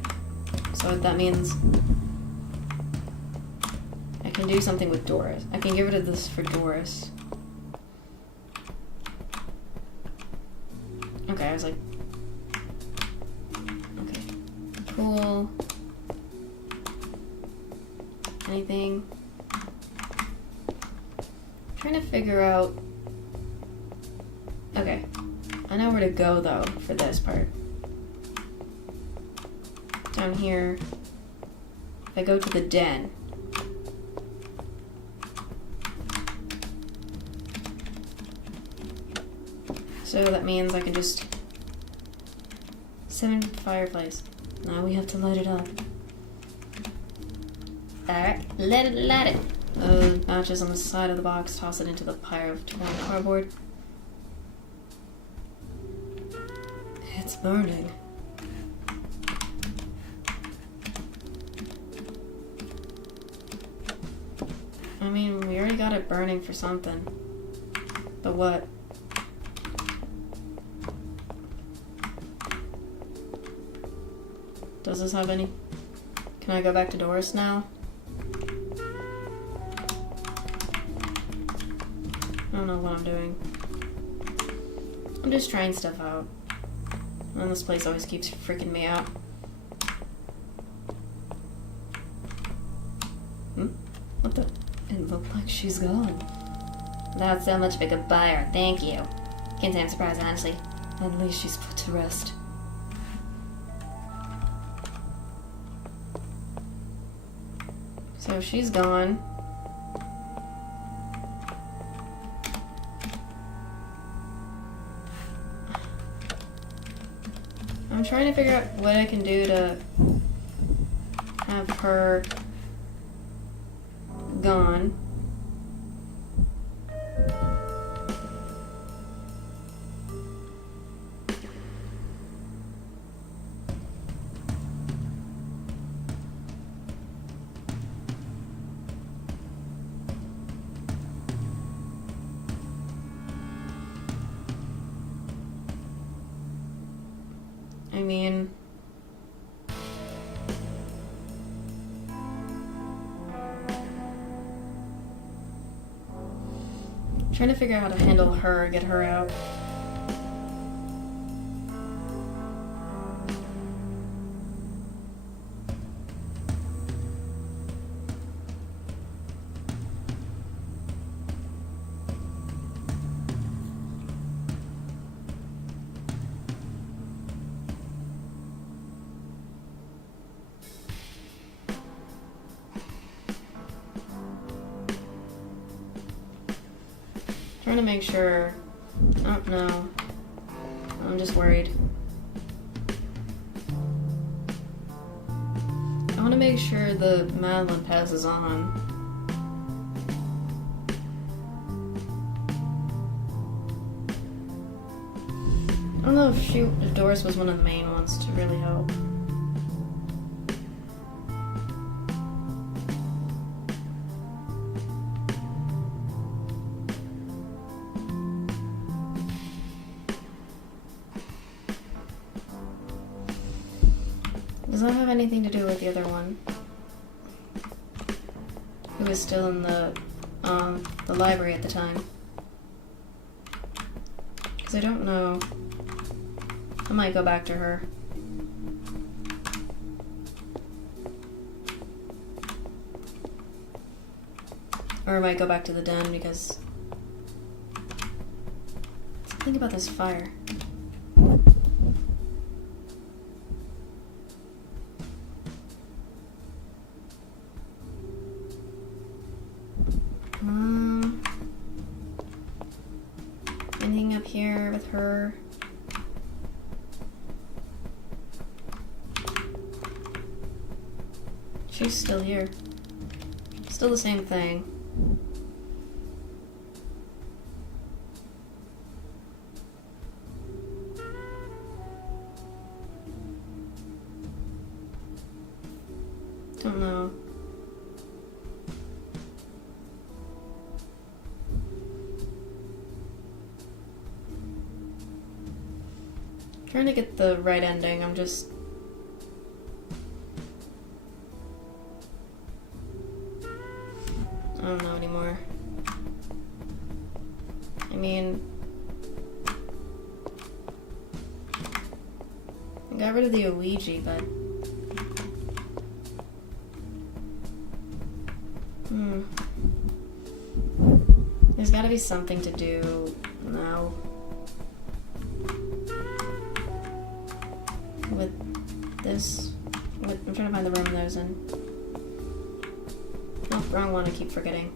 So that means... I can do something with Doris. I can get rid of this for Doris. Okay, I was like... Okay. Cool. Anything? Trying to figure out... Okay. I know where to go, though, for this part. Down here. If I go to the den. So that means I can just... Summon fireplace. Now we have to light it up. Alright, light it. Matches on the side of the box, toss it into the pile of torn cardboard. It's burning. I mean, we already got it burning for something. But what? Does this have any? Can I go back to Doris now? I don't know what I'm doing. I'm just trying stuff out. And this place always keeps freaking me out. What the? It looked like she's gone. That's so much of a good buyer. Thank you. Can't say I'm surprised, honestly. At least she's put to rest. So she's gone. I'm trying to figure out what I can do to have her gone. I mean, trying to figure out how to handle her, get her out. Trying to make sure. I don't know. I'm just worried. I want to make sure the Madeline passes on. I don't know if Doris was one of the main ones to really help. Does that have anything to do with the other one? Who was still in the library at the time? Because I don't know. I might go back to her. Or I might go back to the den because... Think about this fire. Anything up here with her? She's still here. Still the same thing. Don't know. Trying to get the right ending. I'm just... I don't know anymore. I mean... I got rid of the Ouija, but... There's gotta be something to do now. With this. I'm trying to find the room that I was in. Oh, wrong one, I keep forgetting.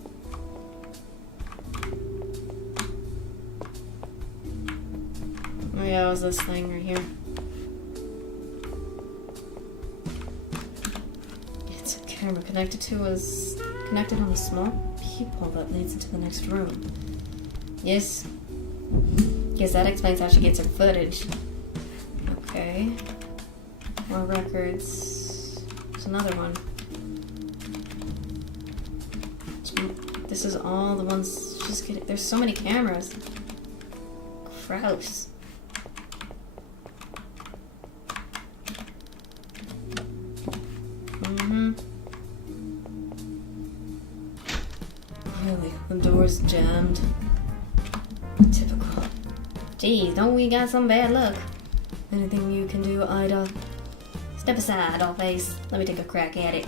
Oh yeah, it was this thing right here. It's a camera connected on a small peephole that leads into the next room. Yes. Guess that explains how she gets her footage. Okay. More records. There's another one. This is all the ones she's getting. There's so many cameras. Gross. Really, the door's jammed. Typical. Geez, don't we got some bad luck? Anything you can do, Ida? Step aside, Dollface. Let me take a crack at it.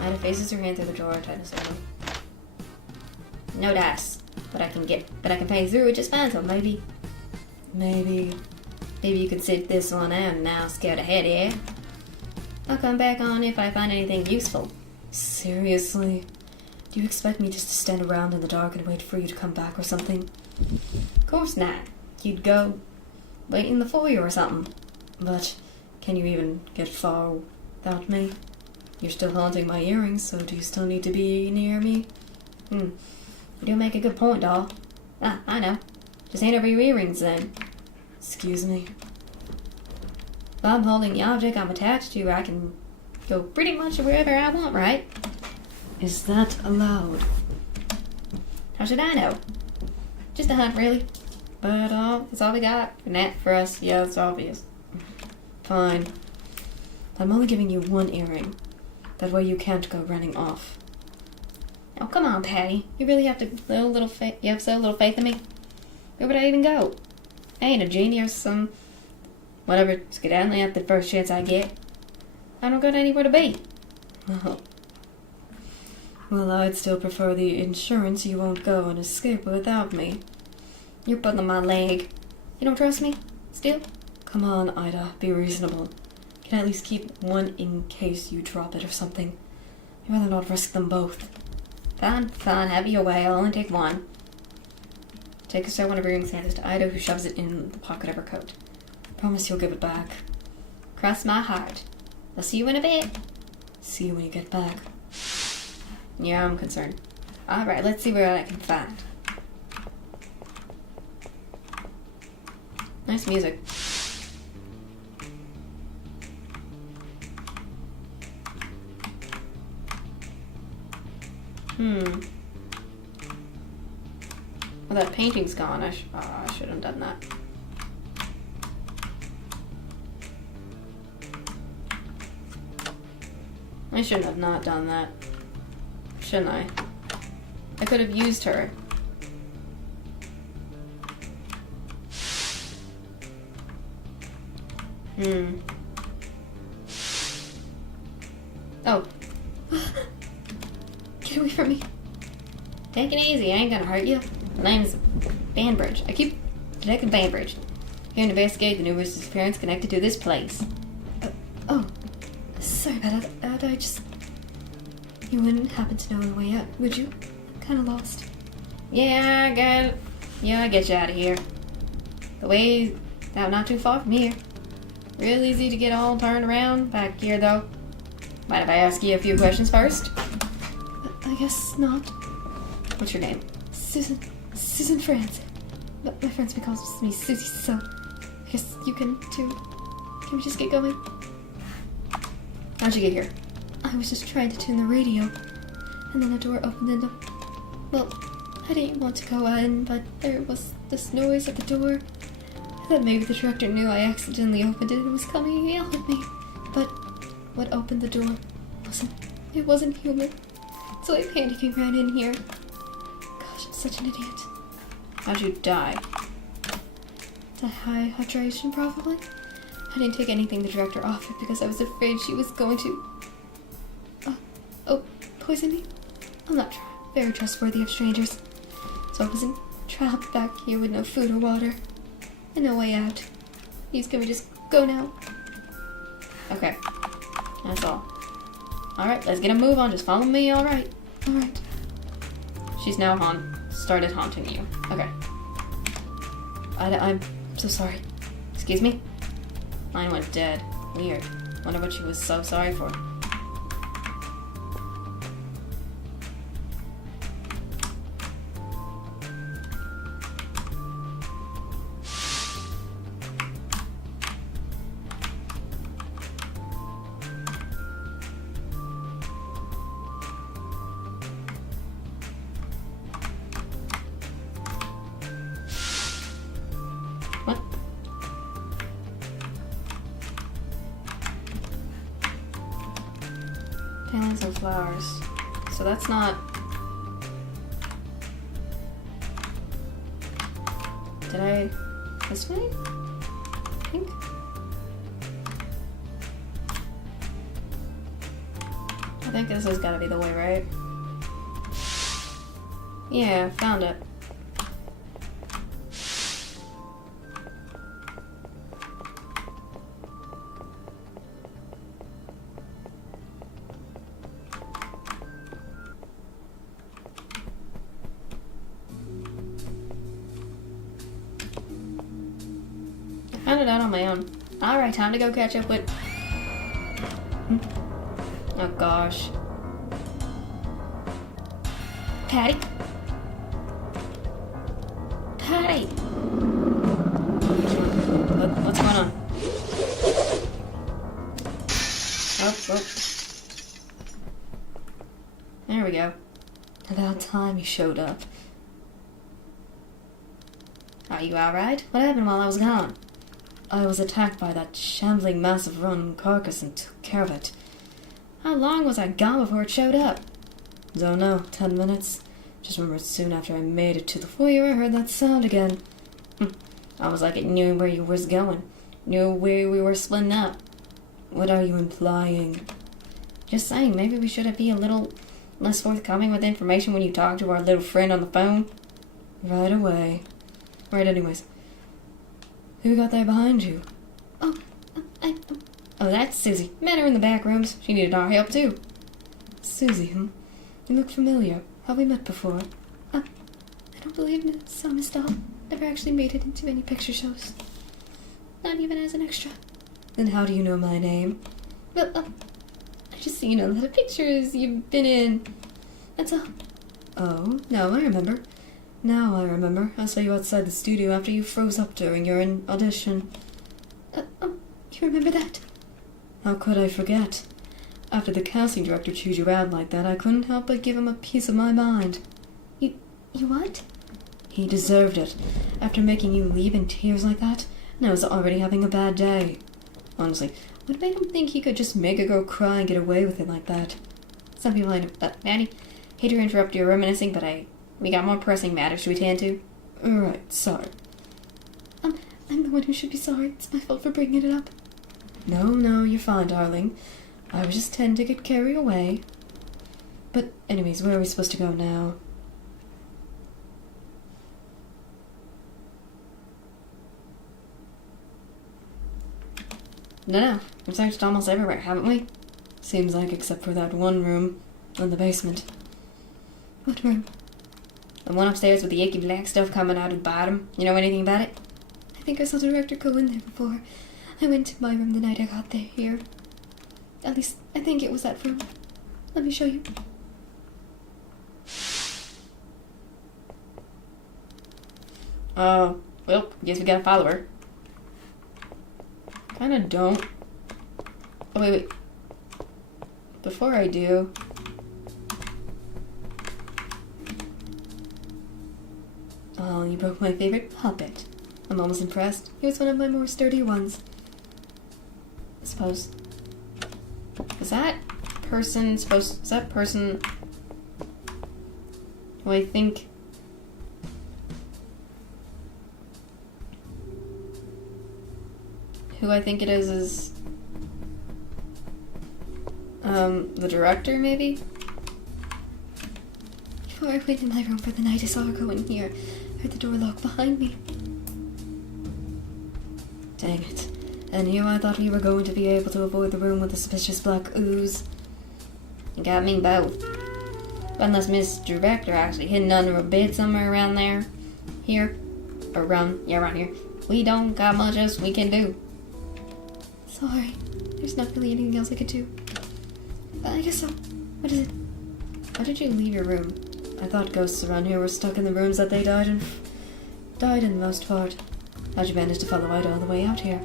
Ida faces her hand through the drawer, trying to say, no dice, but I can pay through it just fine. So maybe you could sit this one out now. Scared ahead, yeah? I'll come back on if I find anything useful. Seriously? Do you expect me just to stand around in the dark and wait for you to come back or something? Of course not. You'd go wait in the foyer or something. But can you even get far without me? You're still haunting my earrings, so do you still need to be near me? You do make a good point, doll. Ah, I know. Just hand over your earrings then. Excuse me. If I'm holding the object I'm attached to, I can go pretty much wherever I want, right? Is that allowed? How should I know? Just a hunt, really. But that's all we got for us. Yeah, it's obvious. Fine. I'm only giving you one earring. That way you can't go running off. Oh, come on, Patty. You really have so little faith in me? Where would I even go? I ain't a genie or some... whatever, skedaddling at the first chance I get. I don't got anywhere to be. Oh. Well, I'd still prefer the insurance you won't go and escape without me. You're putting on my leg. You don't trust me? Still? Come on, Ida. Be reasonable. Can I at least keep one in case you drop it or something? I'd rather not risk them both. Fine, have your way. I'll only take one. Take one of your earrings and hand it to Ida, who shoves it in the pocket of her coat. Promise you'll give it back. Cross my heart. I'll see you in a bit. See you when you get back. Yeah, I'm concerned. Alright, let's see what I can find. Nice music. Well, that painting's gone. I should have done that. I shouldn't have not done that. Shouldn't I? I could have used her. Oh, Get away from me. take it easy. I ain't gonna hurt you. My name's Banbridge. I keep Detective Banbridge. Here to investigate the numerous disappearances connected to this place. Oh, sorry about that. I just... You wouldn't happen to know the way out, would you? I'm kind of lost. Yeah, I got it. Yeah, I get you out of here. The way's out not too far from here. Real easy to get all turned around back here, though. Mind if I ask you a few questions first? I guess not. What's your name? Susan France. But my friends calls me Susie, so I guess you can too. Can we just get going? How'd you get here? I was just trying to tune the radio, and then a door opened and well, I didn't want to go in, but there was this noise at the door. I thought maybe the director knew I accidentally opened it and was coming to yell at me. But what opened the door wasn't human. So I panicked and ran in here. Gosh, I'm such an idiot. How'd you die? Dehydration, probably? I didn't take anything the director offered because I was afraid she was going to... poison me? I'm not very trustworthy of strangers. So I wasn't trapped back here with no food or water. And no way out. Please, can we just go now? Okay. That's all. Alright, let's get a move on. Just follow me, alright? Alright. She's now started haunting you. Okay. I'm so sorry. Excuse me? Mine went dead. Weird. Wonder what she was so sorry for. What? Palings and flowers. So that's not... Did I... This way? I think? I think this has gotta be the way, right? Yeah, found it. Found it out on my own. Alright, time to go catch up with... Oh gosh. Patty? What's going on? Oh. There we go. About time you showed up. Are you alright? What happened while I was gone? I was attacked by that shambling mass of rotten carcass and took care of it. How long was I gone before it showed up? Don't know, 10 minutes. Just remembered soon after I made it to the foyer I heard that sound again. Almost like it knew where you was going. Knew where we were splitting up. What are you implying? Just saying, maybe we should be a little less forthcoming with information when you talk to our little friend on the phone. Right away. Right, anyways. Who got there behind you? Oh, that's Susie. Met her in the back rooms. She needed our help, too. Susie, You look familiar. Have we met before? I don't believe so, Miss Dahl. Never actually made it into any picture shows. Not even as an extra. Then how do you know my name? Well, I just seen a lot of pictures you've been in. That's all. Oh, now I remember. I saw you outside the studio after you froze up during your audition. You remember that? How could I forget? After the casting director chewed you out like that, I couldn't help but give him a piece of my mind. You what? He deserved it. After making you leave in tears like that, and I was already having a bad day. Honestly, what made him think he could just make a girl cry and get away with it like that? Some people I know, Maddie, hate to interrupt your reminiscing, but we got more pressing matters to attend to. Right, sorry. I'm the one who should be sorry. It's my fault for bringing it up. No, you're fine, darling. I was just tending to get carried away. But anyways, where are we supposed to go now? No. We've searched almost everywhere, haven't we? Seems like, except for that one room in the basement. What room? The one upstairs with the icky black stuff coming out of the bottom. You know anything about it? I think I saw the director go in there before. I went to my room the night I got there here. At least, I think it was that room. Let me show you. Well, guess we gotta follow her. Kinda don't. Oh, wait. Before I do... Oh, you broke my favorite puppet. I'm almost impressed. He was one of my more sturdy ones. I suppose... Is that person supposed... Is that person... Well, I think... Who I think it is... the director, maybe? Before I went in my room for the night, I saw her go in here. I heard the door lock behind me. Dang it. And here I thought we were going to be able to avoid the room with the suspicious black ooze. You got me both. But unless Miss Director actually hidden under a bed somewhere around there. Here. Or around here. We don't got much else we can do. Sorry. There's not really anything else I could do. I guess so. What is it? How did you leave your room? I thought ghosts around here were stuck in the rooms that they died in the most part. How'd you manage to follow Ida all the way out here?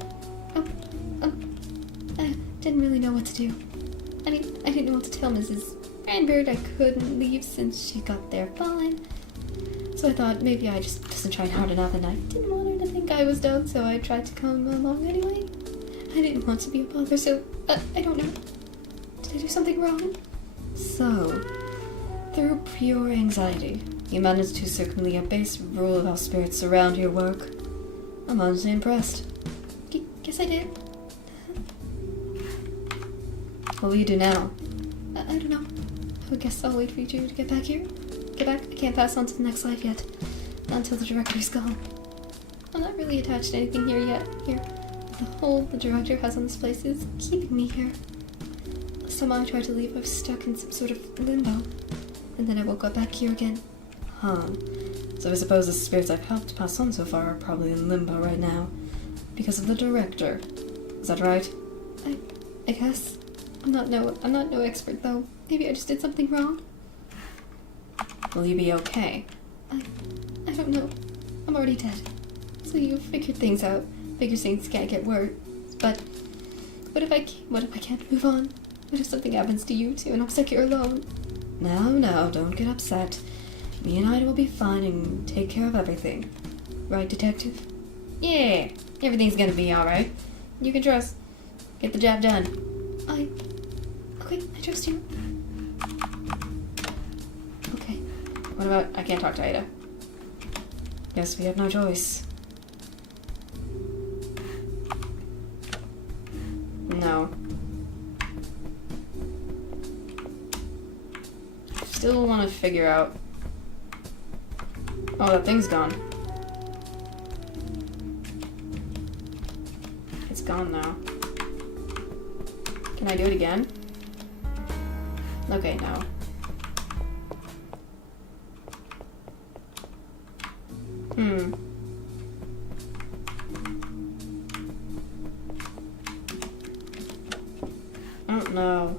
I didn't really know what to do. I didn't know what to tell Mrs. Cranbird. I couldn't leave since she got there fine. So I thought maybe I just wasn't trying hard enough, and I didn't want her to think I was done, so I tried to come along anyway. I didn't want to be a bother, so I don't know. Did I do something wrong? So, through pure anxiety, you managed to circumvent a base rule of how spirits surround your work. I'm honestly impressed. Guess I did. What will you do now? I don't know. I would guess I'll wait for you to get back here. Get back? I can't pass on to the next life yet. Not until the director's gone. I'm not really attached to anything here yet. Here. The hold the director has on this place is keeping me here. Last time I tried to leave, I was stuck in some sort of limbo. And then I woke up back here again. Huh. So I suppose the spirits I've helped pass on so far are probably in limbo right now. Because of the director. Is that right? I guess. I'm not no expert though. Maybe I just did something wrong. Will you be okay? I don't know. I'm already dead. So you figured things out. Figure things can't get worse. But what if I can't move on? What if something happens to you too and I'm stuck here alone? No, don't get upset. Me and Ida will be fine and take care of everything. Right, detective? Yeah, everything's gonna be alright. You can trust. Get the job done. Okay, I trust you. Okay. What about... I can't talk to Ida. Guess we have no choice. No. Still want to figure out... Oh, that thing's gone. It's gone now. Can I do it again? Okay, no. I don't know.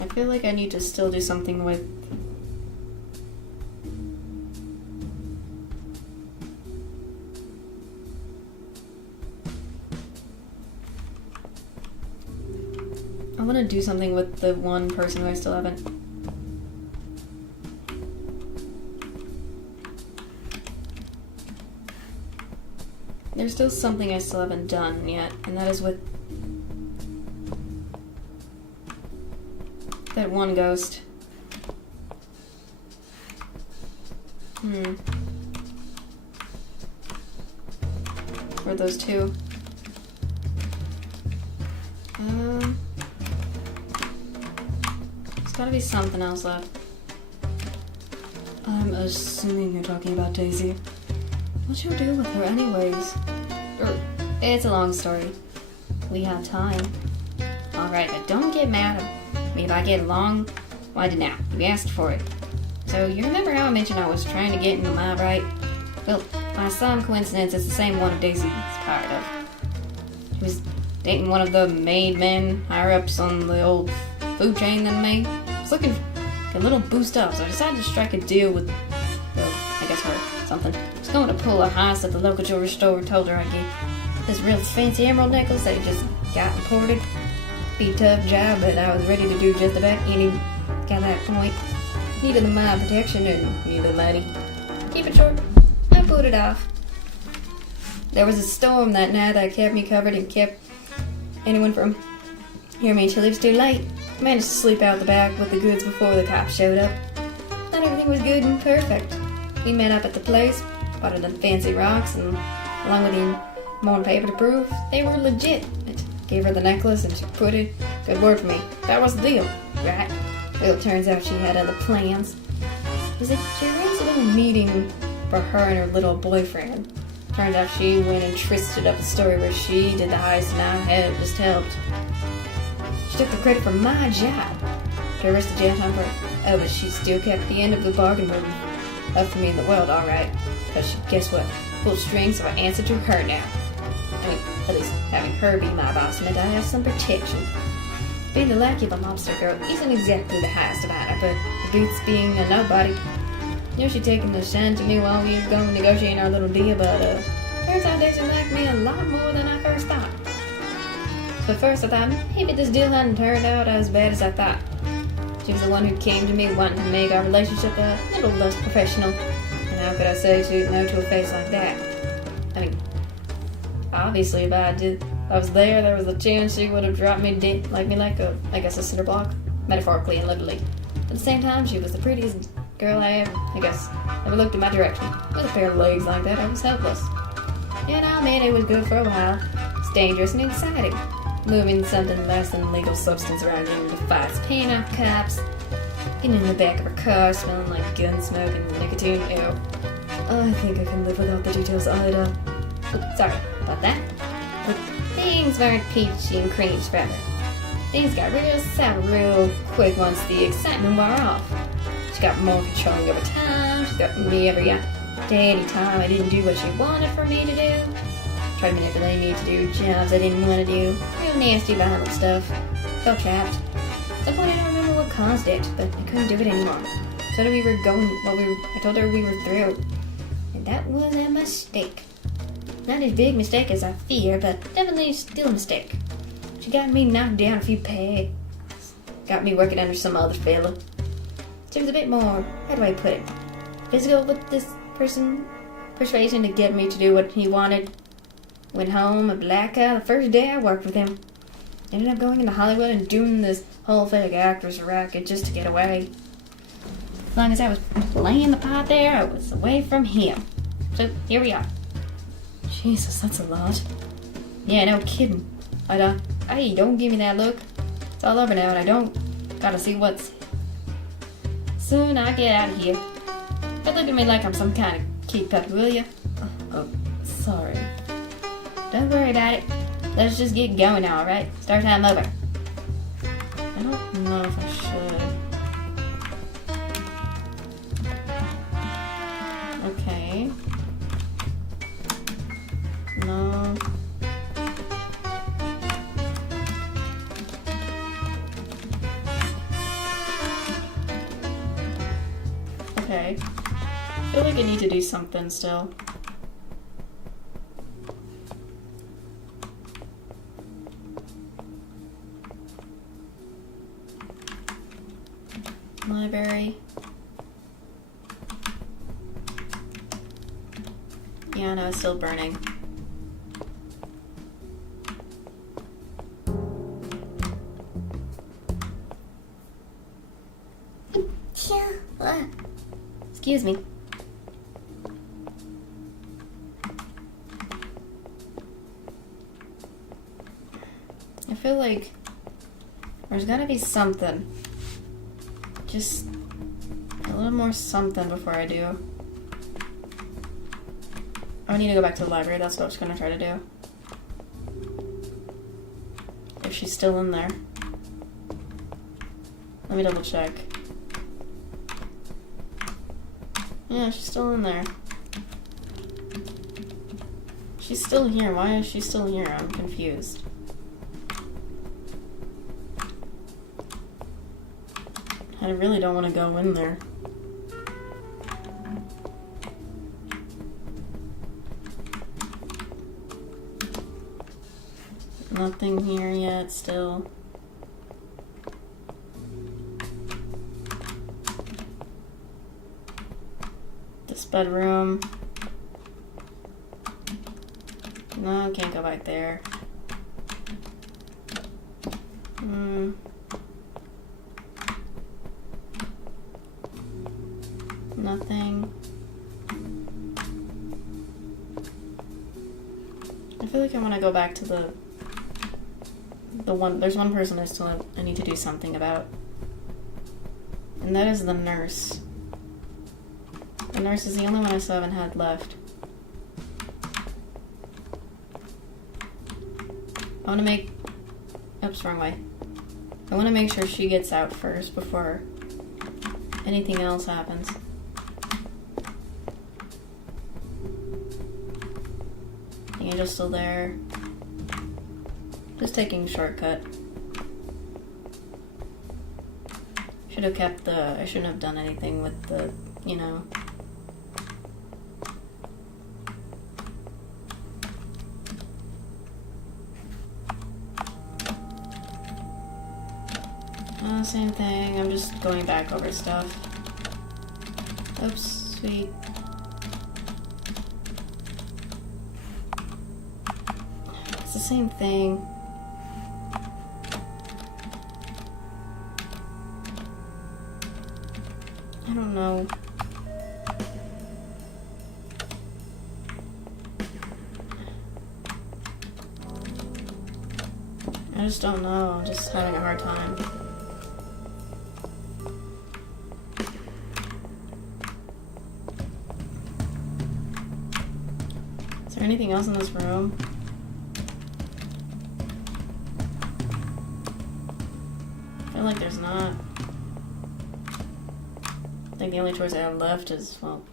I feel like I need to still do something with... I want to do something with the one person who I still haven't. There's still something I still haven't done yet, and that is with that one ghost. Or those two. There's gotta be something else left. I'm assuming you're talking about Daisy. What'd you do with her anyways? It's a long story. We have time. Alright, but don't get mad at me if I get long. Why did now? You asked for it. So you remember how I mentioned I was trying to get in the mob, right? Well, by some coincidence, it's the same one of Daisy's part of. She was dating one of the made men higher ups on the old food chain than me. I was looking for a little boost up, so I decided to strike a deal with, well, I guess her, something. I was going to pull a heist at the local jewelry store. Told her I'd get this real fancy emerald necklace that he just got imported. Be a tough job, but I was ready to do just about any. Got that point. Needed the mob protection and needed the money. Keep it short, I put it off. There was a storm that night that kept me covered and kept anyone from hearing me till it was too late. I managed to sleep out the back with the goods before the cops showed up. Thought everything was good and perfect. We met up at the place, bought the fancy rocks, and along with the more paper to prove they were legit. I gave her the necklace and she put it. Good word for me. That was the deal, right? Well, it turns out she had other plans. She arranged a little meeting for her and her little boyfriend. Turns out she went and twisted up a story where she did the heist and I had just helped. She took the credit for my job. Gave us the jail time for it. Oh, but she still kept the end of the bargain moving up for me in the world, alright. Because guess what? Pulled strings, so I answer to her now. I mean, at least having her be my boss meant I have some protection. Being the lackey of a mobster girl isn't exactly the highest of honor, but it beats being a nobody. You know, she taking the shine to me while we were going negotiating our little deal, but turns out Daisy liked me a lot more than I first thought. But first I thought maybe this deal hadn't turned out as bad as I thought. She was the one who came to me wanting to make our relationship a little less professional. And how could I say no to a face like that? I mean, obviously if I was there was a chance she would have dropped me like a cinder block, metaphorically and literally. At the same time, she was the prettiest girl I ever looked in my direction. With a pair of legs like that, I was helpless. And I mean, it was good for a while. It's dangerous and exciting. Moving something less than legal substance around getting into fights, paying off cops, getting in the back of her car, smelling like gun smoke and nicotine. Ew. I think I can live without the details, Ida. Oops, sorry about that. But things weren't peachy and cream forever. Things got real sour real quick once the excitement wore off. She got more controlling over time. She got me every day, anytime I didn't do what she wanted for me to do. Tried to manipulate me to do jobs I didn't want to do. Real nasty, violent stuff. Felt trapped. At some point I don't remember what caused it, but I couldn't do it anymore. So we were going, I told her we were through. And that was a mistake. Not as big mistake as I feared, but definitely still a mistake. She got me knocked down a few pegs. Got me working under some other fella. She was a bit more, how do I put it, physical with this person. Persuasion to get me to do what he wanted. Went home a blackout the first day I worked with him. Ended up going into Hollywood and doing this whole fake actress racket just to get away. As long as I was playing the part there, I was away from him. So here we are. Jesus, that's a lot. Yeah, no kidding. Hey, don't give me that look. It's all over now and I don't gotta see what's... Soon I get out of here. Don't look at me like I'm some kind of kid puppy, will you? Oh, sorry. Don't worry about it. Let's just get going now, alright? Start time over. I don't know if I should. Okay. No. Okay. I feel like I need to do something still. Library. Yeah, no, it's still burning. Excuse me. I feel like there's gotta be something. Just a little more something before I do. I need to go back to the library. That's what I was gonna try to do. If she's still in there. Let me double check. Yeah, she's still in there. She's still here. Why is she still here? I'm confused. I really don't want to go in there. Nothing here yet, still. This bedroom. No, can't go back there. Nothing. I feel like I want to go back to the one. There's one person I need to do something about, and that is the nurse. The nurse is the only one I still haven't had left. I want to make... Oops, wrong way. I want to make sure she gets out first before anything else happens. The angel's still there. Just taking a shortcut. Should have kept the... I shouldn't have done anything with the, you know... Same thing, I'm just going back over stuff. Oops, sweet. It's the same thing. I don't know. I just don't know, I'm just having a hard time. Is there anything else in this room? I feel like there's not. I think the only choice I have left is, well,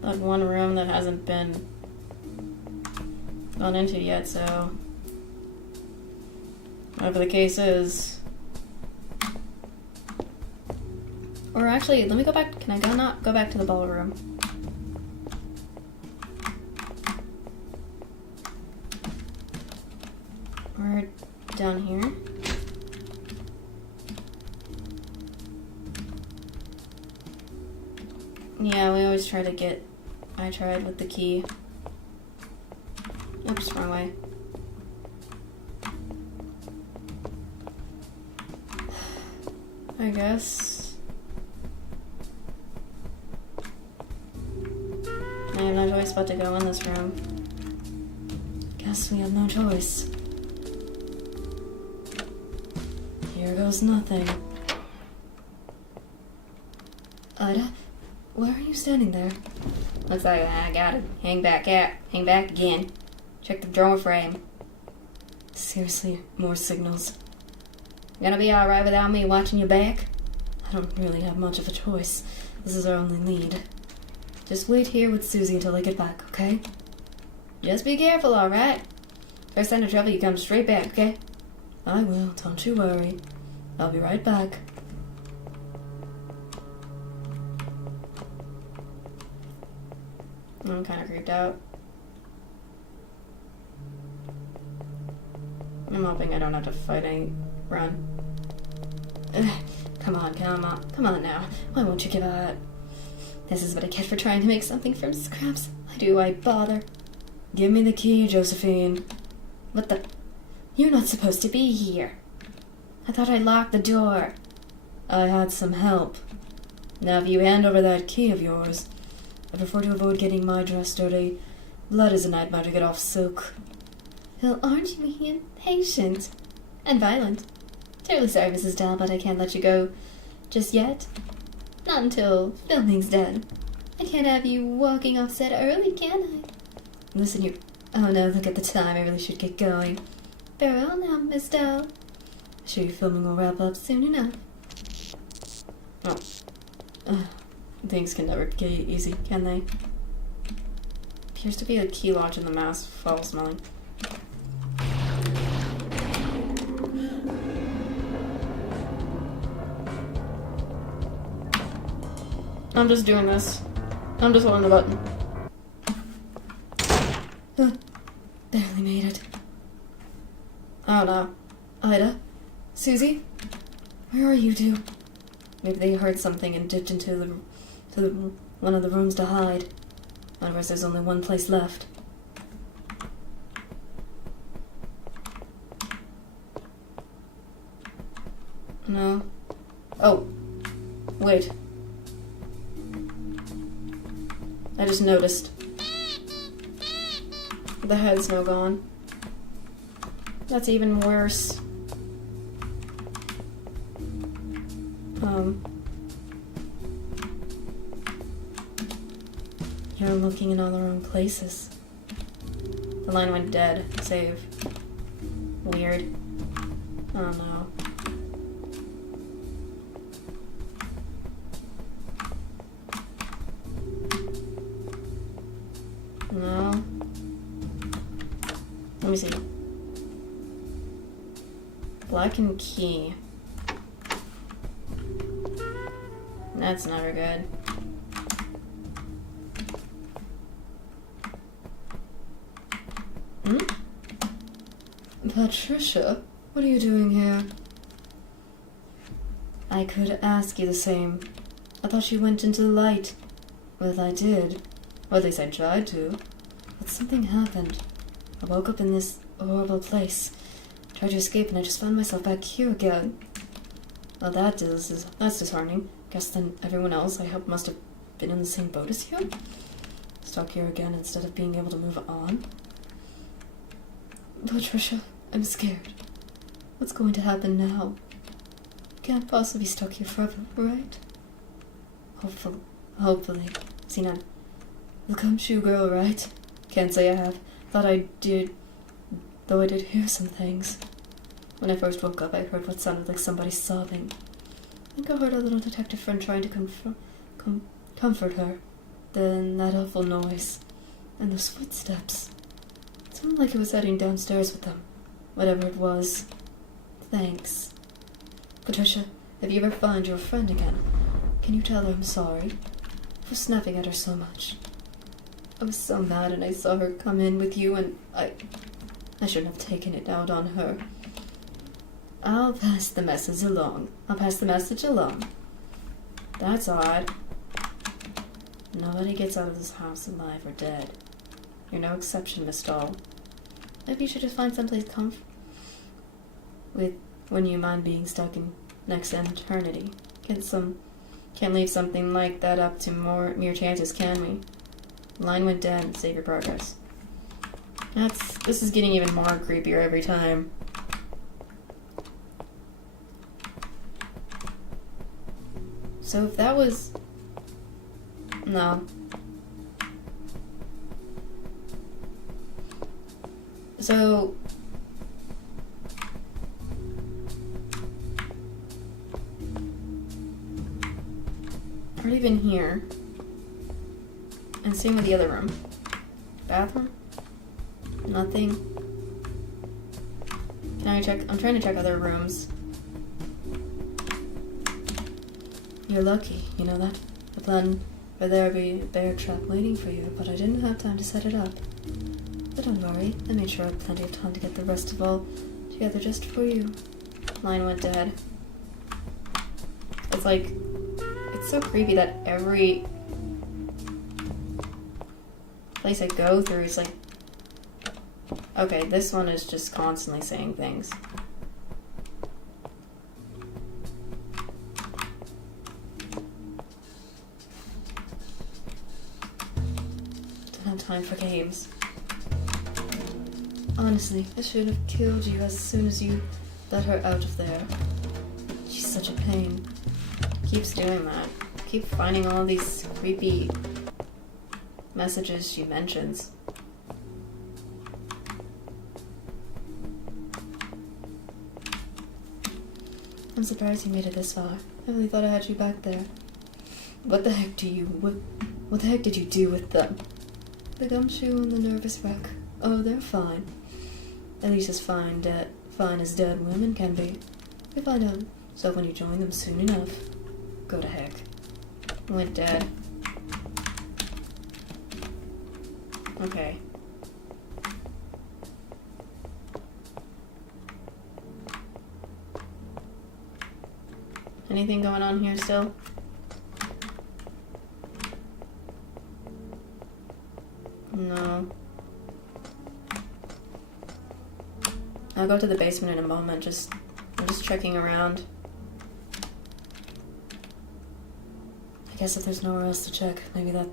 that one room that hasn't been gone into yet, so whatever the case is. Or actually, let me go back. Can I go back to the ballroom? Or down here? Yeah, we always try to get... I tried with the key. Oops, wrong way. I guess... I have no choice but to go in this room. Guess we have no choice. Here goes nothing. Ida? Why are you standing there? Looks like I gotta hang back again. Check the door frame. Seriously, more signals. Gonna be alright without me watching your back? I don't really have much of a choice. This is our only lead. Just wait here with Susie until I get back, okay? Just be careful, alright? First sign of trouble, you come straight back, okay? I will, don't you worry. I'll be right back. I'm kind of creeped out. I'm hoping I don't have to fight any... Run. Ugh, come on now. Why won't you give up? This is what I get for trying to make something from scraps. Why do I bother? Give me the key, Josephine. What the... You're not supposed to be here. I thought I locked the door. I had some help. Now if you hand over that key of yours, I prefer to avoid getting my dress dirty. Blood is a nightmare to get off silk. Well, aren't you impatient? And violent. Terribly sorry, Mrs. Dahl, but I can't let you go just yet. Not until filming's done. I can't have you walking off set early, can I? Listen, you... Oh no, look at the time. I really should get going. Farewell now, Miss Dahl. I'm sure your filming will wrap up soon enough. Things can never get easy, can they? Appears to be a key lodge in the mask. Foul smelling. I'm just doing this. I'm just holding the button. Barely made it. Oh no. Ida? Susie? Where are you two? Maybe they heard something and dipped into one of the rooms to hide. Otherwise, there's only one place left. No. Oh. Wait. I just noticed. The head's now gone. That's even worse. You're looking in all the wrong places. The line went dead. Save. Weird. Oh no. No. Let me see. Black and key. That's never good. Patricia, what are you doing here? I could ask you the same. I thought you went into the light. Well, I did. Or at least I tried to. But something happened. I woke up in this horrible place. Tried to escape and I just found myself back here again. Well, that's disheartening. Guess then everyone else I helped must have been in the same boat as you? Stuck here again instead of being able to move on? Patricia, I'm scared. What's going to happen now? Can't possibly be stuck here forever, right? Hopefully. See now, the gumshoe girl, right? Can't say I have. Thought I did, though I did hear some things. When I first woke up, I heard what sounded like somebody sobbing. I think I heard a little detective friend trying to comfort her. Then that awful noise. And those footsteps. It sounded like it was heading downstairs with them. Whatever it was. Thanks. Patricia, if you ever find your friend again, can you tell her I'm sorry for snapping at her so much? I was so mad and I saw her come in with you and I shouldn't have taken it out on her. I'll pass the message along. That's odd. Nobody gets out of this house alive or dead. You're no exception, Miss Dahl. Maybe you should just find someplace when you mind being stuck in next eternity. Can't leave something like that up to mere chances, can we? Line went dead. Save your progress. This is getting even more creepier every time. So if that was... No. So... Or even here. And same with the other room. Bathroom? Nothing. Can I check? I'm trying to check other rooms. You're lucky, you know that? I planned for there to be a bear trap waiting for you, but I didn't have time to set it up. But don't worry, I made sure I had plenty of time to get the rest of all together just for you. Line went dead. It's like, it's so creepy that every place I go through is like, okay, this one is just constantly saying things. Don't have time for games. Honestly, I should have killed you as soon as you let her out of there. She's such a pain. Keeps doing that. Keep finding all these creepy messages she mentions. I'm surprised you made it this far. I really thought I had you back there. What the heck did you do with them? The gumshoe and the nervous wreck. Oh, they're fine. At least as fine as dead women can be. You'll find out so when you join them soon enough. Go to heck. Went dead. Okay. Anything going on here still? No. I'll go to the basement in a moment. I'm just checking around. I guess if there's nowhere else to check, maybe that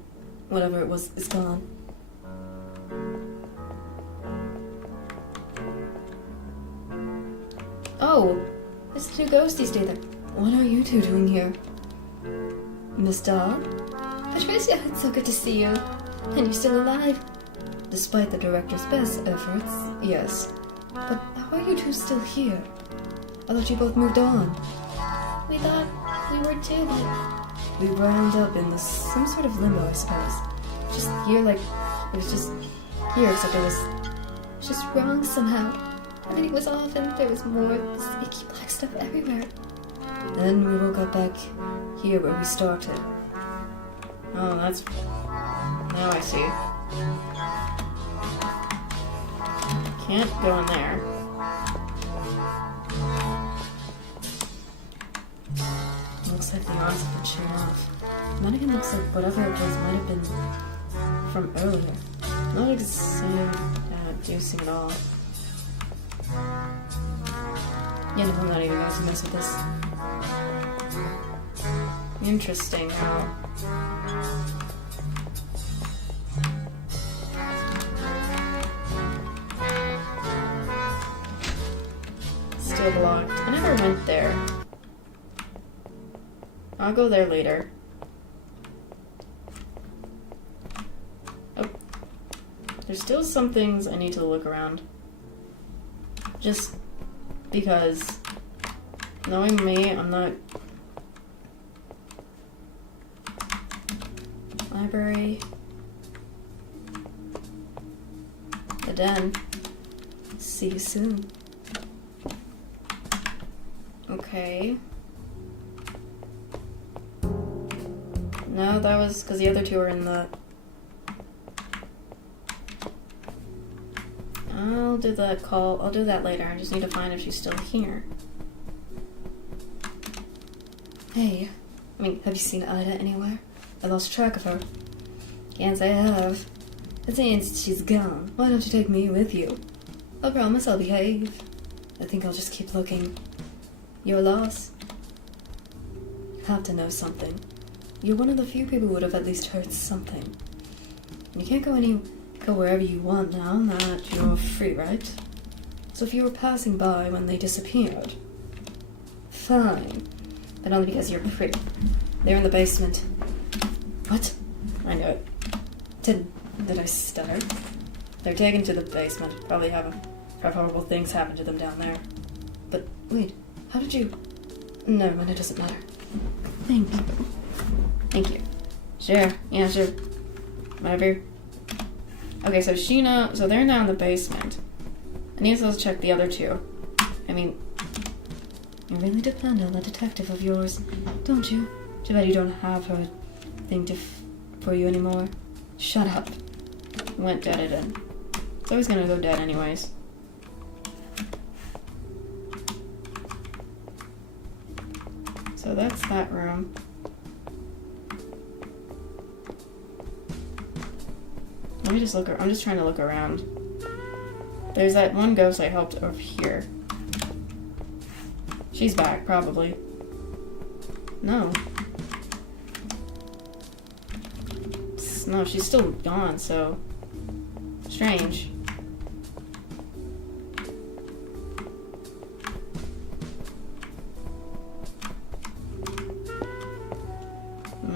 whatever it was is gone. Oh! It's the two ghosties together. What are you two doing here? Miss Dahl? Patricia, it's so good to see you. And you're still alive. Despite the director's best efforts, yes. But how are you two still here? I thought you both moved on. We thought we were too, but We wound up in some sort of limbo, I suppose. Just here, like, it was just here, except it was just wrong somehow. Everything was off and there was more this icky black stuff everywhere. Then we woke up back here where we started. Oh, that's... Now I see. Can't go in there. Looks like the arms have been sheared off. Then again, looks like whatever it was might have been from earlier. Not juicing at all. Yeah, no, I'm not even going to mess with this. Interesting how... Still blocked. I never went there. I'll go there later. Oh. There's still some things I need to look around. Just because, knowing me, I'm not... Library. The den. See you soon. Okay. No, that was because the other two are in the... I'll do that call. I'll do that later. I just need to find if she's still here. Hey, have you seen Ida anywhere? I lost track of her. Can't say I have. But since she's gone, why don't you take me with you? I promise I'll behave. I think I'll just keep looking. Your loss. You have to know something. You're one of the few people who would have at least heard something. You can't go wherever you want now that you're free, right? So if you were passing by when they disappeared, fine. But only because you're pretty. They're in the basement. What? I knew it. Did I stutter? They're taken to the basement. Probably have horrible things happen to them down there. But wait, how did you... Never mind, it doesn't matter. Thank you. Thank you. Sure. Yeah, sure. Whatever. Okay, so Sheena... So they're now in the basement. I need to check the other two. I mean... You really depend on that detective of yours, don't you? Too bad you don't have her thing for you anymore. Shut up. Went dead again. It's always gonna go dead anyways. So that's that room. Let me just look. I'm just trying to look around. There's that one ghost I helped over here. She's back, probably. No. No, she's still gone, so... Strange.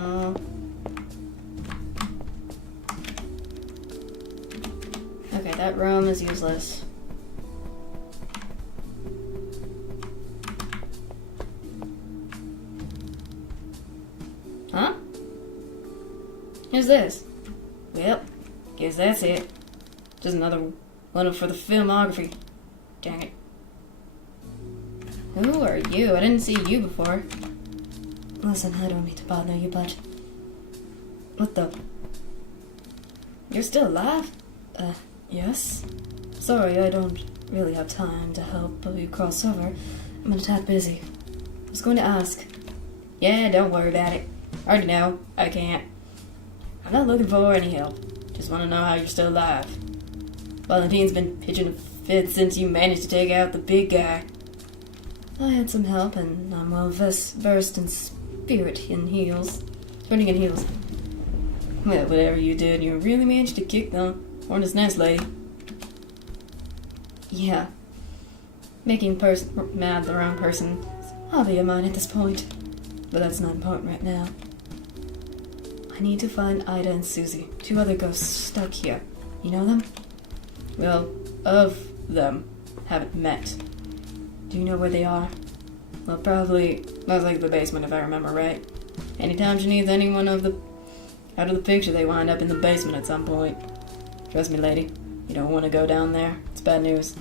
No. Okay, that room is useless. Huh? Who's this? Well, guess that's it. Just another one for the filmography. Dang it. Who are you? I didn't see you before. Listen, I don't mean to bother you, but... What the... You're still alive? Yes? Sorry, I don't really have time to help you cross over. I'm a tad busy. I was going to ask. Yeah, don't worry about it. I already know. I can't. I'm not looking for any help. Just want to know how you're still alive. Valentine's been pitching a fit since you managed to take out the big guy. I had some help, and I'm well versed in spirit in heels. Turning in heels. Well, whatever you did, you really managed to kick the hornet's nest, lady. Yeah. Making mad the wrong person is a hobby of mine at this point. But that's not important right now. I need to find Ida and Susie, 2 other ghosts stuck here. You know them? Well, of them, haven't met. Do you know where they are? Well, probably most likely the basement, if I remember right. Anytime she needs anyone out of the picture, they wind up in the basement at some point. Trust me, lady, you don't want to go down there. It's bad news.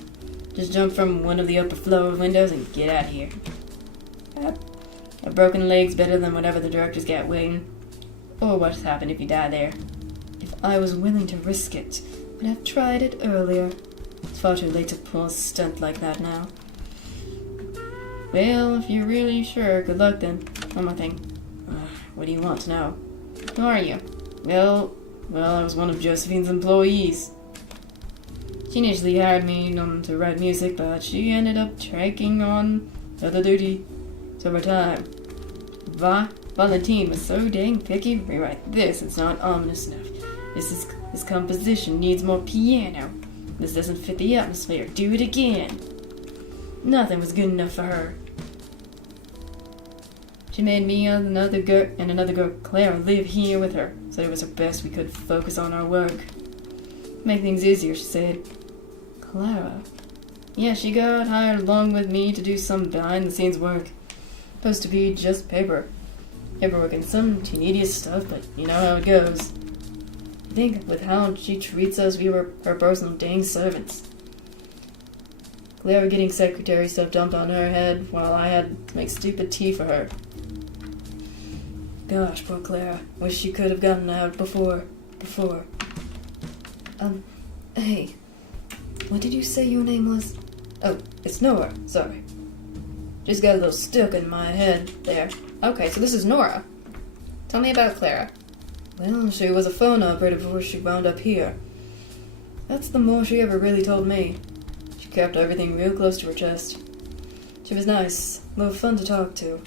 Just jump from one of the upper floor windows and get out of here. A broken leg's better than whatever the director's got waiting. Or what's happened if you die there. If I was willing to risk it, would have tried it earlier. It's far too late to pull a stunt like that now. Well, if you're really sure, good luck then. One more thing. What do you want to know? Who are you? Well, I was one of Josephine's employees. She initially hired me to write music, but she ended up taking on other duty. So over time, Valentine was so dang picky. Rewrite this, it's not ominous enough. This composition needs more piano. This doesn't fit the atmosphere. Do it again. Nothing was good enough for her. She made me and another girl, Clara, live here with her. Said it was her best we could focus on our work. Make things easier, she said. Clara? Yeah, she got hired along with me to do some behind-the-scenes work. Supposed to be just paperwork and some tedious stuff, but you know how it goes. I think with how she treats us, we were her personal dang servants. Clara getting secretary stuff dumped on her head while I had to make stupid tea for her. Gosh, poor Clara. Wish she could have gotten out before. Hey. What did you say your name was? Oh, it's Nora. Sorry. Just got a little stuck in my head there. Okay, so this is Nora. Tell me about Clara. Well, she was a phone operator before she wound up here. That's the more she ever really told me. She kept everything real close to her chest. She was nice, a little fun to talk to.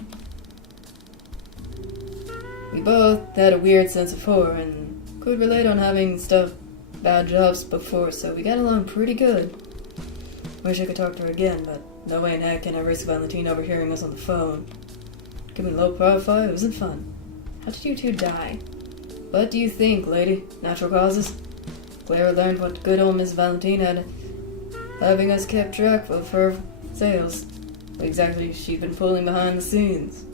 We both had a weird sense of horror and could relate on having bad jobs before, so we got along pretty good. Wish I could talk to her again, but no way in heck can I risk Valentine overhearing us on the phone. Keeping low profile, it wasn't fun. How did you 2 die? What do you think, lady? Natural causes? Clara learned what good old Miss Valentine had, having us kept track of her sales. What exactly she'd been pulling behind the scenes.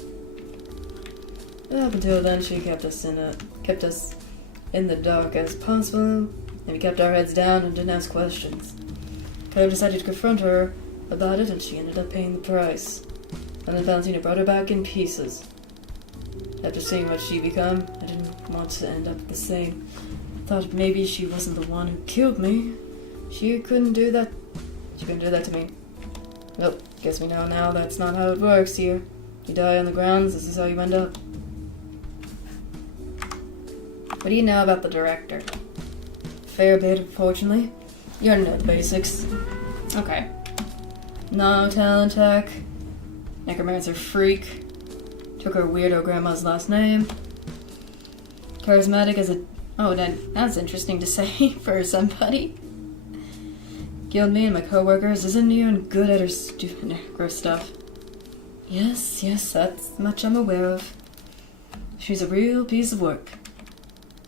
Up until then, she kept us in the dark as possible, and we kept our heads down and didn't ask questions. Clara decided to confront her about it, and she ended up paying the price. And then Valentina brought her back in pieces. After seeing what she become, I didn't want to end up the same. Thought maybe she wasn't the one who killed me. She couldn't do that to me. Well, guess we know now that's not how it works here. You die on the grounds, this is how you end up. What do you know about the director? Fair bit, unfortunately. You already know the basics. Okay. No talent tech. Necromancer freak. Took her weirdo grandma's last name. Charismatic as a... Oh, that's interesting to say for somebody. Killed me and my co-workers. Isn't even good at her stupid necro stuff. Yes, that's much I'm aware of. She's a real piece of work.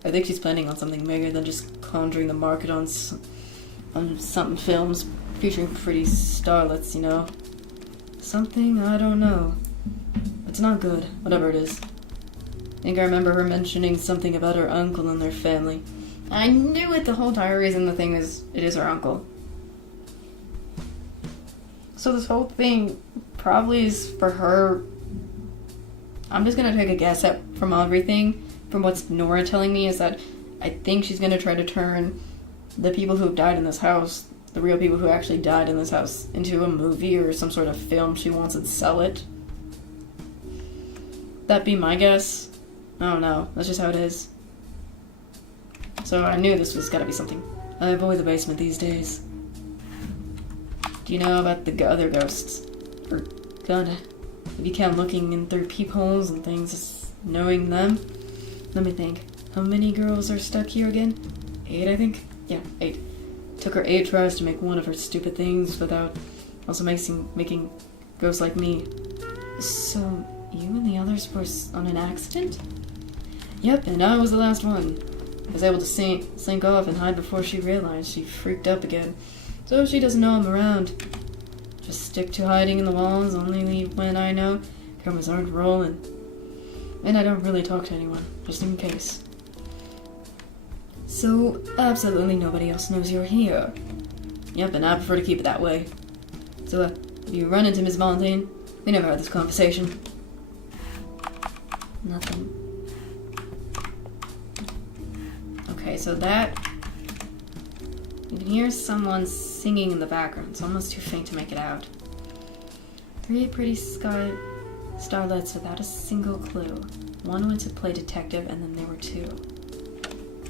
I think she's planning on something bigger than just conjuring the market on something films featuring pretty starlets, you know. Something I don't know. It's not good, whatever it is. I think I remember her mentioning something about her uncle and their family. I knew it the whole entire reason the thing is, it is her uncle. So this whole thing probably is for her. I'm just gonna take a guess at from everything, from what's Nora telling me, is that I think she's gonna try to turn the people who have died in this house, the real people who actually died in this house, into a movie or some sort of film she wants and sell it. That'd be my guess. I don't know. That's just how it is. So I knew this was gotta be something. I avoid the basement these days. Do you know about the other ghosts? Or gonna? If you count looking in through peepholes and things, just knowing them. Let me think. How many girls are stuck here again? 8, I think? Yeah, 8. Took her 8 tries to make one of her stupid things without also making ghosts like me. So, you and the others were on an accident? Yep, and I was the last one. I was able to slink off and hide before she realized she freaked up again. So she doesn't know I'm around. Just stick to hiding in the walls, only leave when I know cameras aren't rolling. And I don't really talk to anyone, just in case. So, absolutely nobody else knows you're here. Yep, and I prefer to keep it that way. So, if you run into Miss Valentine, we never had this conversation. Nothing. Okay, so that... You can hear someone singing in the background. It's almost too faint to make it out. 3 pretty starlets without a single clue. One went to play detective, and then there were 2.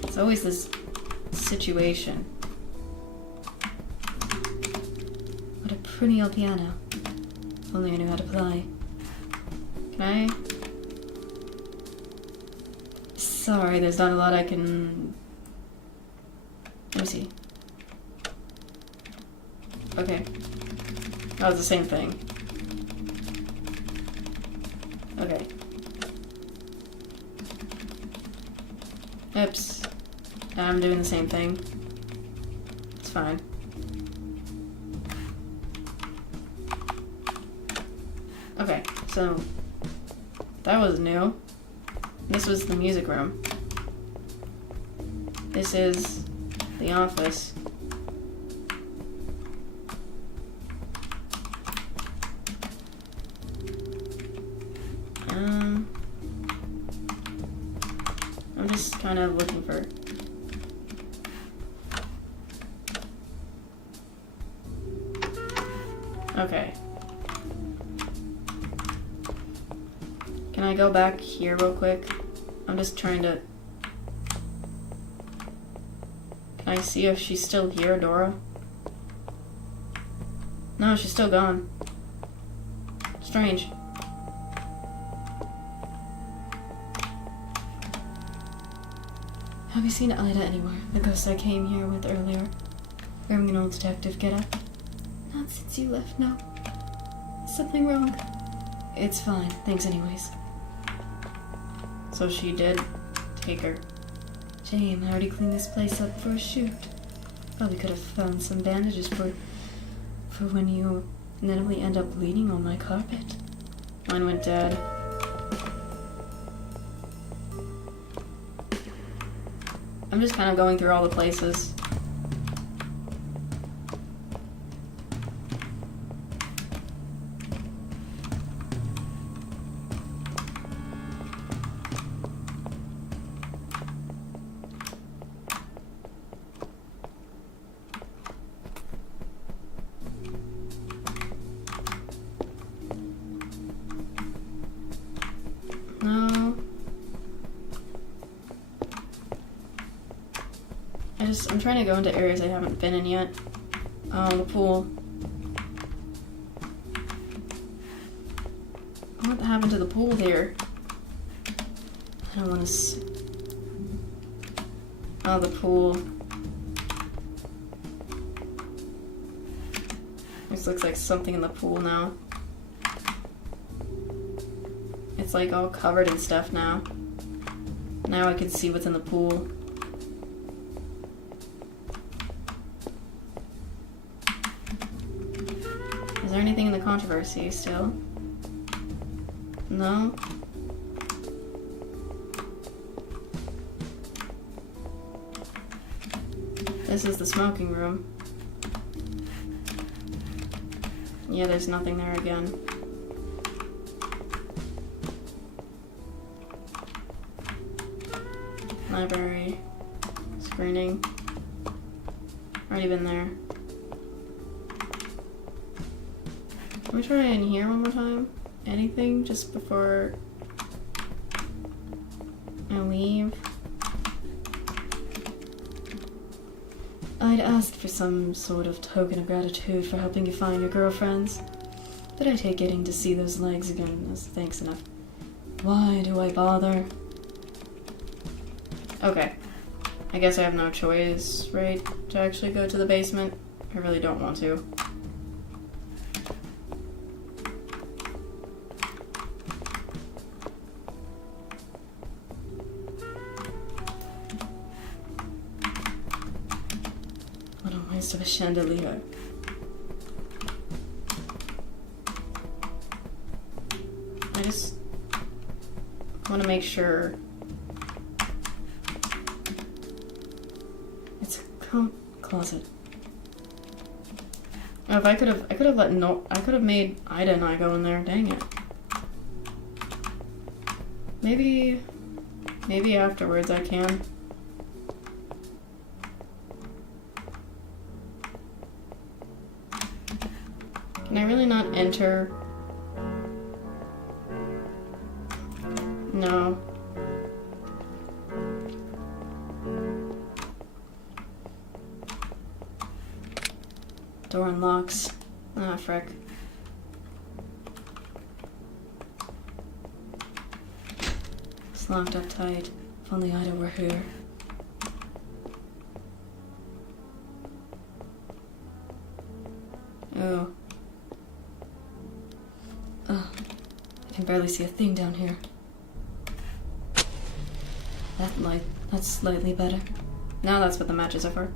It's always this situation. What a pretty old piano. If only I knew how to play. Can I? Sorry, there's not a lot I can... Let me see. Okay. That was the same thing. Okay. Oops. I'm doing the same thing. It's fine. Okay, so that was new. This was the music room. This is the office. I'm just kind of looking for... Okay. Can I go back here real quick? I'm just trying to... Can I see if she's still here, Dora? No, she's still gone. Strange. Have you seen Ida anywhere? The ghost I came here with earlier. Wearing an old detective getup. Not since you left, no. Is something wrong? It's fine. Thanks anyways. So she did take her. Shame, I already cleaned this place up for a shoot. Probably could have found some bandages for when you inevitably end up bleeding on my carpet. Mine went dead. I'm just kind of going through all the places. No. I'm trying to go into areas I haven't been in yet. Oh, the pool. What happened to the pool there? I don't want to Oh, the pool. This looks like something in the pool now. It's like all covered in stuff now. Now I can see what's in the pool. Is there anything in the controversy still? No? This is the smoking room. Yeah, there's nothing there again. Library. Screening. Already been there. Can we try in here one more time? Anything just before I leave? I'd asked for some sort of token of gratitude for helping you find your girlfriends, but I take getting to see those legs again as thanks enough. Why do I bother? Okay. I guess I have no choice, right, to actually go to the basement? I really don't want to. What a waste of a chandelier. I just want to make sure it's a closet. Oh, if I could have made Ida and I go in there. Dang it. Maybe afterwards I can. Can I really not enter? No. Door unlocks. Ah, frick. It's locked up tight. If only Ida were here. Oh. Ugh. I can barely see a thing down here. That's slightly better. Now that's what the matches are for.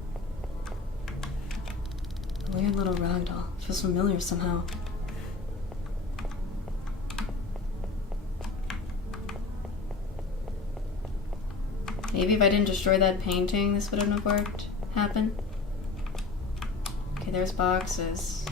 A weird little ragdoll. Feels familiar somehow. Maybe if I didn't destroy that painting, this wouldn't have happened. Okay, there's boxes.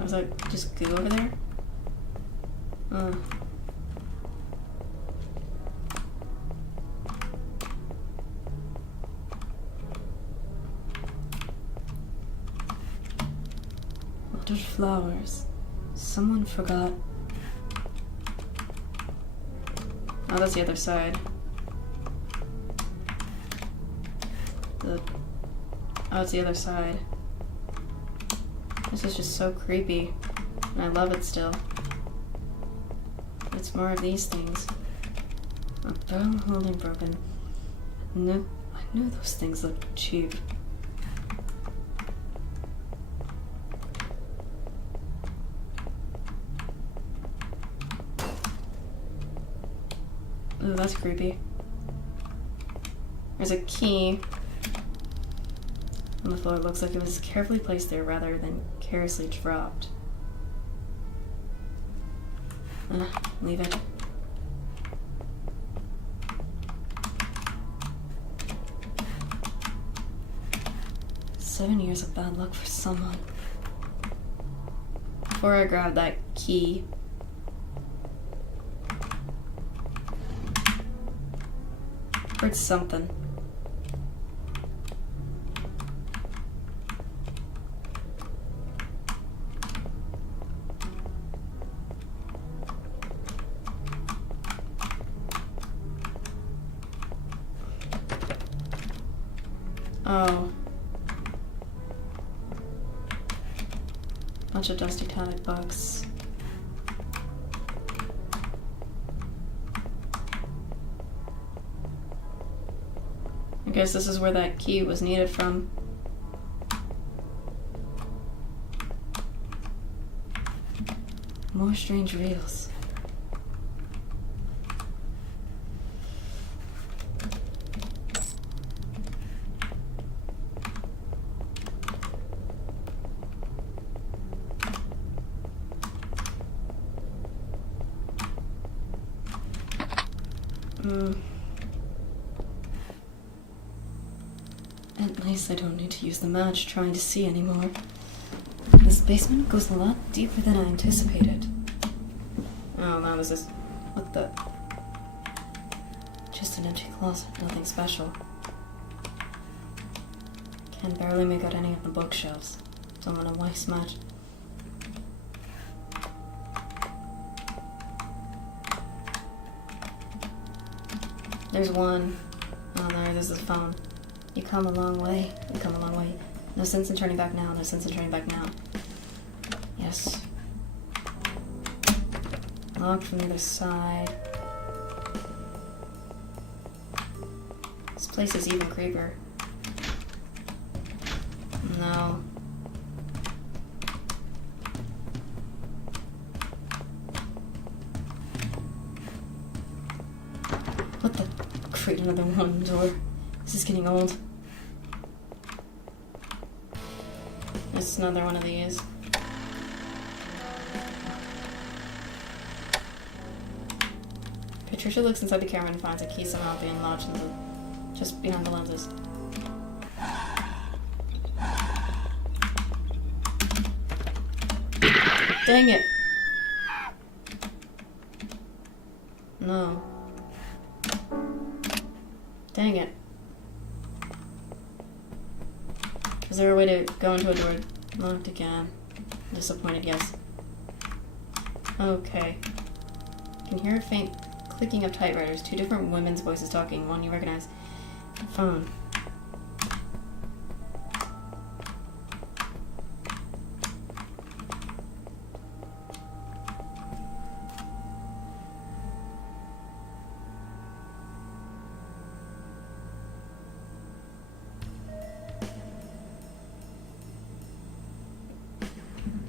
Was that just goo over there? Wilted flowers. Someone forgot. Oh, that's the other side. Oh, it's the other side. This is just so creepy, and I love it still. It's more of these things. A barrel holding broken. No, I knew those things looked cheap. Ooh, that's creepy. There's a key on the floor. It looks like it was carefully placed there rather than carelessly dropped. Leave it. "7 years of bad luck for someone." Before I grab that key, heard something. Oh. Bunch of dusty tonic books. guess this is where that key was needed from. More strange reels. At least I don't need to use the match trying to see anymore. This basement goes a lot deeper than I anticipated. Oh, that was this. What the? Just an empty closet, nothing special. Can barely make out any of the bookshelves. Don't want to waste much. There's one. Oh, there's the phone. You come a long way. You come a long way. No sense in turning back now. No sense in turning back now. Yes. Locked from the other side. This place is even creepier. No. What the? Create another one door. This is getting old. It's another one of these. Patricia looks inside the camera and finds a key somehow being lodged in just behind the lenses. Dang it! No. Dang it. Is there a way to go into a door locked again? Disappointed, yes. Okay. You can hear a faint clicking of typewriters. Two different women's voices talking. One you recognize. Phone.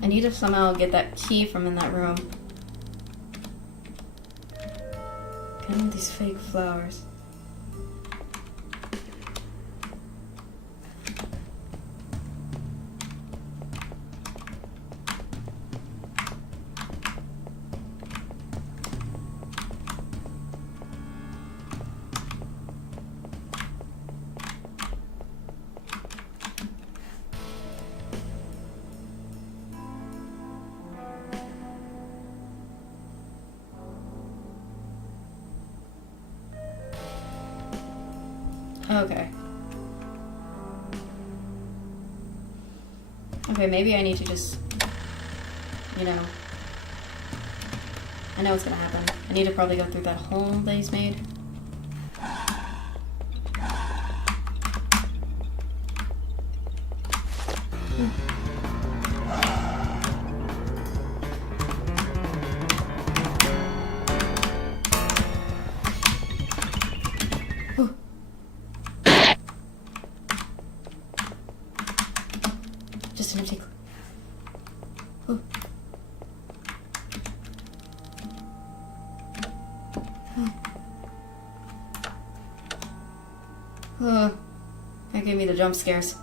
I need to somehow get that key from in that room. Kind of these fake flowers. Okay. Okay, maybe I need to just, you know, I know what's gonna happen. I need to probably go through that hole that he's made. Just an empty. Oh. Oh. That gave me the jump scares.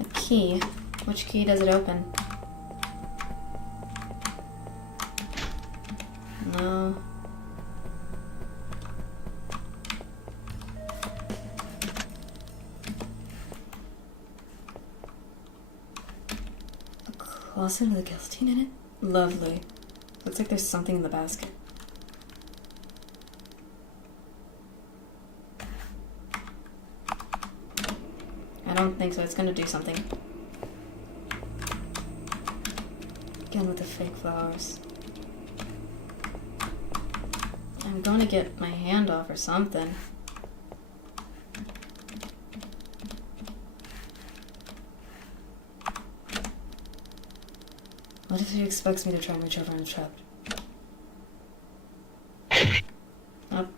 A key. Which key does it open? No. Closet with a guillotine in it? Lovely. Looks like there's something in the basket. I don't think so. It's gonna do something. Again with the fake flowers. I'm gonna get my hand off or something. What if he expects me to try and reach over and I'm trapped? Up.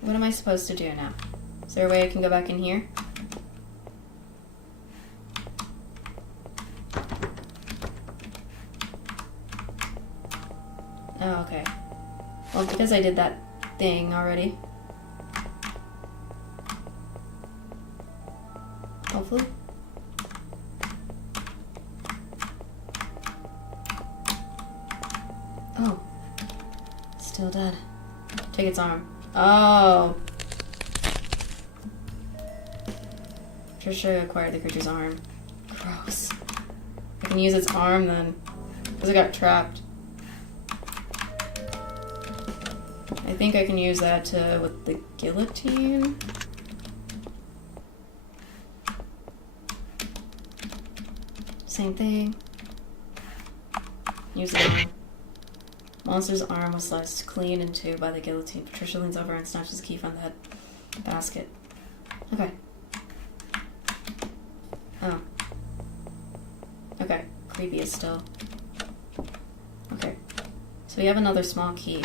What am I supposed to do now? Is there a way I can go back in here? Oh, okay. Well, because I did that thing already. Hopefully. Oh. Still dead. Take its arm. Oh. Trisha acquired the creature's arm. Gross. I can use its arm then. Because it got trapped. I think I can use that with the guillotine. Same thing. Use the arm. Monster's arm was sliced clean in two by the guillotine. Patricia leans over and snatches the key from the head basket. Okay. Oh. Okay. Creepy as still. Okay. So we have another small key.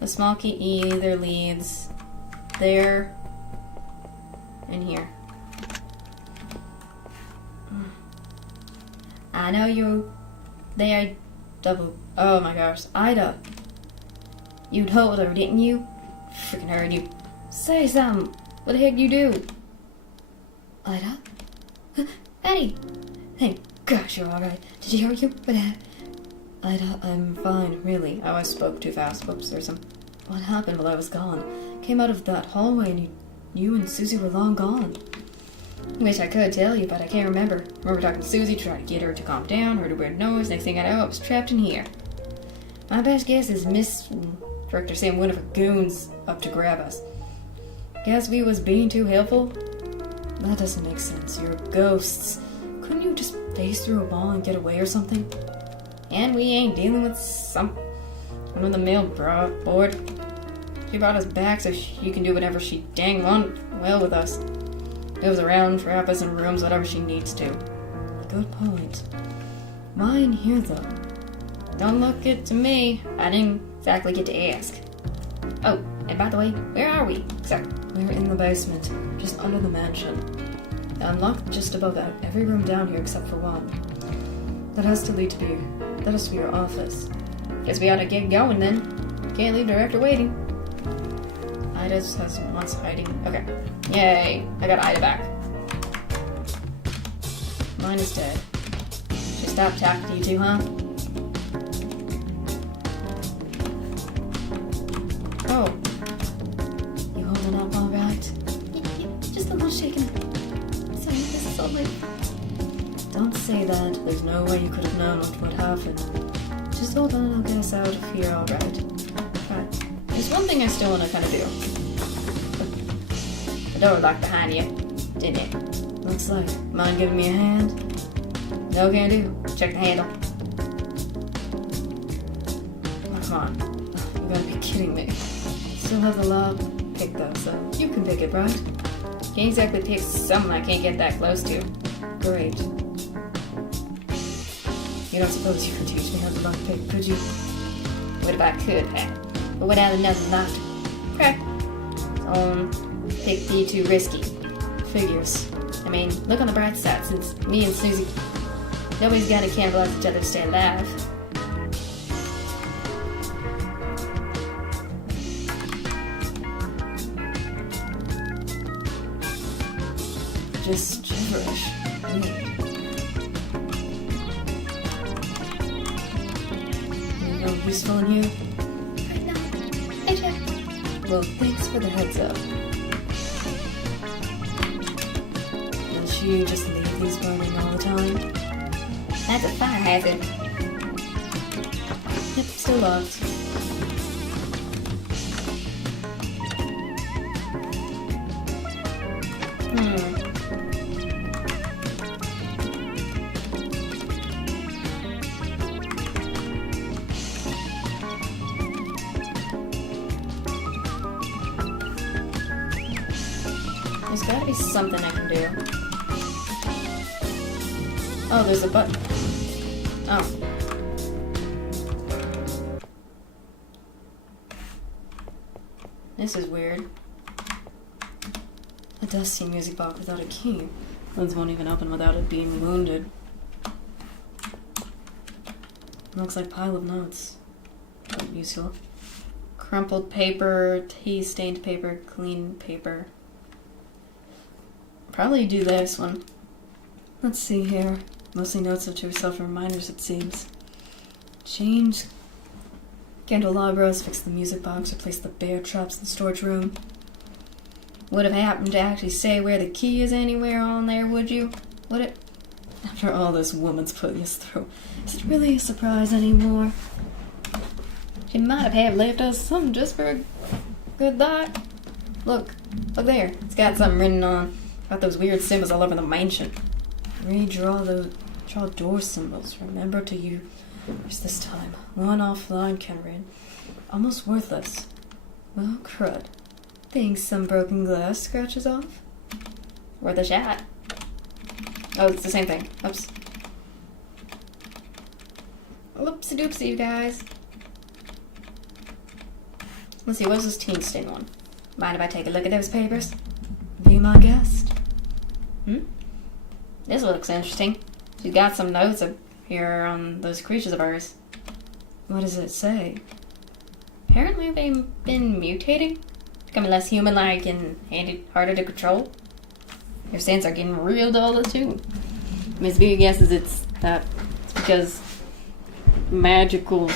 The small key either leads there and here. I know you. They are double. Oh my gosh. Ida. You told her, didn't you? Freaking heard you. Say something. What the heck you do? Ida? Eddie! Thank gosh you're alright. Did you hear you? Ida, I'm fine, really. Oh, I spoke too fast. Whoops, there's some. What happened while I was gone? Came out of that hallway and you and Susie were long gone. Wish I could tell you, but I can't remember. Remember talking to Susie, trying to get her to calm down, heard a weird noise, next thing I know, I was trapped in here. My best guess is Miss Director sent one of her goons up to grab us. Guess we was being too helpful? That doesn't make sense. You're ghosts. Couldn't you just phase through a wall and get away or something? And we ain't dealing with some run-of-the-mill board. She brought us back so she can do whatever she dang want well with us. Moves around, trap us in rooms, whatever she needs to. Good point. Why in here, though? Don't look it to me. I didn't exactly get to ask. Oh, and by the way, where are we? Exactly. We're in the basement, just under the mansion. Unlocked just above every room down here except for one. That has to be your office. Guess we ought to get going then. Can't leave Director waiting. Ida just has wants hiding. Okay. Yay. I got Ida back. Mine is dead. She stopped talking to you too, huh? Oh. You holding up all right? Yeah, just a little shaken. Sorry, this is all my... Don't say that. There's no way you could have known what would happen. Just hold on, I'll get us out of here, alright. Right. There's one thing I still want to kind of do. The door locked behind you, didn't it? Looks like. Mind giving me a hand? No can do. Check the handle. Oh, come on. You gotta be kidding me. Still have the lock picked though, so you can pick it, right? Can't exactly pick something I can't get that close to. Great. You don't suppose you could teach me how to lock pick, could you? What if I could, Pat? But without another locked crack pick be too risky. Figures. I mean, look on the bright side, since me and Susie, nobody's gonna cannibalize each other to stay alive. Just gibberish. No useful in here? Right now. I checked. Well, thanks for the heads up. Will she just leave these burning all the time? That's a fire hazard. Yep, still locked. There's gotta be something I can do. Oh, there's a button. Oh. This is weird. A dusty music box without a key. Those won't even open without it being wounded. Looks like a pile of notes. Not useful. Crumpled paper, tea-stained paper, clean paper. Probably do this one. Let's see here. Mostly notes to herself and reminders, it seems. Change candelabras, fix the music box, replace the bear traps in the storage room. Would have happened to actually say where the key is anywhere on there, would you? Would it? After all this woman's putting us through, is it really a surprise anymore? She might have left us something just for a good thought. Look there. It's got something written on. Got those weird symbols all over the mansion. Draw door symbols. Remember to use this time. One offline, Kenrin. Almost worthless. Well, crud. Think some broken glass scratches off? Worth a shot. Oh, it's the same thing. Oops. Whoopsie doopsie, you guys. Let's see, what's this teen stain one? Mind if I take a look at those papers? Be my guest. This looks interesting. She's got some notes up here on those creatures of hers. What does it say? Apparently they've been mutating, becoming less human-like and harder to control. Your scents are getting real dull too. Miss B guesses it's because magical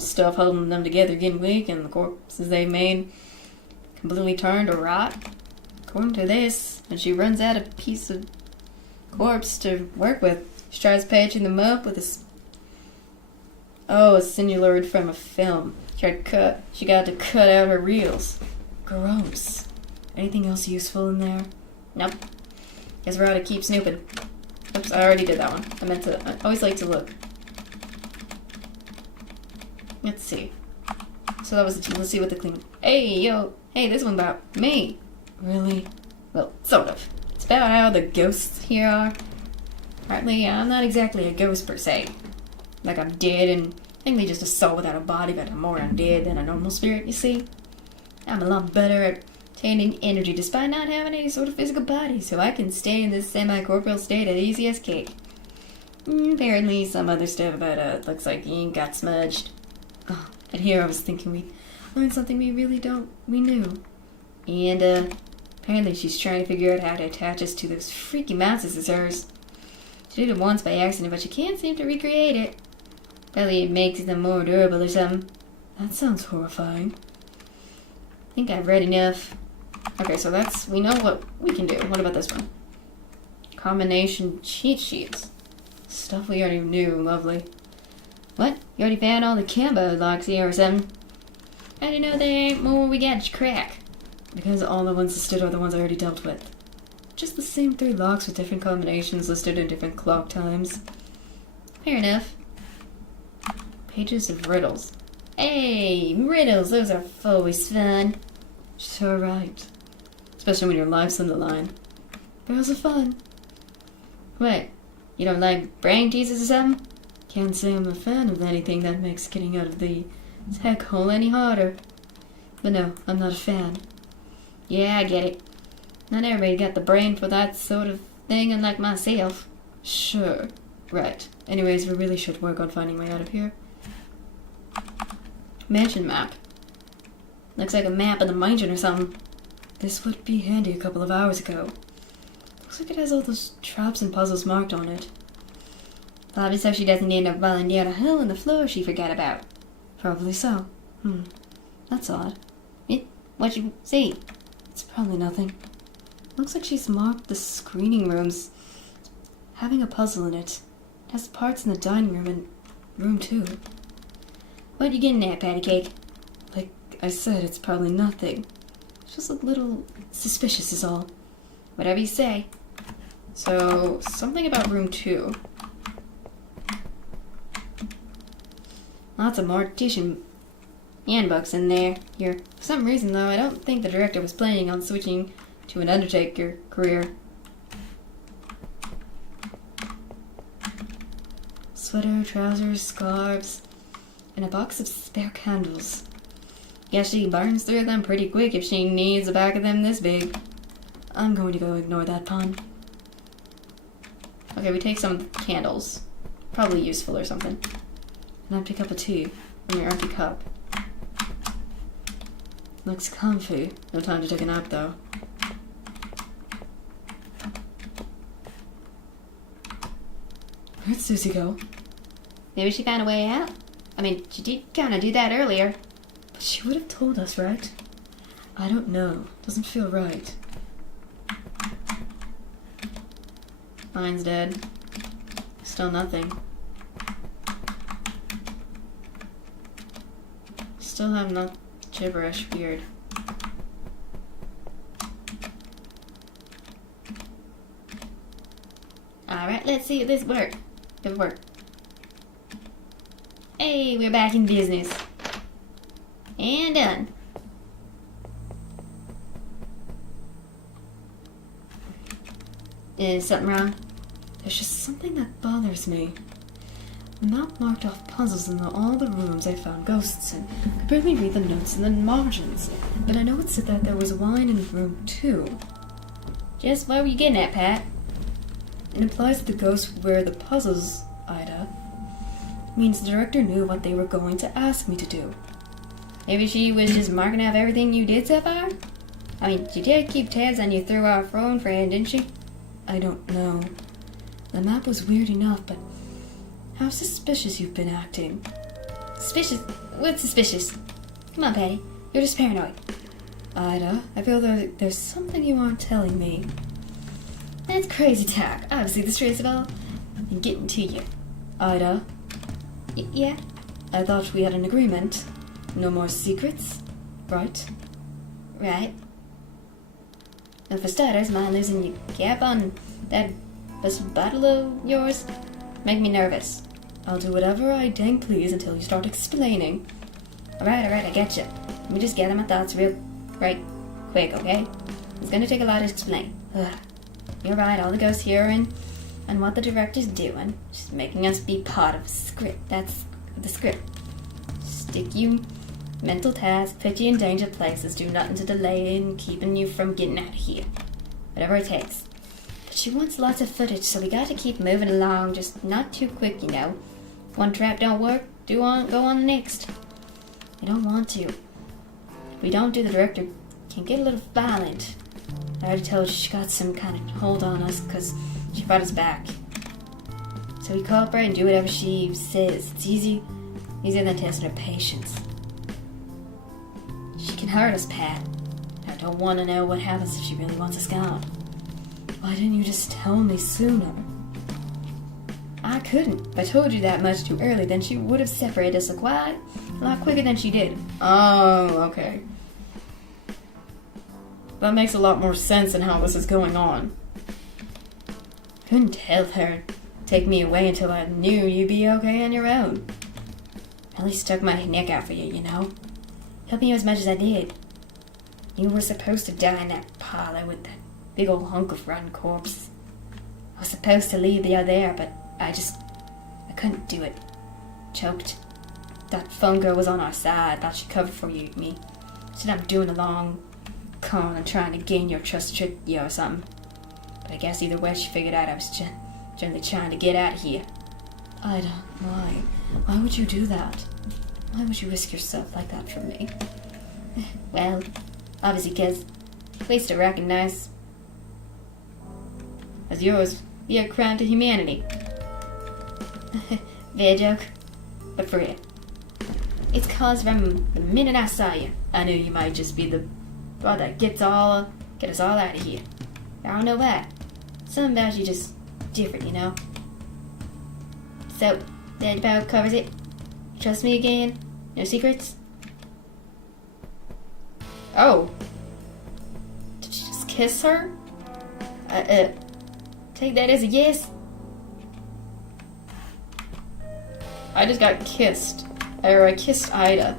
stuff holding them together getting weak, and the corpses they made completely turned to rot. According to this, when she runs out of piece of corpse to work with, she tries patching them up with a celluloid from a film. She got to cut out her reels. Gross. Anything else useful in there? Nope. Guess we're out to keep snooping. Oops, I already did that one. I always like to look. Let's see. So that was the two. Let's see what the clean. Hey, this one about me. Really? Well, sort of. It's about how the ghosts here are. Apparently, I'm not exactly a ghost per se. Like I'm dead and technically just a soul without a body, but I'm more undead than a normal spirit, you see? I'm a lot better at retaining energy despite not having any sort of physical body, so I can stay in this semi-corporeal state as easy as cake. Apparently some other stuff about looks like ink got smudged. Oh, and here I was thinking we learned something we knew. And apparently she's trying to figure out how to attach us to those freaky mountains of hers. She did it once by accident, but she can't seem to recreate it. Probably it makes them more durable or something. That sounds horrifying. I think I've read enough. Okay, so we know what we can do. What about this one? Combination cheat sheets. Stuff we already knew. Lovely. What? You already found all the combo locks here or something? How do you know there ain't more we got to crack? Because all the ones listed are the ones I already dealt with. Just the same 3 locks with different combinations listed in different clock times. Fair enough. Pages of riddles. Hey, riddles, those are always fun. Sure right. Especially when your life's on the line. Barrels of fun. What? You don't like brain teasers or something? Can't say I'm a fan of anything that makes getting out of the tech hole any harder. But no, I'm not a fan. Yeah, I get it. Not everybody got the brain for that sort of thing, unlike myself. Sure. Right. Anyways, we really should work on finding a way out of here. Mansion map. Looks like a map of the mansion or something. This would be handy a couple of hours ago. Looks like it has all those traps and puzzles marked on it. Probably so she doesn't end up falling down a hole in the floor she forgot about. Probably so. That's odd. What'd you see? It's probably nothing. Looks like she's marked the screening rooms having a puzzle in it. It has parts in the dining room and room 2. What you getting at, Patty Cake? Like I said, it's probably nothing. It's just a little suspicious is all. Whatever you say. So, something about room 2. Lots of mortician handbooks in there. Here. For some reason, though, I don't think the director was planning on switching to an undertaker career. Sweater, trousers, scarves, and a box of spare candles. Guess she burns through them pretty quick if she needs a bag of them this big. I'm going to go ignore that pun. Okay, we take some candles. Probably useful or something. An empty cup of tea. From your empty cup. Looks comfy. No time to take a nap, though. Where'd Susie go? Maybe she found a way out. I mean, she did kind of do that earlier. But she would have told us, right? I don't know. Doesn't feel right. Mine's dead. Still nothing. Still have not gibberish. Weird. Alright, let's see if this works. If it worked. Hey, we're back in business. And done. Is something wrong? There's just something that bothers me. The map marked off puzzles in all the rooms I found ghosts in. Could barely read the notes in the margins. But I know it said that there was wine in room 2. Just what were you getting at, Pat? It implies that the ghosts were the puzzles, Ida. Means the director knew what they were going to ask me to do. Maybe she was just marking off everything you did so far? I mean, she did keep tabs on you through our phone friend, didn't she? I don't know. The map was weird enough, but how suspicious you've been acting. Suspicious? What's suspicious? Come on, Patty. You're just paranoid. Ida, I feel there's something you aren't telling me. That's crazy talk. Obviously, the stress of all and getting to you. Ida? Yeah? I thought we had an agreement. No more secrets, right? Right. And for starters, mind losing your cap on that bottle of yours make me nervous. I'll do whatever I dang please until you start explaining. Alright, I get you. Let me just gather my thoughts real right quick, okay? It's gonna take a lot to explain. Ugh. You're right, all the ghosts here and what the director's doing. She's making us be part of the script. That's the script. Stick you mental tasks, put you in danger places, do nothing to delay in keeping you from getting out of here. Whatever it takes. But she wants lots of footage, so we gotta keep moving along, just not too quick, you know. One trap don't work, go on the next. We don't want to. If we don't do, the director can get a little violent. I already told you she got some kind of hold on us because she brought us back. So we cooperate and do whatever she says. It's easier than testing her patience. She can hurt us, Pat. I don't want to know what happens if she really wants us gone. Why didn't you just tell me sooner? I couldn't. If I told you that much too early, then she would have separated us a lot quicker than she did. Oh, okay. That makes a lot more sense in how this is going on. Couldn't tell her take me away until I knew you'd be okay on your own. At least stuck my neck out for you, you know? Helping you as much as I did. You were supposed to die in that parlor with that big old hunk of rotten corpse. I was supposed to leave you there, but I couldn't do it. Choked. That phone girl was on our side, thought she covered for me. Said I'm doing a long con and trying to gain your trust, trick you or something. But I guess either way she figured out I was generally trying to get out of here. Ida, why? Why would you do that? Why would you risk yourself like that for me? Well, obviously because ways to recognize as yours be a crime to humanity. Fair joke, but for real. It's cause from the minute I saw you, I knew you might just be the boy that get us all out of here. I don't know why. Something about you just different, you know? So, that about covers it. Trust me again? No secrets? Oh. Did you just kiss her? Take that as a yes? I just got kissed. Or I kissed Ida.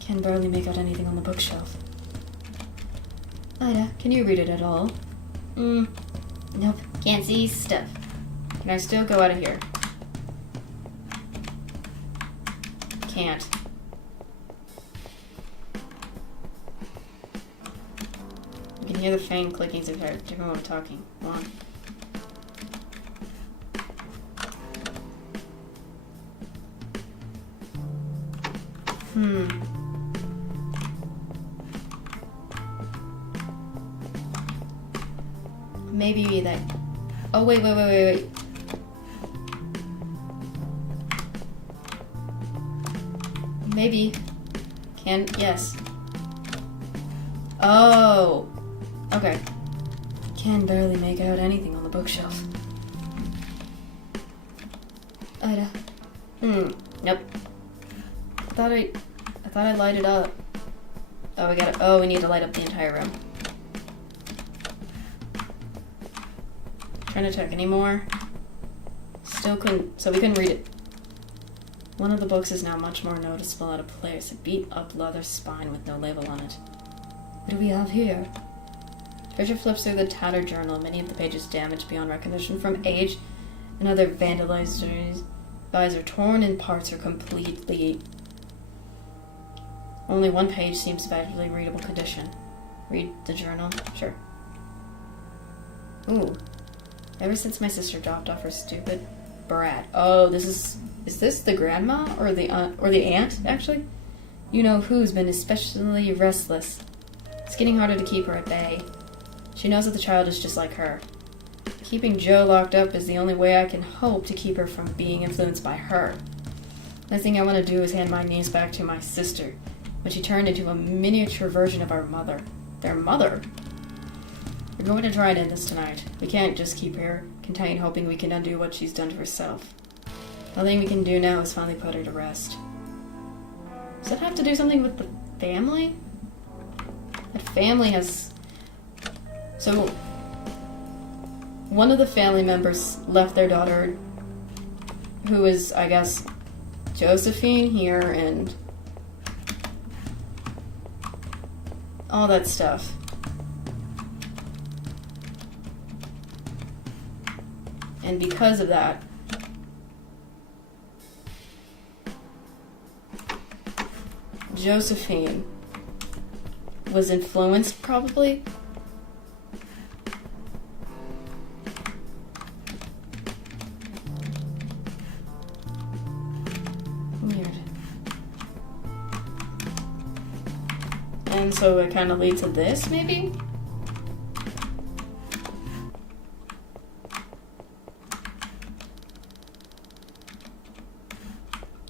Can barely make out anything on the bookshelf. Ida, can you read it at all? Nope. Can't see stuff. Can I still go out of here? can't. You can hear the fan clicking of everyone talking. Come on. Maybe that... Oh, wait. Maybe. Yes. Oh. Okay. Can barely make out anything on the bookshelf. Ida. Nope. I thought I'd light it up. Oh, we need to light up the entire room. Trying to check any more. Still couldn't, so we couldn't read it. One of the books is now much more noticeable out of place. A beat-up leather spine with no label on it. What do we have here? Treasure flips through the tattered journal, many of the pages damaged beyond recognition from age, and other vandalizers. Eyes are torn in parts or completely. Only one page seems to be actually readable condition. Read the journal? Sure. Ooh. Ever since my sister dropped off her stupid brat. Oh, is this the grandma or the aunt, actually? You know who's been especially restless. It's getting harder to keep her at bay. She knows that the child is just like her. Keeping Joe locked up is the only way I can hope to keep her from being influenced by her. The thing I want to do is hand my niece back to my sister, when she turned into a miniature version of our mother. Their mother? We're going to try and end this tonight. We can't just keep her contained hoping we can undo what she's done to herself. The only thing we can do now is finally put her to rest. Does that have to do something with the family? That family has... So, one of the family members left their daughter, who is, I guess, Josephine here, and all that stuff. And because of that, Josephine was influenced, probably. Weird. And so it kind of leads to this, maybe?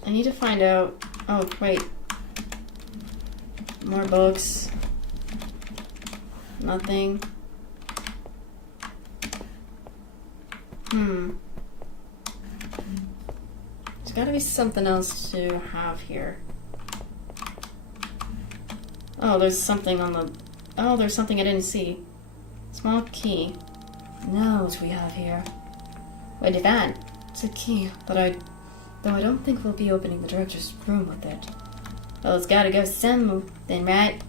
I need to find out... Oh, wait. More books. Nothing. There's gotta be something else to have here. Oh, there's something on the... Oh, there's something I didn't see. Small key. Knows we have here. Where'd you find? It's a key, but though I don't think we'll be opening the director's room with it. Well, it's gotta go somewhere then, right?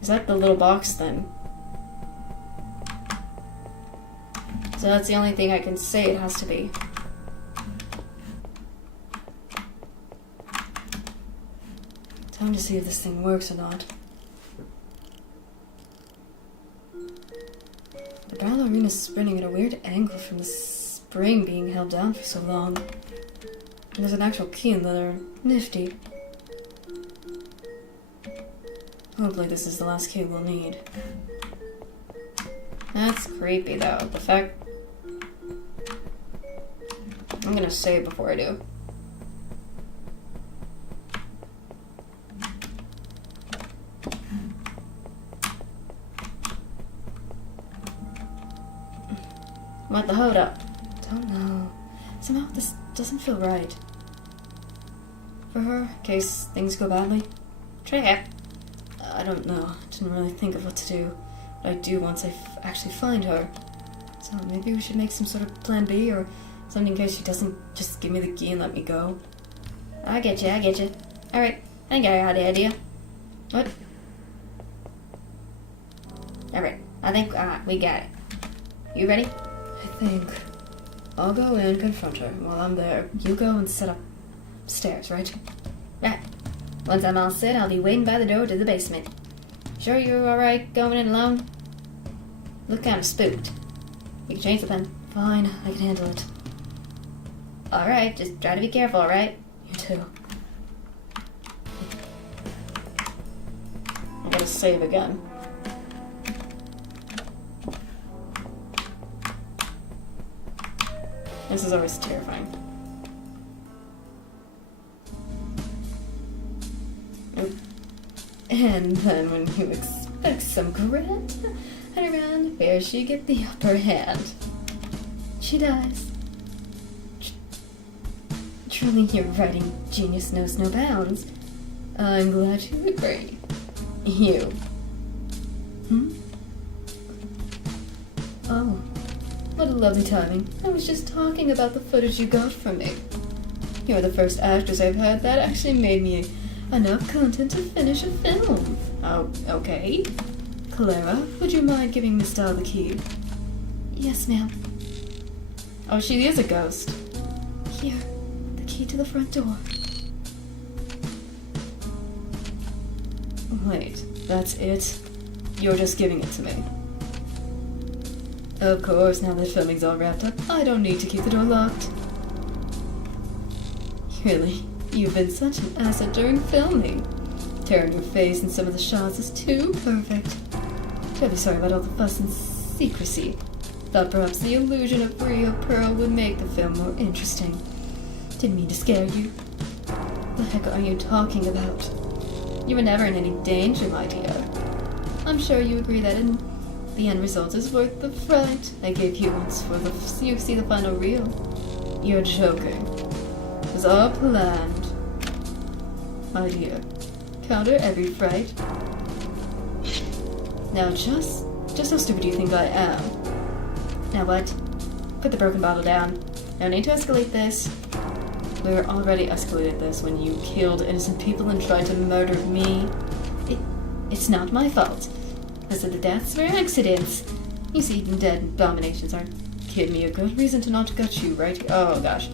Is that the little box then? So that's the only thing I can say it has to be. Time to see if this thing works or not. The ballerina's spinning at a weird angle from the spring being held down for so long. And there's an actual key in there. Nifty. Hopefully this is the last key we'll need. That's creepy though. The fact... I'm gonna save before I do. What the hold up? Don't know. Somehow this doesn't feel right. For her, in case things go badly. Try. I don't know. I didn't really think of what to do. But I do once I actually find her. So maybe we should make some sort of plan B or something in case she doesn't just give me the key and let me go. I get you. Alright, I think I got the idea. What? Alright, I think we got it. You ready? I think. I'll go in and confront her. While I'm there, you go and set up upstairs, right? Right. Once I'm all set, I'll be waiting by the door to the basement. Sure you're alright going in alone? Look kind of spooked. You can change the pen. Fine, I can handle it. Alright, just try to be careful, alright? You too. I gotta save again. This is always terrifying. Oop. And then when you expect some grand and around affairs, she get the upper hand. She does. Truly, your writing genius knows no bounds. I'm glad you agree. You. Oh, what a lovely timing. I was just talking about the footage you got from me. You're the first actress I've had that actually made me enough content to finish a film. Oh, okay. Clara, would you mind giving Miss Dahl the key? Yes, ma'am. Oh, she is a ghost. Here, the key to the front door. Wait, that's it? You're just giving it to me. Of course, now that filming's all wrapped up, I don't need to keep the door locked. Really, you've been such an asset during filming. Tearing your face in some of the shots is too perfect. Really sorry about all the fuss and secrecy. Thought perhaps the illusion of real Pearl would make the film more interesting. Didn't mean to scare you. What the heck are you talking about? You were never in any danger, my dear. I'm sure you agree that the end result is worth the fright I gave you once for you see the final reel. You're joking. It was all planned. My dear, counter every fright. Now just how stupid do you think I am? Now what? Put the broken bottle down. No need to escalate this. We were already escalated this when you killed innocent people and tried to murder me. It's not my fault. Most of the deaths were accidents. You see, even dead abominations aren't give me a good reason to not gut you, right? Oh gosh.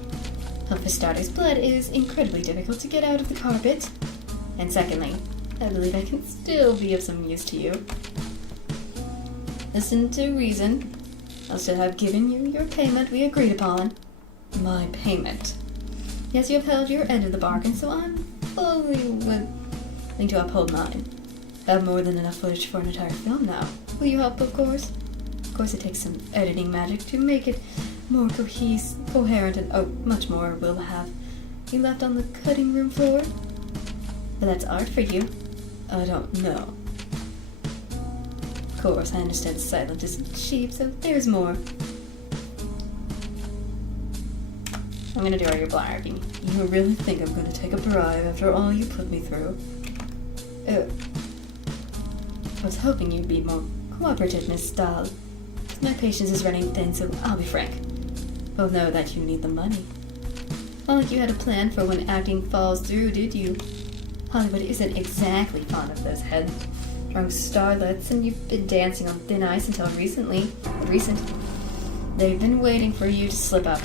Well, for starters, blood is incredibly difficult to get out of the carpet. And secondly, I believe I can still be of some use to you. Listen to reason. I should have given you your payment we agreed upon. My payment. Yes, you upheld your end of the bargain, so I'm fully willing to uphold mine. I have more than enough footage for an entire film now. Will you help, of course? Of course, it takes some editing magic to make it more coherent, and oh, much more will have you left on the cutting room floor. But that's art for you. I don't know. Of course, I understand silence isn't cheap, so there's more. I'm gonna do all your blabbing. You really think I'm gonna take a bribe after all you put me through? Oh. I was hoping you'd be more cooperative, Miss Dahl. My patience is running thin, so I'll be frank. Both know that you need the money. Not like you had a plan for when acting falls through, did you? Hollywood isn't exactly fond of those head-drunk starlets, and you've been dancing on thin ice until recently. They've been waiting for you to slip up.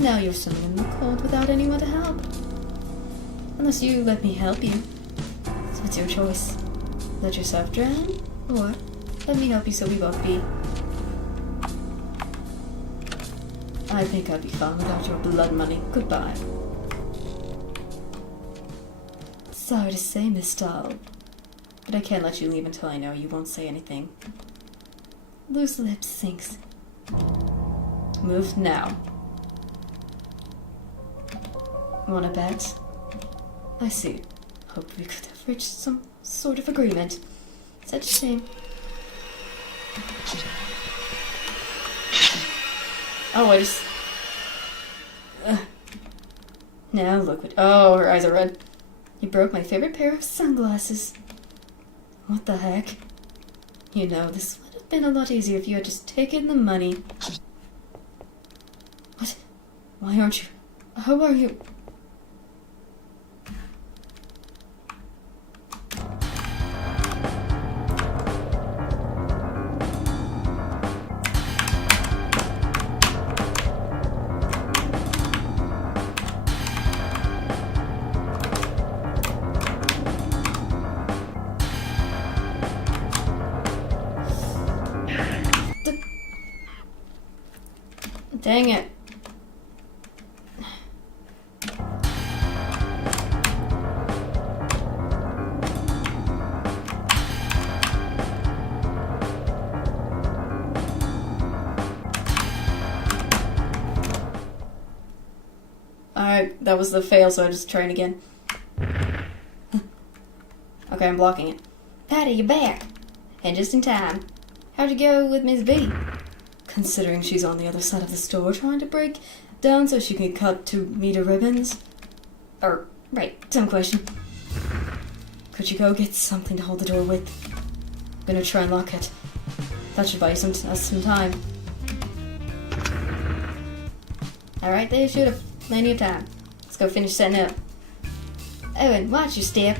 Now you're swimming in the cold without anyone to help. Unless you let me help you. So it's your choice. Let yourself drown, or let me help you so we both be. I think I'd be fine without your blood money. Goodbye. Sorry to say, Miss Dahl, but I can't let you leave until I know you won't say anything. Loose lips sinks. Move now. Wanna bet? I see. Hoped we could have reached some sort of agreement. Such a shame. Oh, I just... Now look what... Oh, her eyes are red. You broke my favorite pair of sunglasses. What the heck? You know, this would have been a lot easier if you had just taken the money. What? Why aren't you... How are you... Dang it. Alright, that was the fail, so I just try it again. Okay, I'm blocking it. Patty, you're back. And just in time. How'd you go with Miss B? Considering she's on the other side of the store trying to break down so she can cut to meet her ribbons. Right. Dumb question. Could you go get something to hold the door with? I'm gonna try and lock it. That should buy you some time. Alright, they should have plenty of time. Let's go finish setting up. Owen, watch your step.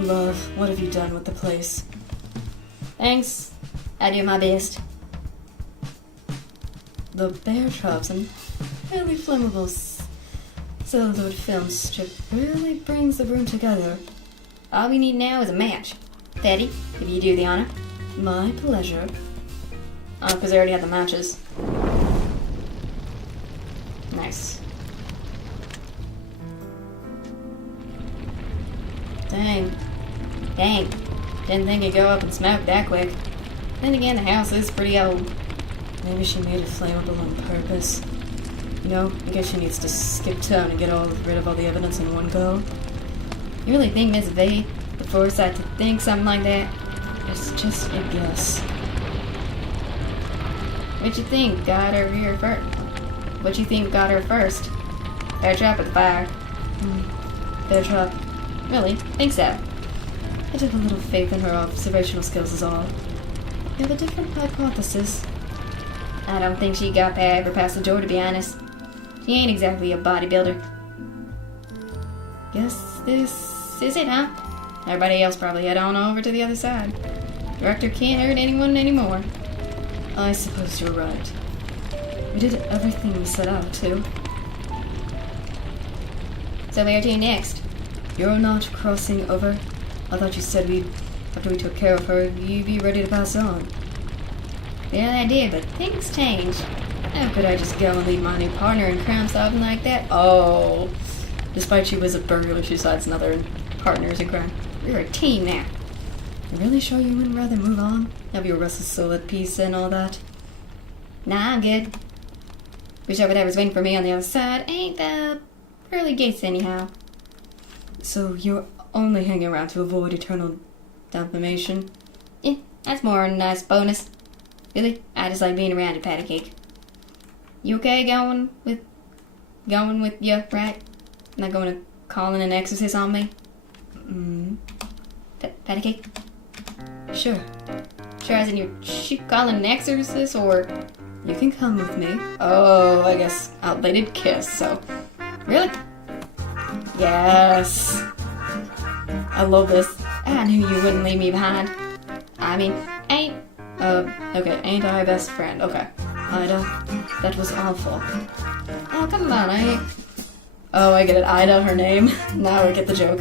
Love, what have you done with the place? Thanks. I do my best. The bear traps and highly flammable celluloid film strip really brings the room together. All we need now is a match. Patty, if you do the honor. My pleasure. Oh, because I already had the matches. Nice. Dang. Dang. Didn't think it'd go up in smoke that quick. Then again, the house is pretty old. Maybe she made it flammable on purpose. You know, I guess she needs to skip town and get rid of all the evidence in one go. You really think Miss V, the foresight to think something like that? It's just a guess. What you think got her here first? What you think got her first? Bear trap or the fire? Bear trap. Really? Think so? I have a little faith in her observational skills is all. You have a different hypothesis. I don't think she got ever past the door, to be honest. She ain't exactly a bodybuilder. Guess this is it, huh? Everybody else probably head on over to the other side. Director can't hurt anyone anymore. I suppose you're right. We did everything we set out to. So where to next? You're not crossing over? I thought you said after we took care of her, you'd be ready to pass on. Well, I did, but things changed. How could I just go and leave my new partner in crime solving like that? Oh. Despite she was a burglar, she decides another partners in crime. We're a team now. You really sure you wouldn't rather move on? Have your restless soul at peace and all that? Nah, I'm good. Wish whatever's waiting for me on the other side ain't the pearly gates anyhow. So you're only hanging around to avoid eternal damnation? Yeah, that's more a nice bonus. Really, I just like being around you, Patty Cake. You okay going with you, right? Not going to call in an exorcist on me? Patty Cake? Sure. Sure as in you're calling an exorcist, or... You can come with me. Oh, I guess they did kiss, so... Really? Yes. I love this. I knew you wouldn't leave me behind. I mean, ain't I best friend? Okay. Ida, that was awful. Oh, come on, Oh, I get it. Ida, her name. Now I get the joke.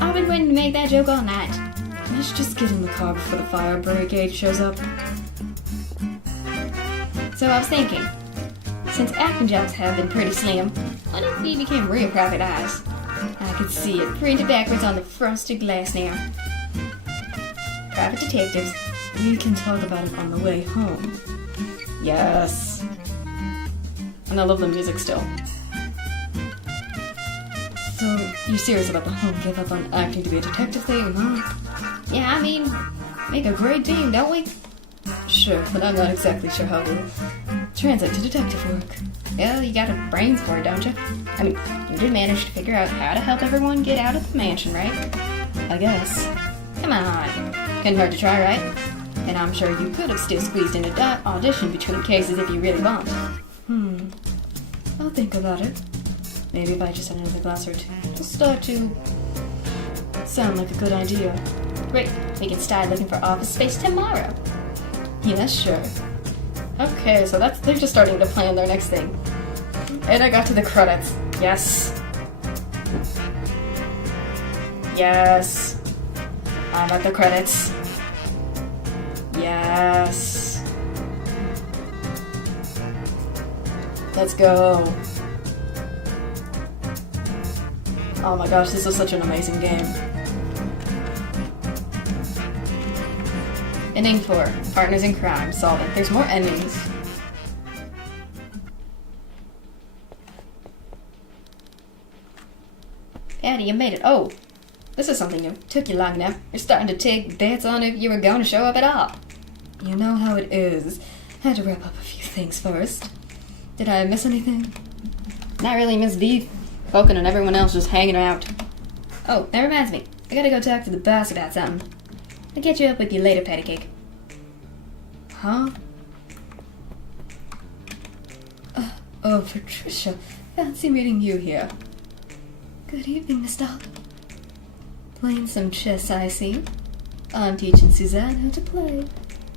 I've been waiting to make that joke all night. Let's just get in the car before the fire brigade shows up. So I was thinking, since acting jobs have been pretty slim, what if we became real private eyes? I could see it printed backwards on the frosted glass now. Private detectives. We can talk about it on the way home. Yes. And I love the music still. So, you serious about the whole give up on acting to be a detective thing, huh? Yeah, I mean, make a great team, don't we? Sure, but I'm not exactly sure how to translate to detective work. Well, you got a brains for it, don't you? I mean, you did manage to figure out how to help everyone get out of the mansion, right? I guess. Come on. Couldn't hurt to try, right? And I'm sure you could have still squeezed in a audition between cases if you really want. I'll think about it. Maybe if I just had another glass or two, it'll start to sound like a good idea. Great. We can start looking for office space tomorrow. Yeah, sure. Okay, so they're just starting to plan their next thing. And I got to the credits. Yes. Yes. I'm at the credits. Yes. Let's go. Oh my gosh, this is such an amazing game. Ending 4. Partners in crime. Solve it. There's more endings. Annie, you made it. Oh, this is something new. Took you long enough. You're starting to take bets on if you were going to show up at all. You know how it is. Had to wrap up a few things first. Did I miss anything? Not really, Miss V. Vulcan and everyone else just hanging out. Oh, that reminds me. I gotta go talk to the boss about something. I'll get you up with you later, patty cake. Huh? Oh, Patricia. Fancy meeting you here. Good evening, Miss Doll. Playing some chess, I see. I'm teaching Suzanne how to play.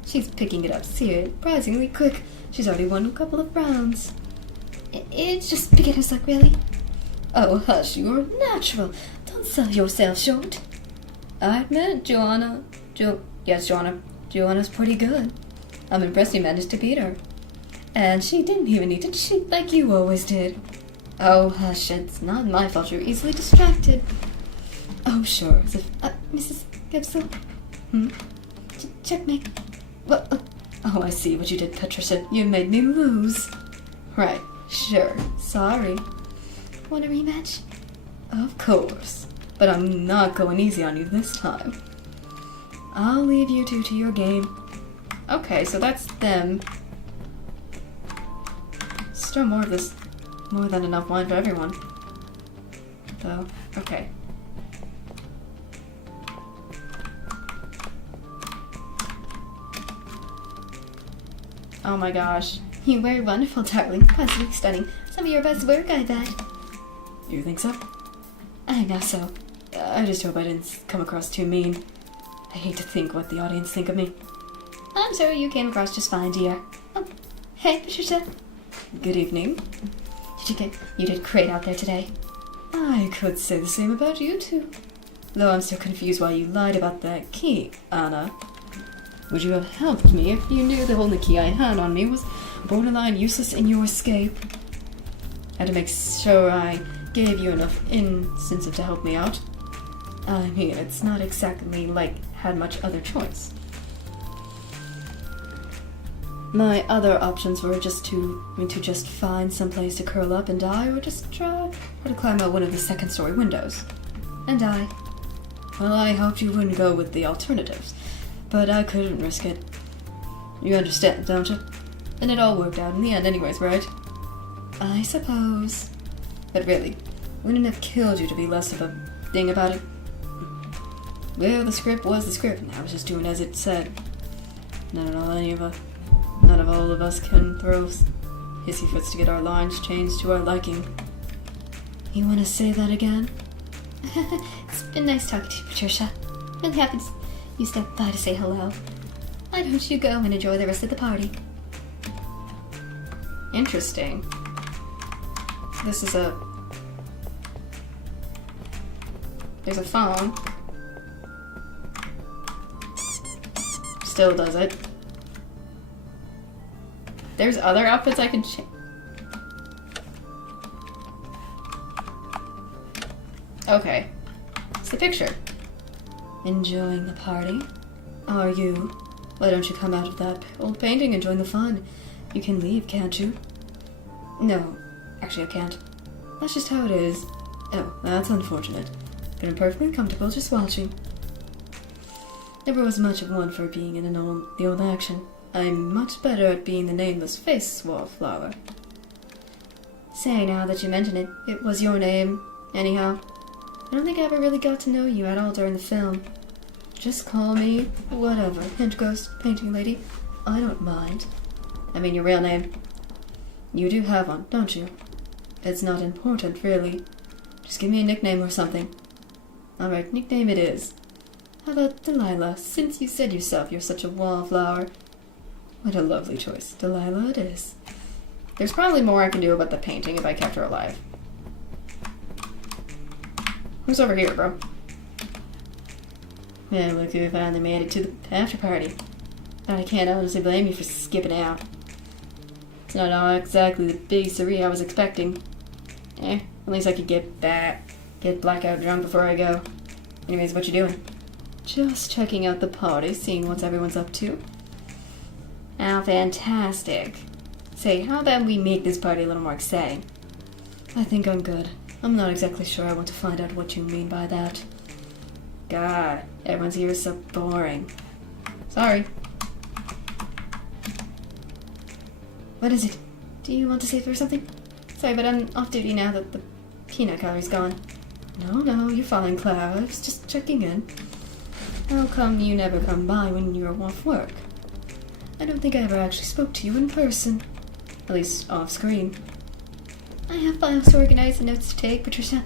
She's picking it up surprisingly quick. She's already won a couple of rounds. It's just beginner's luck, really. Oh, hush, you're natural. Don't sell yourself short. I admit, Joanna. Yes, Joanna. Joanna's pretty good. I'm impressed you managed to beat her. And she didn't even need to cheat like you always did. Oh, hush, it's not my fault you're easily distracted. Oh, sure, as if, Mrs. Gibson? Checkmate. Well, oh, I see what you did, Patricia. You made me lose. Right, sure, sorry. Want a rematch? Of course. But I'm not going easy on you this time. I'll leave you two to your game. Okay, so that's them. Still more of this. More than enough wine for everyone. Though, okay. Oh my gosh. You were wonderful, darling. Positively stunning. Some of your best work, I bet. You think so? I know so. I just hope I didn't come across too mean. I hate to think what the audience think of me. I'm sure you came across just fine, dear. Oh, hey, Patricia. Good evening. You did great out there today. I could say the same about you, too. Though I'm still confused why you lied about that key, Anna. Would you have helped me if you knew the only key I had on me was borderline useless in your escape? Had to make sure I gave you enough incentive to help me out. I mean, it's not exactly like had much other choice. My other options were just to find someplace to curl up and die, or just try to climb out one of the second-story windows. And die. Well, I hoped you wouldn't go with the alternatives, but I couldn't risk it. You understand, don't you? And it all worked out in the end anyways, right? I suppose. But really, wouldn't it have killed you to be less of a thing about it? Well, the script was the script, and I was just doing as it said. None of all of us can throw hissy fits to get our lines changed to our liking. You want to say that again? It's been nice talking to you, Patricia. Really happy you stepped by to say hello. Why don't you go and enjoy the rest of the party? Interesting. This is there's a phone. Still does it. There's other outfits I can change. Okay. It's the picture. Enjoying the party? Are you? Why don't you come out of that old painting and join the fun? You can leave, can't you? No. Actually, I can't. That's just how it is. Oh, that's unfortunate. But I'm perfectly comfortable just watching. Never was much of one for being in the old action. I'm much better at being the nameless face wallflower. Say, now that you mention it, it was your name, anyhow. I don't think I ever really got to know you at all during the film. Just call me whatever, hint ghost, painting lady. I don't mind. I mean your real name. You do have one, don't you? It's not important, really. Just give me a nickname or something. Alright, nickname it is. How about Delilah, since you said yourself you're such a wallflower? What a lovely choice. Delilah it is. There's probably more I can do about the painting if I kept her alive. Who's over here, bro? Yeah, look who finally made it to the after party. But I can't honestly blame you for skipping out. It's not exactly the basery I was expecting. At least I could get blackout drunk before I go. Anyways, what you doing? Just checking out the party, seeing what everyone's up to. Oh, fantastic. Say, how about we make this party a little more exciting? I think I'm good. I'm not exactly sure I want to find out what you mean by that. God, everyone's here is so boring. Sorry. What is it? Do you want to save for something? Sorry, but I'm off duty now that the peanut gallery's gone. No, you're fine, Claire. I was just checking in. How come you never come by when you're off work? I don't think I ever actually spoke to you in person. At least off screen. I have files to organize and notes to take, Patricia.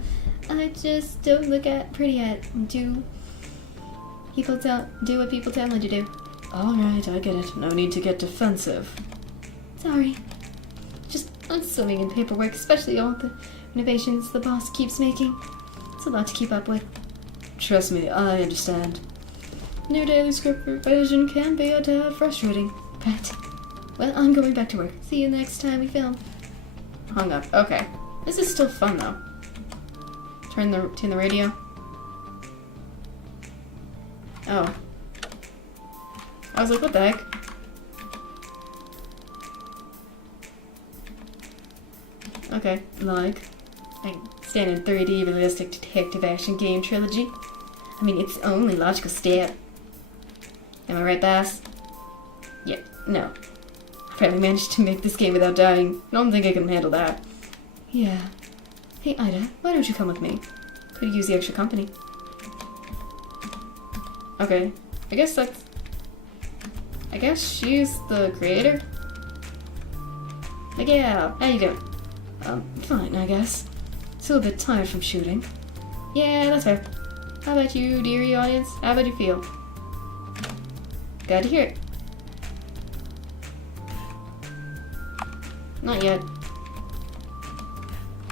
I just don't look pretty at do what people tell me to do. Alright, I get it. No need to get defensive. Sorry. Just I'm swimming in paperwork, especially all the innovations the boss keeps making. It's a lot to keep up with. Trust me, I understand. New daily script revision can be a tad frustrating. Right. Well, I'm going back to work. See you next time we film. Hung up. Okay. This is still fun though. Turn the radio. Oh. I was like, what the heck? Okay. Like? Standard 3D realistic detective action game trilogy. I mean, it's the only logical step. Am I right, Bass? Yeah. No. I barely managed to make this game without dying. I don't think I can handle that. Yeah. Hey, Ida, why don't you come with me? Could use the extra company. Okay. I guess she's the creator? Like, yeah, how you doing? Fine, I guess. Still a bit tired from shooting. Yeah, that's fair. How about you, dearie audience? How about you feel? Glad to hear it. Not yet.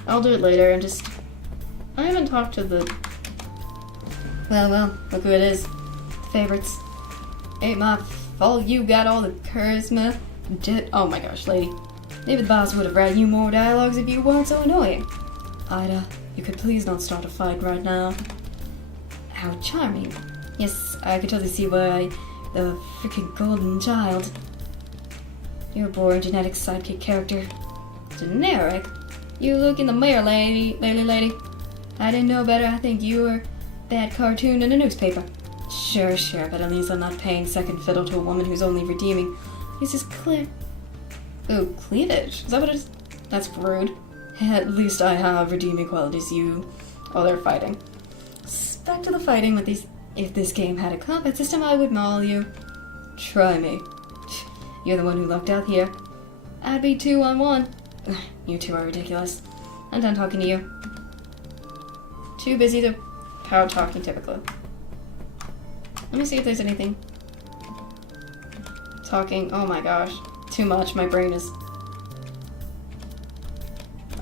I'll do it later and just... I haven't talked to the... Well, look who it is. The favorites. Ain't my fault you got all the charisma. Oh my gosh, lady. Maybe the boss would have read you more dialogues if you weren't so annoying. Ida, you could please not start a fight right now. How charming. Yes, I could totally see why the freaking golden child. You're a boring genetic sidekick character. Generic? You look in the mirror, lady. I didn't know better. I think you were a bad cartoon in a newspaper. Sure, but at least I'm not paying second fiddle to a woman who's only redeeming. This is clear. Oh, cleavage. Is that what it is? That's rude. At least I have redeeming qualities, you. Oh, they're fighting. Back to the fighting with these. If this game had a combat system, I would maul you. Try me. You're the one who lucked out here. I'd be 2-on-1. You two are ridiculous. I'm done talking to you. Too busy to power talking typically. Let me see if there's anything. Talking. Oh my gosh. Too much. My brain is...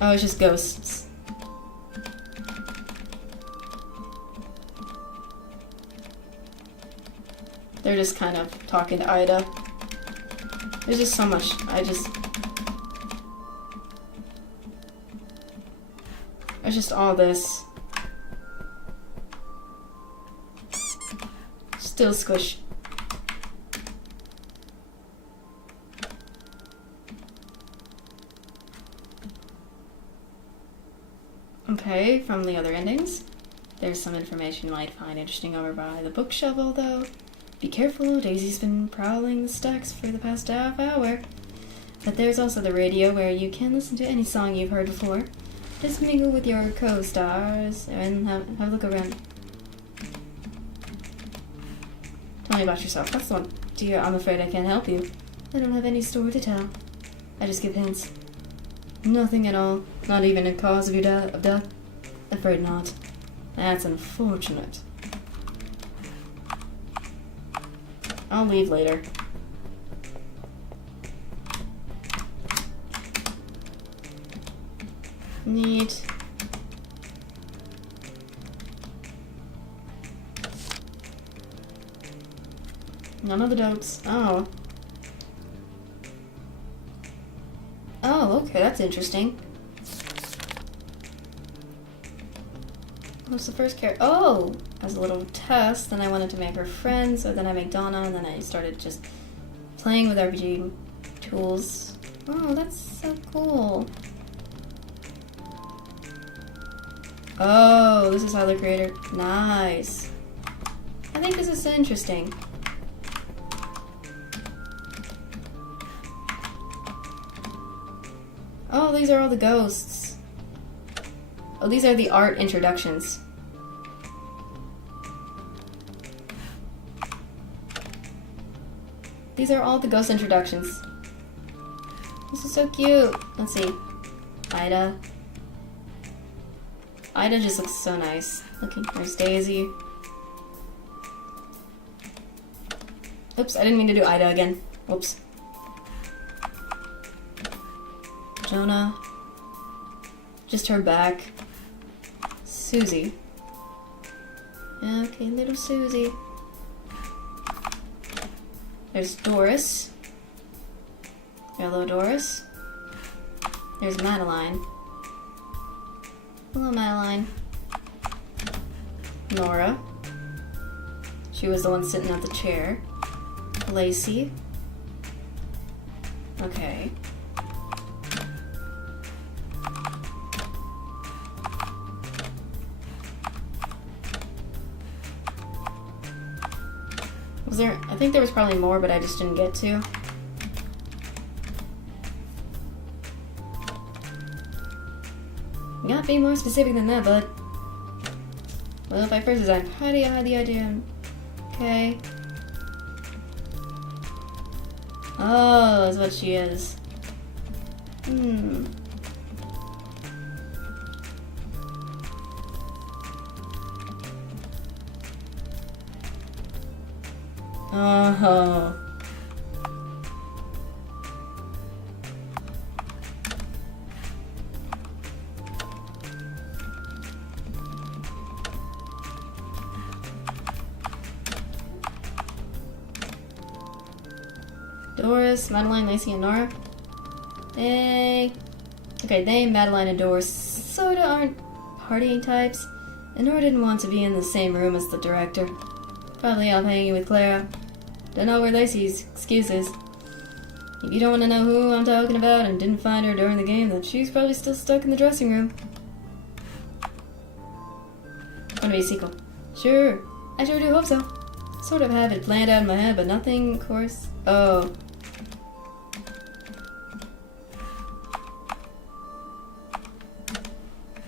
Oh, it's just ghosts. They're just kind of talking to Ida. There's just so much. There's just all this. Still squish. Okay, from the other endings. There's some information you might find interesting over by the bookshelf, although be careful, Daisy's been prowling the stacks for the past half hour. But there's also the radio where you can listen to any song you've heard before. Just mingle with your co-stars and have a look around. Tell me about yourself. That's the one. Dear, I'm afraid I can't help you. I don't have any story to tell. I just give hints. Nothing at all. Not even a cause of your death? Afraid not. That's unfortunate. I'll leave later. Neat. None of the notes. Oh. Oh, okay, that's interesting. What's the first character? Oh! As a little test, then I wanted to make her friend, so then I made Donna, and then I started just playing with RPG tools. Oh, that's so cool. Oh, this is how the creator... Nice. I think this is so interesting. Oh, these are all the ghosts. Oh, these are the art introductions. These are all the ghost introductions. This is so cute. Let's see. Ida. Ida just looks so nice. Looking, there's Daisy. Oops, I didn't mean to do Ida again. Whoops. Jonah. Just her back. Susie. Okay, little Susie. There's Doris. Hello, Doris. There's Madeline. Hello, Madeline. Nora. She was the one sitting at the chair. Lacey. Okay. Was there... I think there was probably more, but I just didn't get to. You gotta be more specific than that, bud. Well, if I first design, how do you hide the idea? Okay. Oh, that's what she is. Hmm. Oh. Doris, Madeline, Lacey, and Nora. They, Madeline, and Doris sorta aren't partying types, and Nora didn't want to be in the same room as the director. Probably off hanging with Clara. Don't know where Lacey's excuse is. If you don't want to know who I'm talking about and didn't find her during the game, then she's probably still stuck in the dressing room. Wanna be a sequel? Sure, I sure do hope so. Sort of have it planned out in my head, but nothing, of course. Oh.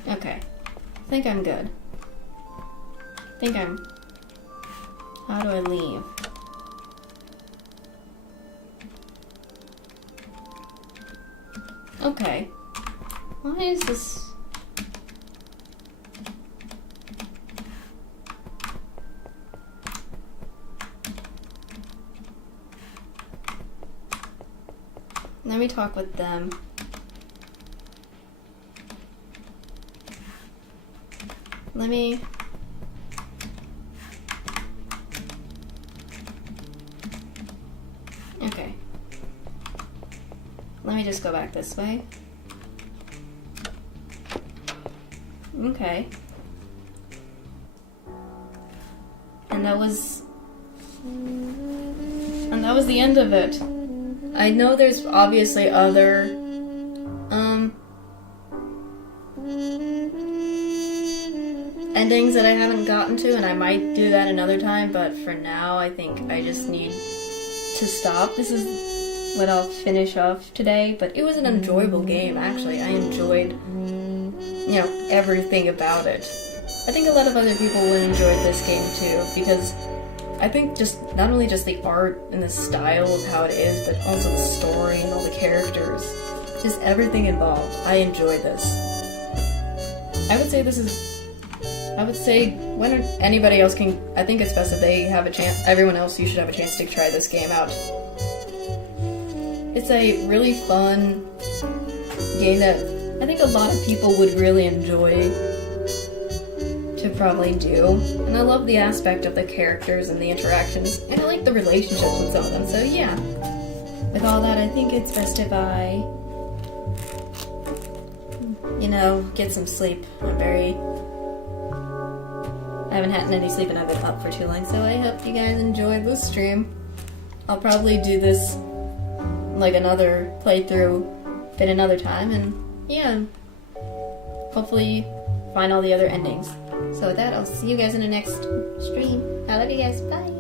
Okay. I think I'm good. How do I leave? Okay. Why is this... Let me talk with them. Let me... Okay. Let me just go back this way. Okay. And that was the end of it. I know there's obviously other endings that I haven't gotten to, and I might do that another time, but for now I think I just need to stop. This is what I'll finish off today, but it was an enjoyable game, actually. I enjoyed, you know, everything about it. I think a lot of other people would enjoy this game too, because I think just, not only just the art and the style of how it is, but also the story and all the characters. Just everything involved. I enjoyed this. I would say when anybody else can, I think it's best if they have a chance, everyone else, you should have a chance to try this game out. It's a really fun game that I think a lot of people would really enjoy to probably do. And I love the aspect of the characters and the interactions, and I like the relationships with some of them, so yeah. With all that, I think it's best if I get some sleep. I haven't had any sleep and I've been up for too long, so I hope you guys enjoyed this stream. I'll probably do this like another playthrough at another time, and yeah, hopefully find all the other endings. So with that, I'll see you guys in the next stream. I love you guys. Bye.